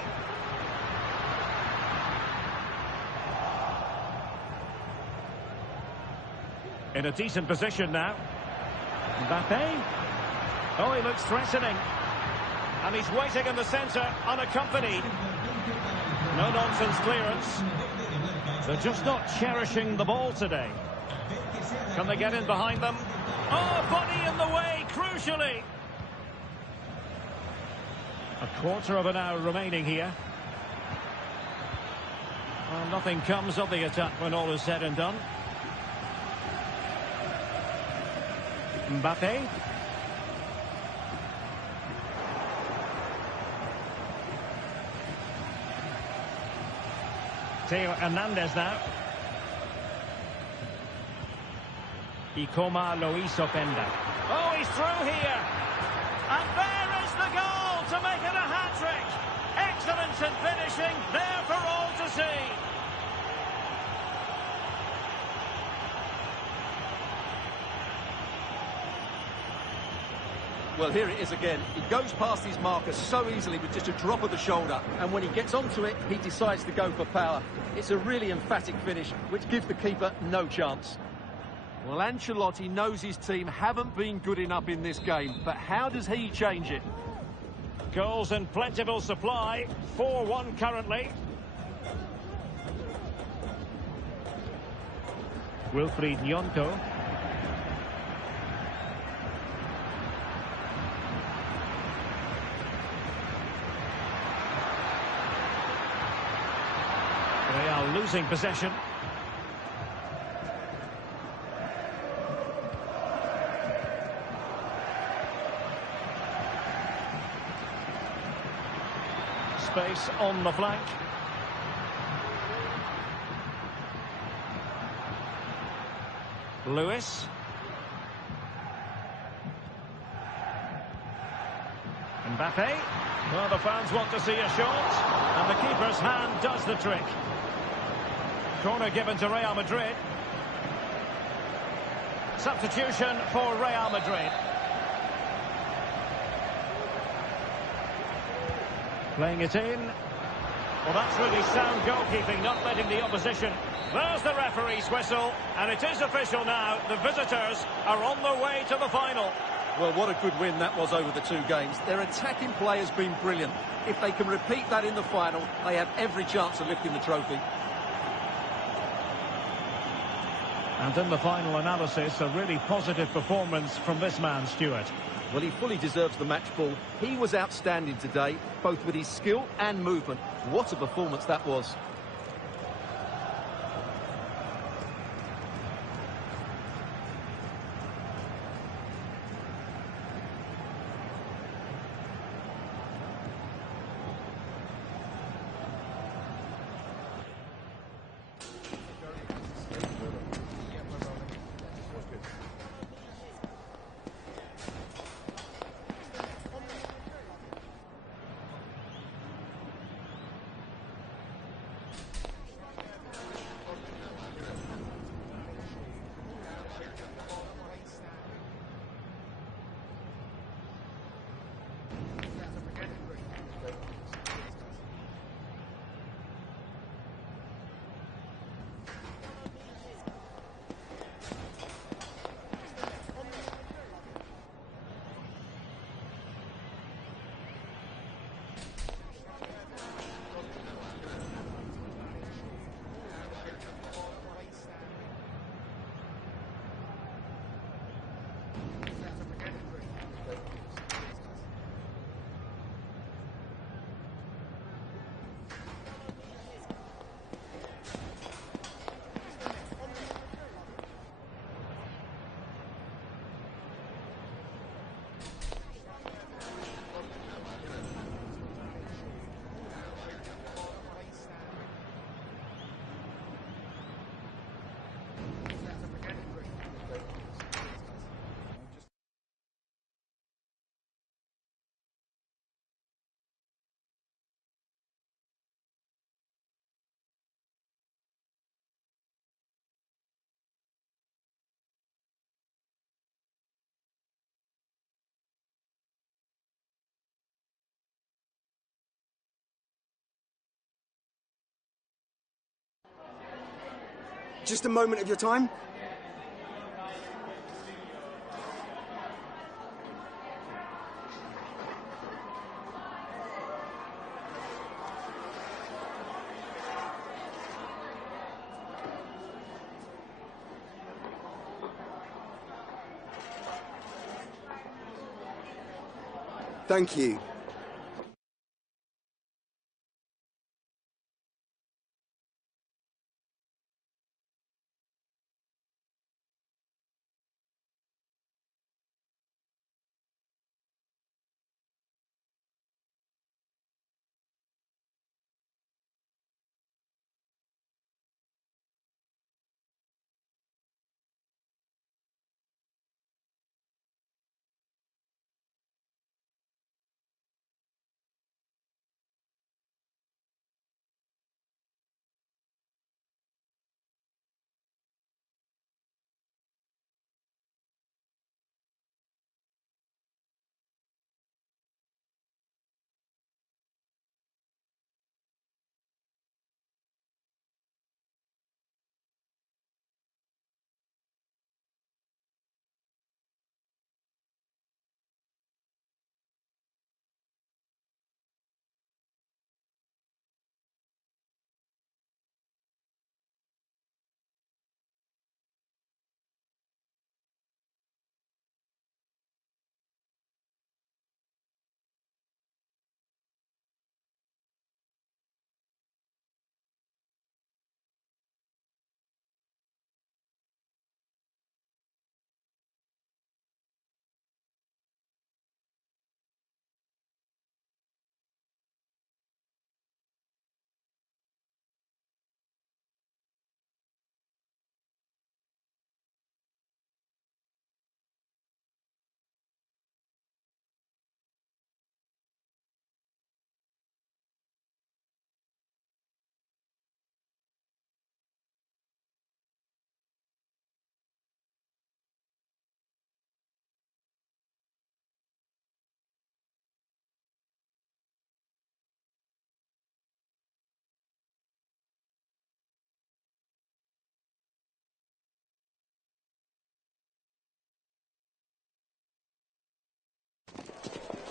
In a decent position now. Mbappe. Oh, he looks threatening. And he's waiting in the centre, unaccompanied. No-nonsense clearance. They're just not cherishing the ball today. Can they get in behind them? Oh, body in the way, crucially. A quarter of an hour remaining here. Well, nothing comes of the attack when all is said and done. Mbappe. Theo Hernandez now. Ikoma Loiso Penda. Oh, he's through here. And there is the goal to make it a hat-trick. Excellence in finishing, there for all to see. Well, here it is again. He goes past his marker so easily with just a drop of the shoulder. And when he gets onto it, he decides to go for power. It's a really emphatic finish, which gives the keeper no chance. Well, Ancelotti knows his team haven't been good enough in this game. But how does he change it? Goals in plentiful supply. 4-1 currently. Wilfried Nyonto. They are losing possession. Space on the flank. Lewis. Mbappe. Well, the fans want to see a shot, and the keeper's hand does the trick. Corner given to Real Madrid. Substitution for Real Madrid. Playing it in. Well, that's really sound goalkeeping, not letting the opposition. There's the referee's whistle, and it is official now. The visitors are on their way to the final. Well, what a good win that was over the two games. Their attacking play has been brilliant. If they can repeat that in the final, they have every chance of lifting the trophy. And in the final analysis, a really positive performance from this man, Stuart. Well, he fully deserves the match ball. He was outstanding today, both with his skill and movement. What a performance that was. Just a moment of your time. Thank you.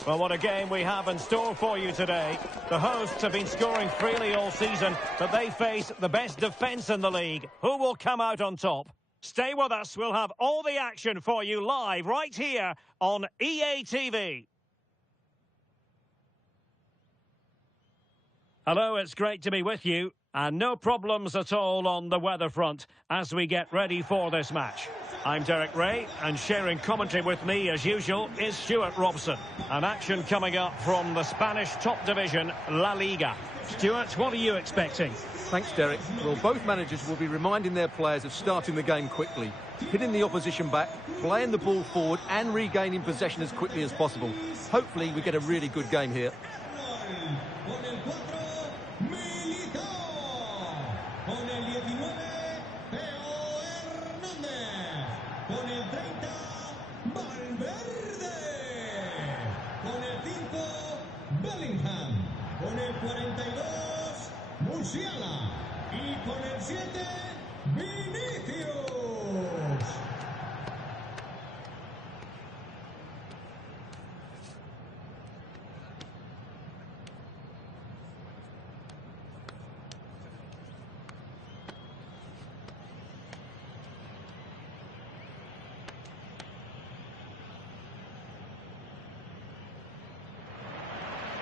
Well, what a game we have in store for you today. The hosts have been scoring freely all season, but they face the best defence in the league. Who will come out on top? Stay with us. We'll have all the action for you live right here on EA TV. Hello, it's great to be with you. And no problems at all on the weather front as we get ready for this match. I'm Derek Ray, and sharing commentary with me, as usual, is Stuart Robson. An action coming up from the Spanish top division, La Liga. Stuart, what are you expecting? Thanks, Derek. Well, both managers will be reminding their players of starting the game quickly, hitting the opposition back, playing the ball forward and regaining possession as quickly as possible. Hopefully, we get a really good game here. Con el 42, Musiala. Y con el 7, Vinicius.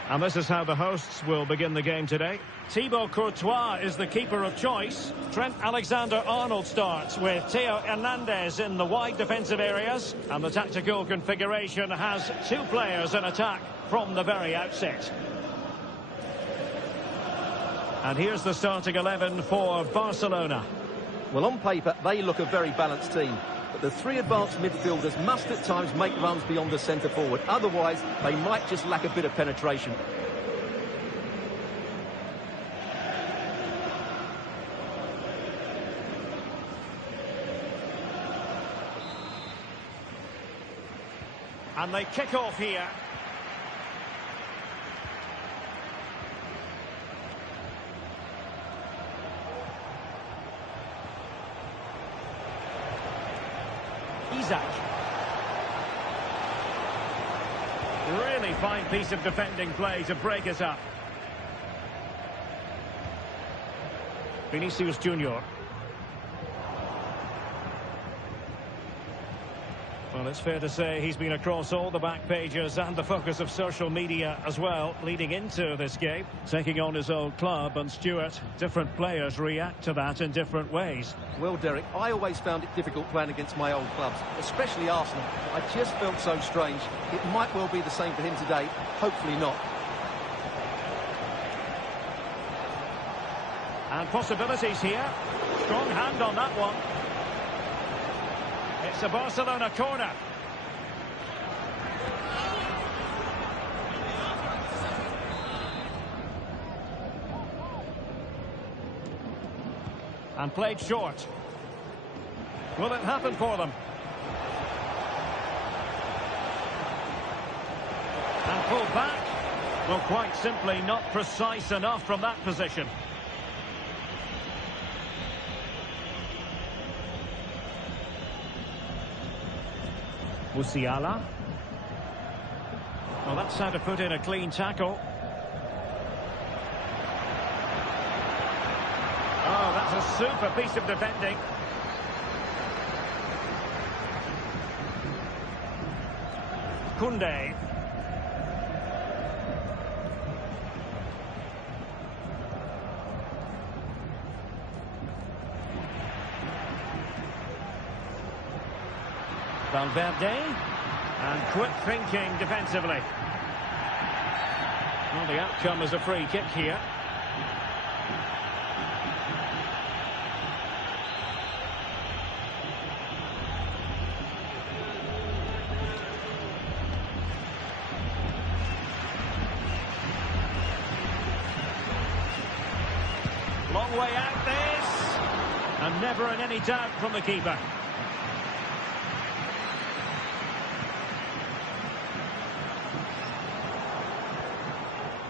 And this is how the hosts will begin the game today. Thibaut Courtois is the keeper of choice. Trent Alexander-Arnold starts with Theo Hernandez in the wide defensive areas. And the tactical configuration has two players in attack from the very outset. And here's the starting 11 for Barcelona. Well, on paper, they look a very balanced team. But the three advanced midfielders must at times make runs beyond the centre forward. Otherwise, they might just lack a bit of penetration. And they kick off here. Isak. Really fine piece of defending play to break us up. Vinicius Junior. Well, it's fair to say he's been across all the back pages and the focus of social media as well, leading into this game, taking on his old club. And Stuart, different players react to that in different ways. Well, Derek, I always found it difficult playing against my old clubs, especially Arsenal. I just felt so strange. It might well be the same for him today. Hopefully not. And possibilities here. Strong hand on that one. It's a Barcelona corner. And played short. Will it happen for them? And pulled back. Well, quite simply not precise enough from that position. Musiala. Well, that's how to put in a clean tackle. Oh, that's a super piece of defending. Koundé. Valverde, and quick thinking defensively. Well, the outcome is a free kick here. Long way out this, and never in any doubt from the keeper.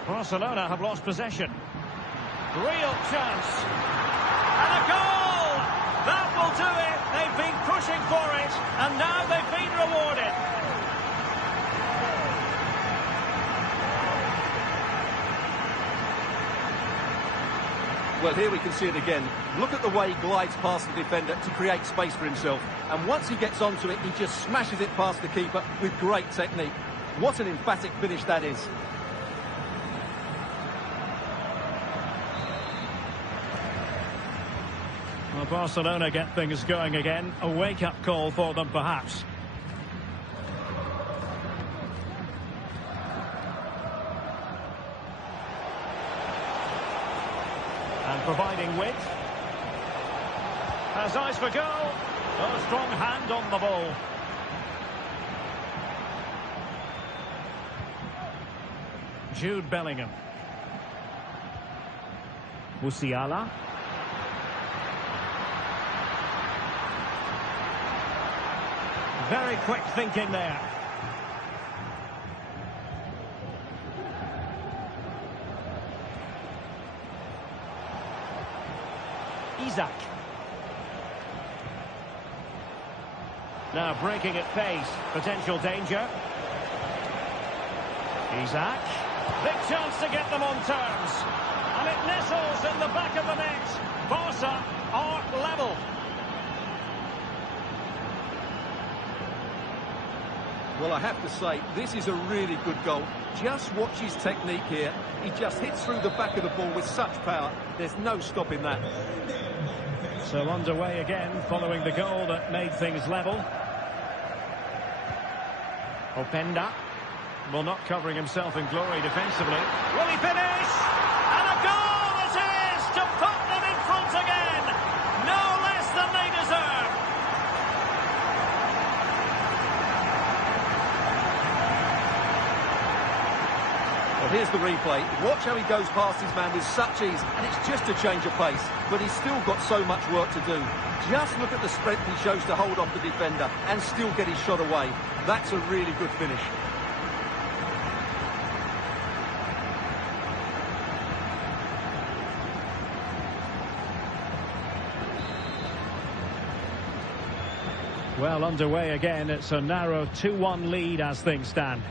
Barcelona have lost possession. Real chance. And a goal! That will do it. They've been pushing for it, and now they've been rewarded. Well, here we can see it again. Look at the way he glides past the defender to create space for himself. And once he gets onto it, he just smashes it past the keeper with great technique. What an emphatic finish that is. Well, Barcelona get things going again. A wake-up call for them, perhaps. And providing width. Has eyes for goal. Oh, strong hand on the ball. Jude Bellingham. Musiala. Very quick thinking there. Isak. Now breaking at pace. Potential danger. Isak. Big chance to get them on terms. And it nestles in the back of the net. Barca are level. Well, I have to say, this is a really good goal. Just watch his technique here. He just hits through the back of the ball with such power. There's no stopping that. So underway again, following the goal that made things level. Openda. Well, not covering himself in glory defensively. Will he finish? And a goal it is to put them in front again. No less than they deserve. Well, here's the replay. Watch how he goes past his man with such ease, and it's just a change of pace. But he's still got so much work to do. Just look at the strength he shows to hold off the defender and still get his shot away. That's a really good finish. Well, underway again. It's a narrow 2-1 lead as things stand.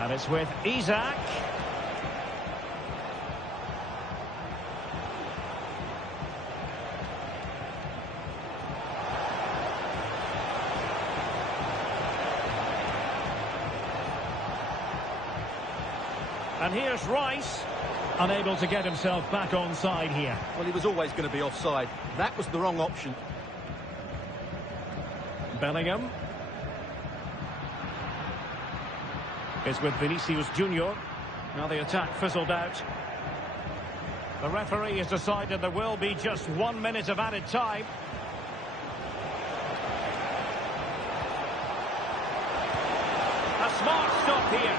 And it's with Isak. And here's Rice, unable to get himself back onside here. Well, he was always going to be offside. That was the wrong option. Bellingham. It's with Vinicius Junior. Now the attack fizzled out. The referee has decided there will be just 1 minute of added time. A smart stop here.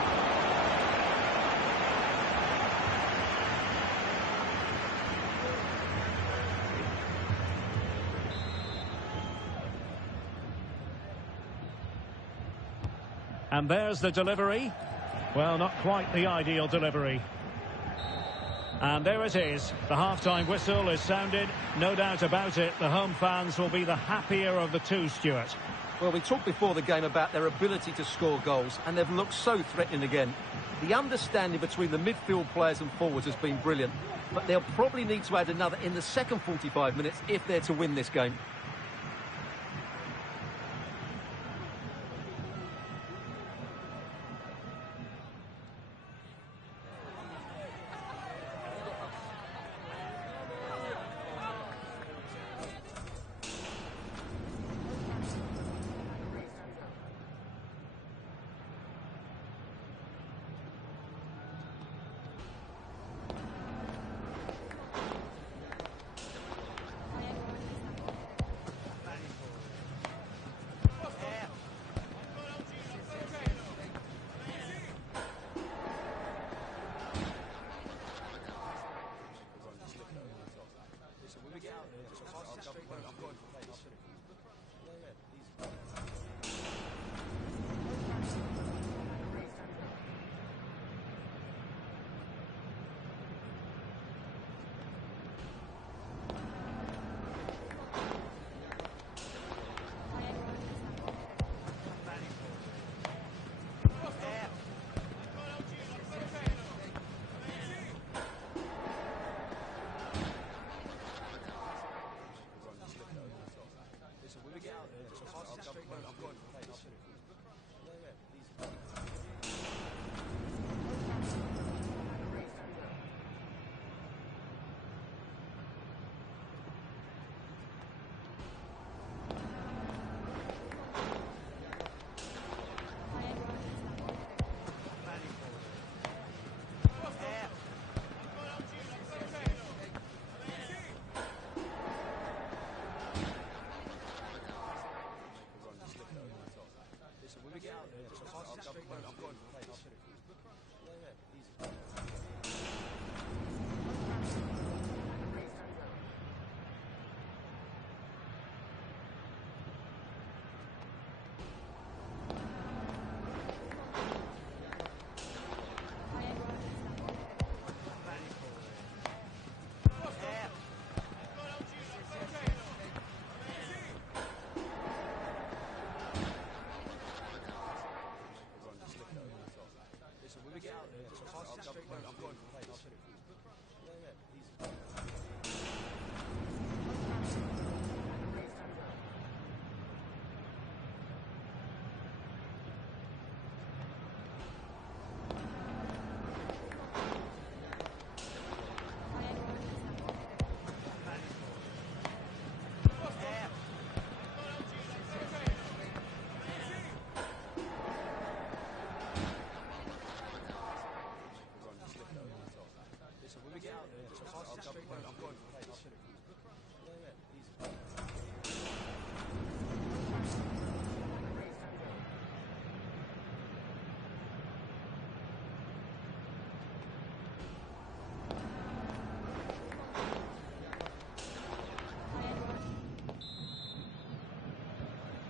And there's the delivery. Well, not quite the ideal delivery. And there it is. The half-time whistle is sounded. No doubt about it, the home fans will be the happier of the two, Stuart. Well, we talked before the game about their ability to score goals, and they've looked so threatening again. The understanding between the midfield players and forwards has been brilliant, but they'll probably need to add another in the second 45 minutes if they're to win this game.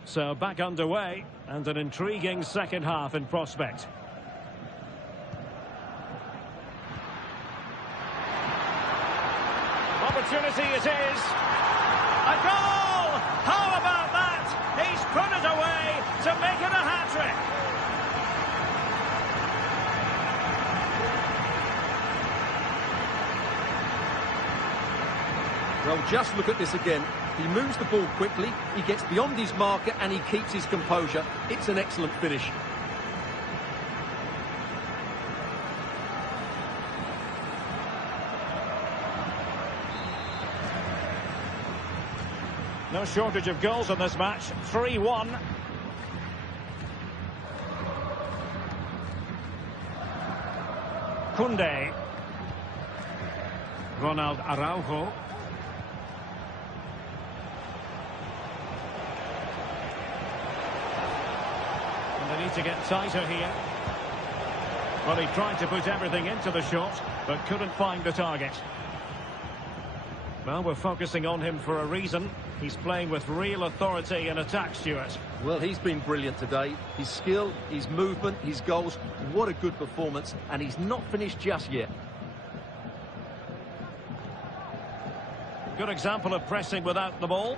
So back underway, and an intriguing second half in prospect. opportunity it is. A goal! How about that? He's put it away to make it a hat-trick. Well, just look at this again. He moves the ball quickly, he gets beyond his marker and he keeps his composure. It's an excellent finish. No shortage of goals in this match. 3-1. Koundé. Ronald Araujo. And they need to get tighter here. Well, he tried to put everything into the shot, but couldn't find the target. Well, we're focusing on him for a reason. He's playing with real authority in attack, Stuart. Well, he's been brilliant today. His skill, his movement, his goals, what a good performance. And he's not finished just yet. Good example of pressing without the ball.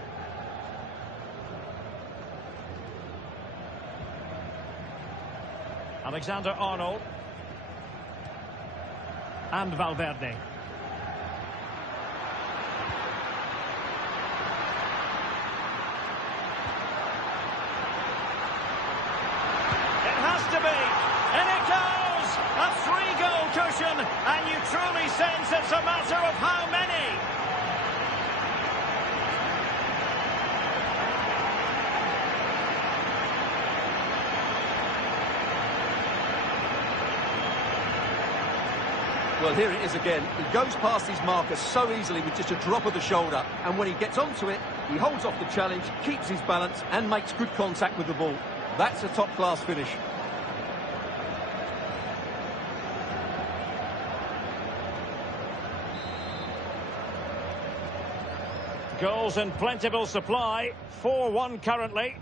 Alexander-Arnold. And Valverde. To be, and it goes! A 3-goal cushion, and you truly sense it's a matter of how many. Well, here it is again. He goes past his marker so easily with just a drop of the shoulder, and when he gets onto it, he holds off the challenge, keeps his balance, and makes good contact with the ball. That's a top-class finish. Goals in plentiful supply. 4-1 currently.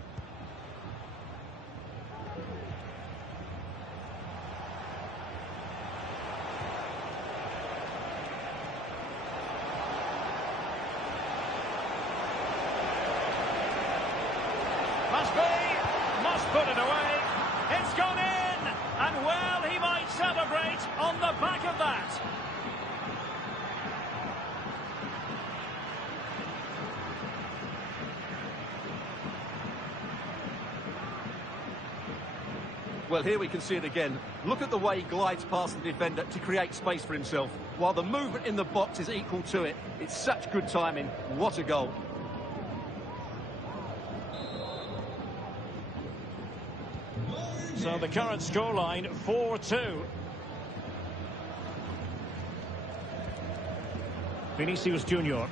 Must put it away. It's gone in, and well, he might celebrate on the back of that. Well, here we can see it again. Look at the way he glides past the defender to create space for himself, while the movement in the box is equal to it. It's such good timing. What a goal. So the current scoreline, 4-2. Vinicius Junior.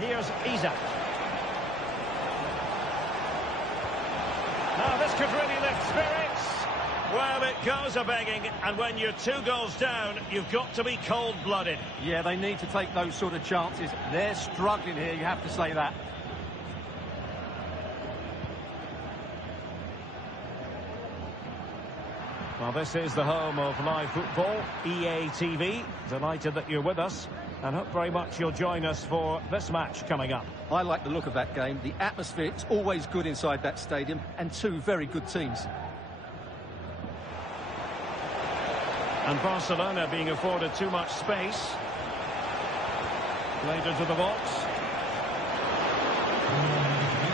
Here's Isak. Now this could really lift spirits. Well, it goes a-begging, and when you're 2 goals down, you've got to be cold-blooded. Yeah, they need to take those sort of chances. They're struggling here, you have to say that. Well, this is the home of live football, EA TV. Delighted that you're with us, and hope very much you'll join us for this match coming up. I like the look of that game. The atmosphere is always good inside that stadium, and 2 very good teams. And Barcelona being afforded too much space. Played into the box.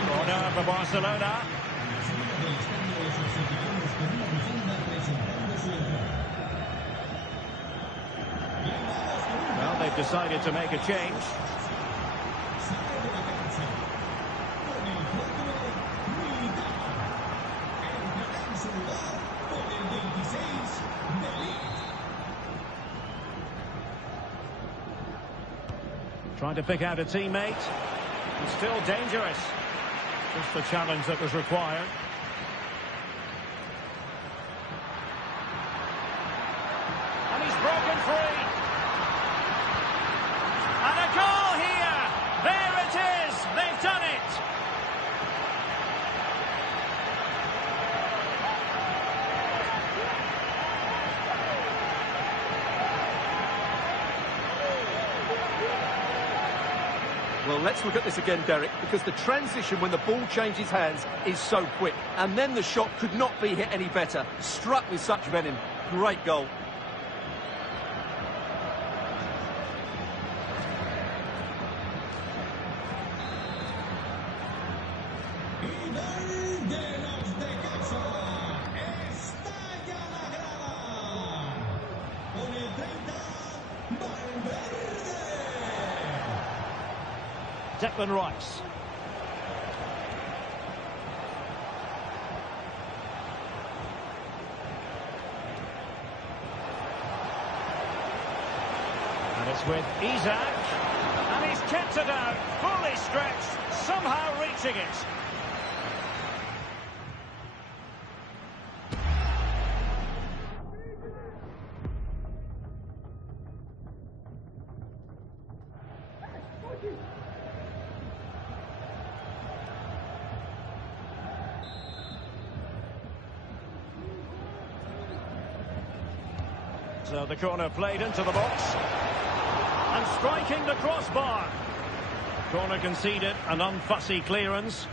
Corner for Barcelona. Well, they've decided to make a change. Trying to pick out a teammate. It's still dangerous. Just the challenge that was required. And he's broken free. And a goal here. There it is. They've done it. Well, let's look at this again, Derek, because the transition when the ball changes hands is so quick. And then the shot could not be hit any better. Struck with such venom. Great goal. Declan Rice. And it's with Isak. And he's kept it out, fully stretched, somehow reaching it. So the corner played into the box. And striking the crossbar. Corner conceded, an unfussy clearance.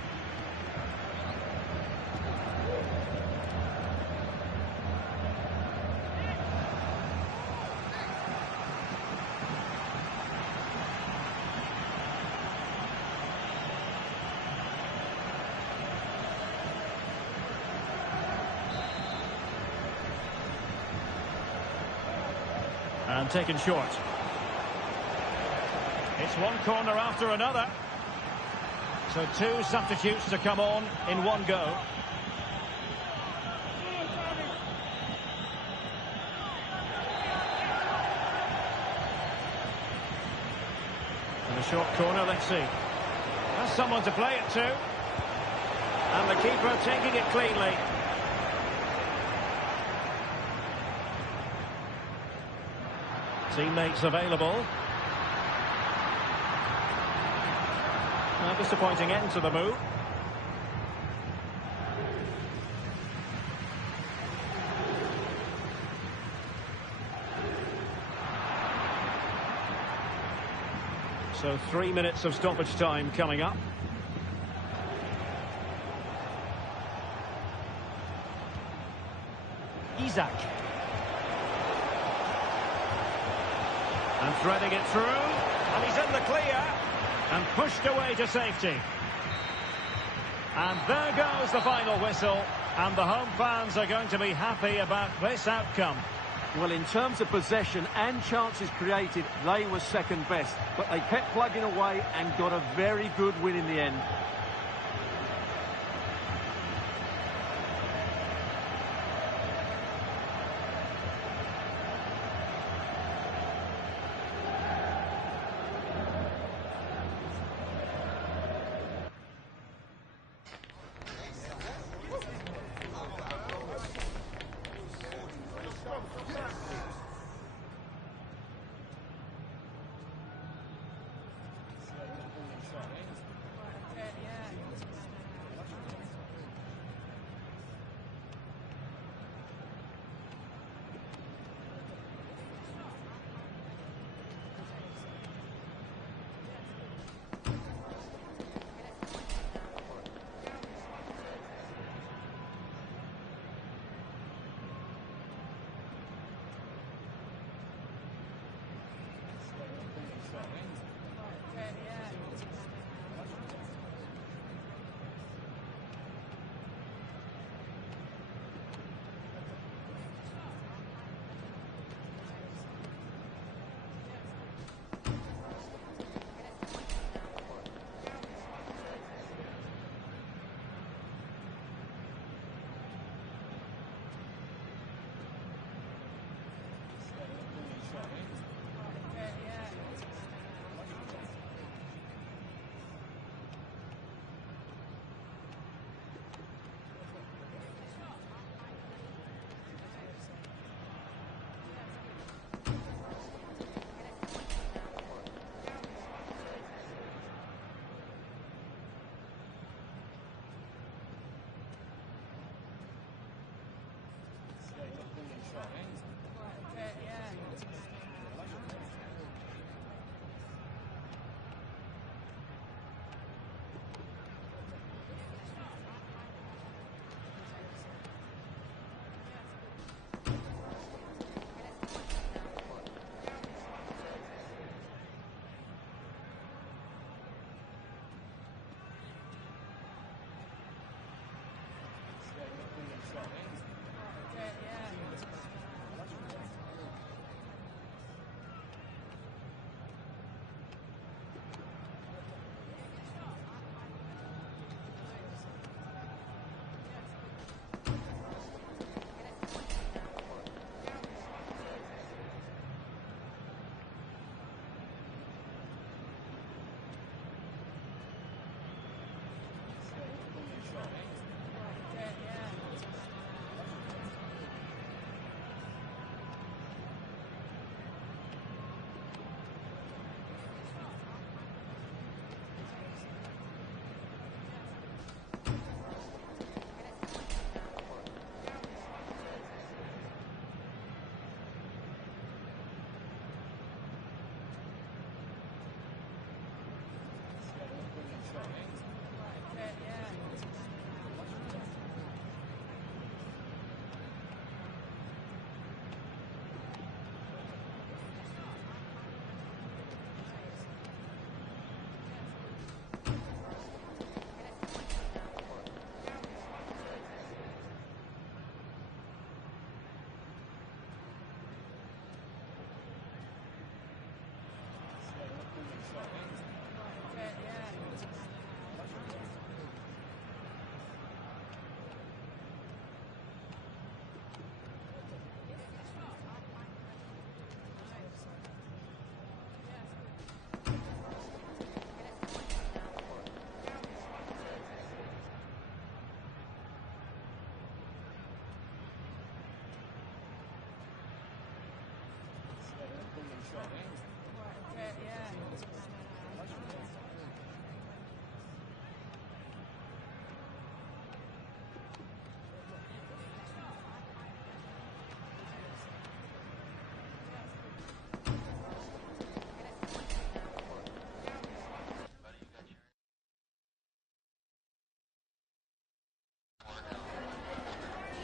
And taken short. It's one corner after another. So two substitutes to come on in one go. And a short corner, let's see. Has someone to play it to. And the keeper taking it cleanly. Teammates available. A disappointing end to the move. So 3 minutes of stoppage time coming up. Isak. And threading it through, and he's in the clear, and pushed away to safety. And there goes the final whistle, and the home fans are going to be happy about this outcome. Well, in terms of possession and chances created, they were second best, but they kept plugging away and got a very good win in the end.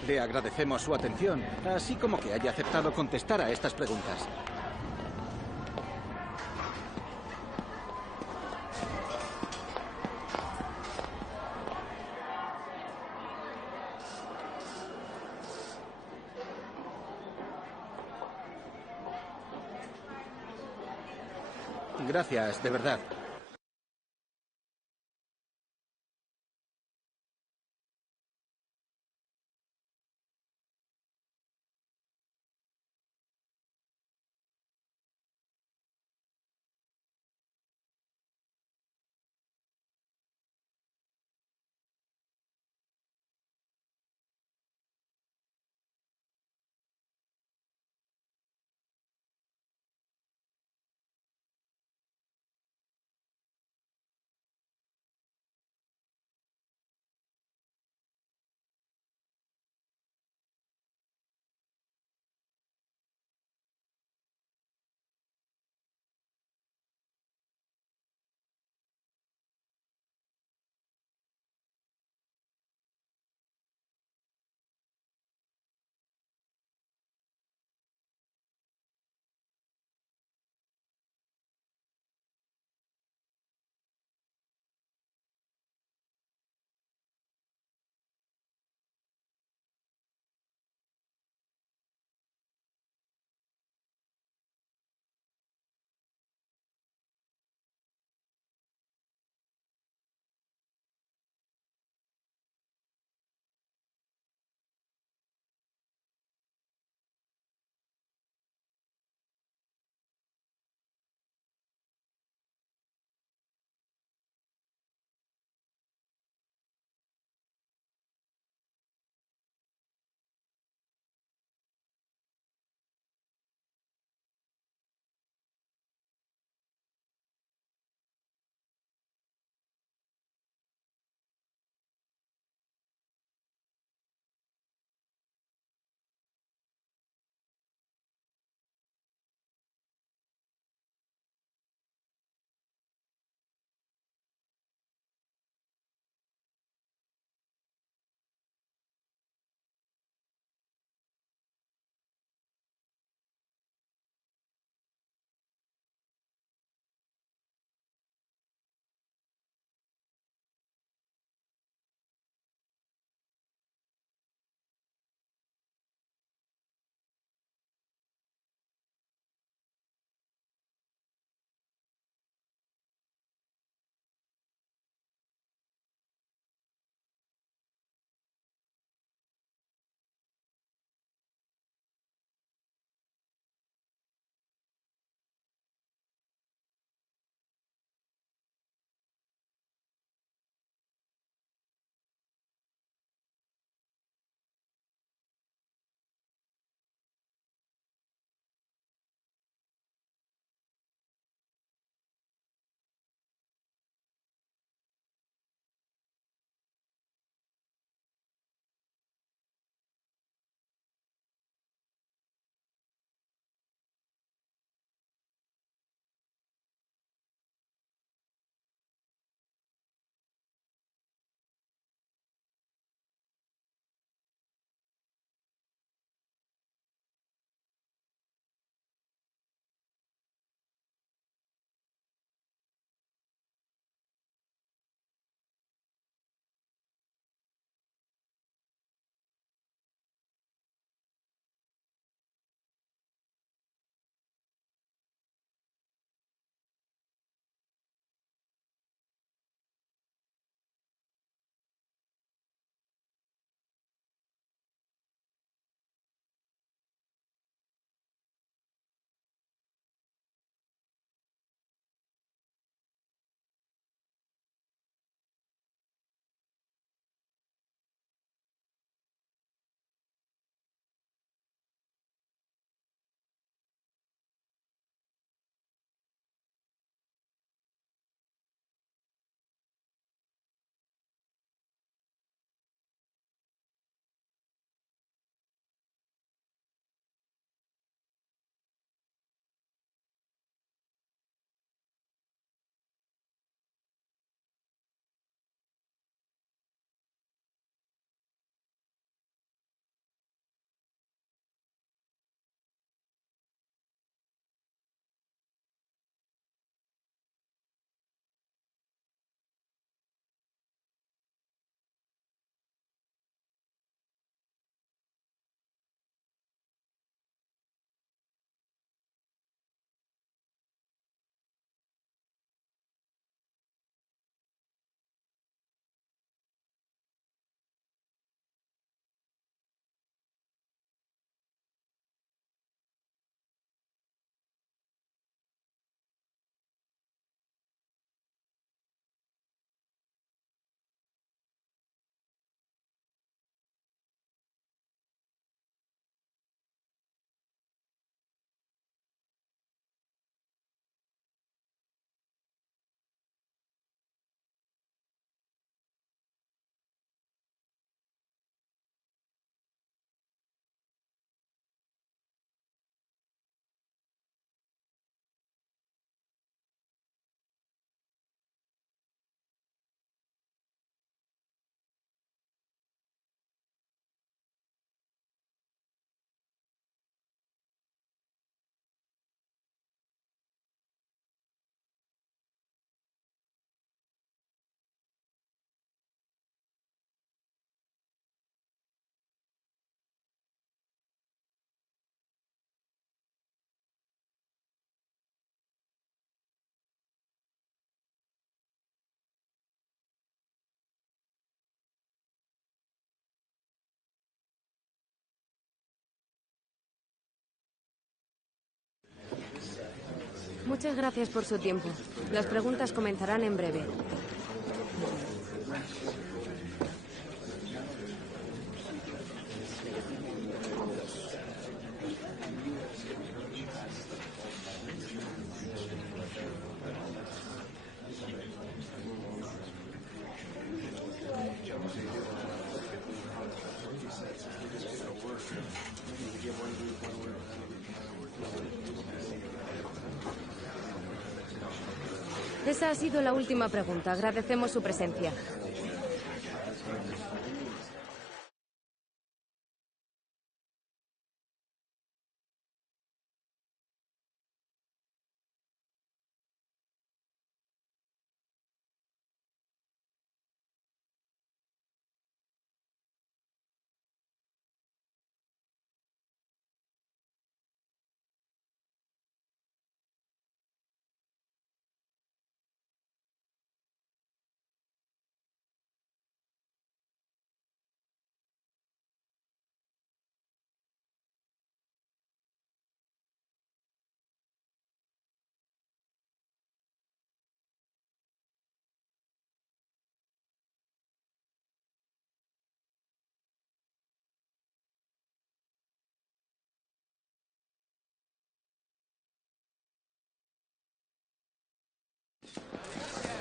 Le agradecemos su atención, así como que haya aceptado contestar a estas preguntas. Gracias, de verdad. Muchas gracias por su tiempo. Las preguntas comenzarán en breve. Esa ha sido la última pregunta. Agradecemos su presencia.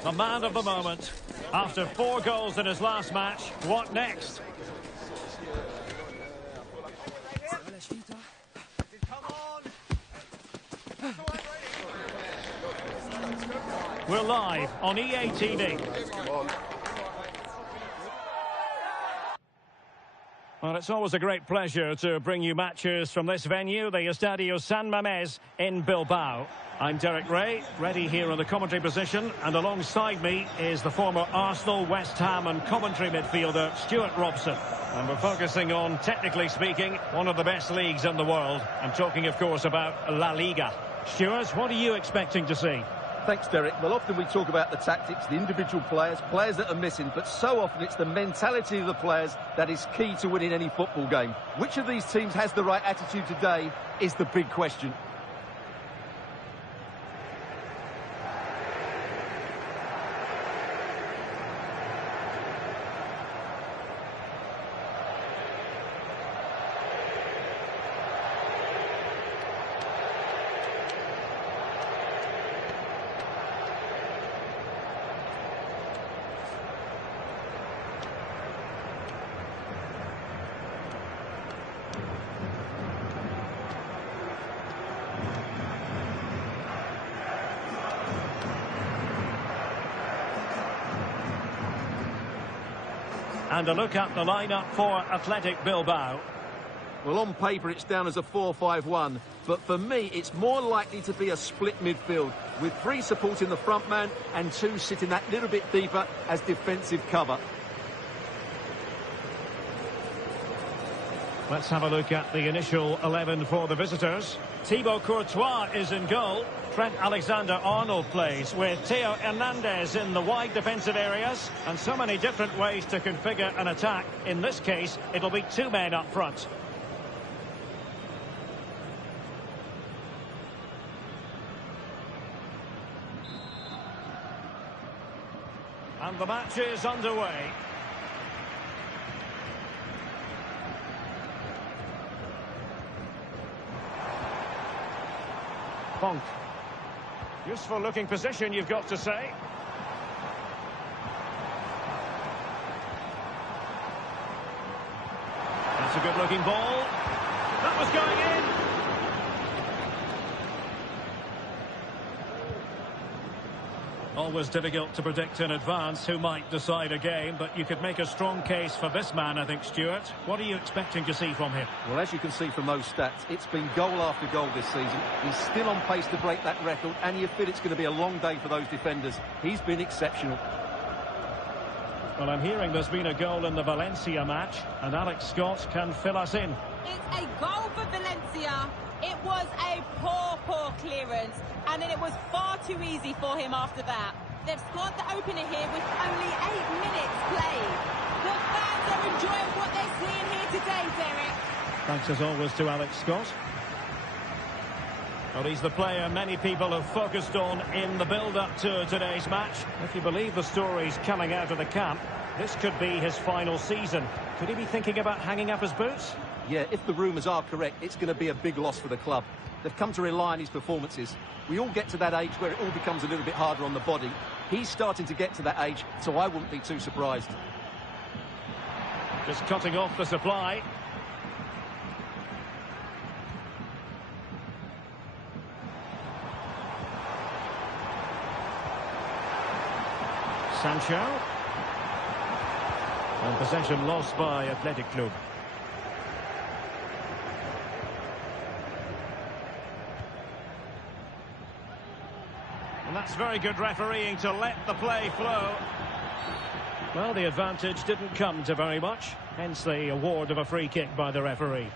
The man of the moment. After 4 goals in his last match, what next? We're live on EATV. Well, it's always a great pleasure to bring you matches from this venue, the Estadio San Mamés in Bilbao. I'm Derek Ray, ready here in the commentary position, and alongside me is the former Arsenal, West Ham and commentary midfielder Stuart Robson. And we're focusing on, technically speaking, one of the best leagues in the world. I'm talking, of course, about La-Liga. Stuart, what are you expecting to see? Thanks, Derek. Well, often we talk about the tactics, the individual players that are missing, but so often it's the mentality of the players that is key to winning any football game. Which of these teams has the right attitude today is the big question. And a look at the lineup for Athletic Bilbao. Well, on paper it's down as a 4-5-1, but for me it's more likely to be a split midfield, with 3 supporting the front man and 2 sitting that little bit deeper as defensive cover. Let's have a look at the initial 11 for the visitors. Thibaut Courtois is in goal. Trent Alexander-Arnold plays with Theo Hernandez in the wide defensive areas. And so many different ways to configure an attack. In this case, it'll be 2 men up front. And the match is underway. Bonk. Useful looking position, you've got to say. That's a good looking ball. That was going in. Always difficult to predict in advance who might decide a game, but you could make a strong case for this man, I think, Stuart. What are you expecting to see from him? Well, as you can see from those stats, it's been goal after goal this season. He's still on pace to break that record, and you feel it's going to be a long day for those defenders. He's been exceptional. Well, I'm hearing there's been a goal in the Valencia match, and Alex Scott can fill us in. It's a goal for Valencia. It was a poor clearance, and then it was far too easy for him after that. They've scored the opener here with only 8 minutes played. The fans are enjoying what they're seeing here today, Derek. Thanks as always to Alex Scott. Well, he's the player many people have focused on in the build-up to today's match. If you believe the stories coming out of the camp, this could be his final season. Could he be thinking about hanging up his boots? Yeah, if the rumours are correct, it's going to be a big loss for the club. They've come to rely on his performances. We all get to that age where it all becomes a little bit harder on the body. He's starting to get to that age, so I wouldn't be too surprised. Just cutting off the supply. Sancho. And possession lost by Athletic Club. And that's very good refereeing to let the play flow. Well, the advantage didn't come to very much, hence the award of a free kick by the referee.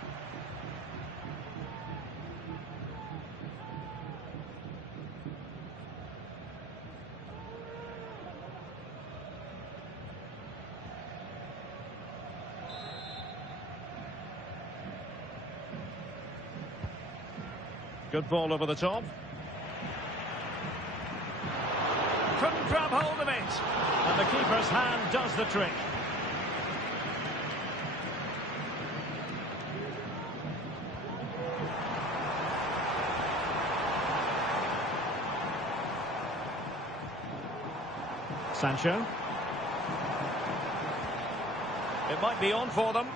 Good ball over the top. Couldn't grab hold of it. And the keeper's hand does the trick. Sancho. It might be on for them.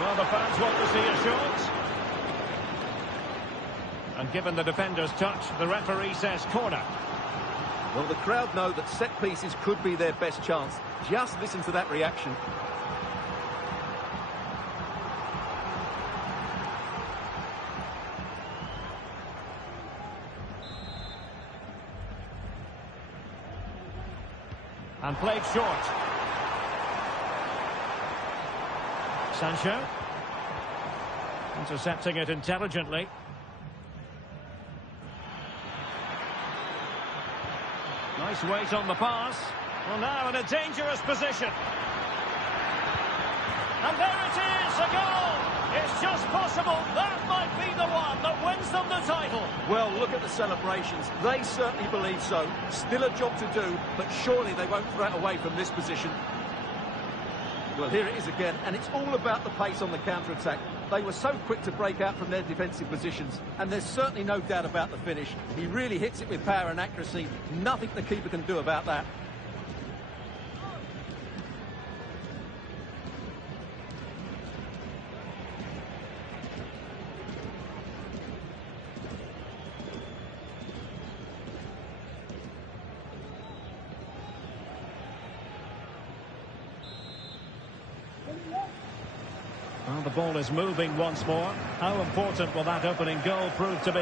Well, the fans want to see a shot. And given the defender's touch, the referee says corner. Well, the crowd know that set pieces could be their best chance. Just listen to that reaction. And played short. Sancho. Intercepting it intelligently. Nice weight on the pass. Well, now in a dangerous position. And there it is, a goal! It's just possible that might be the one that wins them the title. Well, look at the celebrations. They certainly believe so. Still a job to do, but surely they won't throw it away from this position. Well, here it is again, and it's all about the pace on the counter-attack. They were so quick to break out from their defensive positions, and there's certainly no doubt about the finish. He really hits it with power and accuracy. Nothing the keeper can do about that. Well, the ball is moving once more. How important will that opening goal prove to be?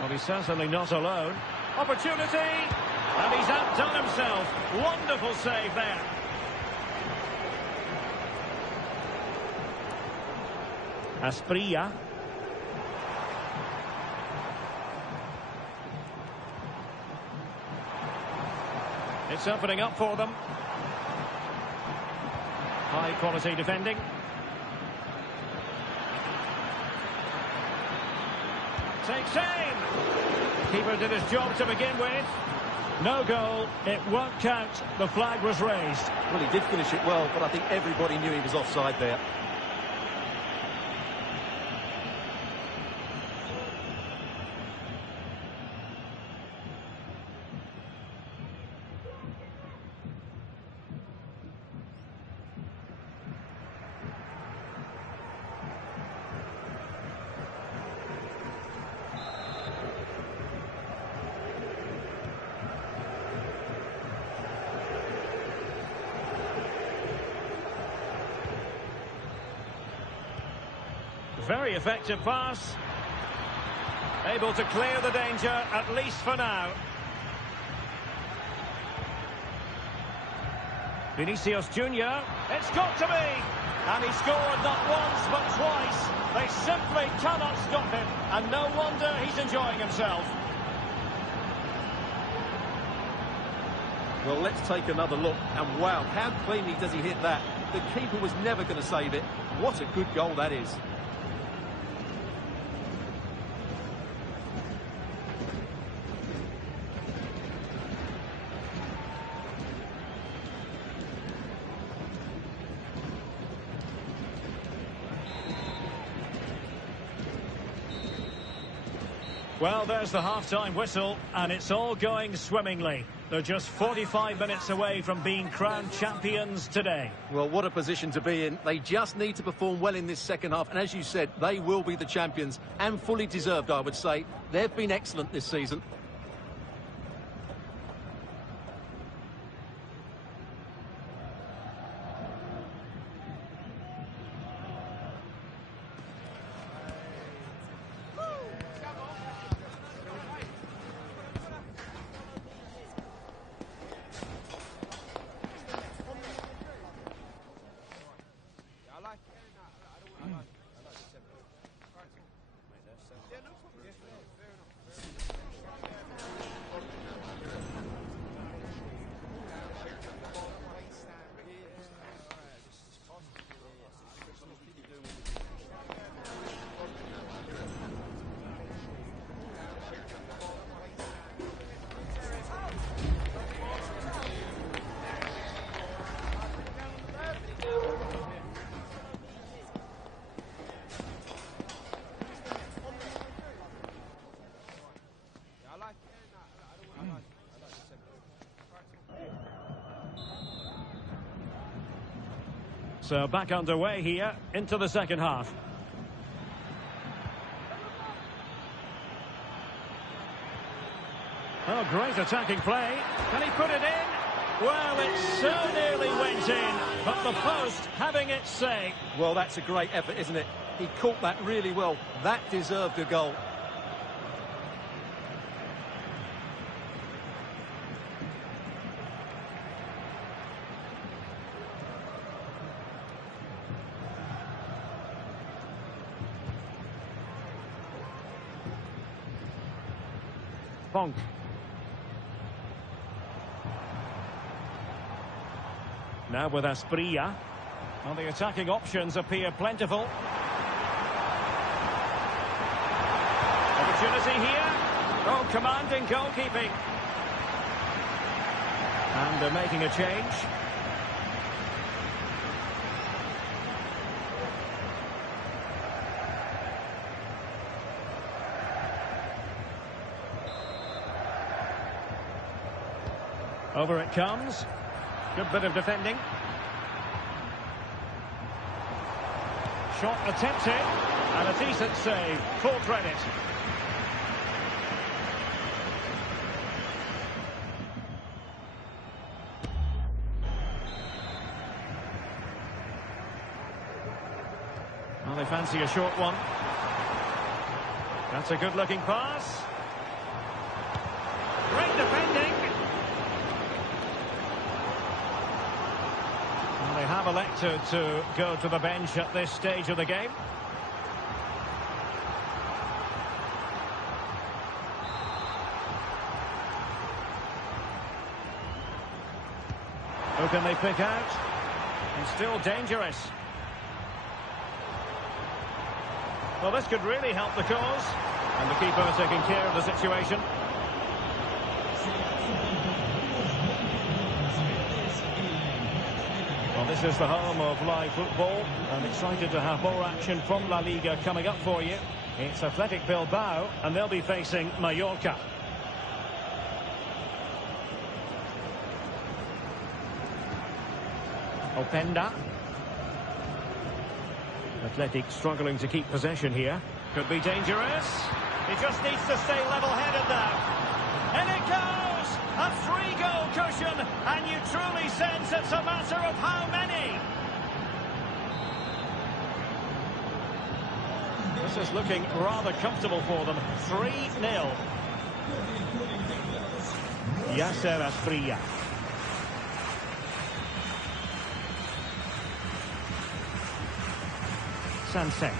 Well, he's certainly not alone. Opportunity! And he's outdone himself. Wonderful save there. Asprilla. It's opening up for them. High quality defending. Takes aim. Keeper did his job to begin with. No goal. It won't count. The flag was raised. Well, he did finish it well, but I think everybody knew he was offside there. Very effective pass. Able to clear the danger, at least for now. Vinicius Junior. It's got to be. And he scored not once but twice. They simply cannot stop him. And no wonder he's enjoying himself. Well, let's take another look. And wow, how cleanly does he hit that? The keeper was never going to save it. What a good goal that is. Well, there's the half-time whistle, and it's all going swimmingly. They're just 45 minutes away from being crowned champions today. Well, what a position to be in. They just need to perform well in this second half, and as you said, they will be the champions, and fully deserved, I would say. They've been excellent this season. So back underway here into the second half. Oh, great attacking play. Can he put it in? Well, it so nearly went in, but the post having its say. Well, that's a great effort, isn't it? He caught that really well. That deserved a goal. Bonk. Now with Asprilla. Well, the attacking options appear plentiful. Opportunity here. Oh, commanding goalkeeping. And they're making a change. Over it comes. Good bit of defending. Shot attempted. And a decent save. Full credit. Well, they fancy a short one. That's a good-looking pass. Great defending. Well, they have elected to go to the bench at this stage of the game. Who can they pick out? And still dangerous. Well, this could really help the cause. And the keeper taking care of the situation. Well, this is the home of live football. I'm excited to have more action from La-Liga coming up for you. It's Athletic Bilbao, and they'll be facing Mallorca. Openda. Athletic struggling to keep possession here. Could be dangerous. He just needs to stay level-headed now. And it goes! A 3-goal cushion, and you truly sense it's a matter of how many. This is looking rather comfortable for them. 3-0. Yasser Asprilla. Sunset.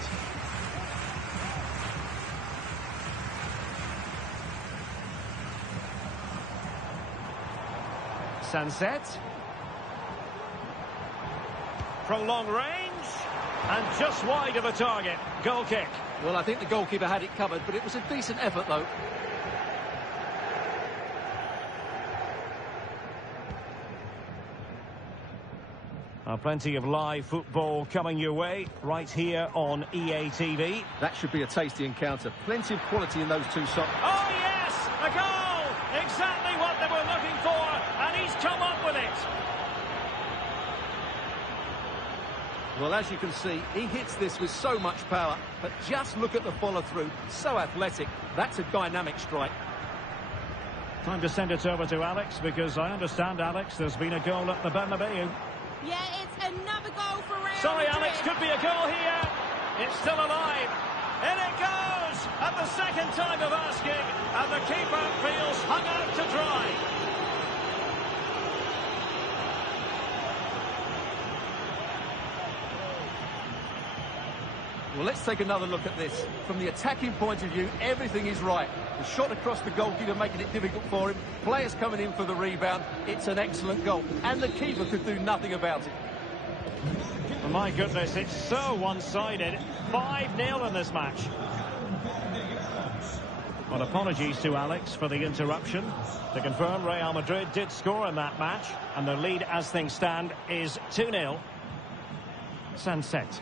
Sunset. From long range. And just wide of the target. Goal kick. Well, I think the goalkeeper had it covered, but it was a decent effort, though. Plenty of live football coming your way right here on EA TV. That should be a tasty encounter. Plenty of quality in those two shots. Oh, yes! A goal! Exactly what they were looking for, and he's come up with it. Well, as you can see, he hits this with so much power, but just look at the follow-through. So athletic. That's a dynamic strike. Time to send it over to Alex, because I understand, Alex, there's been a goal at the Bernabeu. Yeah, it's another goal for Real Sorry, Madrid. Alex, could be a goal here. It's still alive. In it goes! At the second time of asking, and the keeper feels hung out to dry. Well, let's take another look at this. From the attacking point of view, everything is right. The shot across the goalkeeper making it difficult for him. Players coming in for the rebound. It's an excellent goal. And the keeper could do nothing about it. Oh, my goodness, it's so one-sided. 5-0 in this match. Well, apologies to Alex for the interruption. To confirm, Real Madrid did score in that match. And the lead, as things stand, is 2-0. Sunset.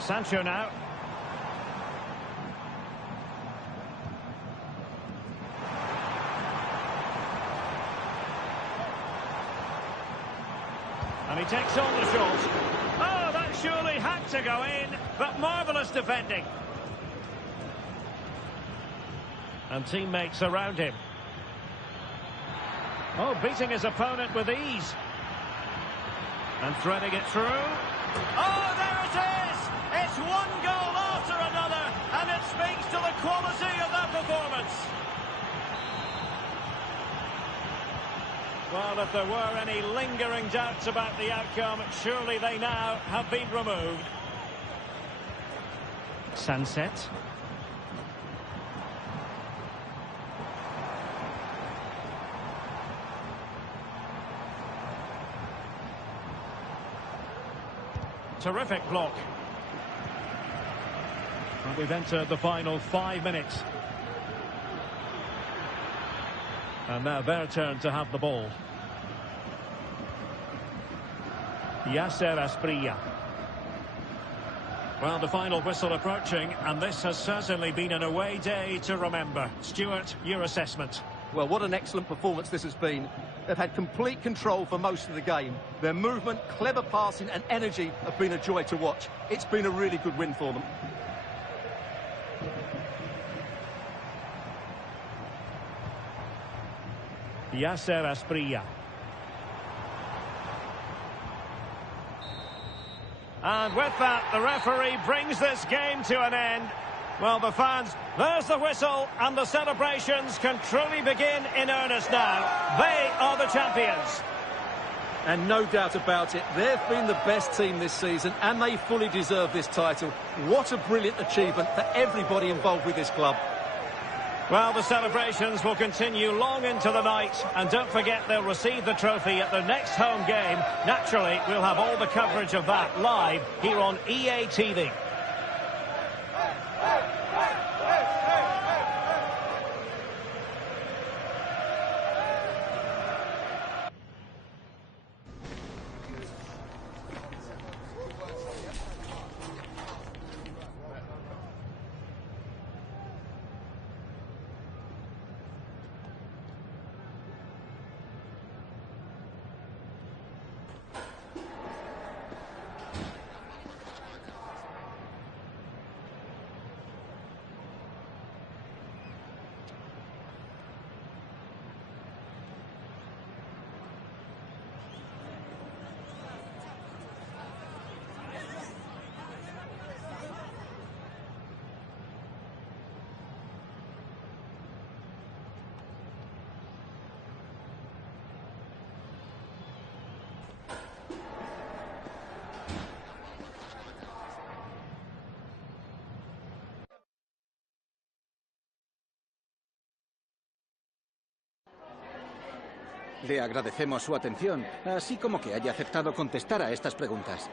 Sancho now. And he takes on the shot. Oh, that surely had to go in, but marvellous defending. And teammates around him. Oh, beating his opponent with ease. And threading it through. Oh, there it is! It's one goal after another, and it speaks to the quality of that performance. Well, if there were any lingering doubts about the outcome, surely they now have been removed. Sunset. Terrific block. And we've entered the final 5 minutes. And now their turn to have the ball. Yasser Asprilla. Well, the final whistle approaching, and this has certainly been an away day to remember. Stuart, your assessment? Well, what an excellent performance this has been. They've had complete control for most of the game. Their movement, clever passing and energy have been a joy to watch. It's been a really good win for them. Yasser Asprilla. And with that, the referee brings this game to an end. Well, the fans, there's the whistle, and the celebrations can truly begin in earnest now. They are the champions. And no doubt about it, they've been the best team this season, and they fully deserve this title. What a brilliant achievement for everybody involved with this club. Well, the celebrations will continue long into the night, and don't forget they'll receive the trophy at their next home game. Naturally, we'll have all the coverage of that live here on EA TV. Le agradecemos su atención, así como que haya aceptado contestar a estas preguntas.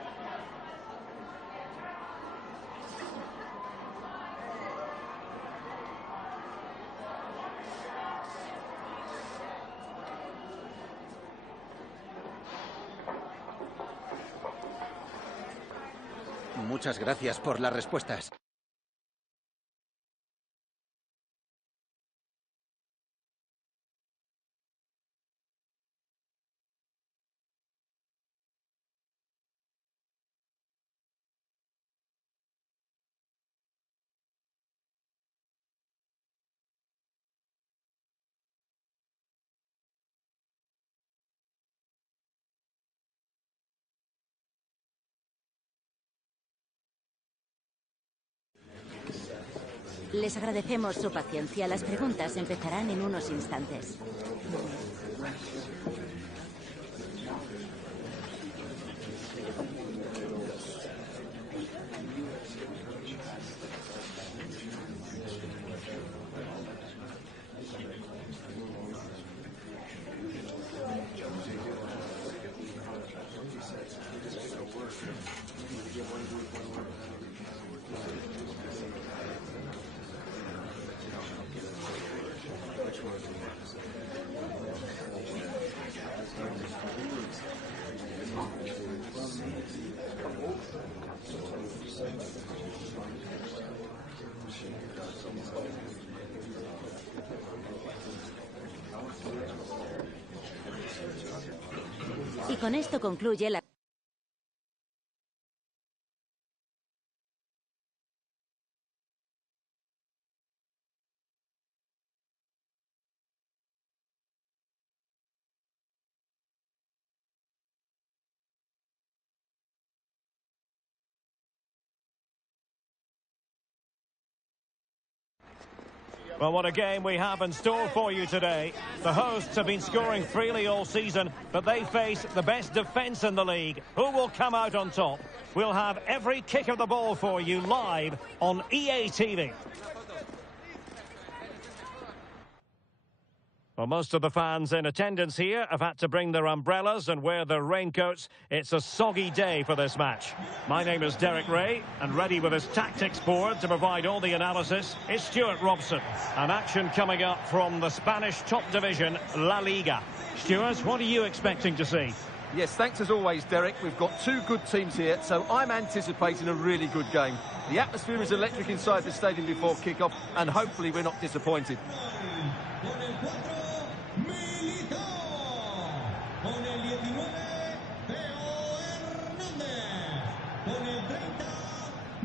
Muchas gracias por las respuestas. Les agradecemos su paciencia. Las preguntas empezarán en unos instantes. Y con esto concluye la... Well, what a game we have in store for you today. The hosts have been scoring freely all season, but they face the best defence in the league. Who will come out on top? We'll have every kick of the ball for you live on EA TV. Well, most of the fans in attendance here have had to bring their umbrellas and wear their raincoats. It's a soggy day for this match. My name is Derek Ray, and ready with his tactics board to provide all the analysis is Stuart Robson. An action coming up from the Spanish top division, La Liga. Stuart, what are you expecting to see? Yes, thanks as always, Derek. We've got two good teams here, so I'm anticipating a really good game. The atmosphere is electric inside the stadium before kick-off, and hopefully we're not disappointed. Con el 19, Theo Hernández. Con el 30,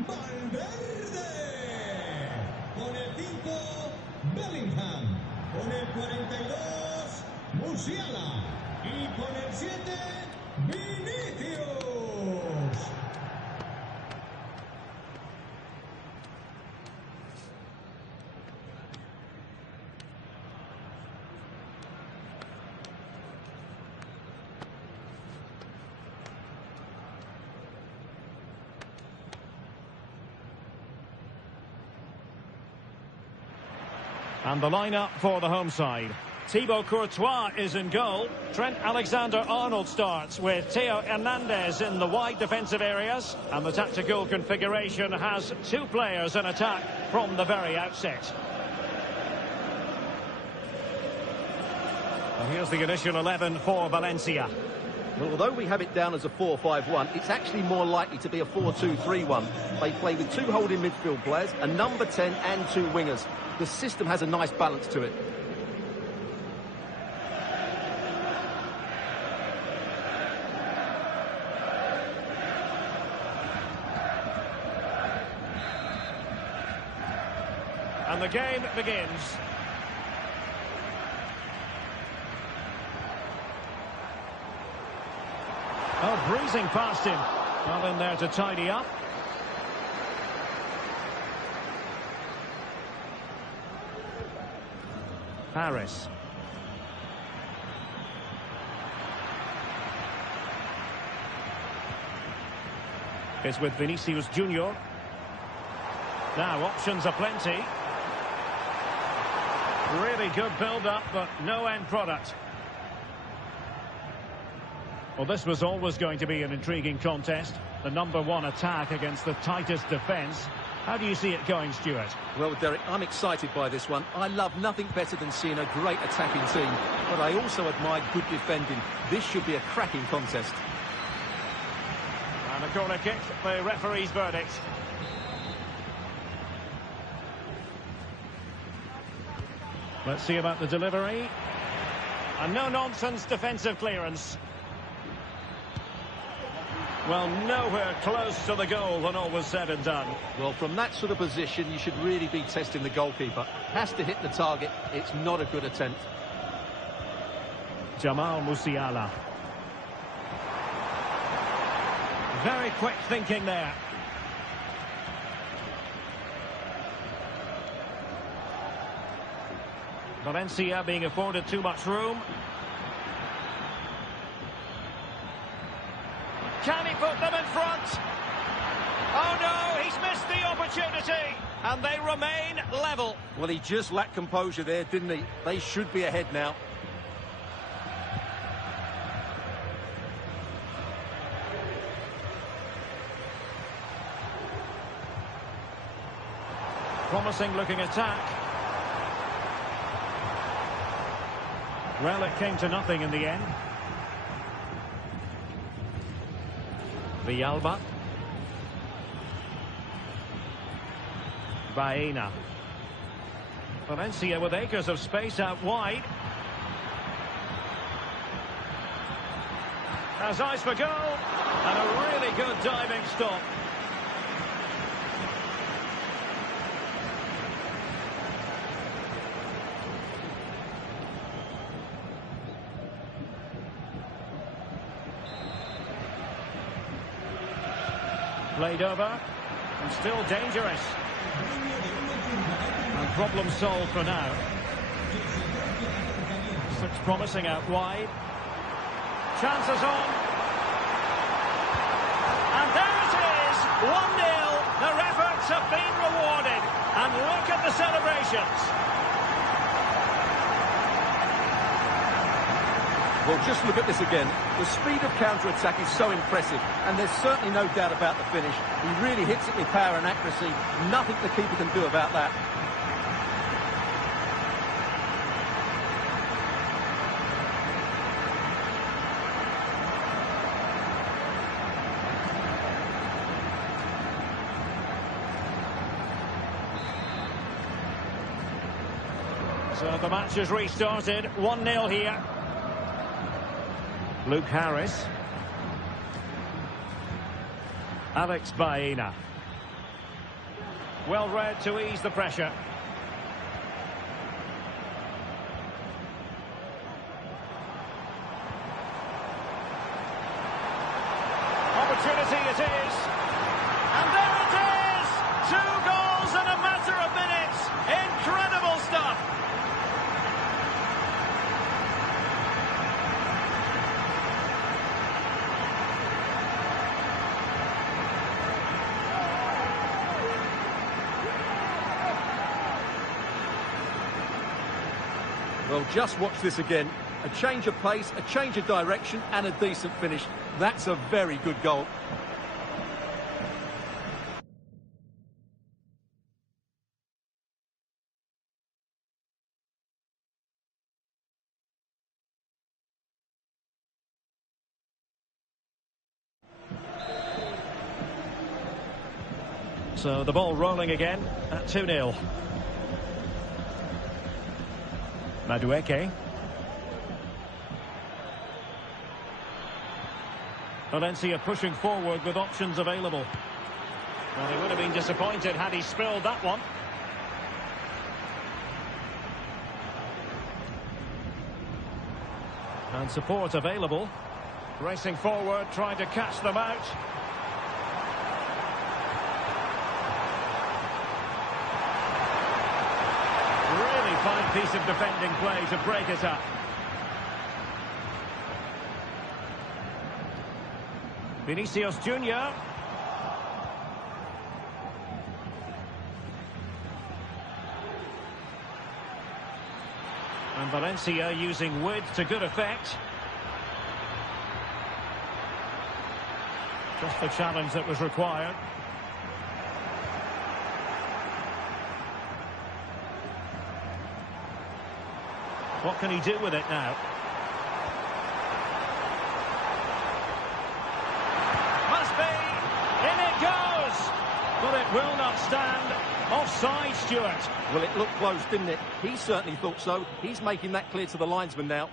Valverde. Con el 5, Bellingham. Con el 42, Musiala. Y con el 7, Vinicius. And the lineup for the home side. Thibaut Courtois is in goal. Trent Alexander-Arnold starts with Theo Hernandez in the wide defensive areas. And the tactical configuration has two players in attack from the very outset. And here's the initial 11 for Valencia. Well, although we have it down as a 4-5-1, it's actually more likely to be a 4-2-3-1. They play with two holding midfield players, a number 10 and two wingers. The system has a nice balance to it. And the game begins. Oh, breezing past him. Well in there to tidy up. Harris. It's with Vinicius Junior. Now options are plenty. Really good build-up, but no end product. Well, this was always going to be an intriguing contest. The #1 attack against the tightest defence. How do you see it going, Stuart? Well, Derek, I'm excited by this one. I love nothing better than seeing a great attacking team, but I also admire good defending. This should be a cracking contest. And a corner kick, the referee's verdict. Let's see about the delivery. A no-nonsense defensive clearance. Well, nowhere close to the goal when all was said and done. Well, from that sort of position, you should really be testing the goalkeeper. Has to hit the target. It's not a good attempt. Jamal Musiala. Very quick thinking there. Valencia being afforded too much room. Can he put them in front? Oh no, he's missed the opportunity. And they remain level. Well, he just lacked composure there, didn't he? They should be ahead now. Promising looking attack. Well, it came to nothing in the end. Villalba. Baena. Valencia with acres of space out wide. Has eyes for goal. And a really good diving stop. Played over, and still dangerous. And problem solved for now. Looks promising out wide. Chances on. And there it is, 1-0. Their efforts have been rewarded. And look at the celebrations. Well, just look at this again. The speed of counter-attack is so impressive, and there's certainly no doubt about the finish. He really hits it with power and accuracy. Nothing the keeper can do about that. So the match has restarted. 1-0 here. Luke Harris. Alex Baena. Well read to ease the pressure. Opportunity it is. And there it is! 2 goals in a matter of minutes. Incredible stuff. Well, just watch this again. A change of pace, a change of direction, and a decent finish. That's a very good goal. So the ball rolling again at 2-0. Madueke. Valencia pushing forward with options available. Well, he would have been disappointed had he spilled that one. And support available. Racing forward, trying to catch them out. Really fine piece of defending play to break it up. Vinicius Junior. And Valencia using width to good effect. the challenge that was required. What can he do with it now? Must be! In it goes! But it will not stand. Offside, Stuart. Well, it looked close, didn't it? He certainly thought so. He's making that clear to the linesman now.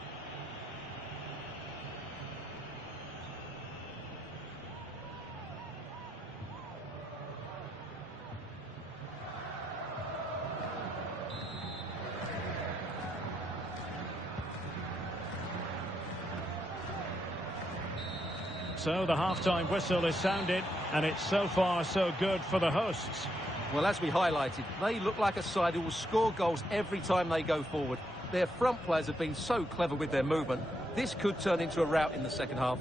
So the half-time whistle is sounded, and it's so far so good for the hosts. Well, as we highlighted, they look like a side who will score goals every time they go forward. Their front players have been so clever with their movement. This could turn into a rout in the second half.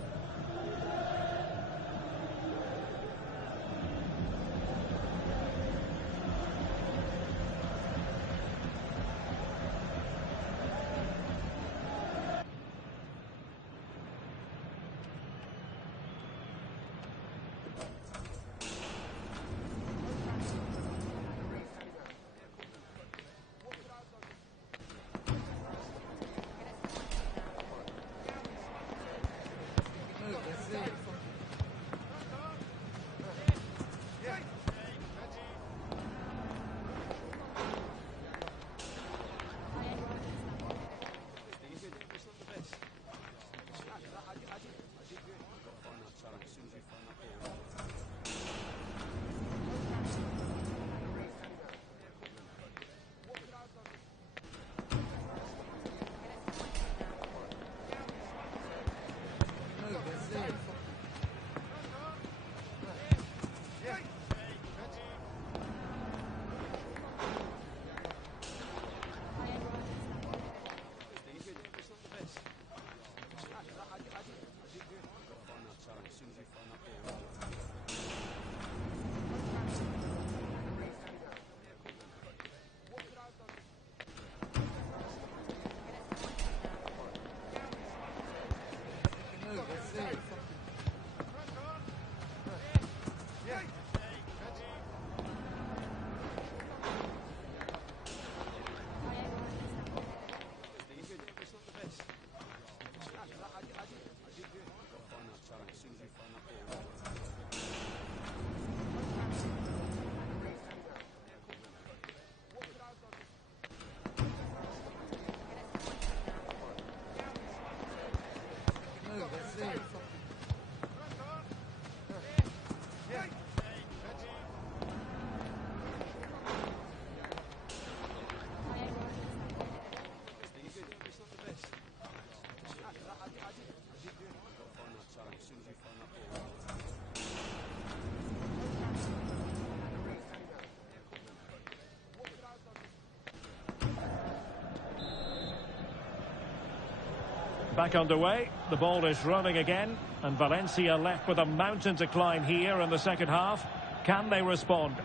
Back underway, the ball is running again, and Valencia left with a mountain to climb here in the second half. Can they respond?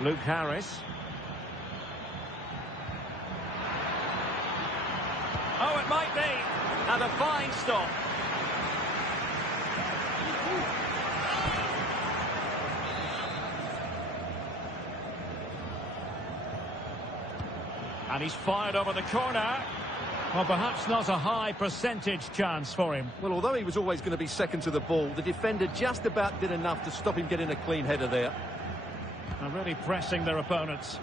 Luke Harris. Oh, it might be, and a fine stop. And he's fired over the corner. Well, perhaps not a high percentage chance for him. Well, although he was always going to be second to the ball, the defender just about did enough to stop him getting a clean header there. And really pressing their opponents.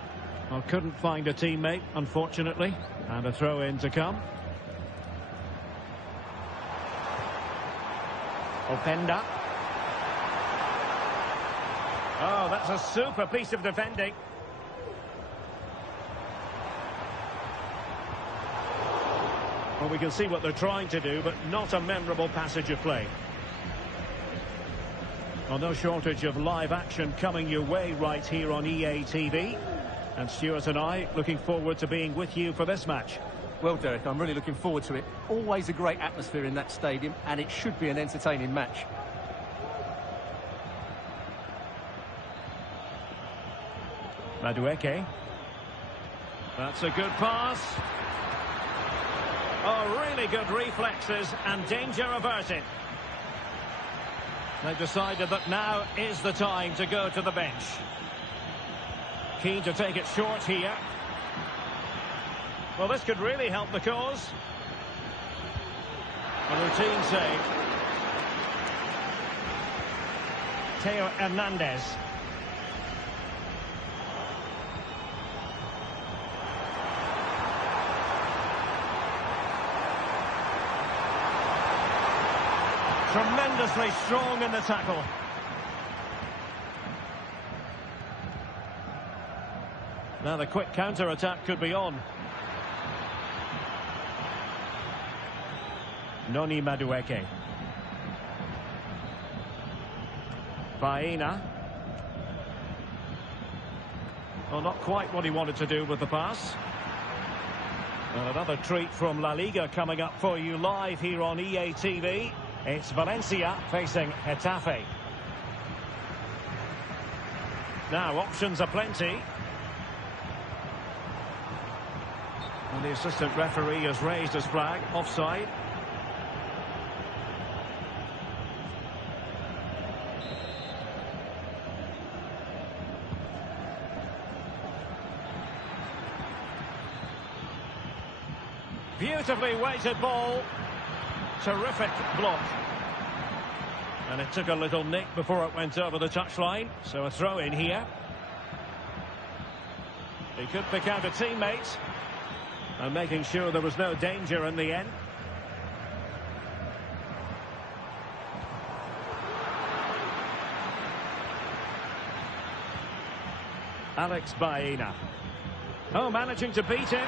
Well, couldn't find a teammate, unfortunately. And a throw-in to come. Openda. Oh, that's a super piece of defending. Well, we can see what they're trying to do, but not a memorable passage of play. Well, no shortage of live action coming your way right here on EA TV. And Stuart and I looking forward to being with you for this match. Well, Derek, I'm really looking forward to it. Always a great atmosphere in that stadium, and it should be an entertaining match. Madueke. That's a good pass. Oh, really good reflexes and danger averted. They've decided that now is the time to go to the bench. Keen to take it short here. Well, this could really help the cause. A routine save. Teo Hernandez. Tremendously strong in the tackle. Now the quick counter-attack could be on. Noni Madueke. Baena. Well, not quite what he wanted to do with the pass. And another treat from La Liga coming up for you live here on EA TV. It's Valencia facing Getafe. Now, options are plenty. And the assistant referee has raised his flag, offside. Beautifully weighted ball. Terrific block. And it took a little nick before it went over the touchline. So a throw in here. He could pick out a teammate. And making sure there was no danger in the end. Alex Baena. Oh, managing to beat him.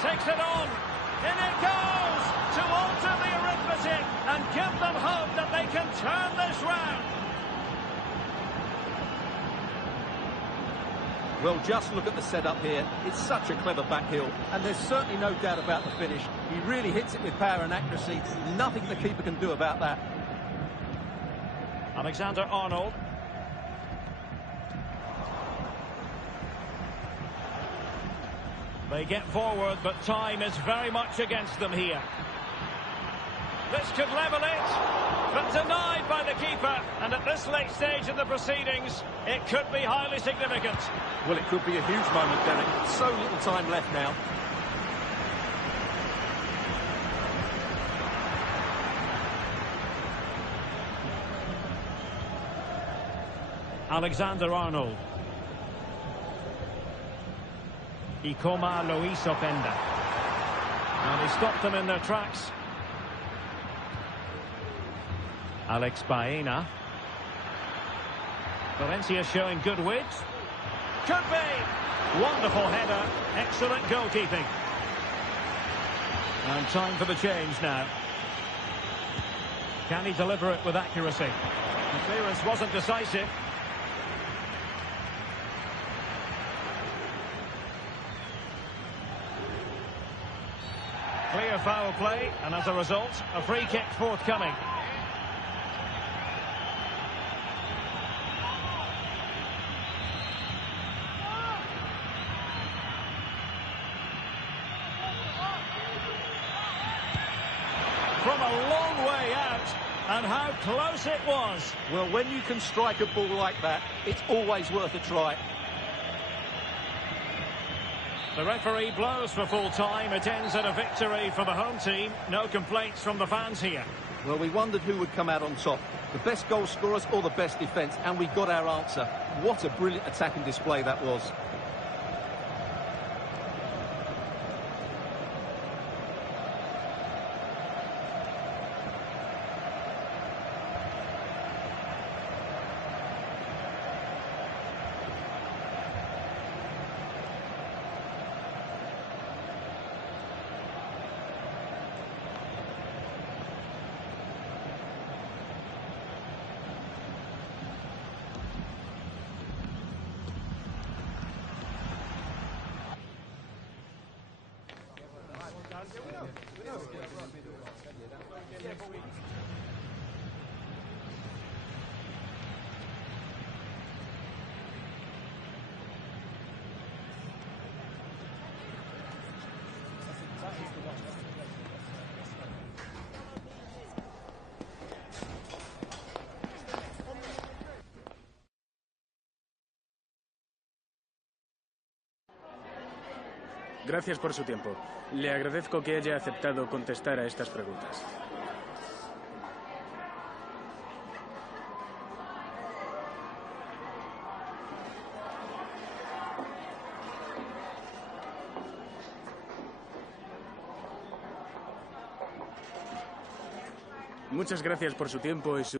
Takes it on. In it goes to alter the arithmetic and give them hope that they can turn this round. Well, just look at the setup here. It's such a clever backheel, and there's certainly no doubt about the finish. He really hits it with power and accuracy. Nothing the keeper can do about that. Alexander-Arnold. They get forward, but time is very much against them here. This could level it, but denied by the keeper. And at this late stage in the proceedings, it could be highly significant. Well, it could be a huge moment, Derek. So little time left now. Alexander-Arnold. Ikoma Luis Openda. And he stopped them in their tracks. Alex Baena. Valencia showing good width. Could be! Wonderful header. Excellent goalkeeping. And time for the change now. Can he deliver it with accuracy? The clearance wasn't decisive. Clear foul play, and as a result, a free kick forthcoming. From a long way out, and how close it was. Well, when you can strike a ball like that, it's always worth a try. The referee blows for full time. It ends in a victory for the home team. No complaints from the fans here. Well, we wondered who would come out on top. The best goal scorers or the best defence, and we got our answer. What a brilliant attacking display that was. Gracias por su tiempo. Le agradezco que haya aceptado contestar a estas preguntas. Muchas gracias por su tiempo y su...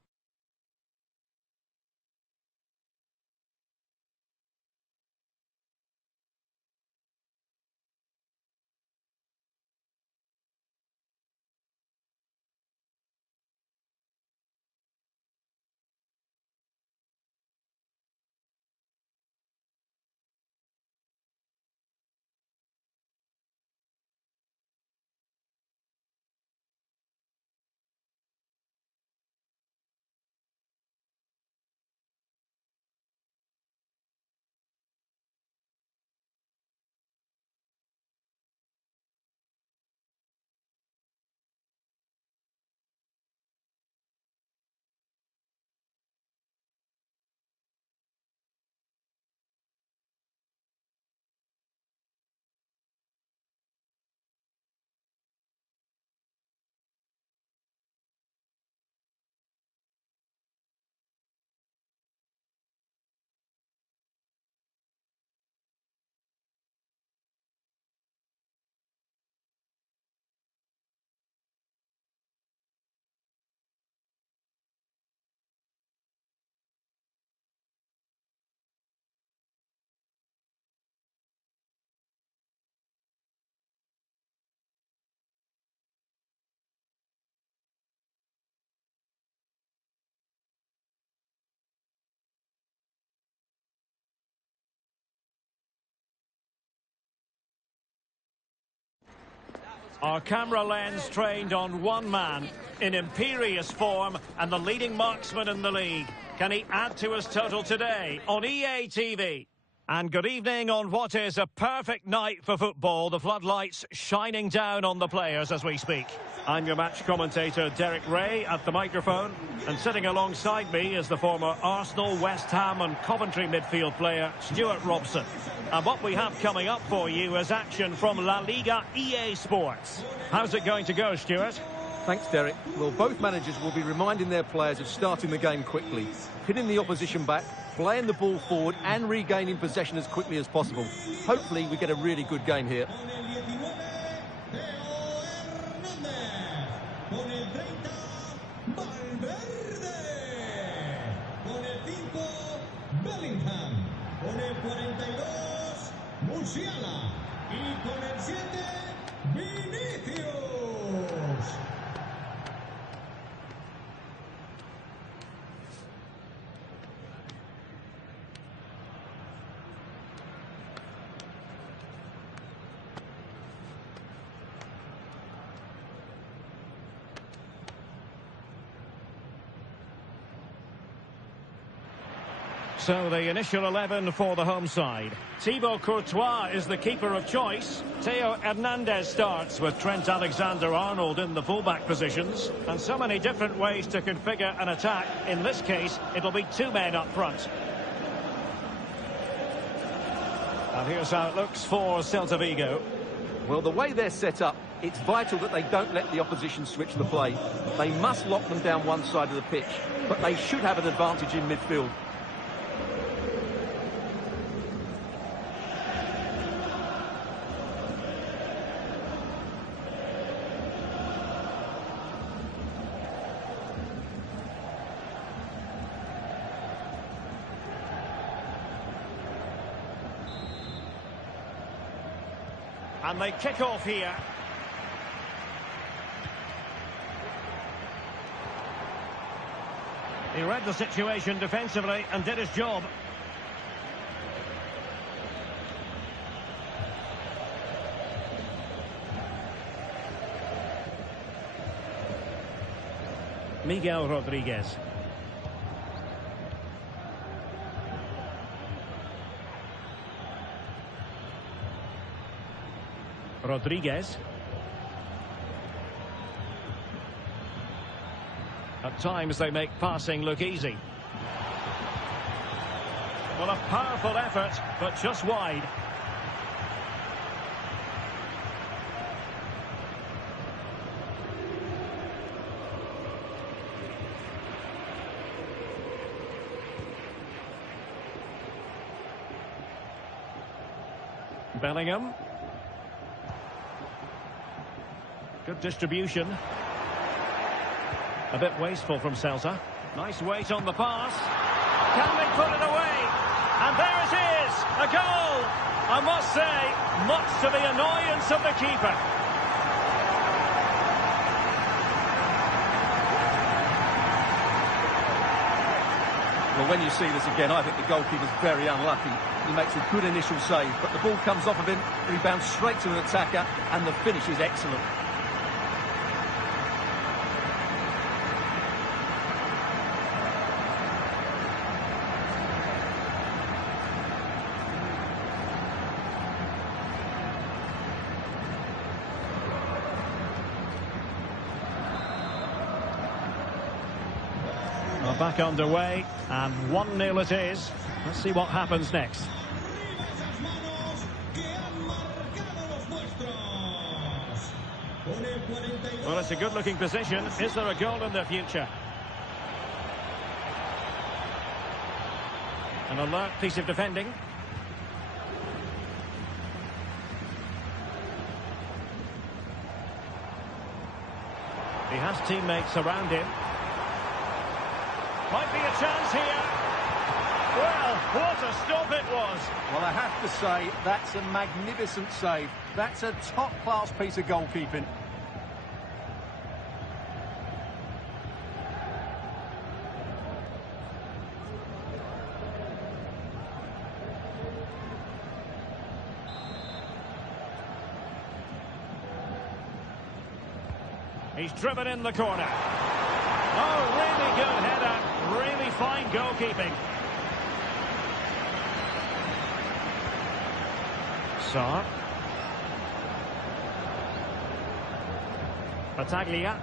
Our camera lens trained on one man in imperious form and the leading marksman in the league. Can he add to his total today on EA TV? And good evening on what is a perfect night for football. The floodlights shining down on the players as we speak. I'm your match commentator, Derek Ray, at the microphone. And sitting alongside me is the former Arsenal, West Ham and Coventry midfield player, Stuart Robson. And what we have coming up for you is action from La-Liga EA Sports. How's it going to go, Stuart? Thanks, Derek. Well, both managers will be reminding their players of starting the game quickly, hitting the opposition back, playing the ball forward and regaining possession as quickly as possible. Hopefully we get a really good game here. Con el 30, Valverde. Con el 5, Bellingham. Con el 42, Musiala. Y con el 7, Vinicius. So the initial 11 for the home side. Thibaut Courtois is the keeper of choice. Theo Hernandez starts with Trent Alexander-Arnold in the fullback positions. And so many different ways to configure an attack. In this case, it'll be two men up front. And here's how it looks for Celta Vigo. Well, the way they're set up, it's vital that they don't let the opposition switch the play. They must lock them down one side of the pitch, but they should have an advantage in midfield. And they kick off here. He read the situation defensively and did his job. Miguel Rodriguez. Rodriguez. At times they make passing look easy. Well, a powerful effort, but just wide. Bellingham. Good distribution. A bit wasteful from Celta. Nice weight on the pass. Can they put it away? And there it is, a goal. I must say, much to the annoyance of the keeper. Well, when you see this again, I think the goalkeeper's very unlucky. He makes a good initial save, but the ball comes off of him, rebounds straight to an attacker, and the finish is excellent. Back underway, and 1-0 it is. Let's see what happens next. Well, it's a good-looking position. Is there a goal in the future? An alert piece of defending. He has teammates around him. Might be a chance here. Well, what a stop it was. Well, I have to say, that's a magnificent save. That's a top-class piece of goalkeeping. He's driven in the corner. Oh, really good header. Really fine goalkeeping. Sarr. Battaglia.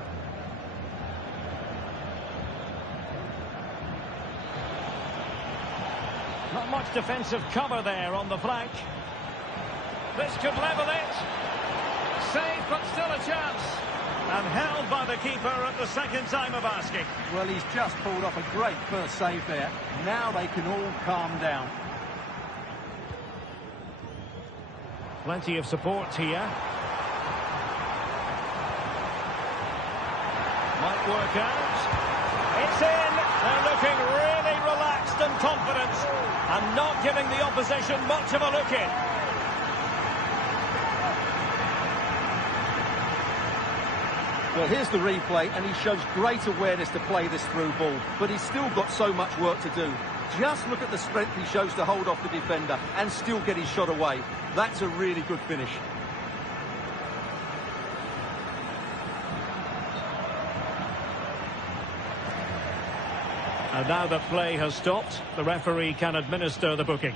Not much defensive cover there on the flank. This could level it. Save, but still a chance. And held by the keeper at the second time of asking. Well, he's just pulled off a great first save there. Now they can all calm down. Plenty of support here. Might work out. It's in. They're looking really relaxed and confident. And not giving the opposition much of a look in. Well, here's the replay, and he shows great awareness to play this through ball, but he's still got so much work to do. Just look at the strength he shows to hold off the defender and still get his shot away. That's a really good finish. And now that play has stopped, the referee can administer the booking.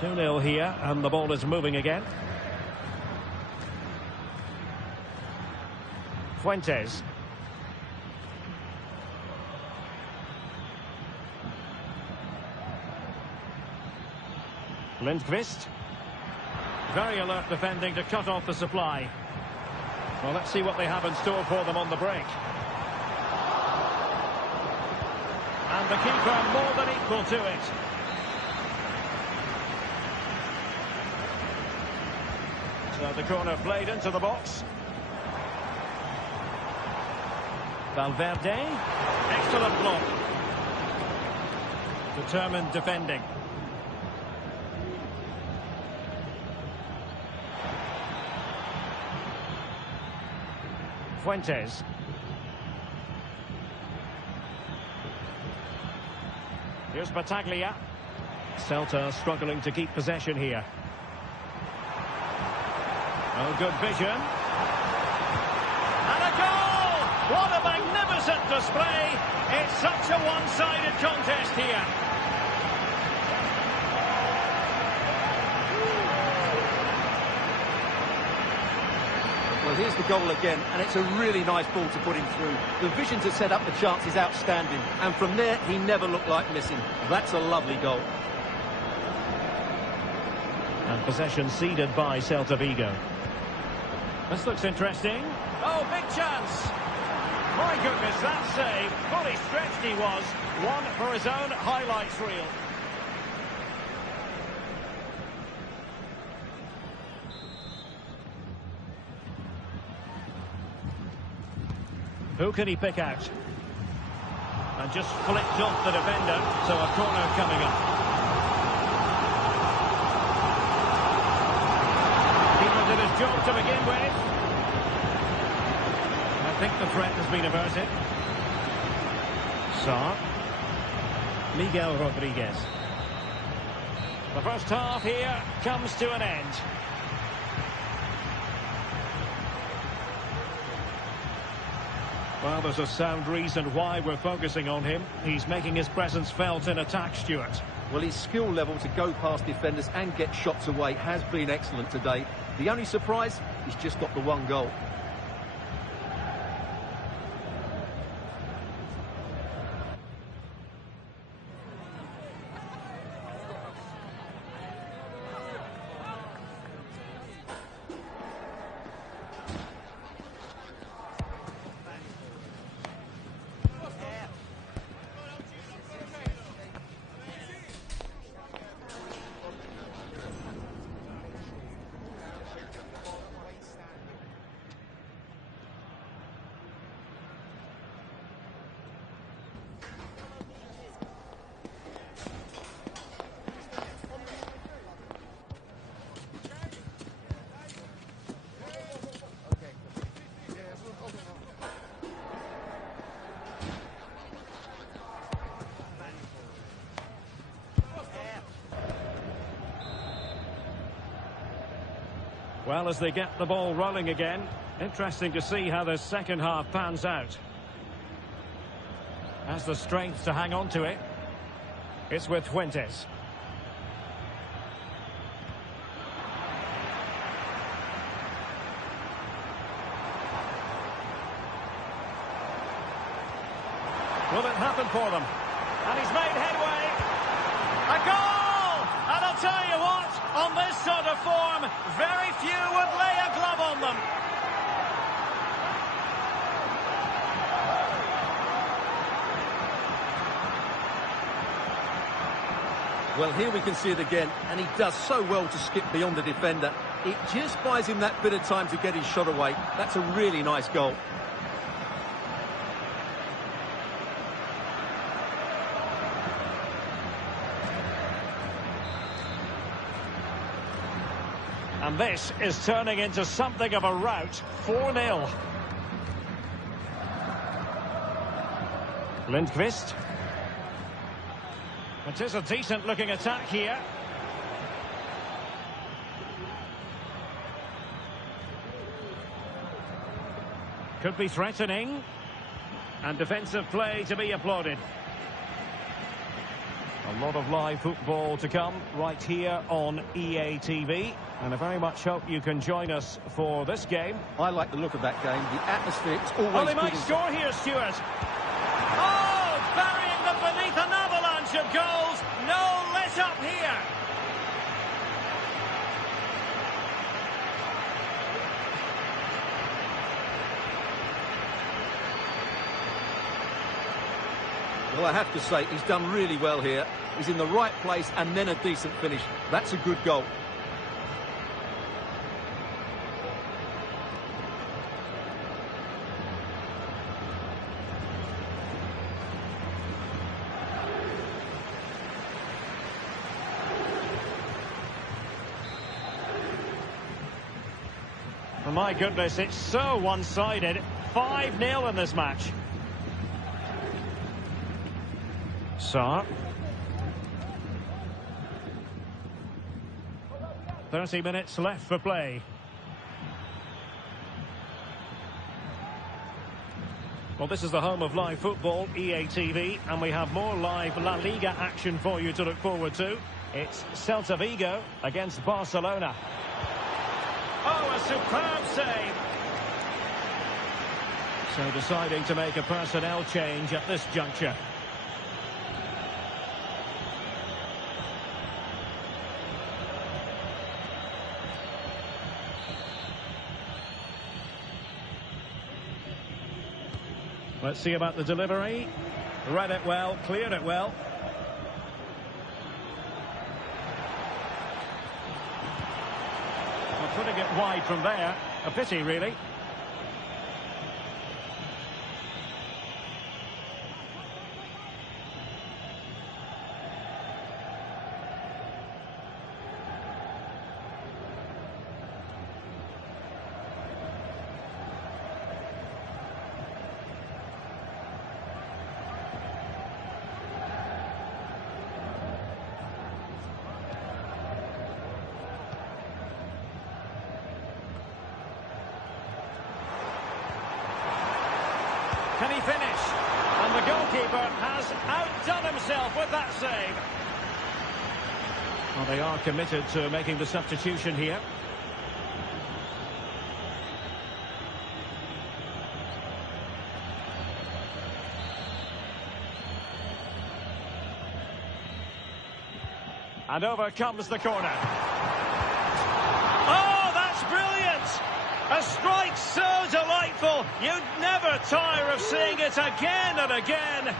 Two-0 here, and the ball is moving again. Fuentes. Lindqvist. Very alert defending to cut off the supply. Well, let's see what they have in store for them on the break. And the keeper more than equal to it. So the corner played into the box. Valverde. Excellent block. Determined defending. Fuentes. Here's Battaglia. Celta struggling to keep possession here. Oh, good vision. And a goal! What a magnificent display! It's such a one-sided contest here. Well, here's the goal again, and it's a really nice ball to put him through. The vision to set up the chance is outstanding, and from there, he never looked like missing. That's a lovely goal. And possession ceded by Celta Vigo. This looks interesting. Oh, big chance. My goodness, that save. Fully stretched he was. One for his own highlights reel. Who can he pick out? And just flicked off the defender, so a corner coming up. Keeper did his job to begin with. I think the threat has been averted. Sarr. Miguel Rodriguez. The first half here comes to an end. Well, there's a sound reason why we're focusing on him. He's making his presence felt in attack, Stuart. Well, his skill level to go past defenders and get shots away has been excellent today. The only surprise, he's just got the one goal. Well, as they get the ball rolling again, interesting to see how the second half pans out. Has the strength to hang on to it. It's with Fuentes. Will it happen for them? And he's made headway. A goal! And I'll tell you what, on this sort of form, very few would lay a glove on them. Well, here we can see it again, and he does so well to skip beyond the defender. It just buys him that bit of time to get his shot away. That's a really nice goal. And this is turning into something of a rout. 4-0. Lindqvist. It is a decent-looking attack here. Could be threatening. And defensive play to be applauded. A lot of live football to come right here on EATV. And I very much hope you can join us for this game. I like the look of that game. The atmosphere is always Oh, they good. might score here, Stuart. Oh, burying them beneath an avalanche of goals. No let up here. Well, I have to say, he's done really well here. He's in the right place and then a decent finish. That's a good goal. Oh, my goodness, it's so one-sided. 5-0 in this match. Sarr. 30 minutes left for play. Well, this is the home of live football, EATV, and we have more live La Liga action for you to look forward to. It's Celta Vigo against Barcelona. Oh, a superb save. So deciding to make a personnel change at this juncture. Let's see about the delivery. Read it well, cleared it well. Well, putting it wide from there. A pity, really. Can he finish? And the goalkeeper has outdone himself with that save. Well, they are committed to making the substitution here. And over comes the corner. Oh, that's brilliant! A strike so delightful, you'd never tire of seeing it again and again.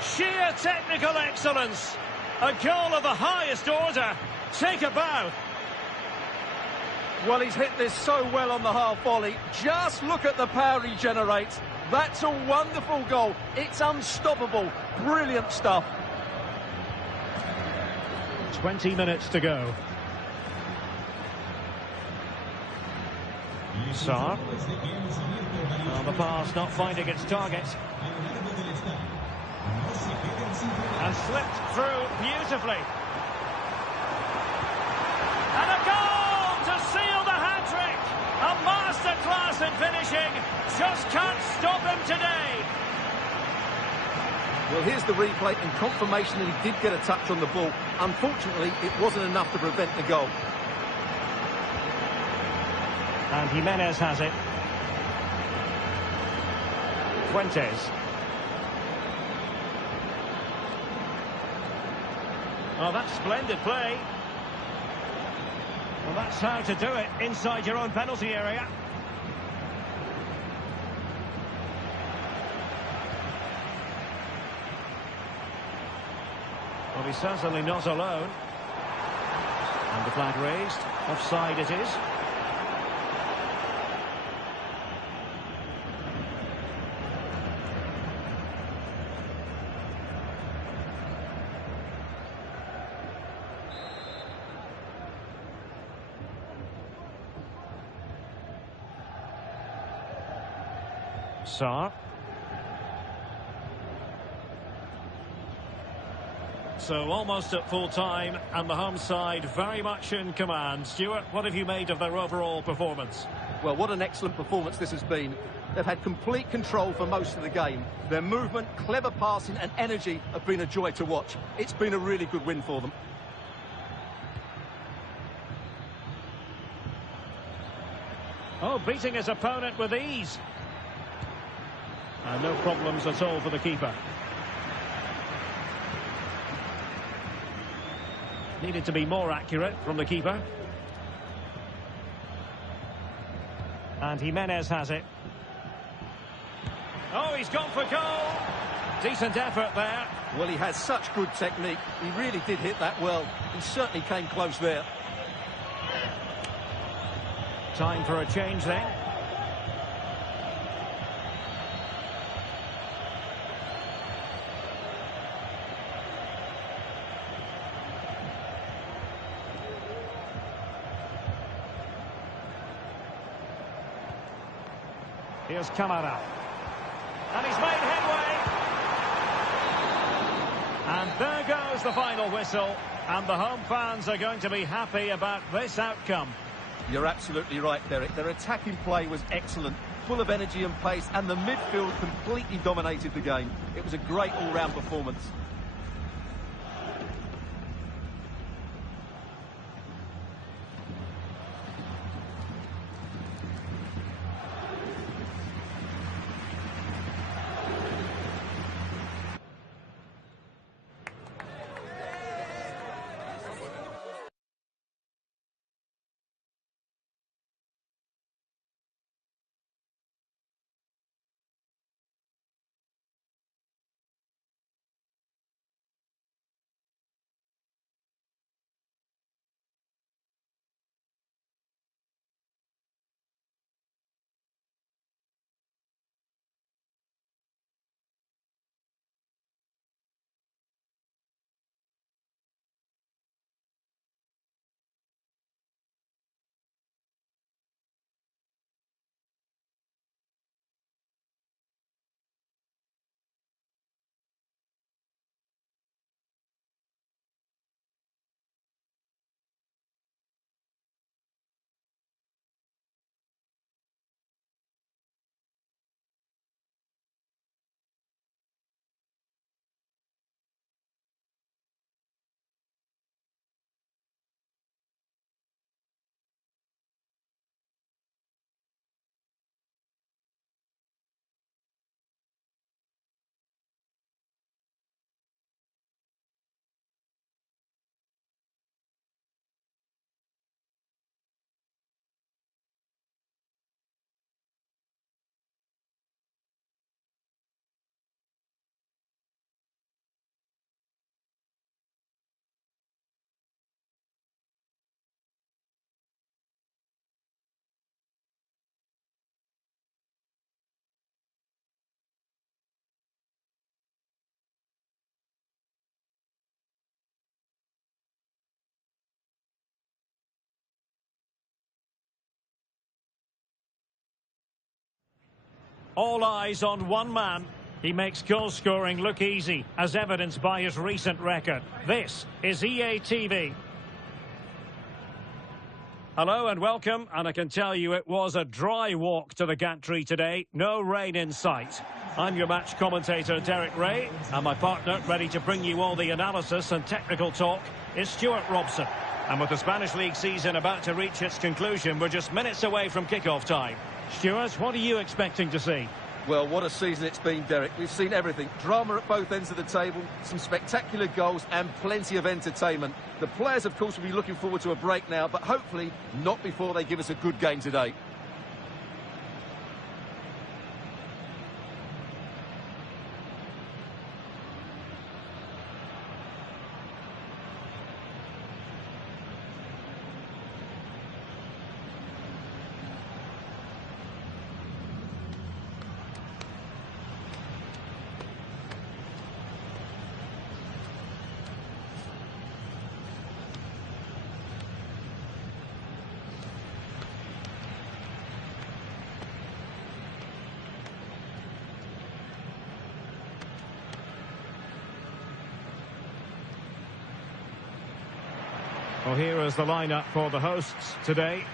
Sheer technical excellence. A goal of the highest order. Take a bow. Well, he's hit this so well on the half volley. Just look at the power he generates. That's a wonderful goal. It's unstoppable. Brilliant stuff. 20 minutes to go. Sarr. Well, the pass not finding its target. And slipped through beautifully. And a goal to seal the hat-trick. A masterclass in finishing. Just can't stop him today. Well, here's the replay and confirmation that he did get a touch on the ball. Unfortunately, it wasn't enough to prevent the goal. And Jimenez has it. Fuentes. Oh, that's splendid play. Well, that's how to do it inside your own penalty area. Well, he's certainly not alone. And the flag raised. Offside it is. Sarr. So almost at full time, and the home side very much in command. Stuart, what have you made of their overall performance? Well, what an excellent performance this has been. They've had complete control for most of the game. Their movement, clever passing and energy have been a joy to watch. It's been a really good win for them. Oh, beating his opponent with ease. No problems at all for the keeper. Needed to be more accurate from the keeper. And Jimenez has it. Oh, he's gone for goal. Decent effort there. Well, he has such good technique. He really did hit that well. He certainly came close there. Time for a change then. Here's Camara. And he's made headway. And there goes the final whistle. And the home fans are going to be happy about this outcome. You're absolutely right, Derek. Their attacking play was excellent, full of energy and pace, and the midfield completely dominated the game. It was a great all-round performance. All eyes on one man. He makes goal scoring look easy, as evidenced by his recent record. This is EA TV. Hello and welcome, and I can tell you it was a dry walk to the gantry today. No rain in sight. I'm your match commentator, Derek Ray, and my partner, ready to bring you all the analysis and technical talk, is Stuart Robson. And with the Spanish League season about to reach its conclusion, we're just minutes away from kick-off time. Stuart, what are you expecting to see? Well, what a season it's been, Derek. We've seen everything. Drama at both ends of the table, some spectacular goals and plenty of entertainment. The players, of course, will be looking forward to a break now, but hopefully not before they give us a good game today. Well, here is the lineup for the hosts today.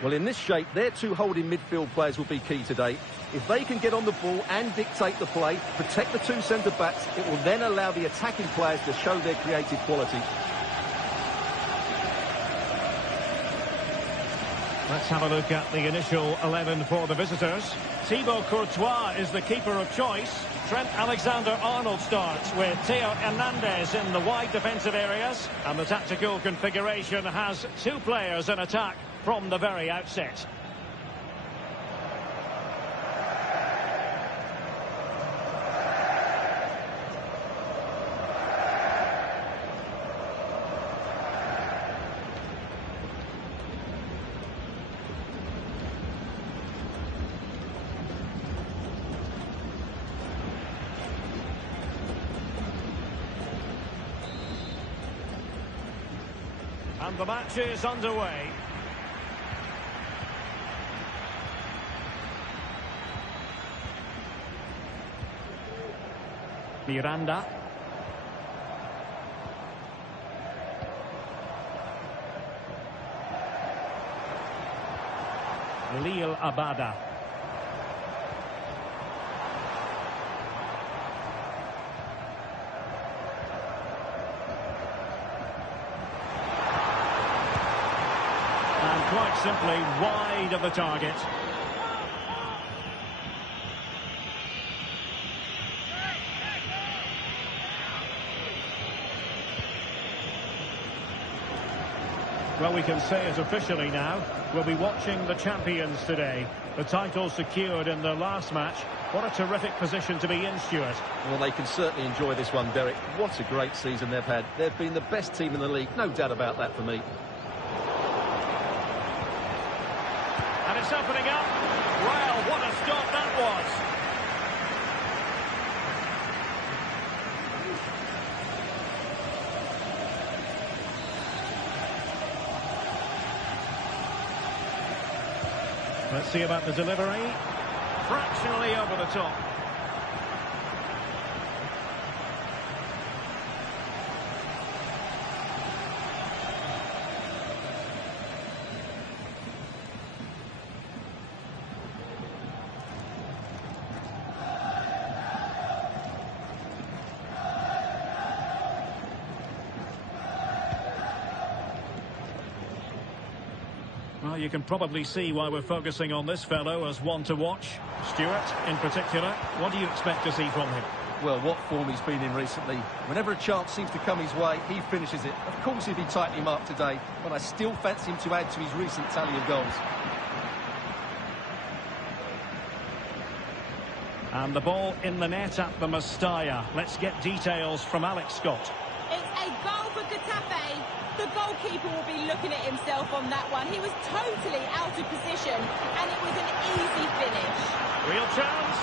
Well, in this shape, their two holding midfield players will be key today. If they can get on the ball and dictate the play, protect the two centre-backs, it will then allow the attacking players to show their creative quality. Let's have a look at the initial 11 for the visitors. Thibaut Courtois is the keeper of choice. Trent Alexander-Arnold starts with Theo Hernandez in the wide defensive areas. And the tactical configuration has two players in attack from the very outset. And the match is underway. Miranda. Lil Abada. Quite simply wide of the target. Well, we can say it officially now. We'll be watching the champions today. The title secured in their last match. What a terrific position to be in, Stuart. Well, they can certainly enjoy this one, Derek. What a great season they've had. They've been the best team in the league, no doubt about that for me. And it's opening up. Well, what a stop that was. Let's see about the delivery. Fractionally over the top. Well, you can probably see why we're focusing on this fellow as one to watch. Stuart, in particular, what do you expect to see from him? Well, what form he's been in recently. Whenever a chance seems to come his way, he finishes it. Of course he'll be tightly marked today, but I still fancy him to add to his recent tally of goals. And the ball in the net at the Mestalla. Let's get details from Alex Scott. It's a goal for Getafe. The goalkeeper will be looking at himself on that one. He was totally out of position, and it was an easy finish. Real chance.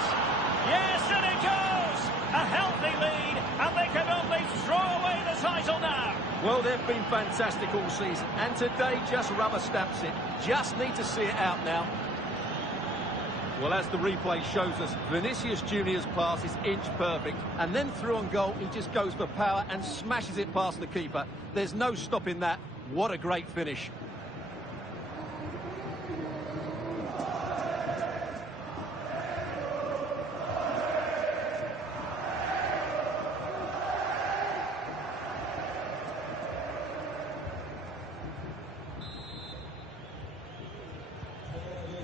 Yes, and it goes! A healthy lead, and they can only throw away the title now. Well, they've been fantastic all season, and today just rubber stamps it. Just need to see it out now. Well, as the replay shows us, Vinicius Junior's pass is inch perfect, and then through on goal, he just goes for power and smashes it past the keeper. There's no stopping that. What a great finish.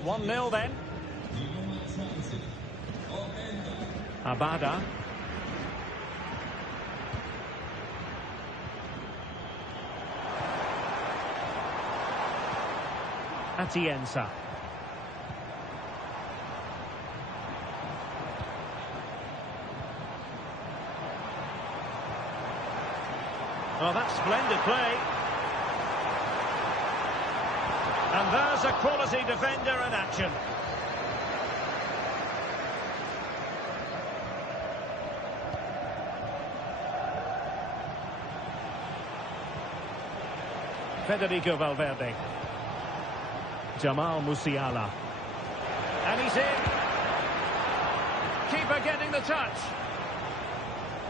One 1-0 then. Abada. Atienza. Oh, that's splendid play. And there's a quality defender in action. Federico Valverde. Jamal Musiala. And he's in. Keeper getting the touch.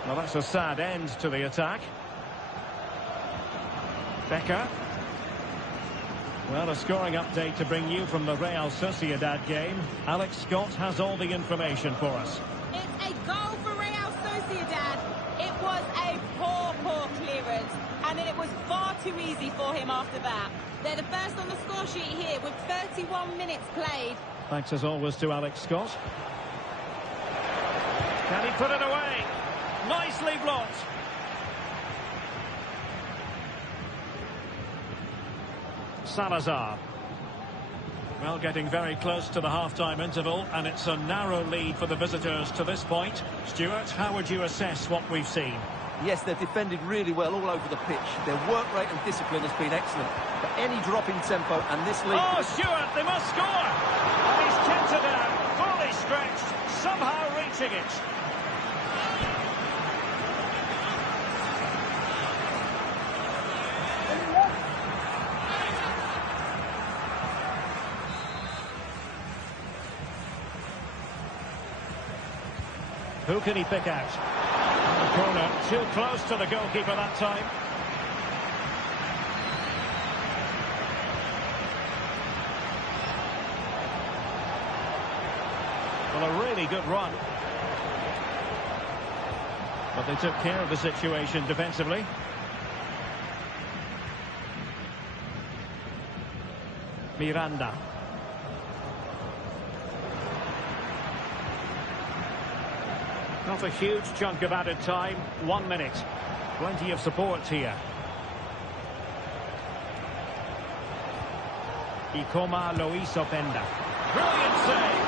Well, that's a sad end to the attack. Becker. Well, a scoring update to bring you from the Real Sociedad game. Alex Scott has all the information for us. It's a goal for Real Sociedad. It was a poor clearance, and it was far too easy for him after that. They're the first on the score sheet here with 31 minutes played. Thanks as always to Alex Scott. Can he put it away? Nicely blocked. Salazar. Well, getting very close to the half-time interval, and it's a narrow lead for the visitors to this point. Stuart, how would you assess what we've seen? Yes, they've defended really well all over the pitch. Their work rate and discipline has been excellent. But any drop in tempo and this lead... Oh, Stuart, they must score! And he's kept it out, fully stretched, somehow reaching it. Who can he pick out? The corner, too close to the goalkeeper that time. Well, a really good run. But they took care of the situation defensively. Miranda. Not a huge chunk of added time. 1 minute. Plenty of support here. Ikoma Loiso Penda. Brilliant save.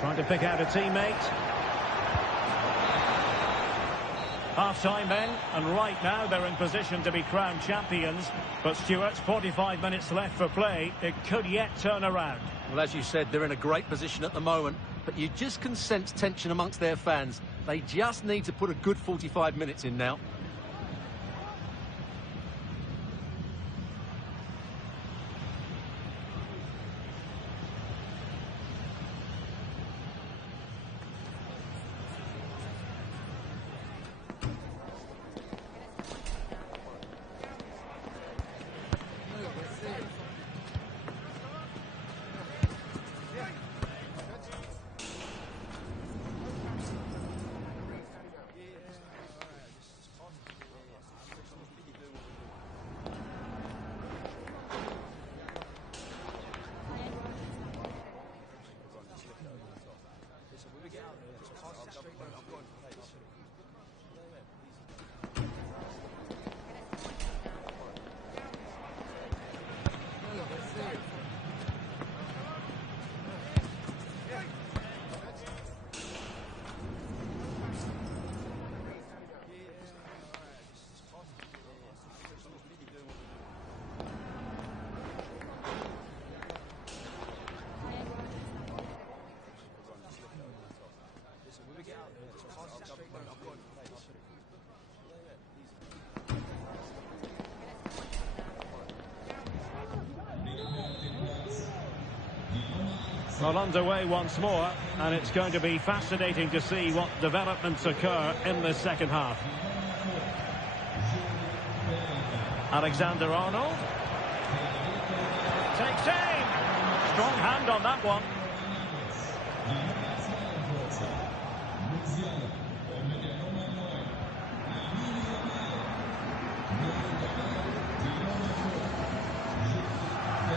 Trying to pick out a teammate. Half-time then, and right now they're in position to be crowned champions. But Stuart, 45 minutes left for play. It could yet turn around. Well, as you said, they're in a great position at the moment, but you just can sense tension amongst their fans. They just need to put a good 45 minutes in now. Well, underway once more, and it's going to be fascinating to see what developments occur in the second half. Alexander-Arnold takes aim. Strong hand on that one.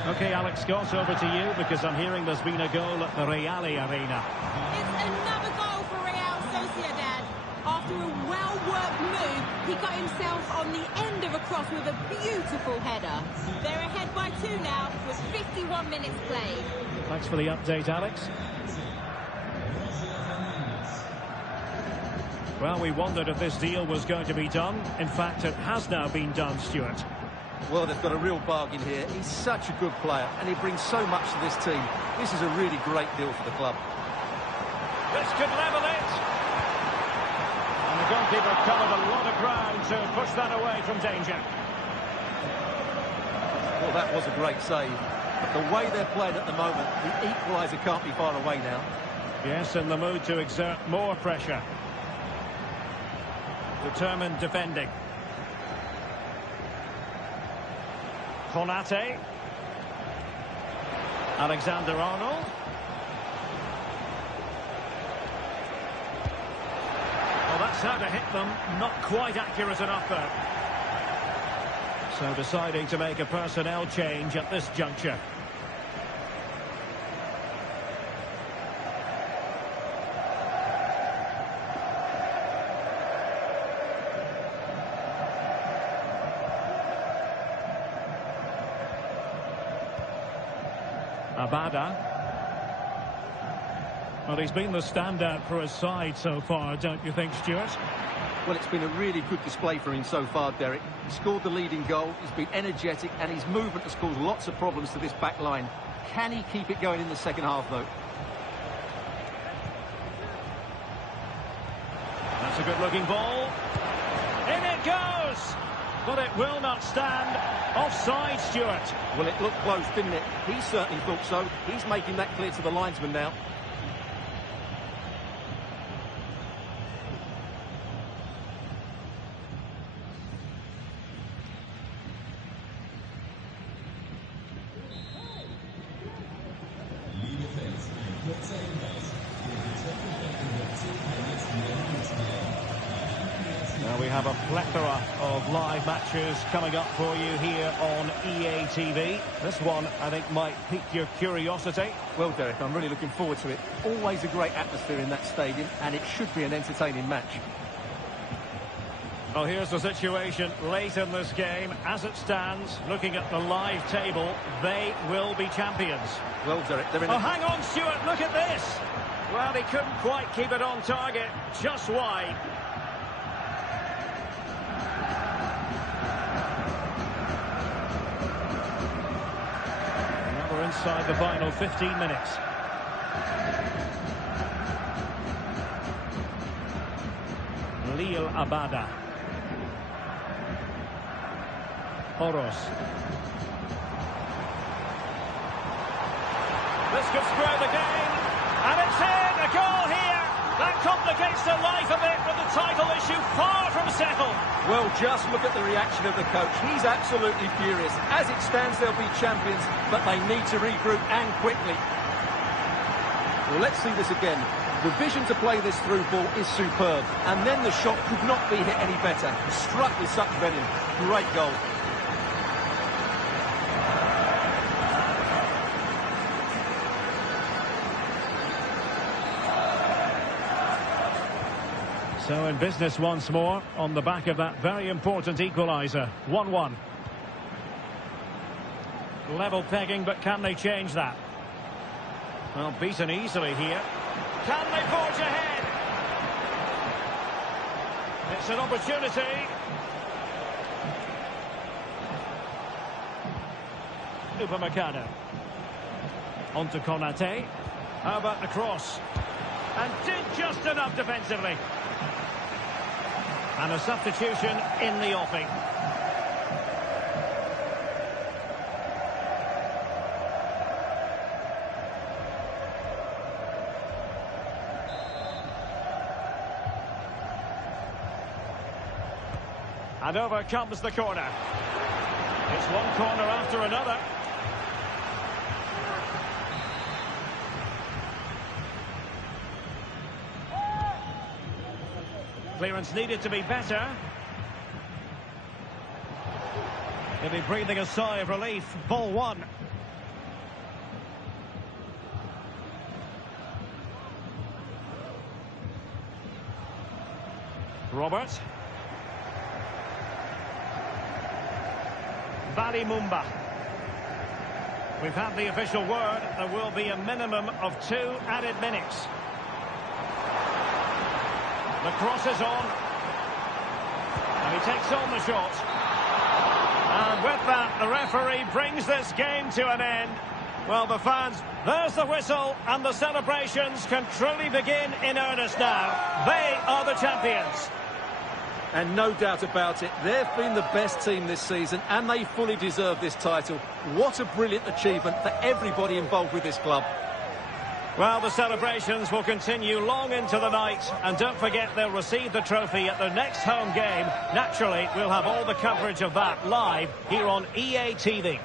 Okay, Alex Scott, over to you, because I'm hearing there's been a goal at the Real Arena. It's another goal for Real Sociedad. After a well-worked move, he got himself on the end of a cross with a beautiful header. They're ahead by 2 now, with 51 minutes played. Thanks for the update, Alex. Well, we wondered if this deal was going to be done. In fact, it has now been done, Stuart. Well, they've got a real bargain here. He's such a good player, and he brings so much to this team. This is a really great deal for the club. This could level it. And the goalkeeper covered a lot of ground to push that away from danger. Well, that was a great save. But the way they're playing at the moment, the equaliser can't be far away now. Yes, in the mood to exert more pressure. Determined defending. Konate. Alexander-Arnold. Well, that's how to hit them. Not quite accurate enough, though. So deciding to make a personnel change at this juncture. Abada. Well, he's been the standout for his side so far, don't you think, Stuart? Well, it's been a really good display for him so far, Derek. He scored the leading goal, he's been energetic, and his movement has caused lots of problems to this back line. Can he keep it going in the second half, though? That's a good-looking ball. In it goes! But it will not stand. Offside, Stuart. Well, it looked close, didn't it? He certainly thought so. He's making that clear to the linesman now. Now we have a plethora of live matches coming up for you here on EA TV. This one, I think, might pique your curiosity. Well, Derek, I'm really looking forward to it. Always a great atmosphere in that stadium, and it should be an entertaining match. Well, here's the situation late in this game. As it stands, looking at the live table, they will be champions. Well, Derek, they're in. Oh, hang on, Stuart, look at this. Well, he couldn't quite keep it on target, just wide. Now we're inside the final 15 minutes. Lil Abada. Oros. This could screw the game. And it's in! A goal here! That complicates the life a bit, with the title issue far from settled. Well, just look at the reaction of the coach. He's absolutely furious. As it stands, they'll be champions, but they need to regroup, and quickly. Well, let's see this again. The vision to play this through ball is superb. And then the shot could not be hit any better. Struck with such venom. Great goal. So in business once more, on the back of that very important equaliser. 1-1. Level pegging, but can they change that? Well, beaten easily here. Can they forge ahead? It's an opportunity. Upamecano. On to Konate. How about the cross? And did just enough defensively. And a substitution in the offing. And over comes the corner. It's one corner after another. Clearance needed to be better. He'll be breathing a sigh of relief. Ball one. Robert. Vali Mumba. We've had the official word. There will be a minimum of 2 added minutes. The cross is on. And he takes on the shot. And with that, the referee brings this game to an end. Well, the fans, there's the whistle, and the celebrations can truly begin in earnest now. They are the champions. And no doubt about it, they've been the best team this season, and they fully deserve this title. What a brilliant achievement for everybody involved with this club. Well, the celebrations will continue long into the night, and don't forget they'll receive the trophy at their next home game. Naturally, we'll have all the coverage of that live here on EA TV.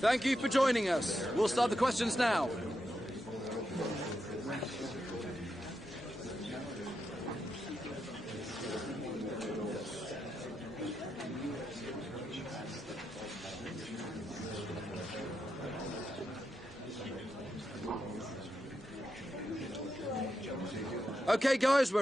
Thank you for joining us. We'll start the questions now. Okay, guys, we're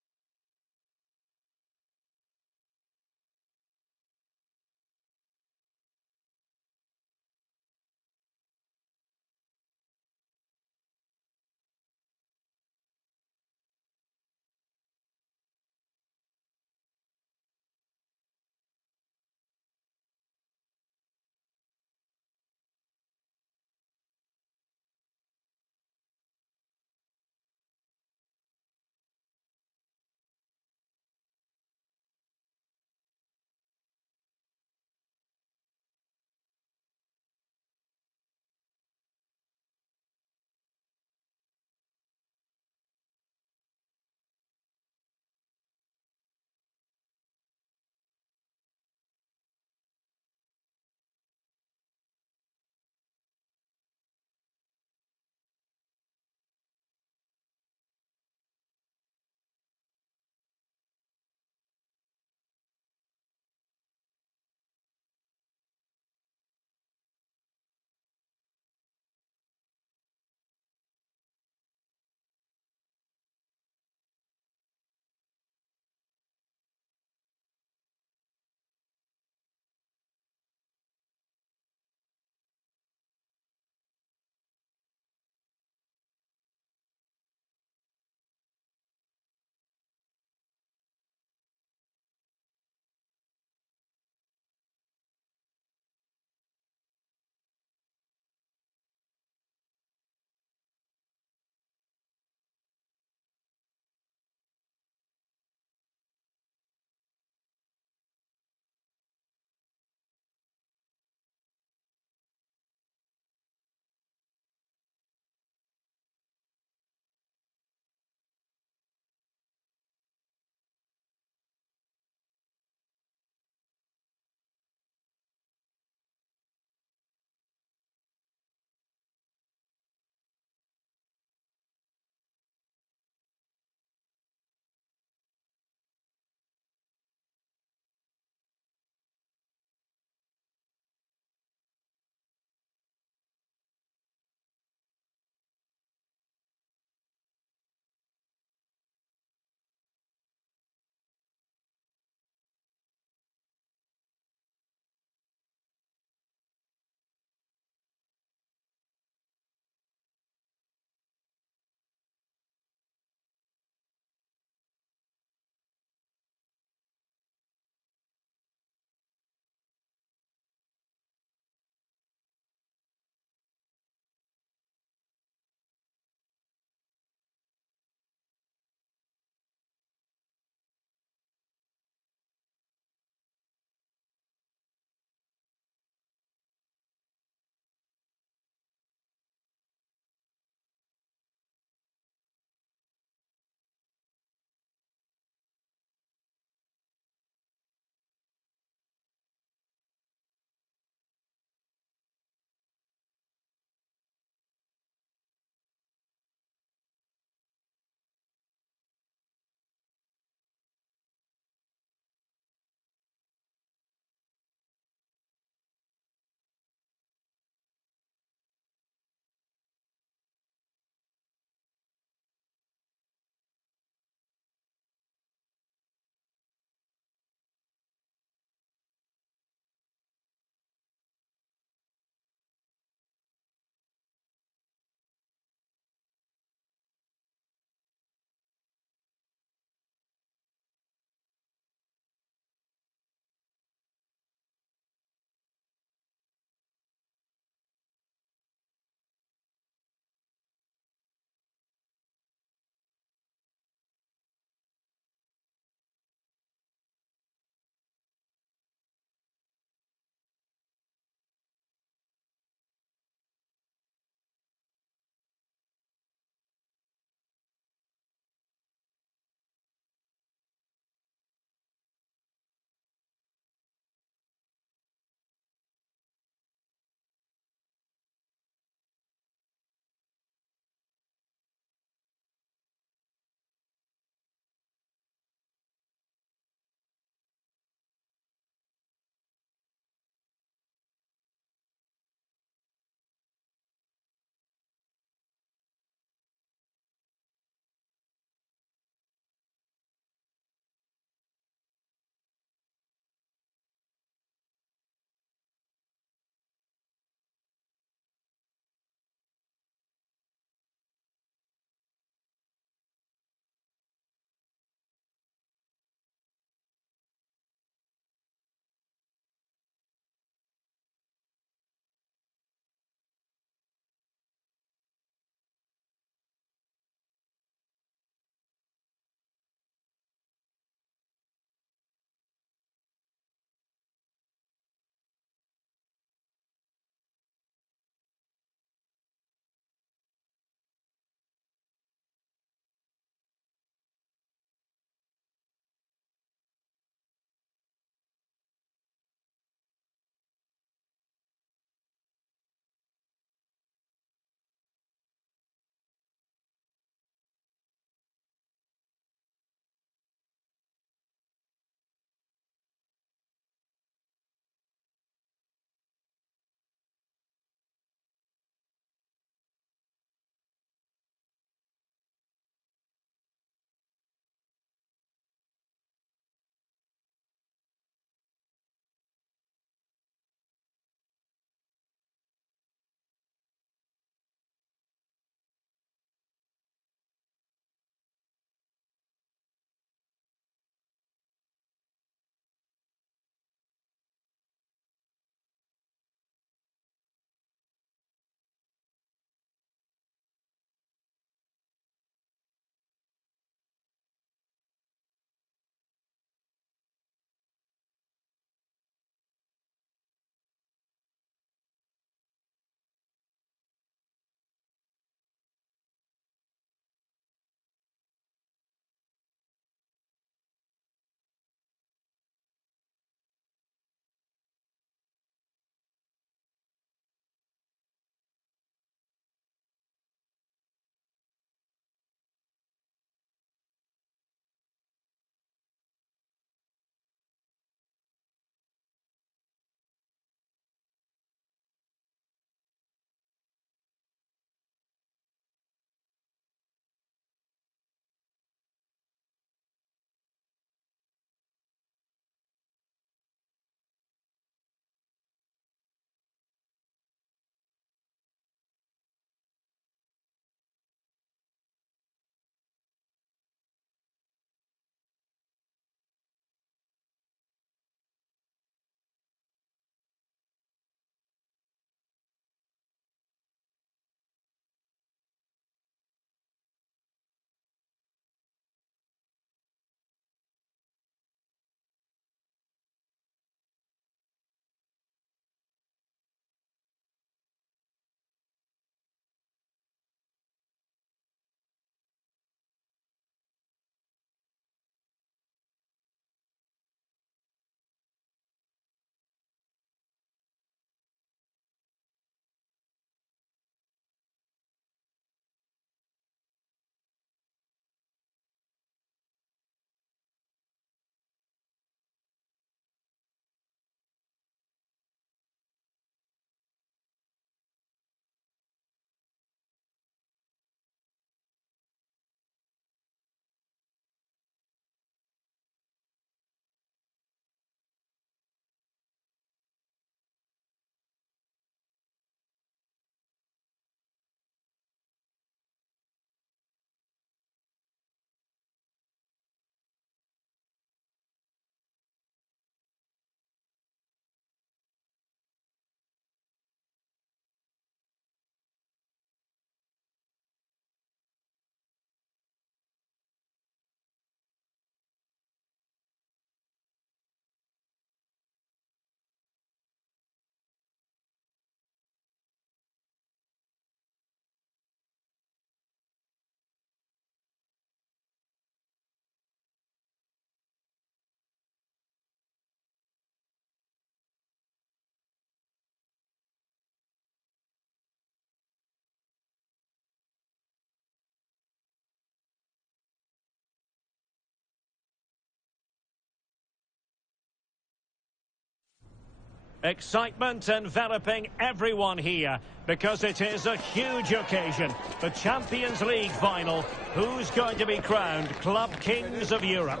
Excitement enveloping everyone here because it is a huge occasion. The Champions League final. Who's going to be crowned Club Kings of Europe?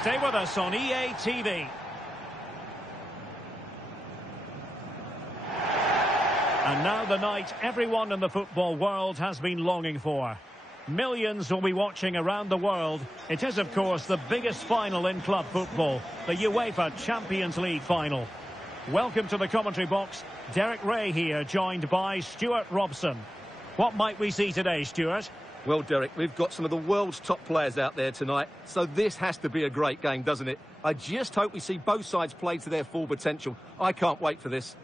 Stay with us on EA TV. And now the night everyone in the football world has been longing for. Millions will be watching around the world. It is, of course, the biggest final in club football, the UEFA Champions League final. Welcome to the commentary box. Derek Ray here, joined by Stuart Robson. What might we see today, Stuart? Well, Derek, we've got some of the world's top players out there tonight, so this has to be a great game, doesn't it? I just hope we see both sides play to their full potential. I can't wait for this.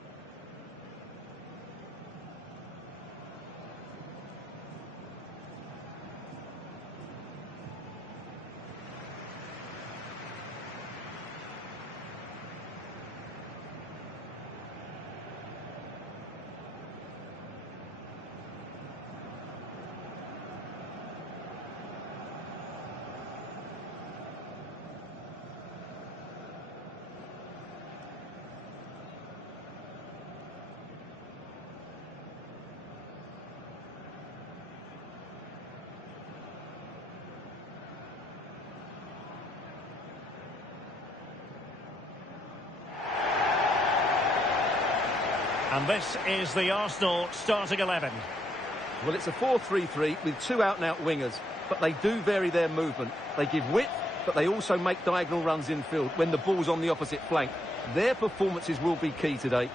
And this is the Arsenal starting 11. Well, it's a 4-3-3 with two out-and-out wingers, but they do vary their movement. They give width, but they also make diagonal runs infield when the ball's on the opposite flank. Their performances will be key today.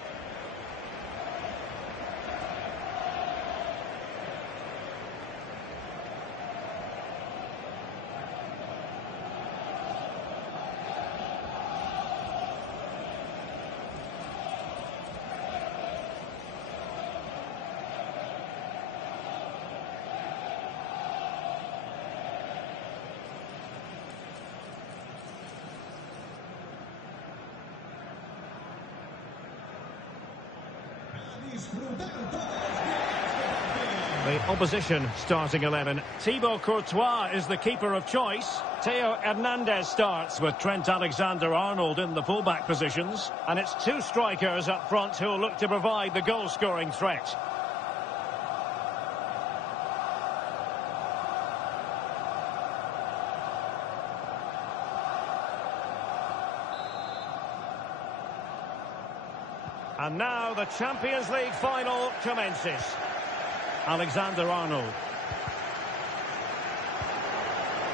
The opposition starting 11. Thibaut Courtois is the keeper of choice. Theo Hernandez starts with Trent Alexander-Arnold in the fullback positions. And it's two strikers up front who will look to provide the goal-scoring threat. And now the Champions League final commences. Alexander-Arnold.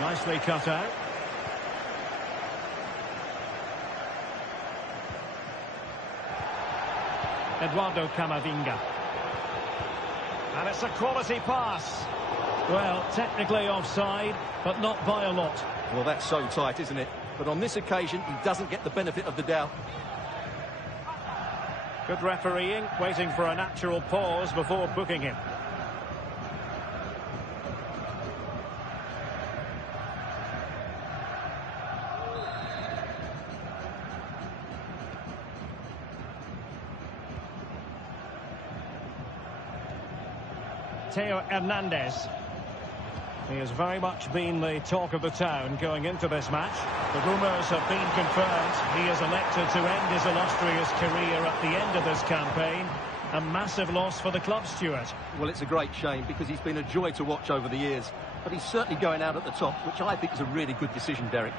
Nicely cut out. Eduardo Camavinga. And it's a quality pass. Well, technically offside, but not by a lot. Well, that's so tight, isn't it? But on this occasion, he doesn't get the benefit of the doubt. Good refereeing, waiting for a natural pause before booking him. Theo Hernandez. He has very much been the talk of the town going into this match. The rumours have been confirmed. He has elected to end his illustrious career at the end of this campaign. A massive loss for the club, Stuart. Well, it's a great shame because he's been a joy to watch over the years. But he's certainly going out at the top, which I think is a really good decision, Derek.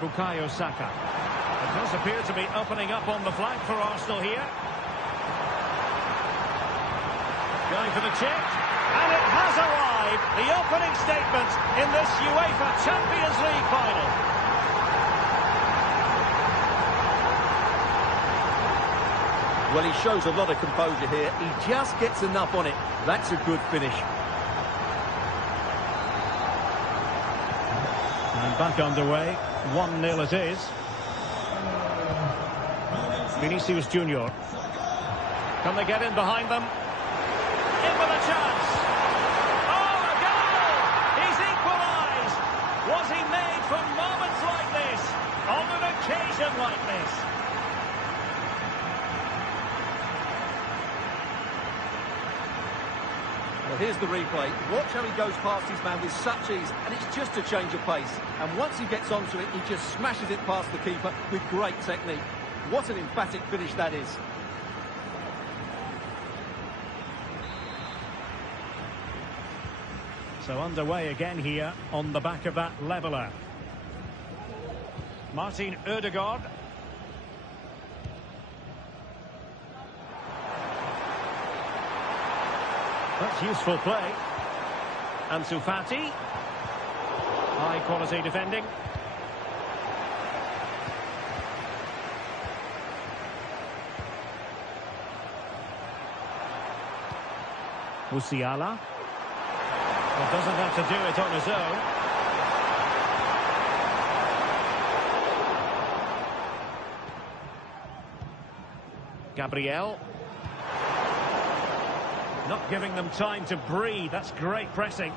Bukayo Saka. It does appear to be opening up on the flank for Arsenal here. Going for the chip. And it has arrived, the opening statement in this UEFA Champions League final. Well, he shows a lot of composure here. He just gets enough on it. That's a good finish. And back underway, 1-0 it is. Vinicius Junior. Can they get in behind them? In with a chance. Oh, a goal! He's equalised. Was he made for moments like this? On an occasion like this? Well, here's the replay. Watch how he goes past his man with such ease, and it's just a change of pace. And once he gets onto it, he just smashes it past the keeper with great technique. What an emphatic finish that is. So underway again here on the back of that leveller. Martin Ødegaard. That's useful play. Ansu Fati. High quality defending. Musiala. Well, doesn't have to do it on his own. Gabriel. Not giving them time to breathe. That's great pressing.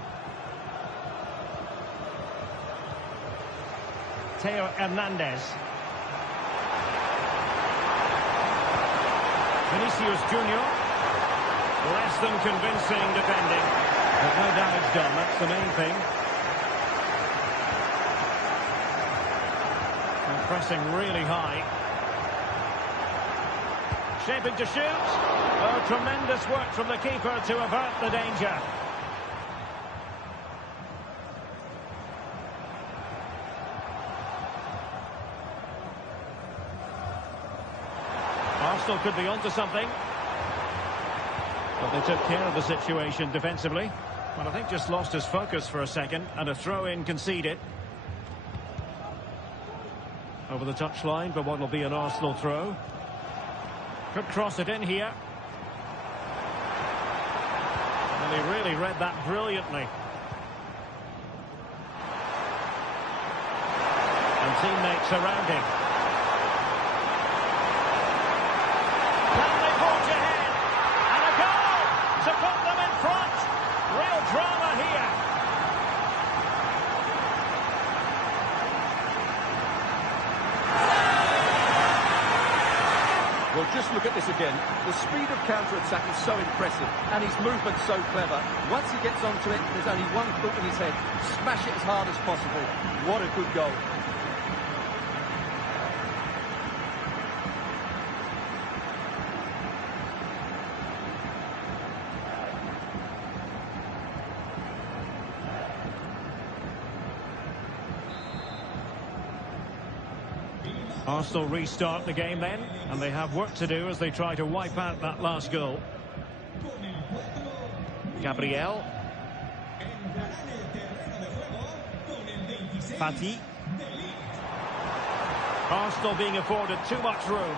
Theo Hernandez. Vinicius Junior. Less than convincing defending. But no damage done, that's the main thing. And pressing really high. Shaping to shoot. Oh, tremendous work from the keeper to avert the danger. Arsenal could be onto something. But they took care of the situation defensively. But I think just lost his focus for a second, and a throw-in conceded. Over the touchline for what will be an Arsenal throw. Could cross it in here. And he really read that brilliantly. And teammates around him. Can they forge ahead? And a goal to put them in front. Real drama here. Well, just look at this again. The speed of counter-attack is so impressive, and his movement's so clever. Once he gets onto it, there's only one thought in his head. Smash it as hard as possible. What a good goal. Arsenal restart the game then, and they have work to do as they try to wipe out that last goal. Gabriel. Fati. Arsenal being afforded too much room.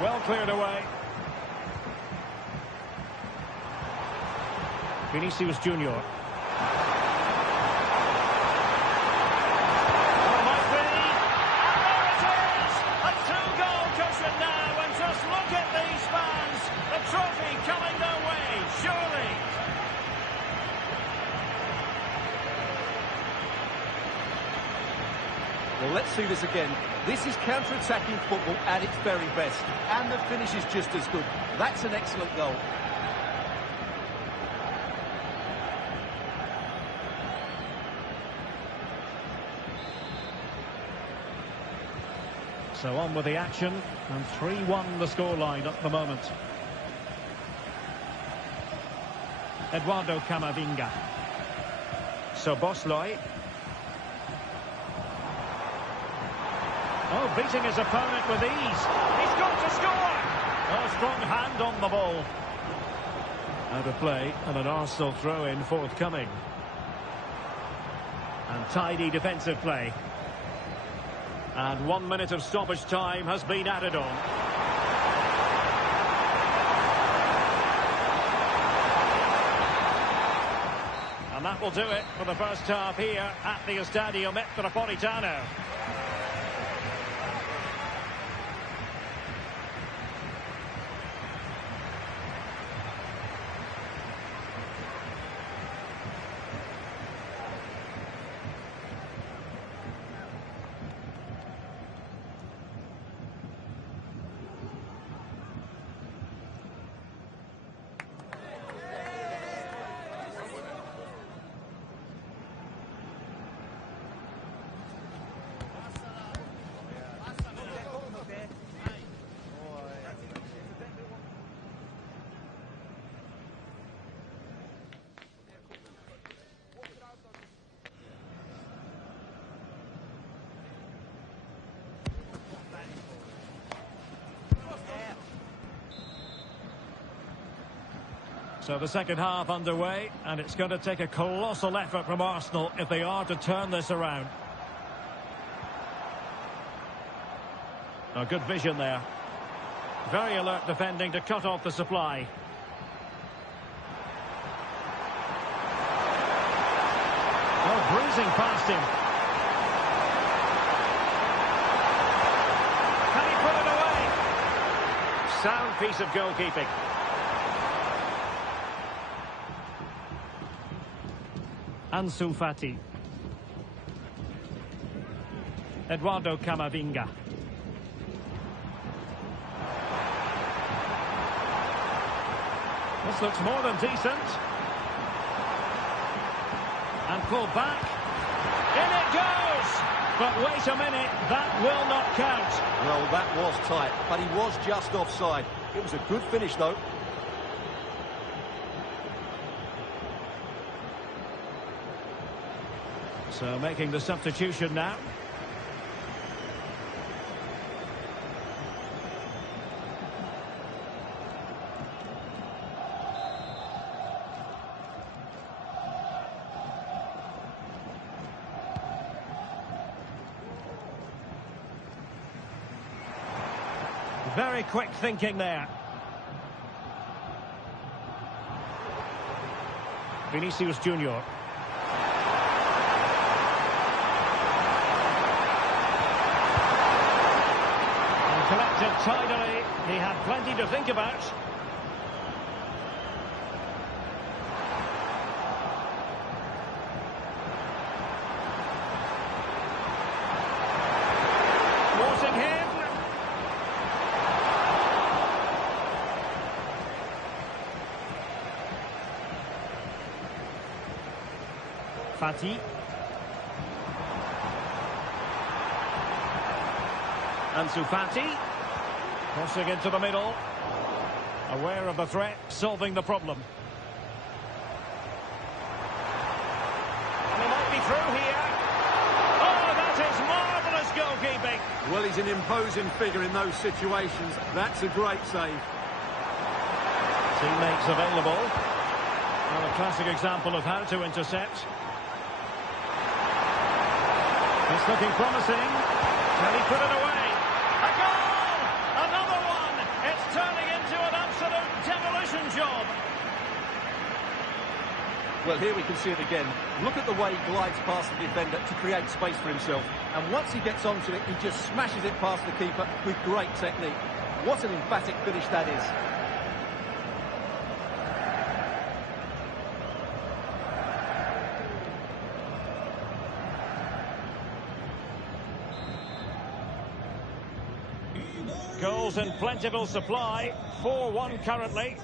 Well cleared away. Vinicius Junior. Well, let's see this again. This is counter-attacking football at its very best. And the finish is just as good. That's an excellent goal. So on with the action, and 3-1 the scoreline at the moment. Eduardo Camavinga. So Bosley. Oh, beating his opponent with ease. He's got to score! Oh, strong hand on the ball. Out of play, and an Arsenal throw-in forthcoming. And tidy defensive play. And 1 minute of stoppage time has been added on. And that will do it for the first half here at the Estadio Metropolitano. So the second half underway, and it's going to take a colossal effort from Arsenal if they are to turn this around. A good vision there. Very alert defending to cut off the supply. Oh, bruising past him. Can he put it away? Sound piece of goalkeeping. Ansu Fati. Eduardo Camavinga. This looks more than decent. And pulled back. In it goes! But wait a minute, that will not count. Well, that was tight, but he was just offside. It was a good finish, though. So making the substitution now. Very quick thinking there. Vinicius Junior. And collected tidily. He had plenty to think about. Forcing him. Fati. Ansu Fati. Crossing into the middle. Aware of the threat, solving the problem. And he might be through here. Oh, that is marvellous goalkeeping. Well, he's an imposing figure in those situations. That's a great save. Teammates available. Well, a classic example of how to intercept. It's looking promising. Can he put it away? A goal! Another one! It's turning into an absolute demolition job. Well, here we can see it again. Look at the way he glides past the defender to create space for himself. And once he gets onto it, he just smashes it past the keeper with great technique. What an emphatic finish that is. Goals in plentiful supply. 4-1 currently.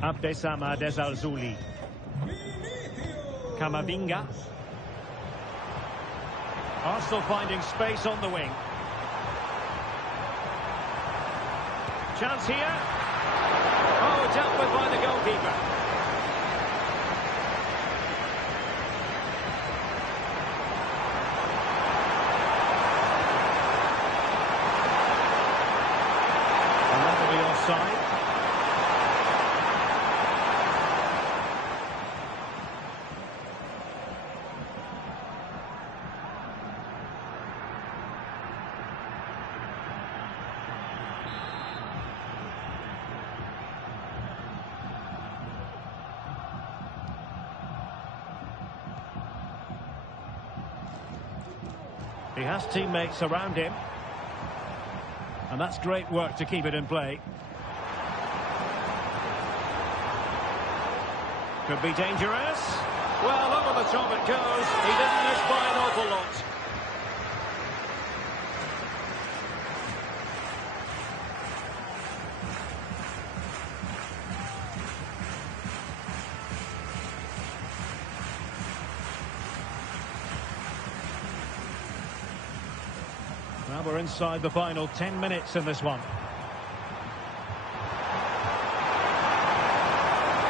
Abdesama Desarzuli. Camavinga. Arsenal finding space on the wing. Chance here. Oh, dealt with by the goalkeeper. Offside. He has teammates around him. And that's great work to keep it in play. Could be dangerous. Well, over the top it goes. He didn't miss by an awful lot. Well, we're inside the final 10 minutes in this one.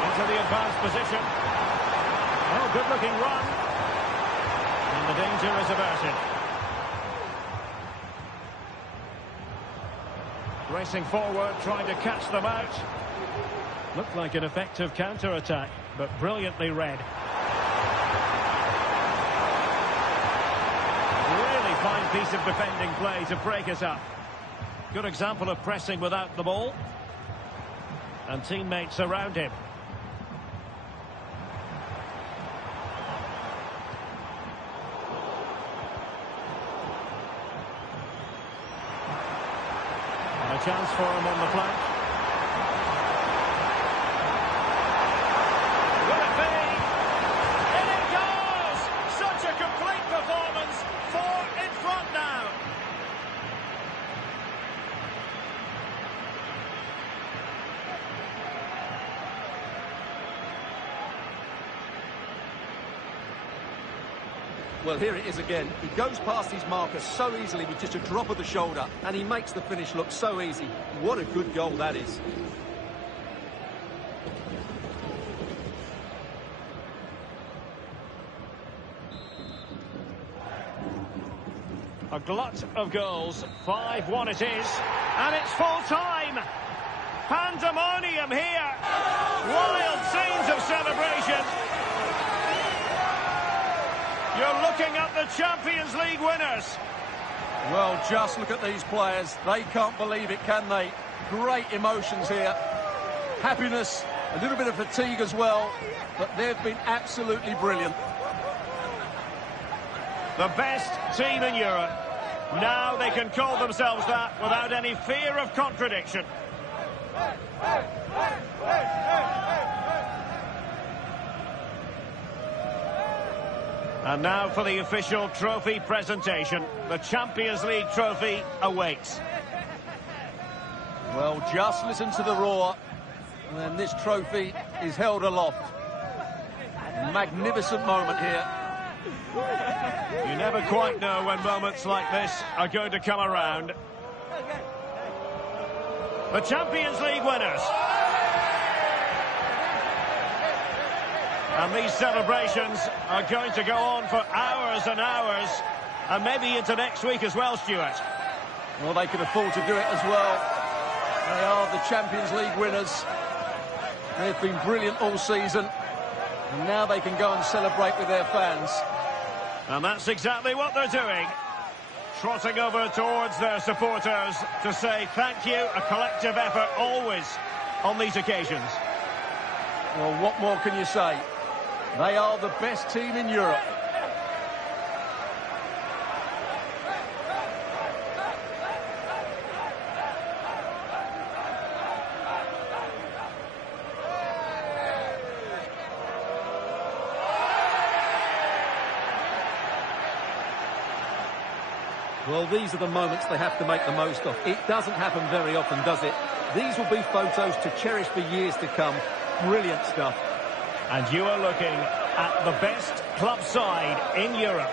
Into the advanced position. Oh, good-looking run. And the danger is averted. Racing forward, trying to catch them out. Looked like an effective counter-attack, but brilliantly read. Really fine piece of defending play to break us up. Good example of pressing without the ball. And teammates around him. And a chance for him on the flank. Will it be? In it goes! Such a complete performance. 4 in front now. Well, here it is again. He goes past his marker so easily with just a drop of the shoulder, and he makes the finish look so easy. What a good goal that is. A glut of goals. 5-1 it is. And it's full time. Pandemonium here. Wild scenes of celebration. You're looking at the Champions League winners. Well, just look at these players. They can't believe it, can they? Great emotions here. Happiness, a little bit of fatigue as well, but they've been absolutely brilliant. The best team in Europe. Now they can call themselves that without any fear of contradiction. And now for the official trophy presentation. The Champions League trophy awaits. Well, just listen to the roar. And this trophy is held aloft. Magnificent moment here. You never quite know when moments like this are going to come around. The Champions League winners. And these celebrations are going to go on for hours and hours, and maybe into next week as well, Stuart. Well, they can afford to do it as well. They are the Champions League winners. They've been brilliant all season, and now they can go and celebrate with their fans. And that's exactly what they're doing. Trotting over towards their supporters to say thank you, a collective effort always on these occasions. Well, what more can you say? They are the best team in Europe. Well, these are the moments they have to make the most of. It doesn't happen very often, does it? These will be photos to cherish for years to come. Brilliant stuff. And you are looking at the best club side in Europe.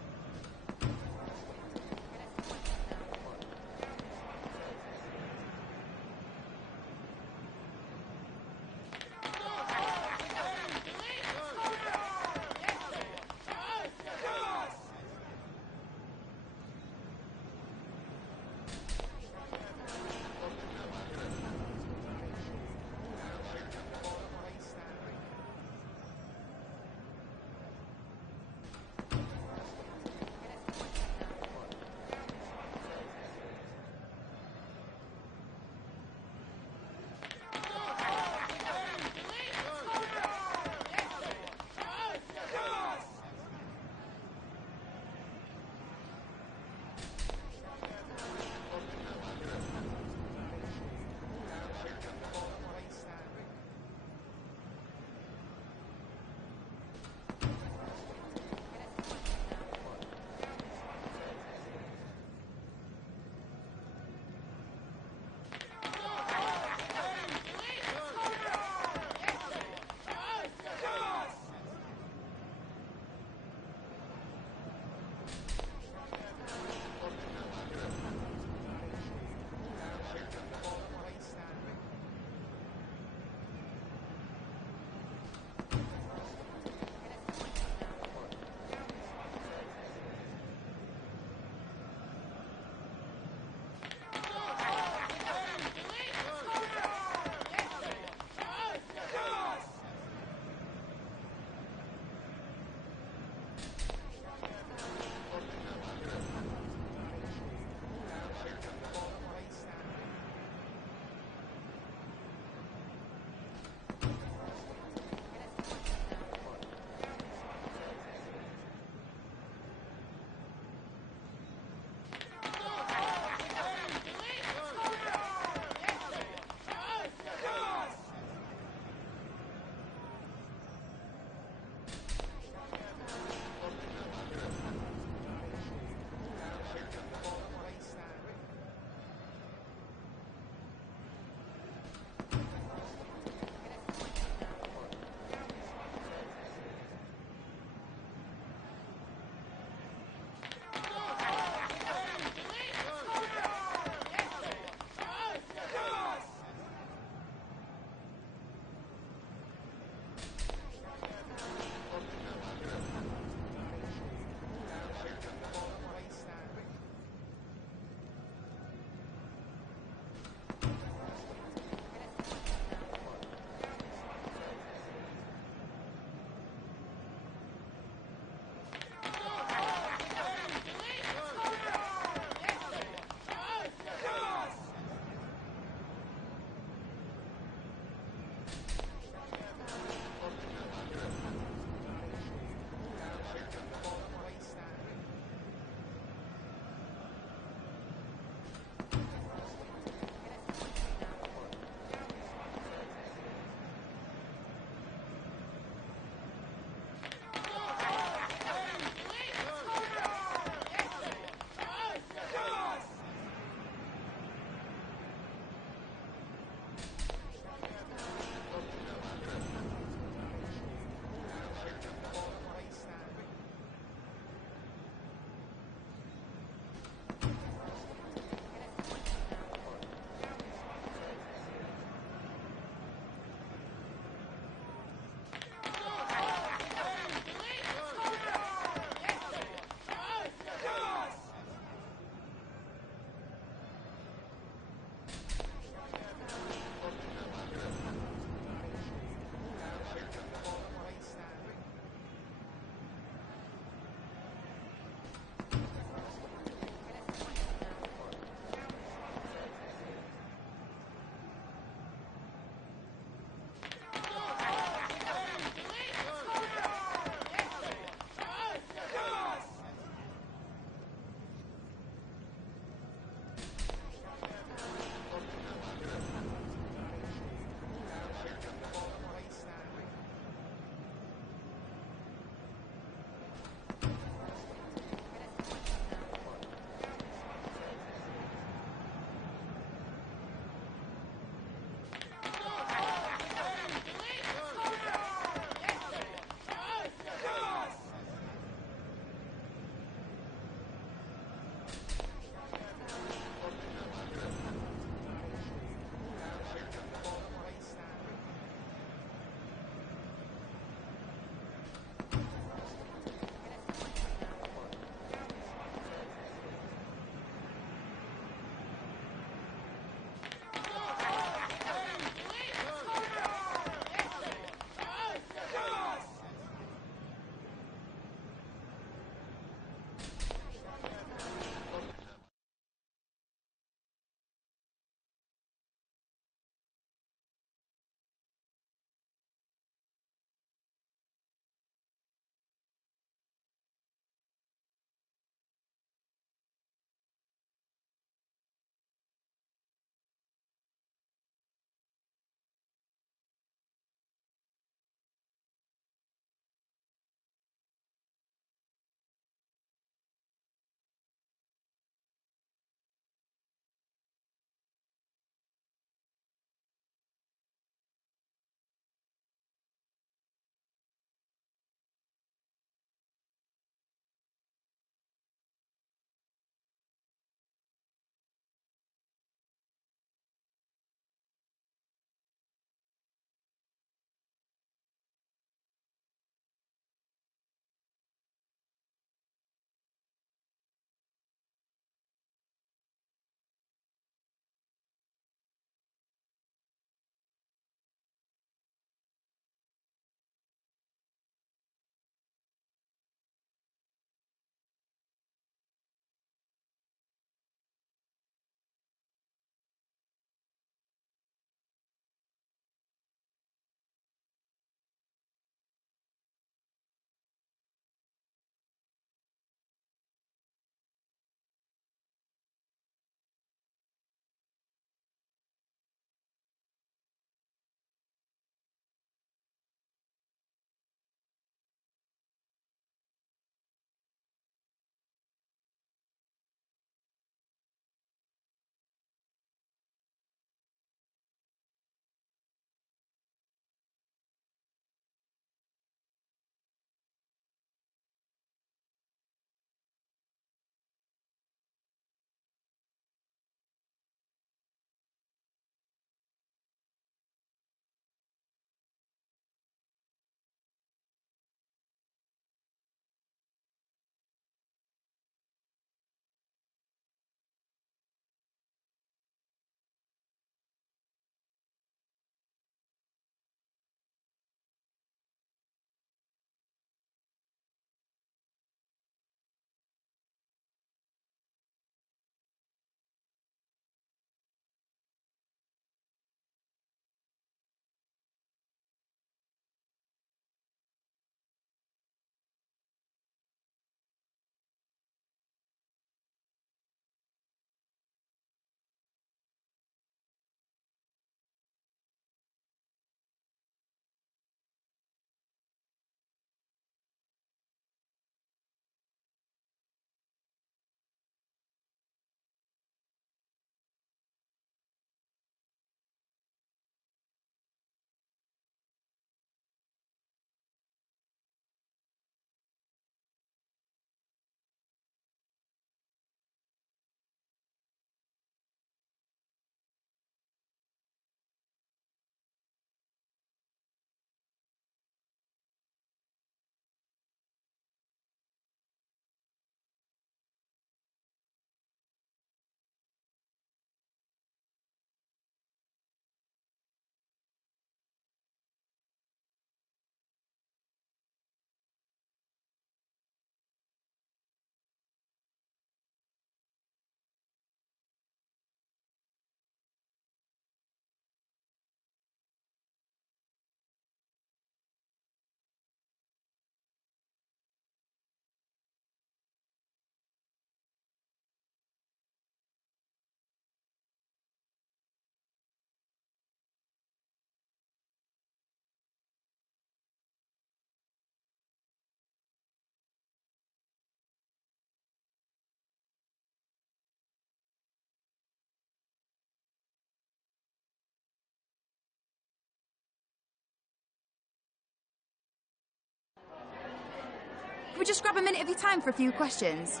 just grab a minute of your time for a few questions?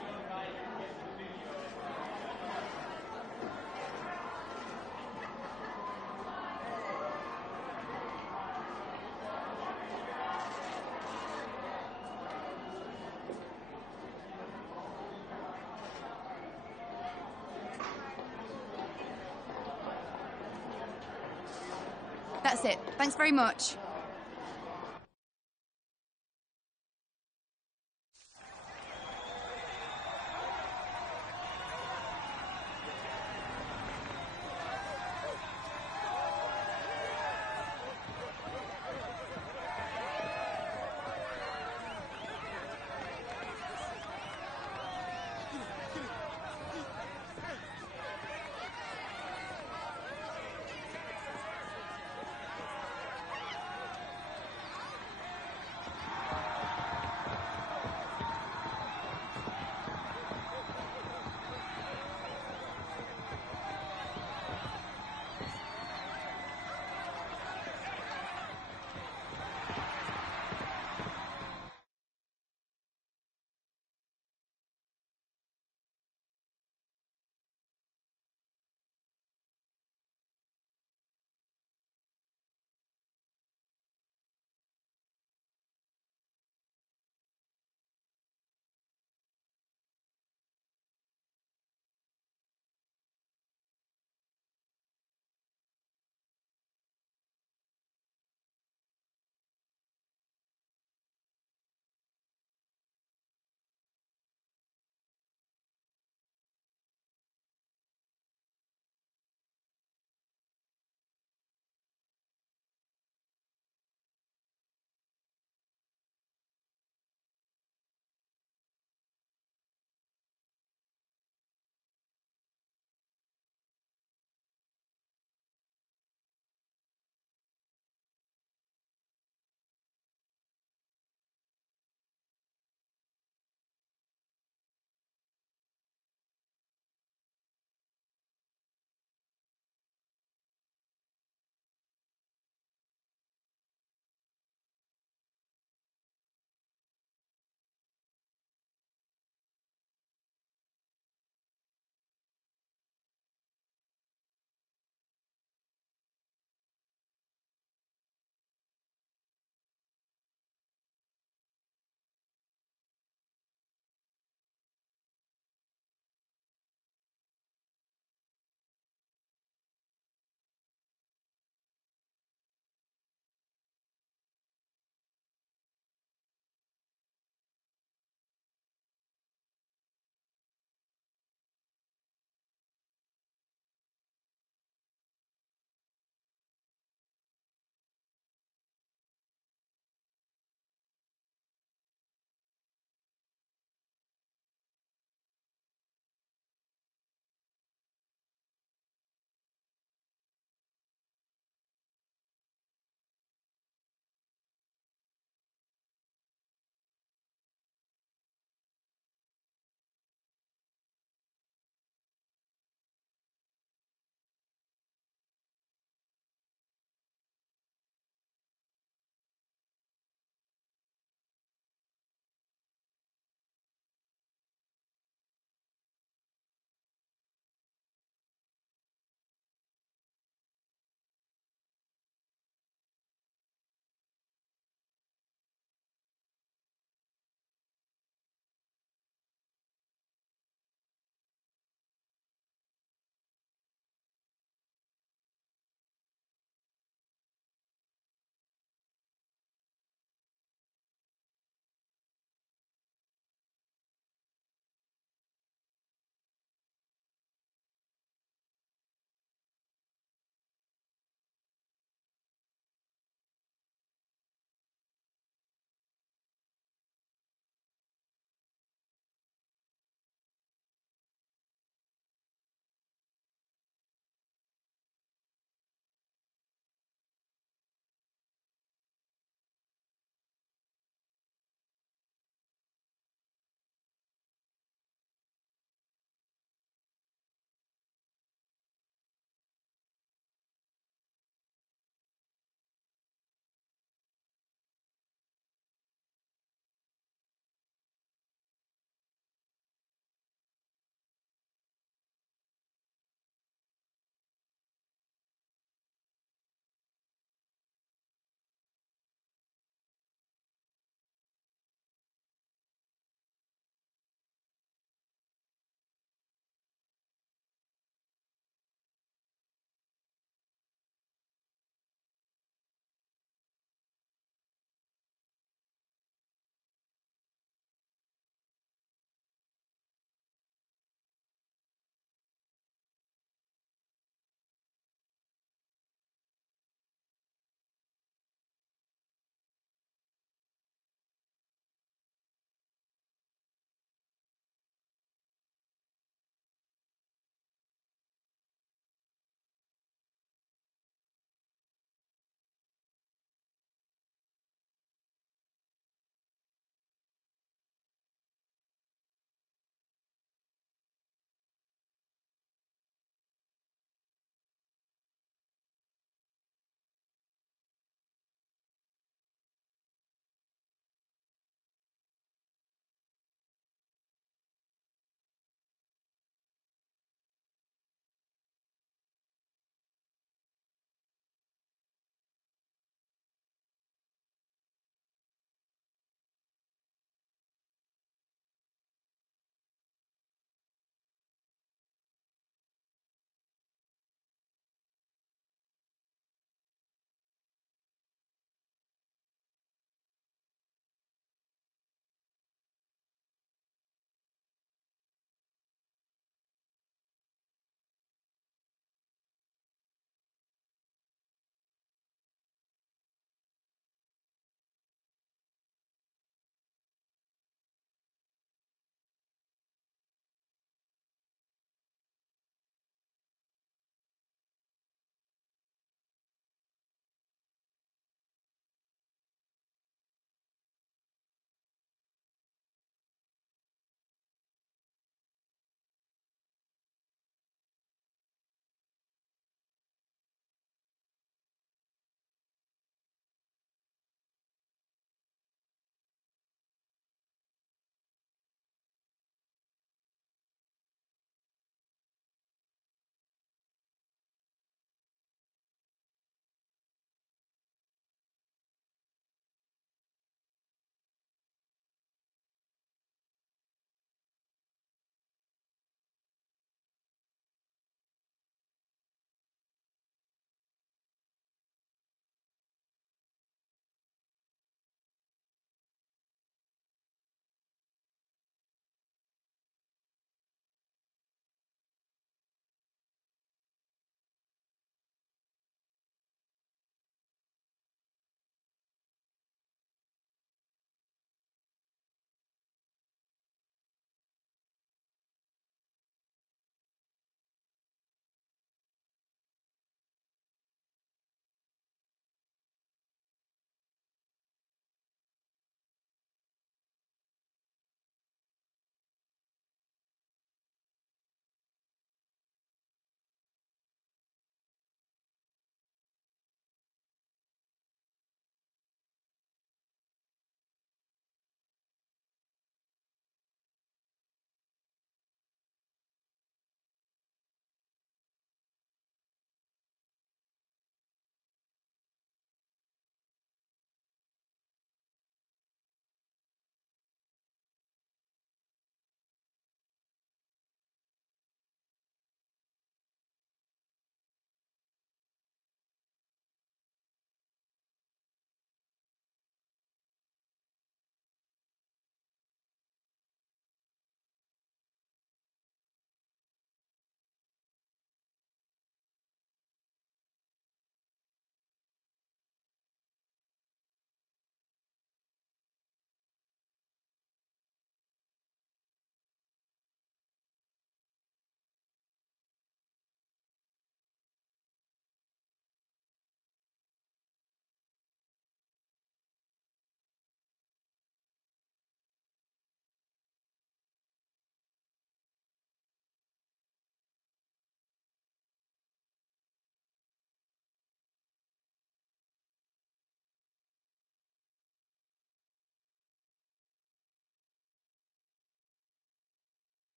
That's it. Thanks very much.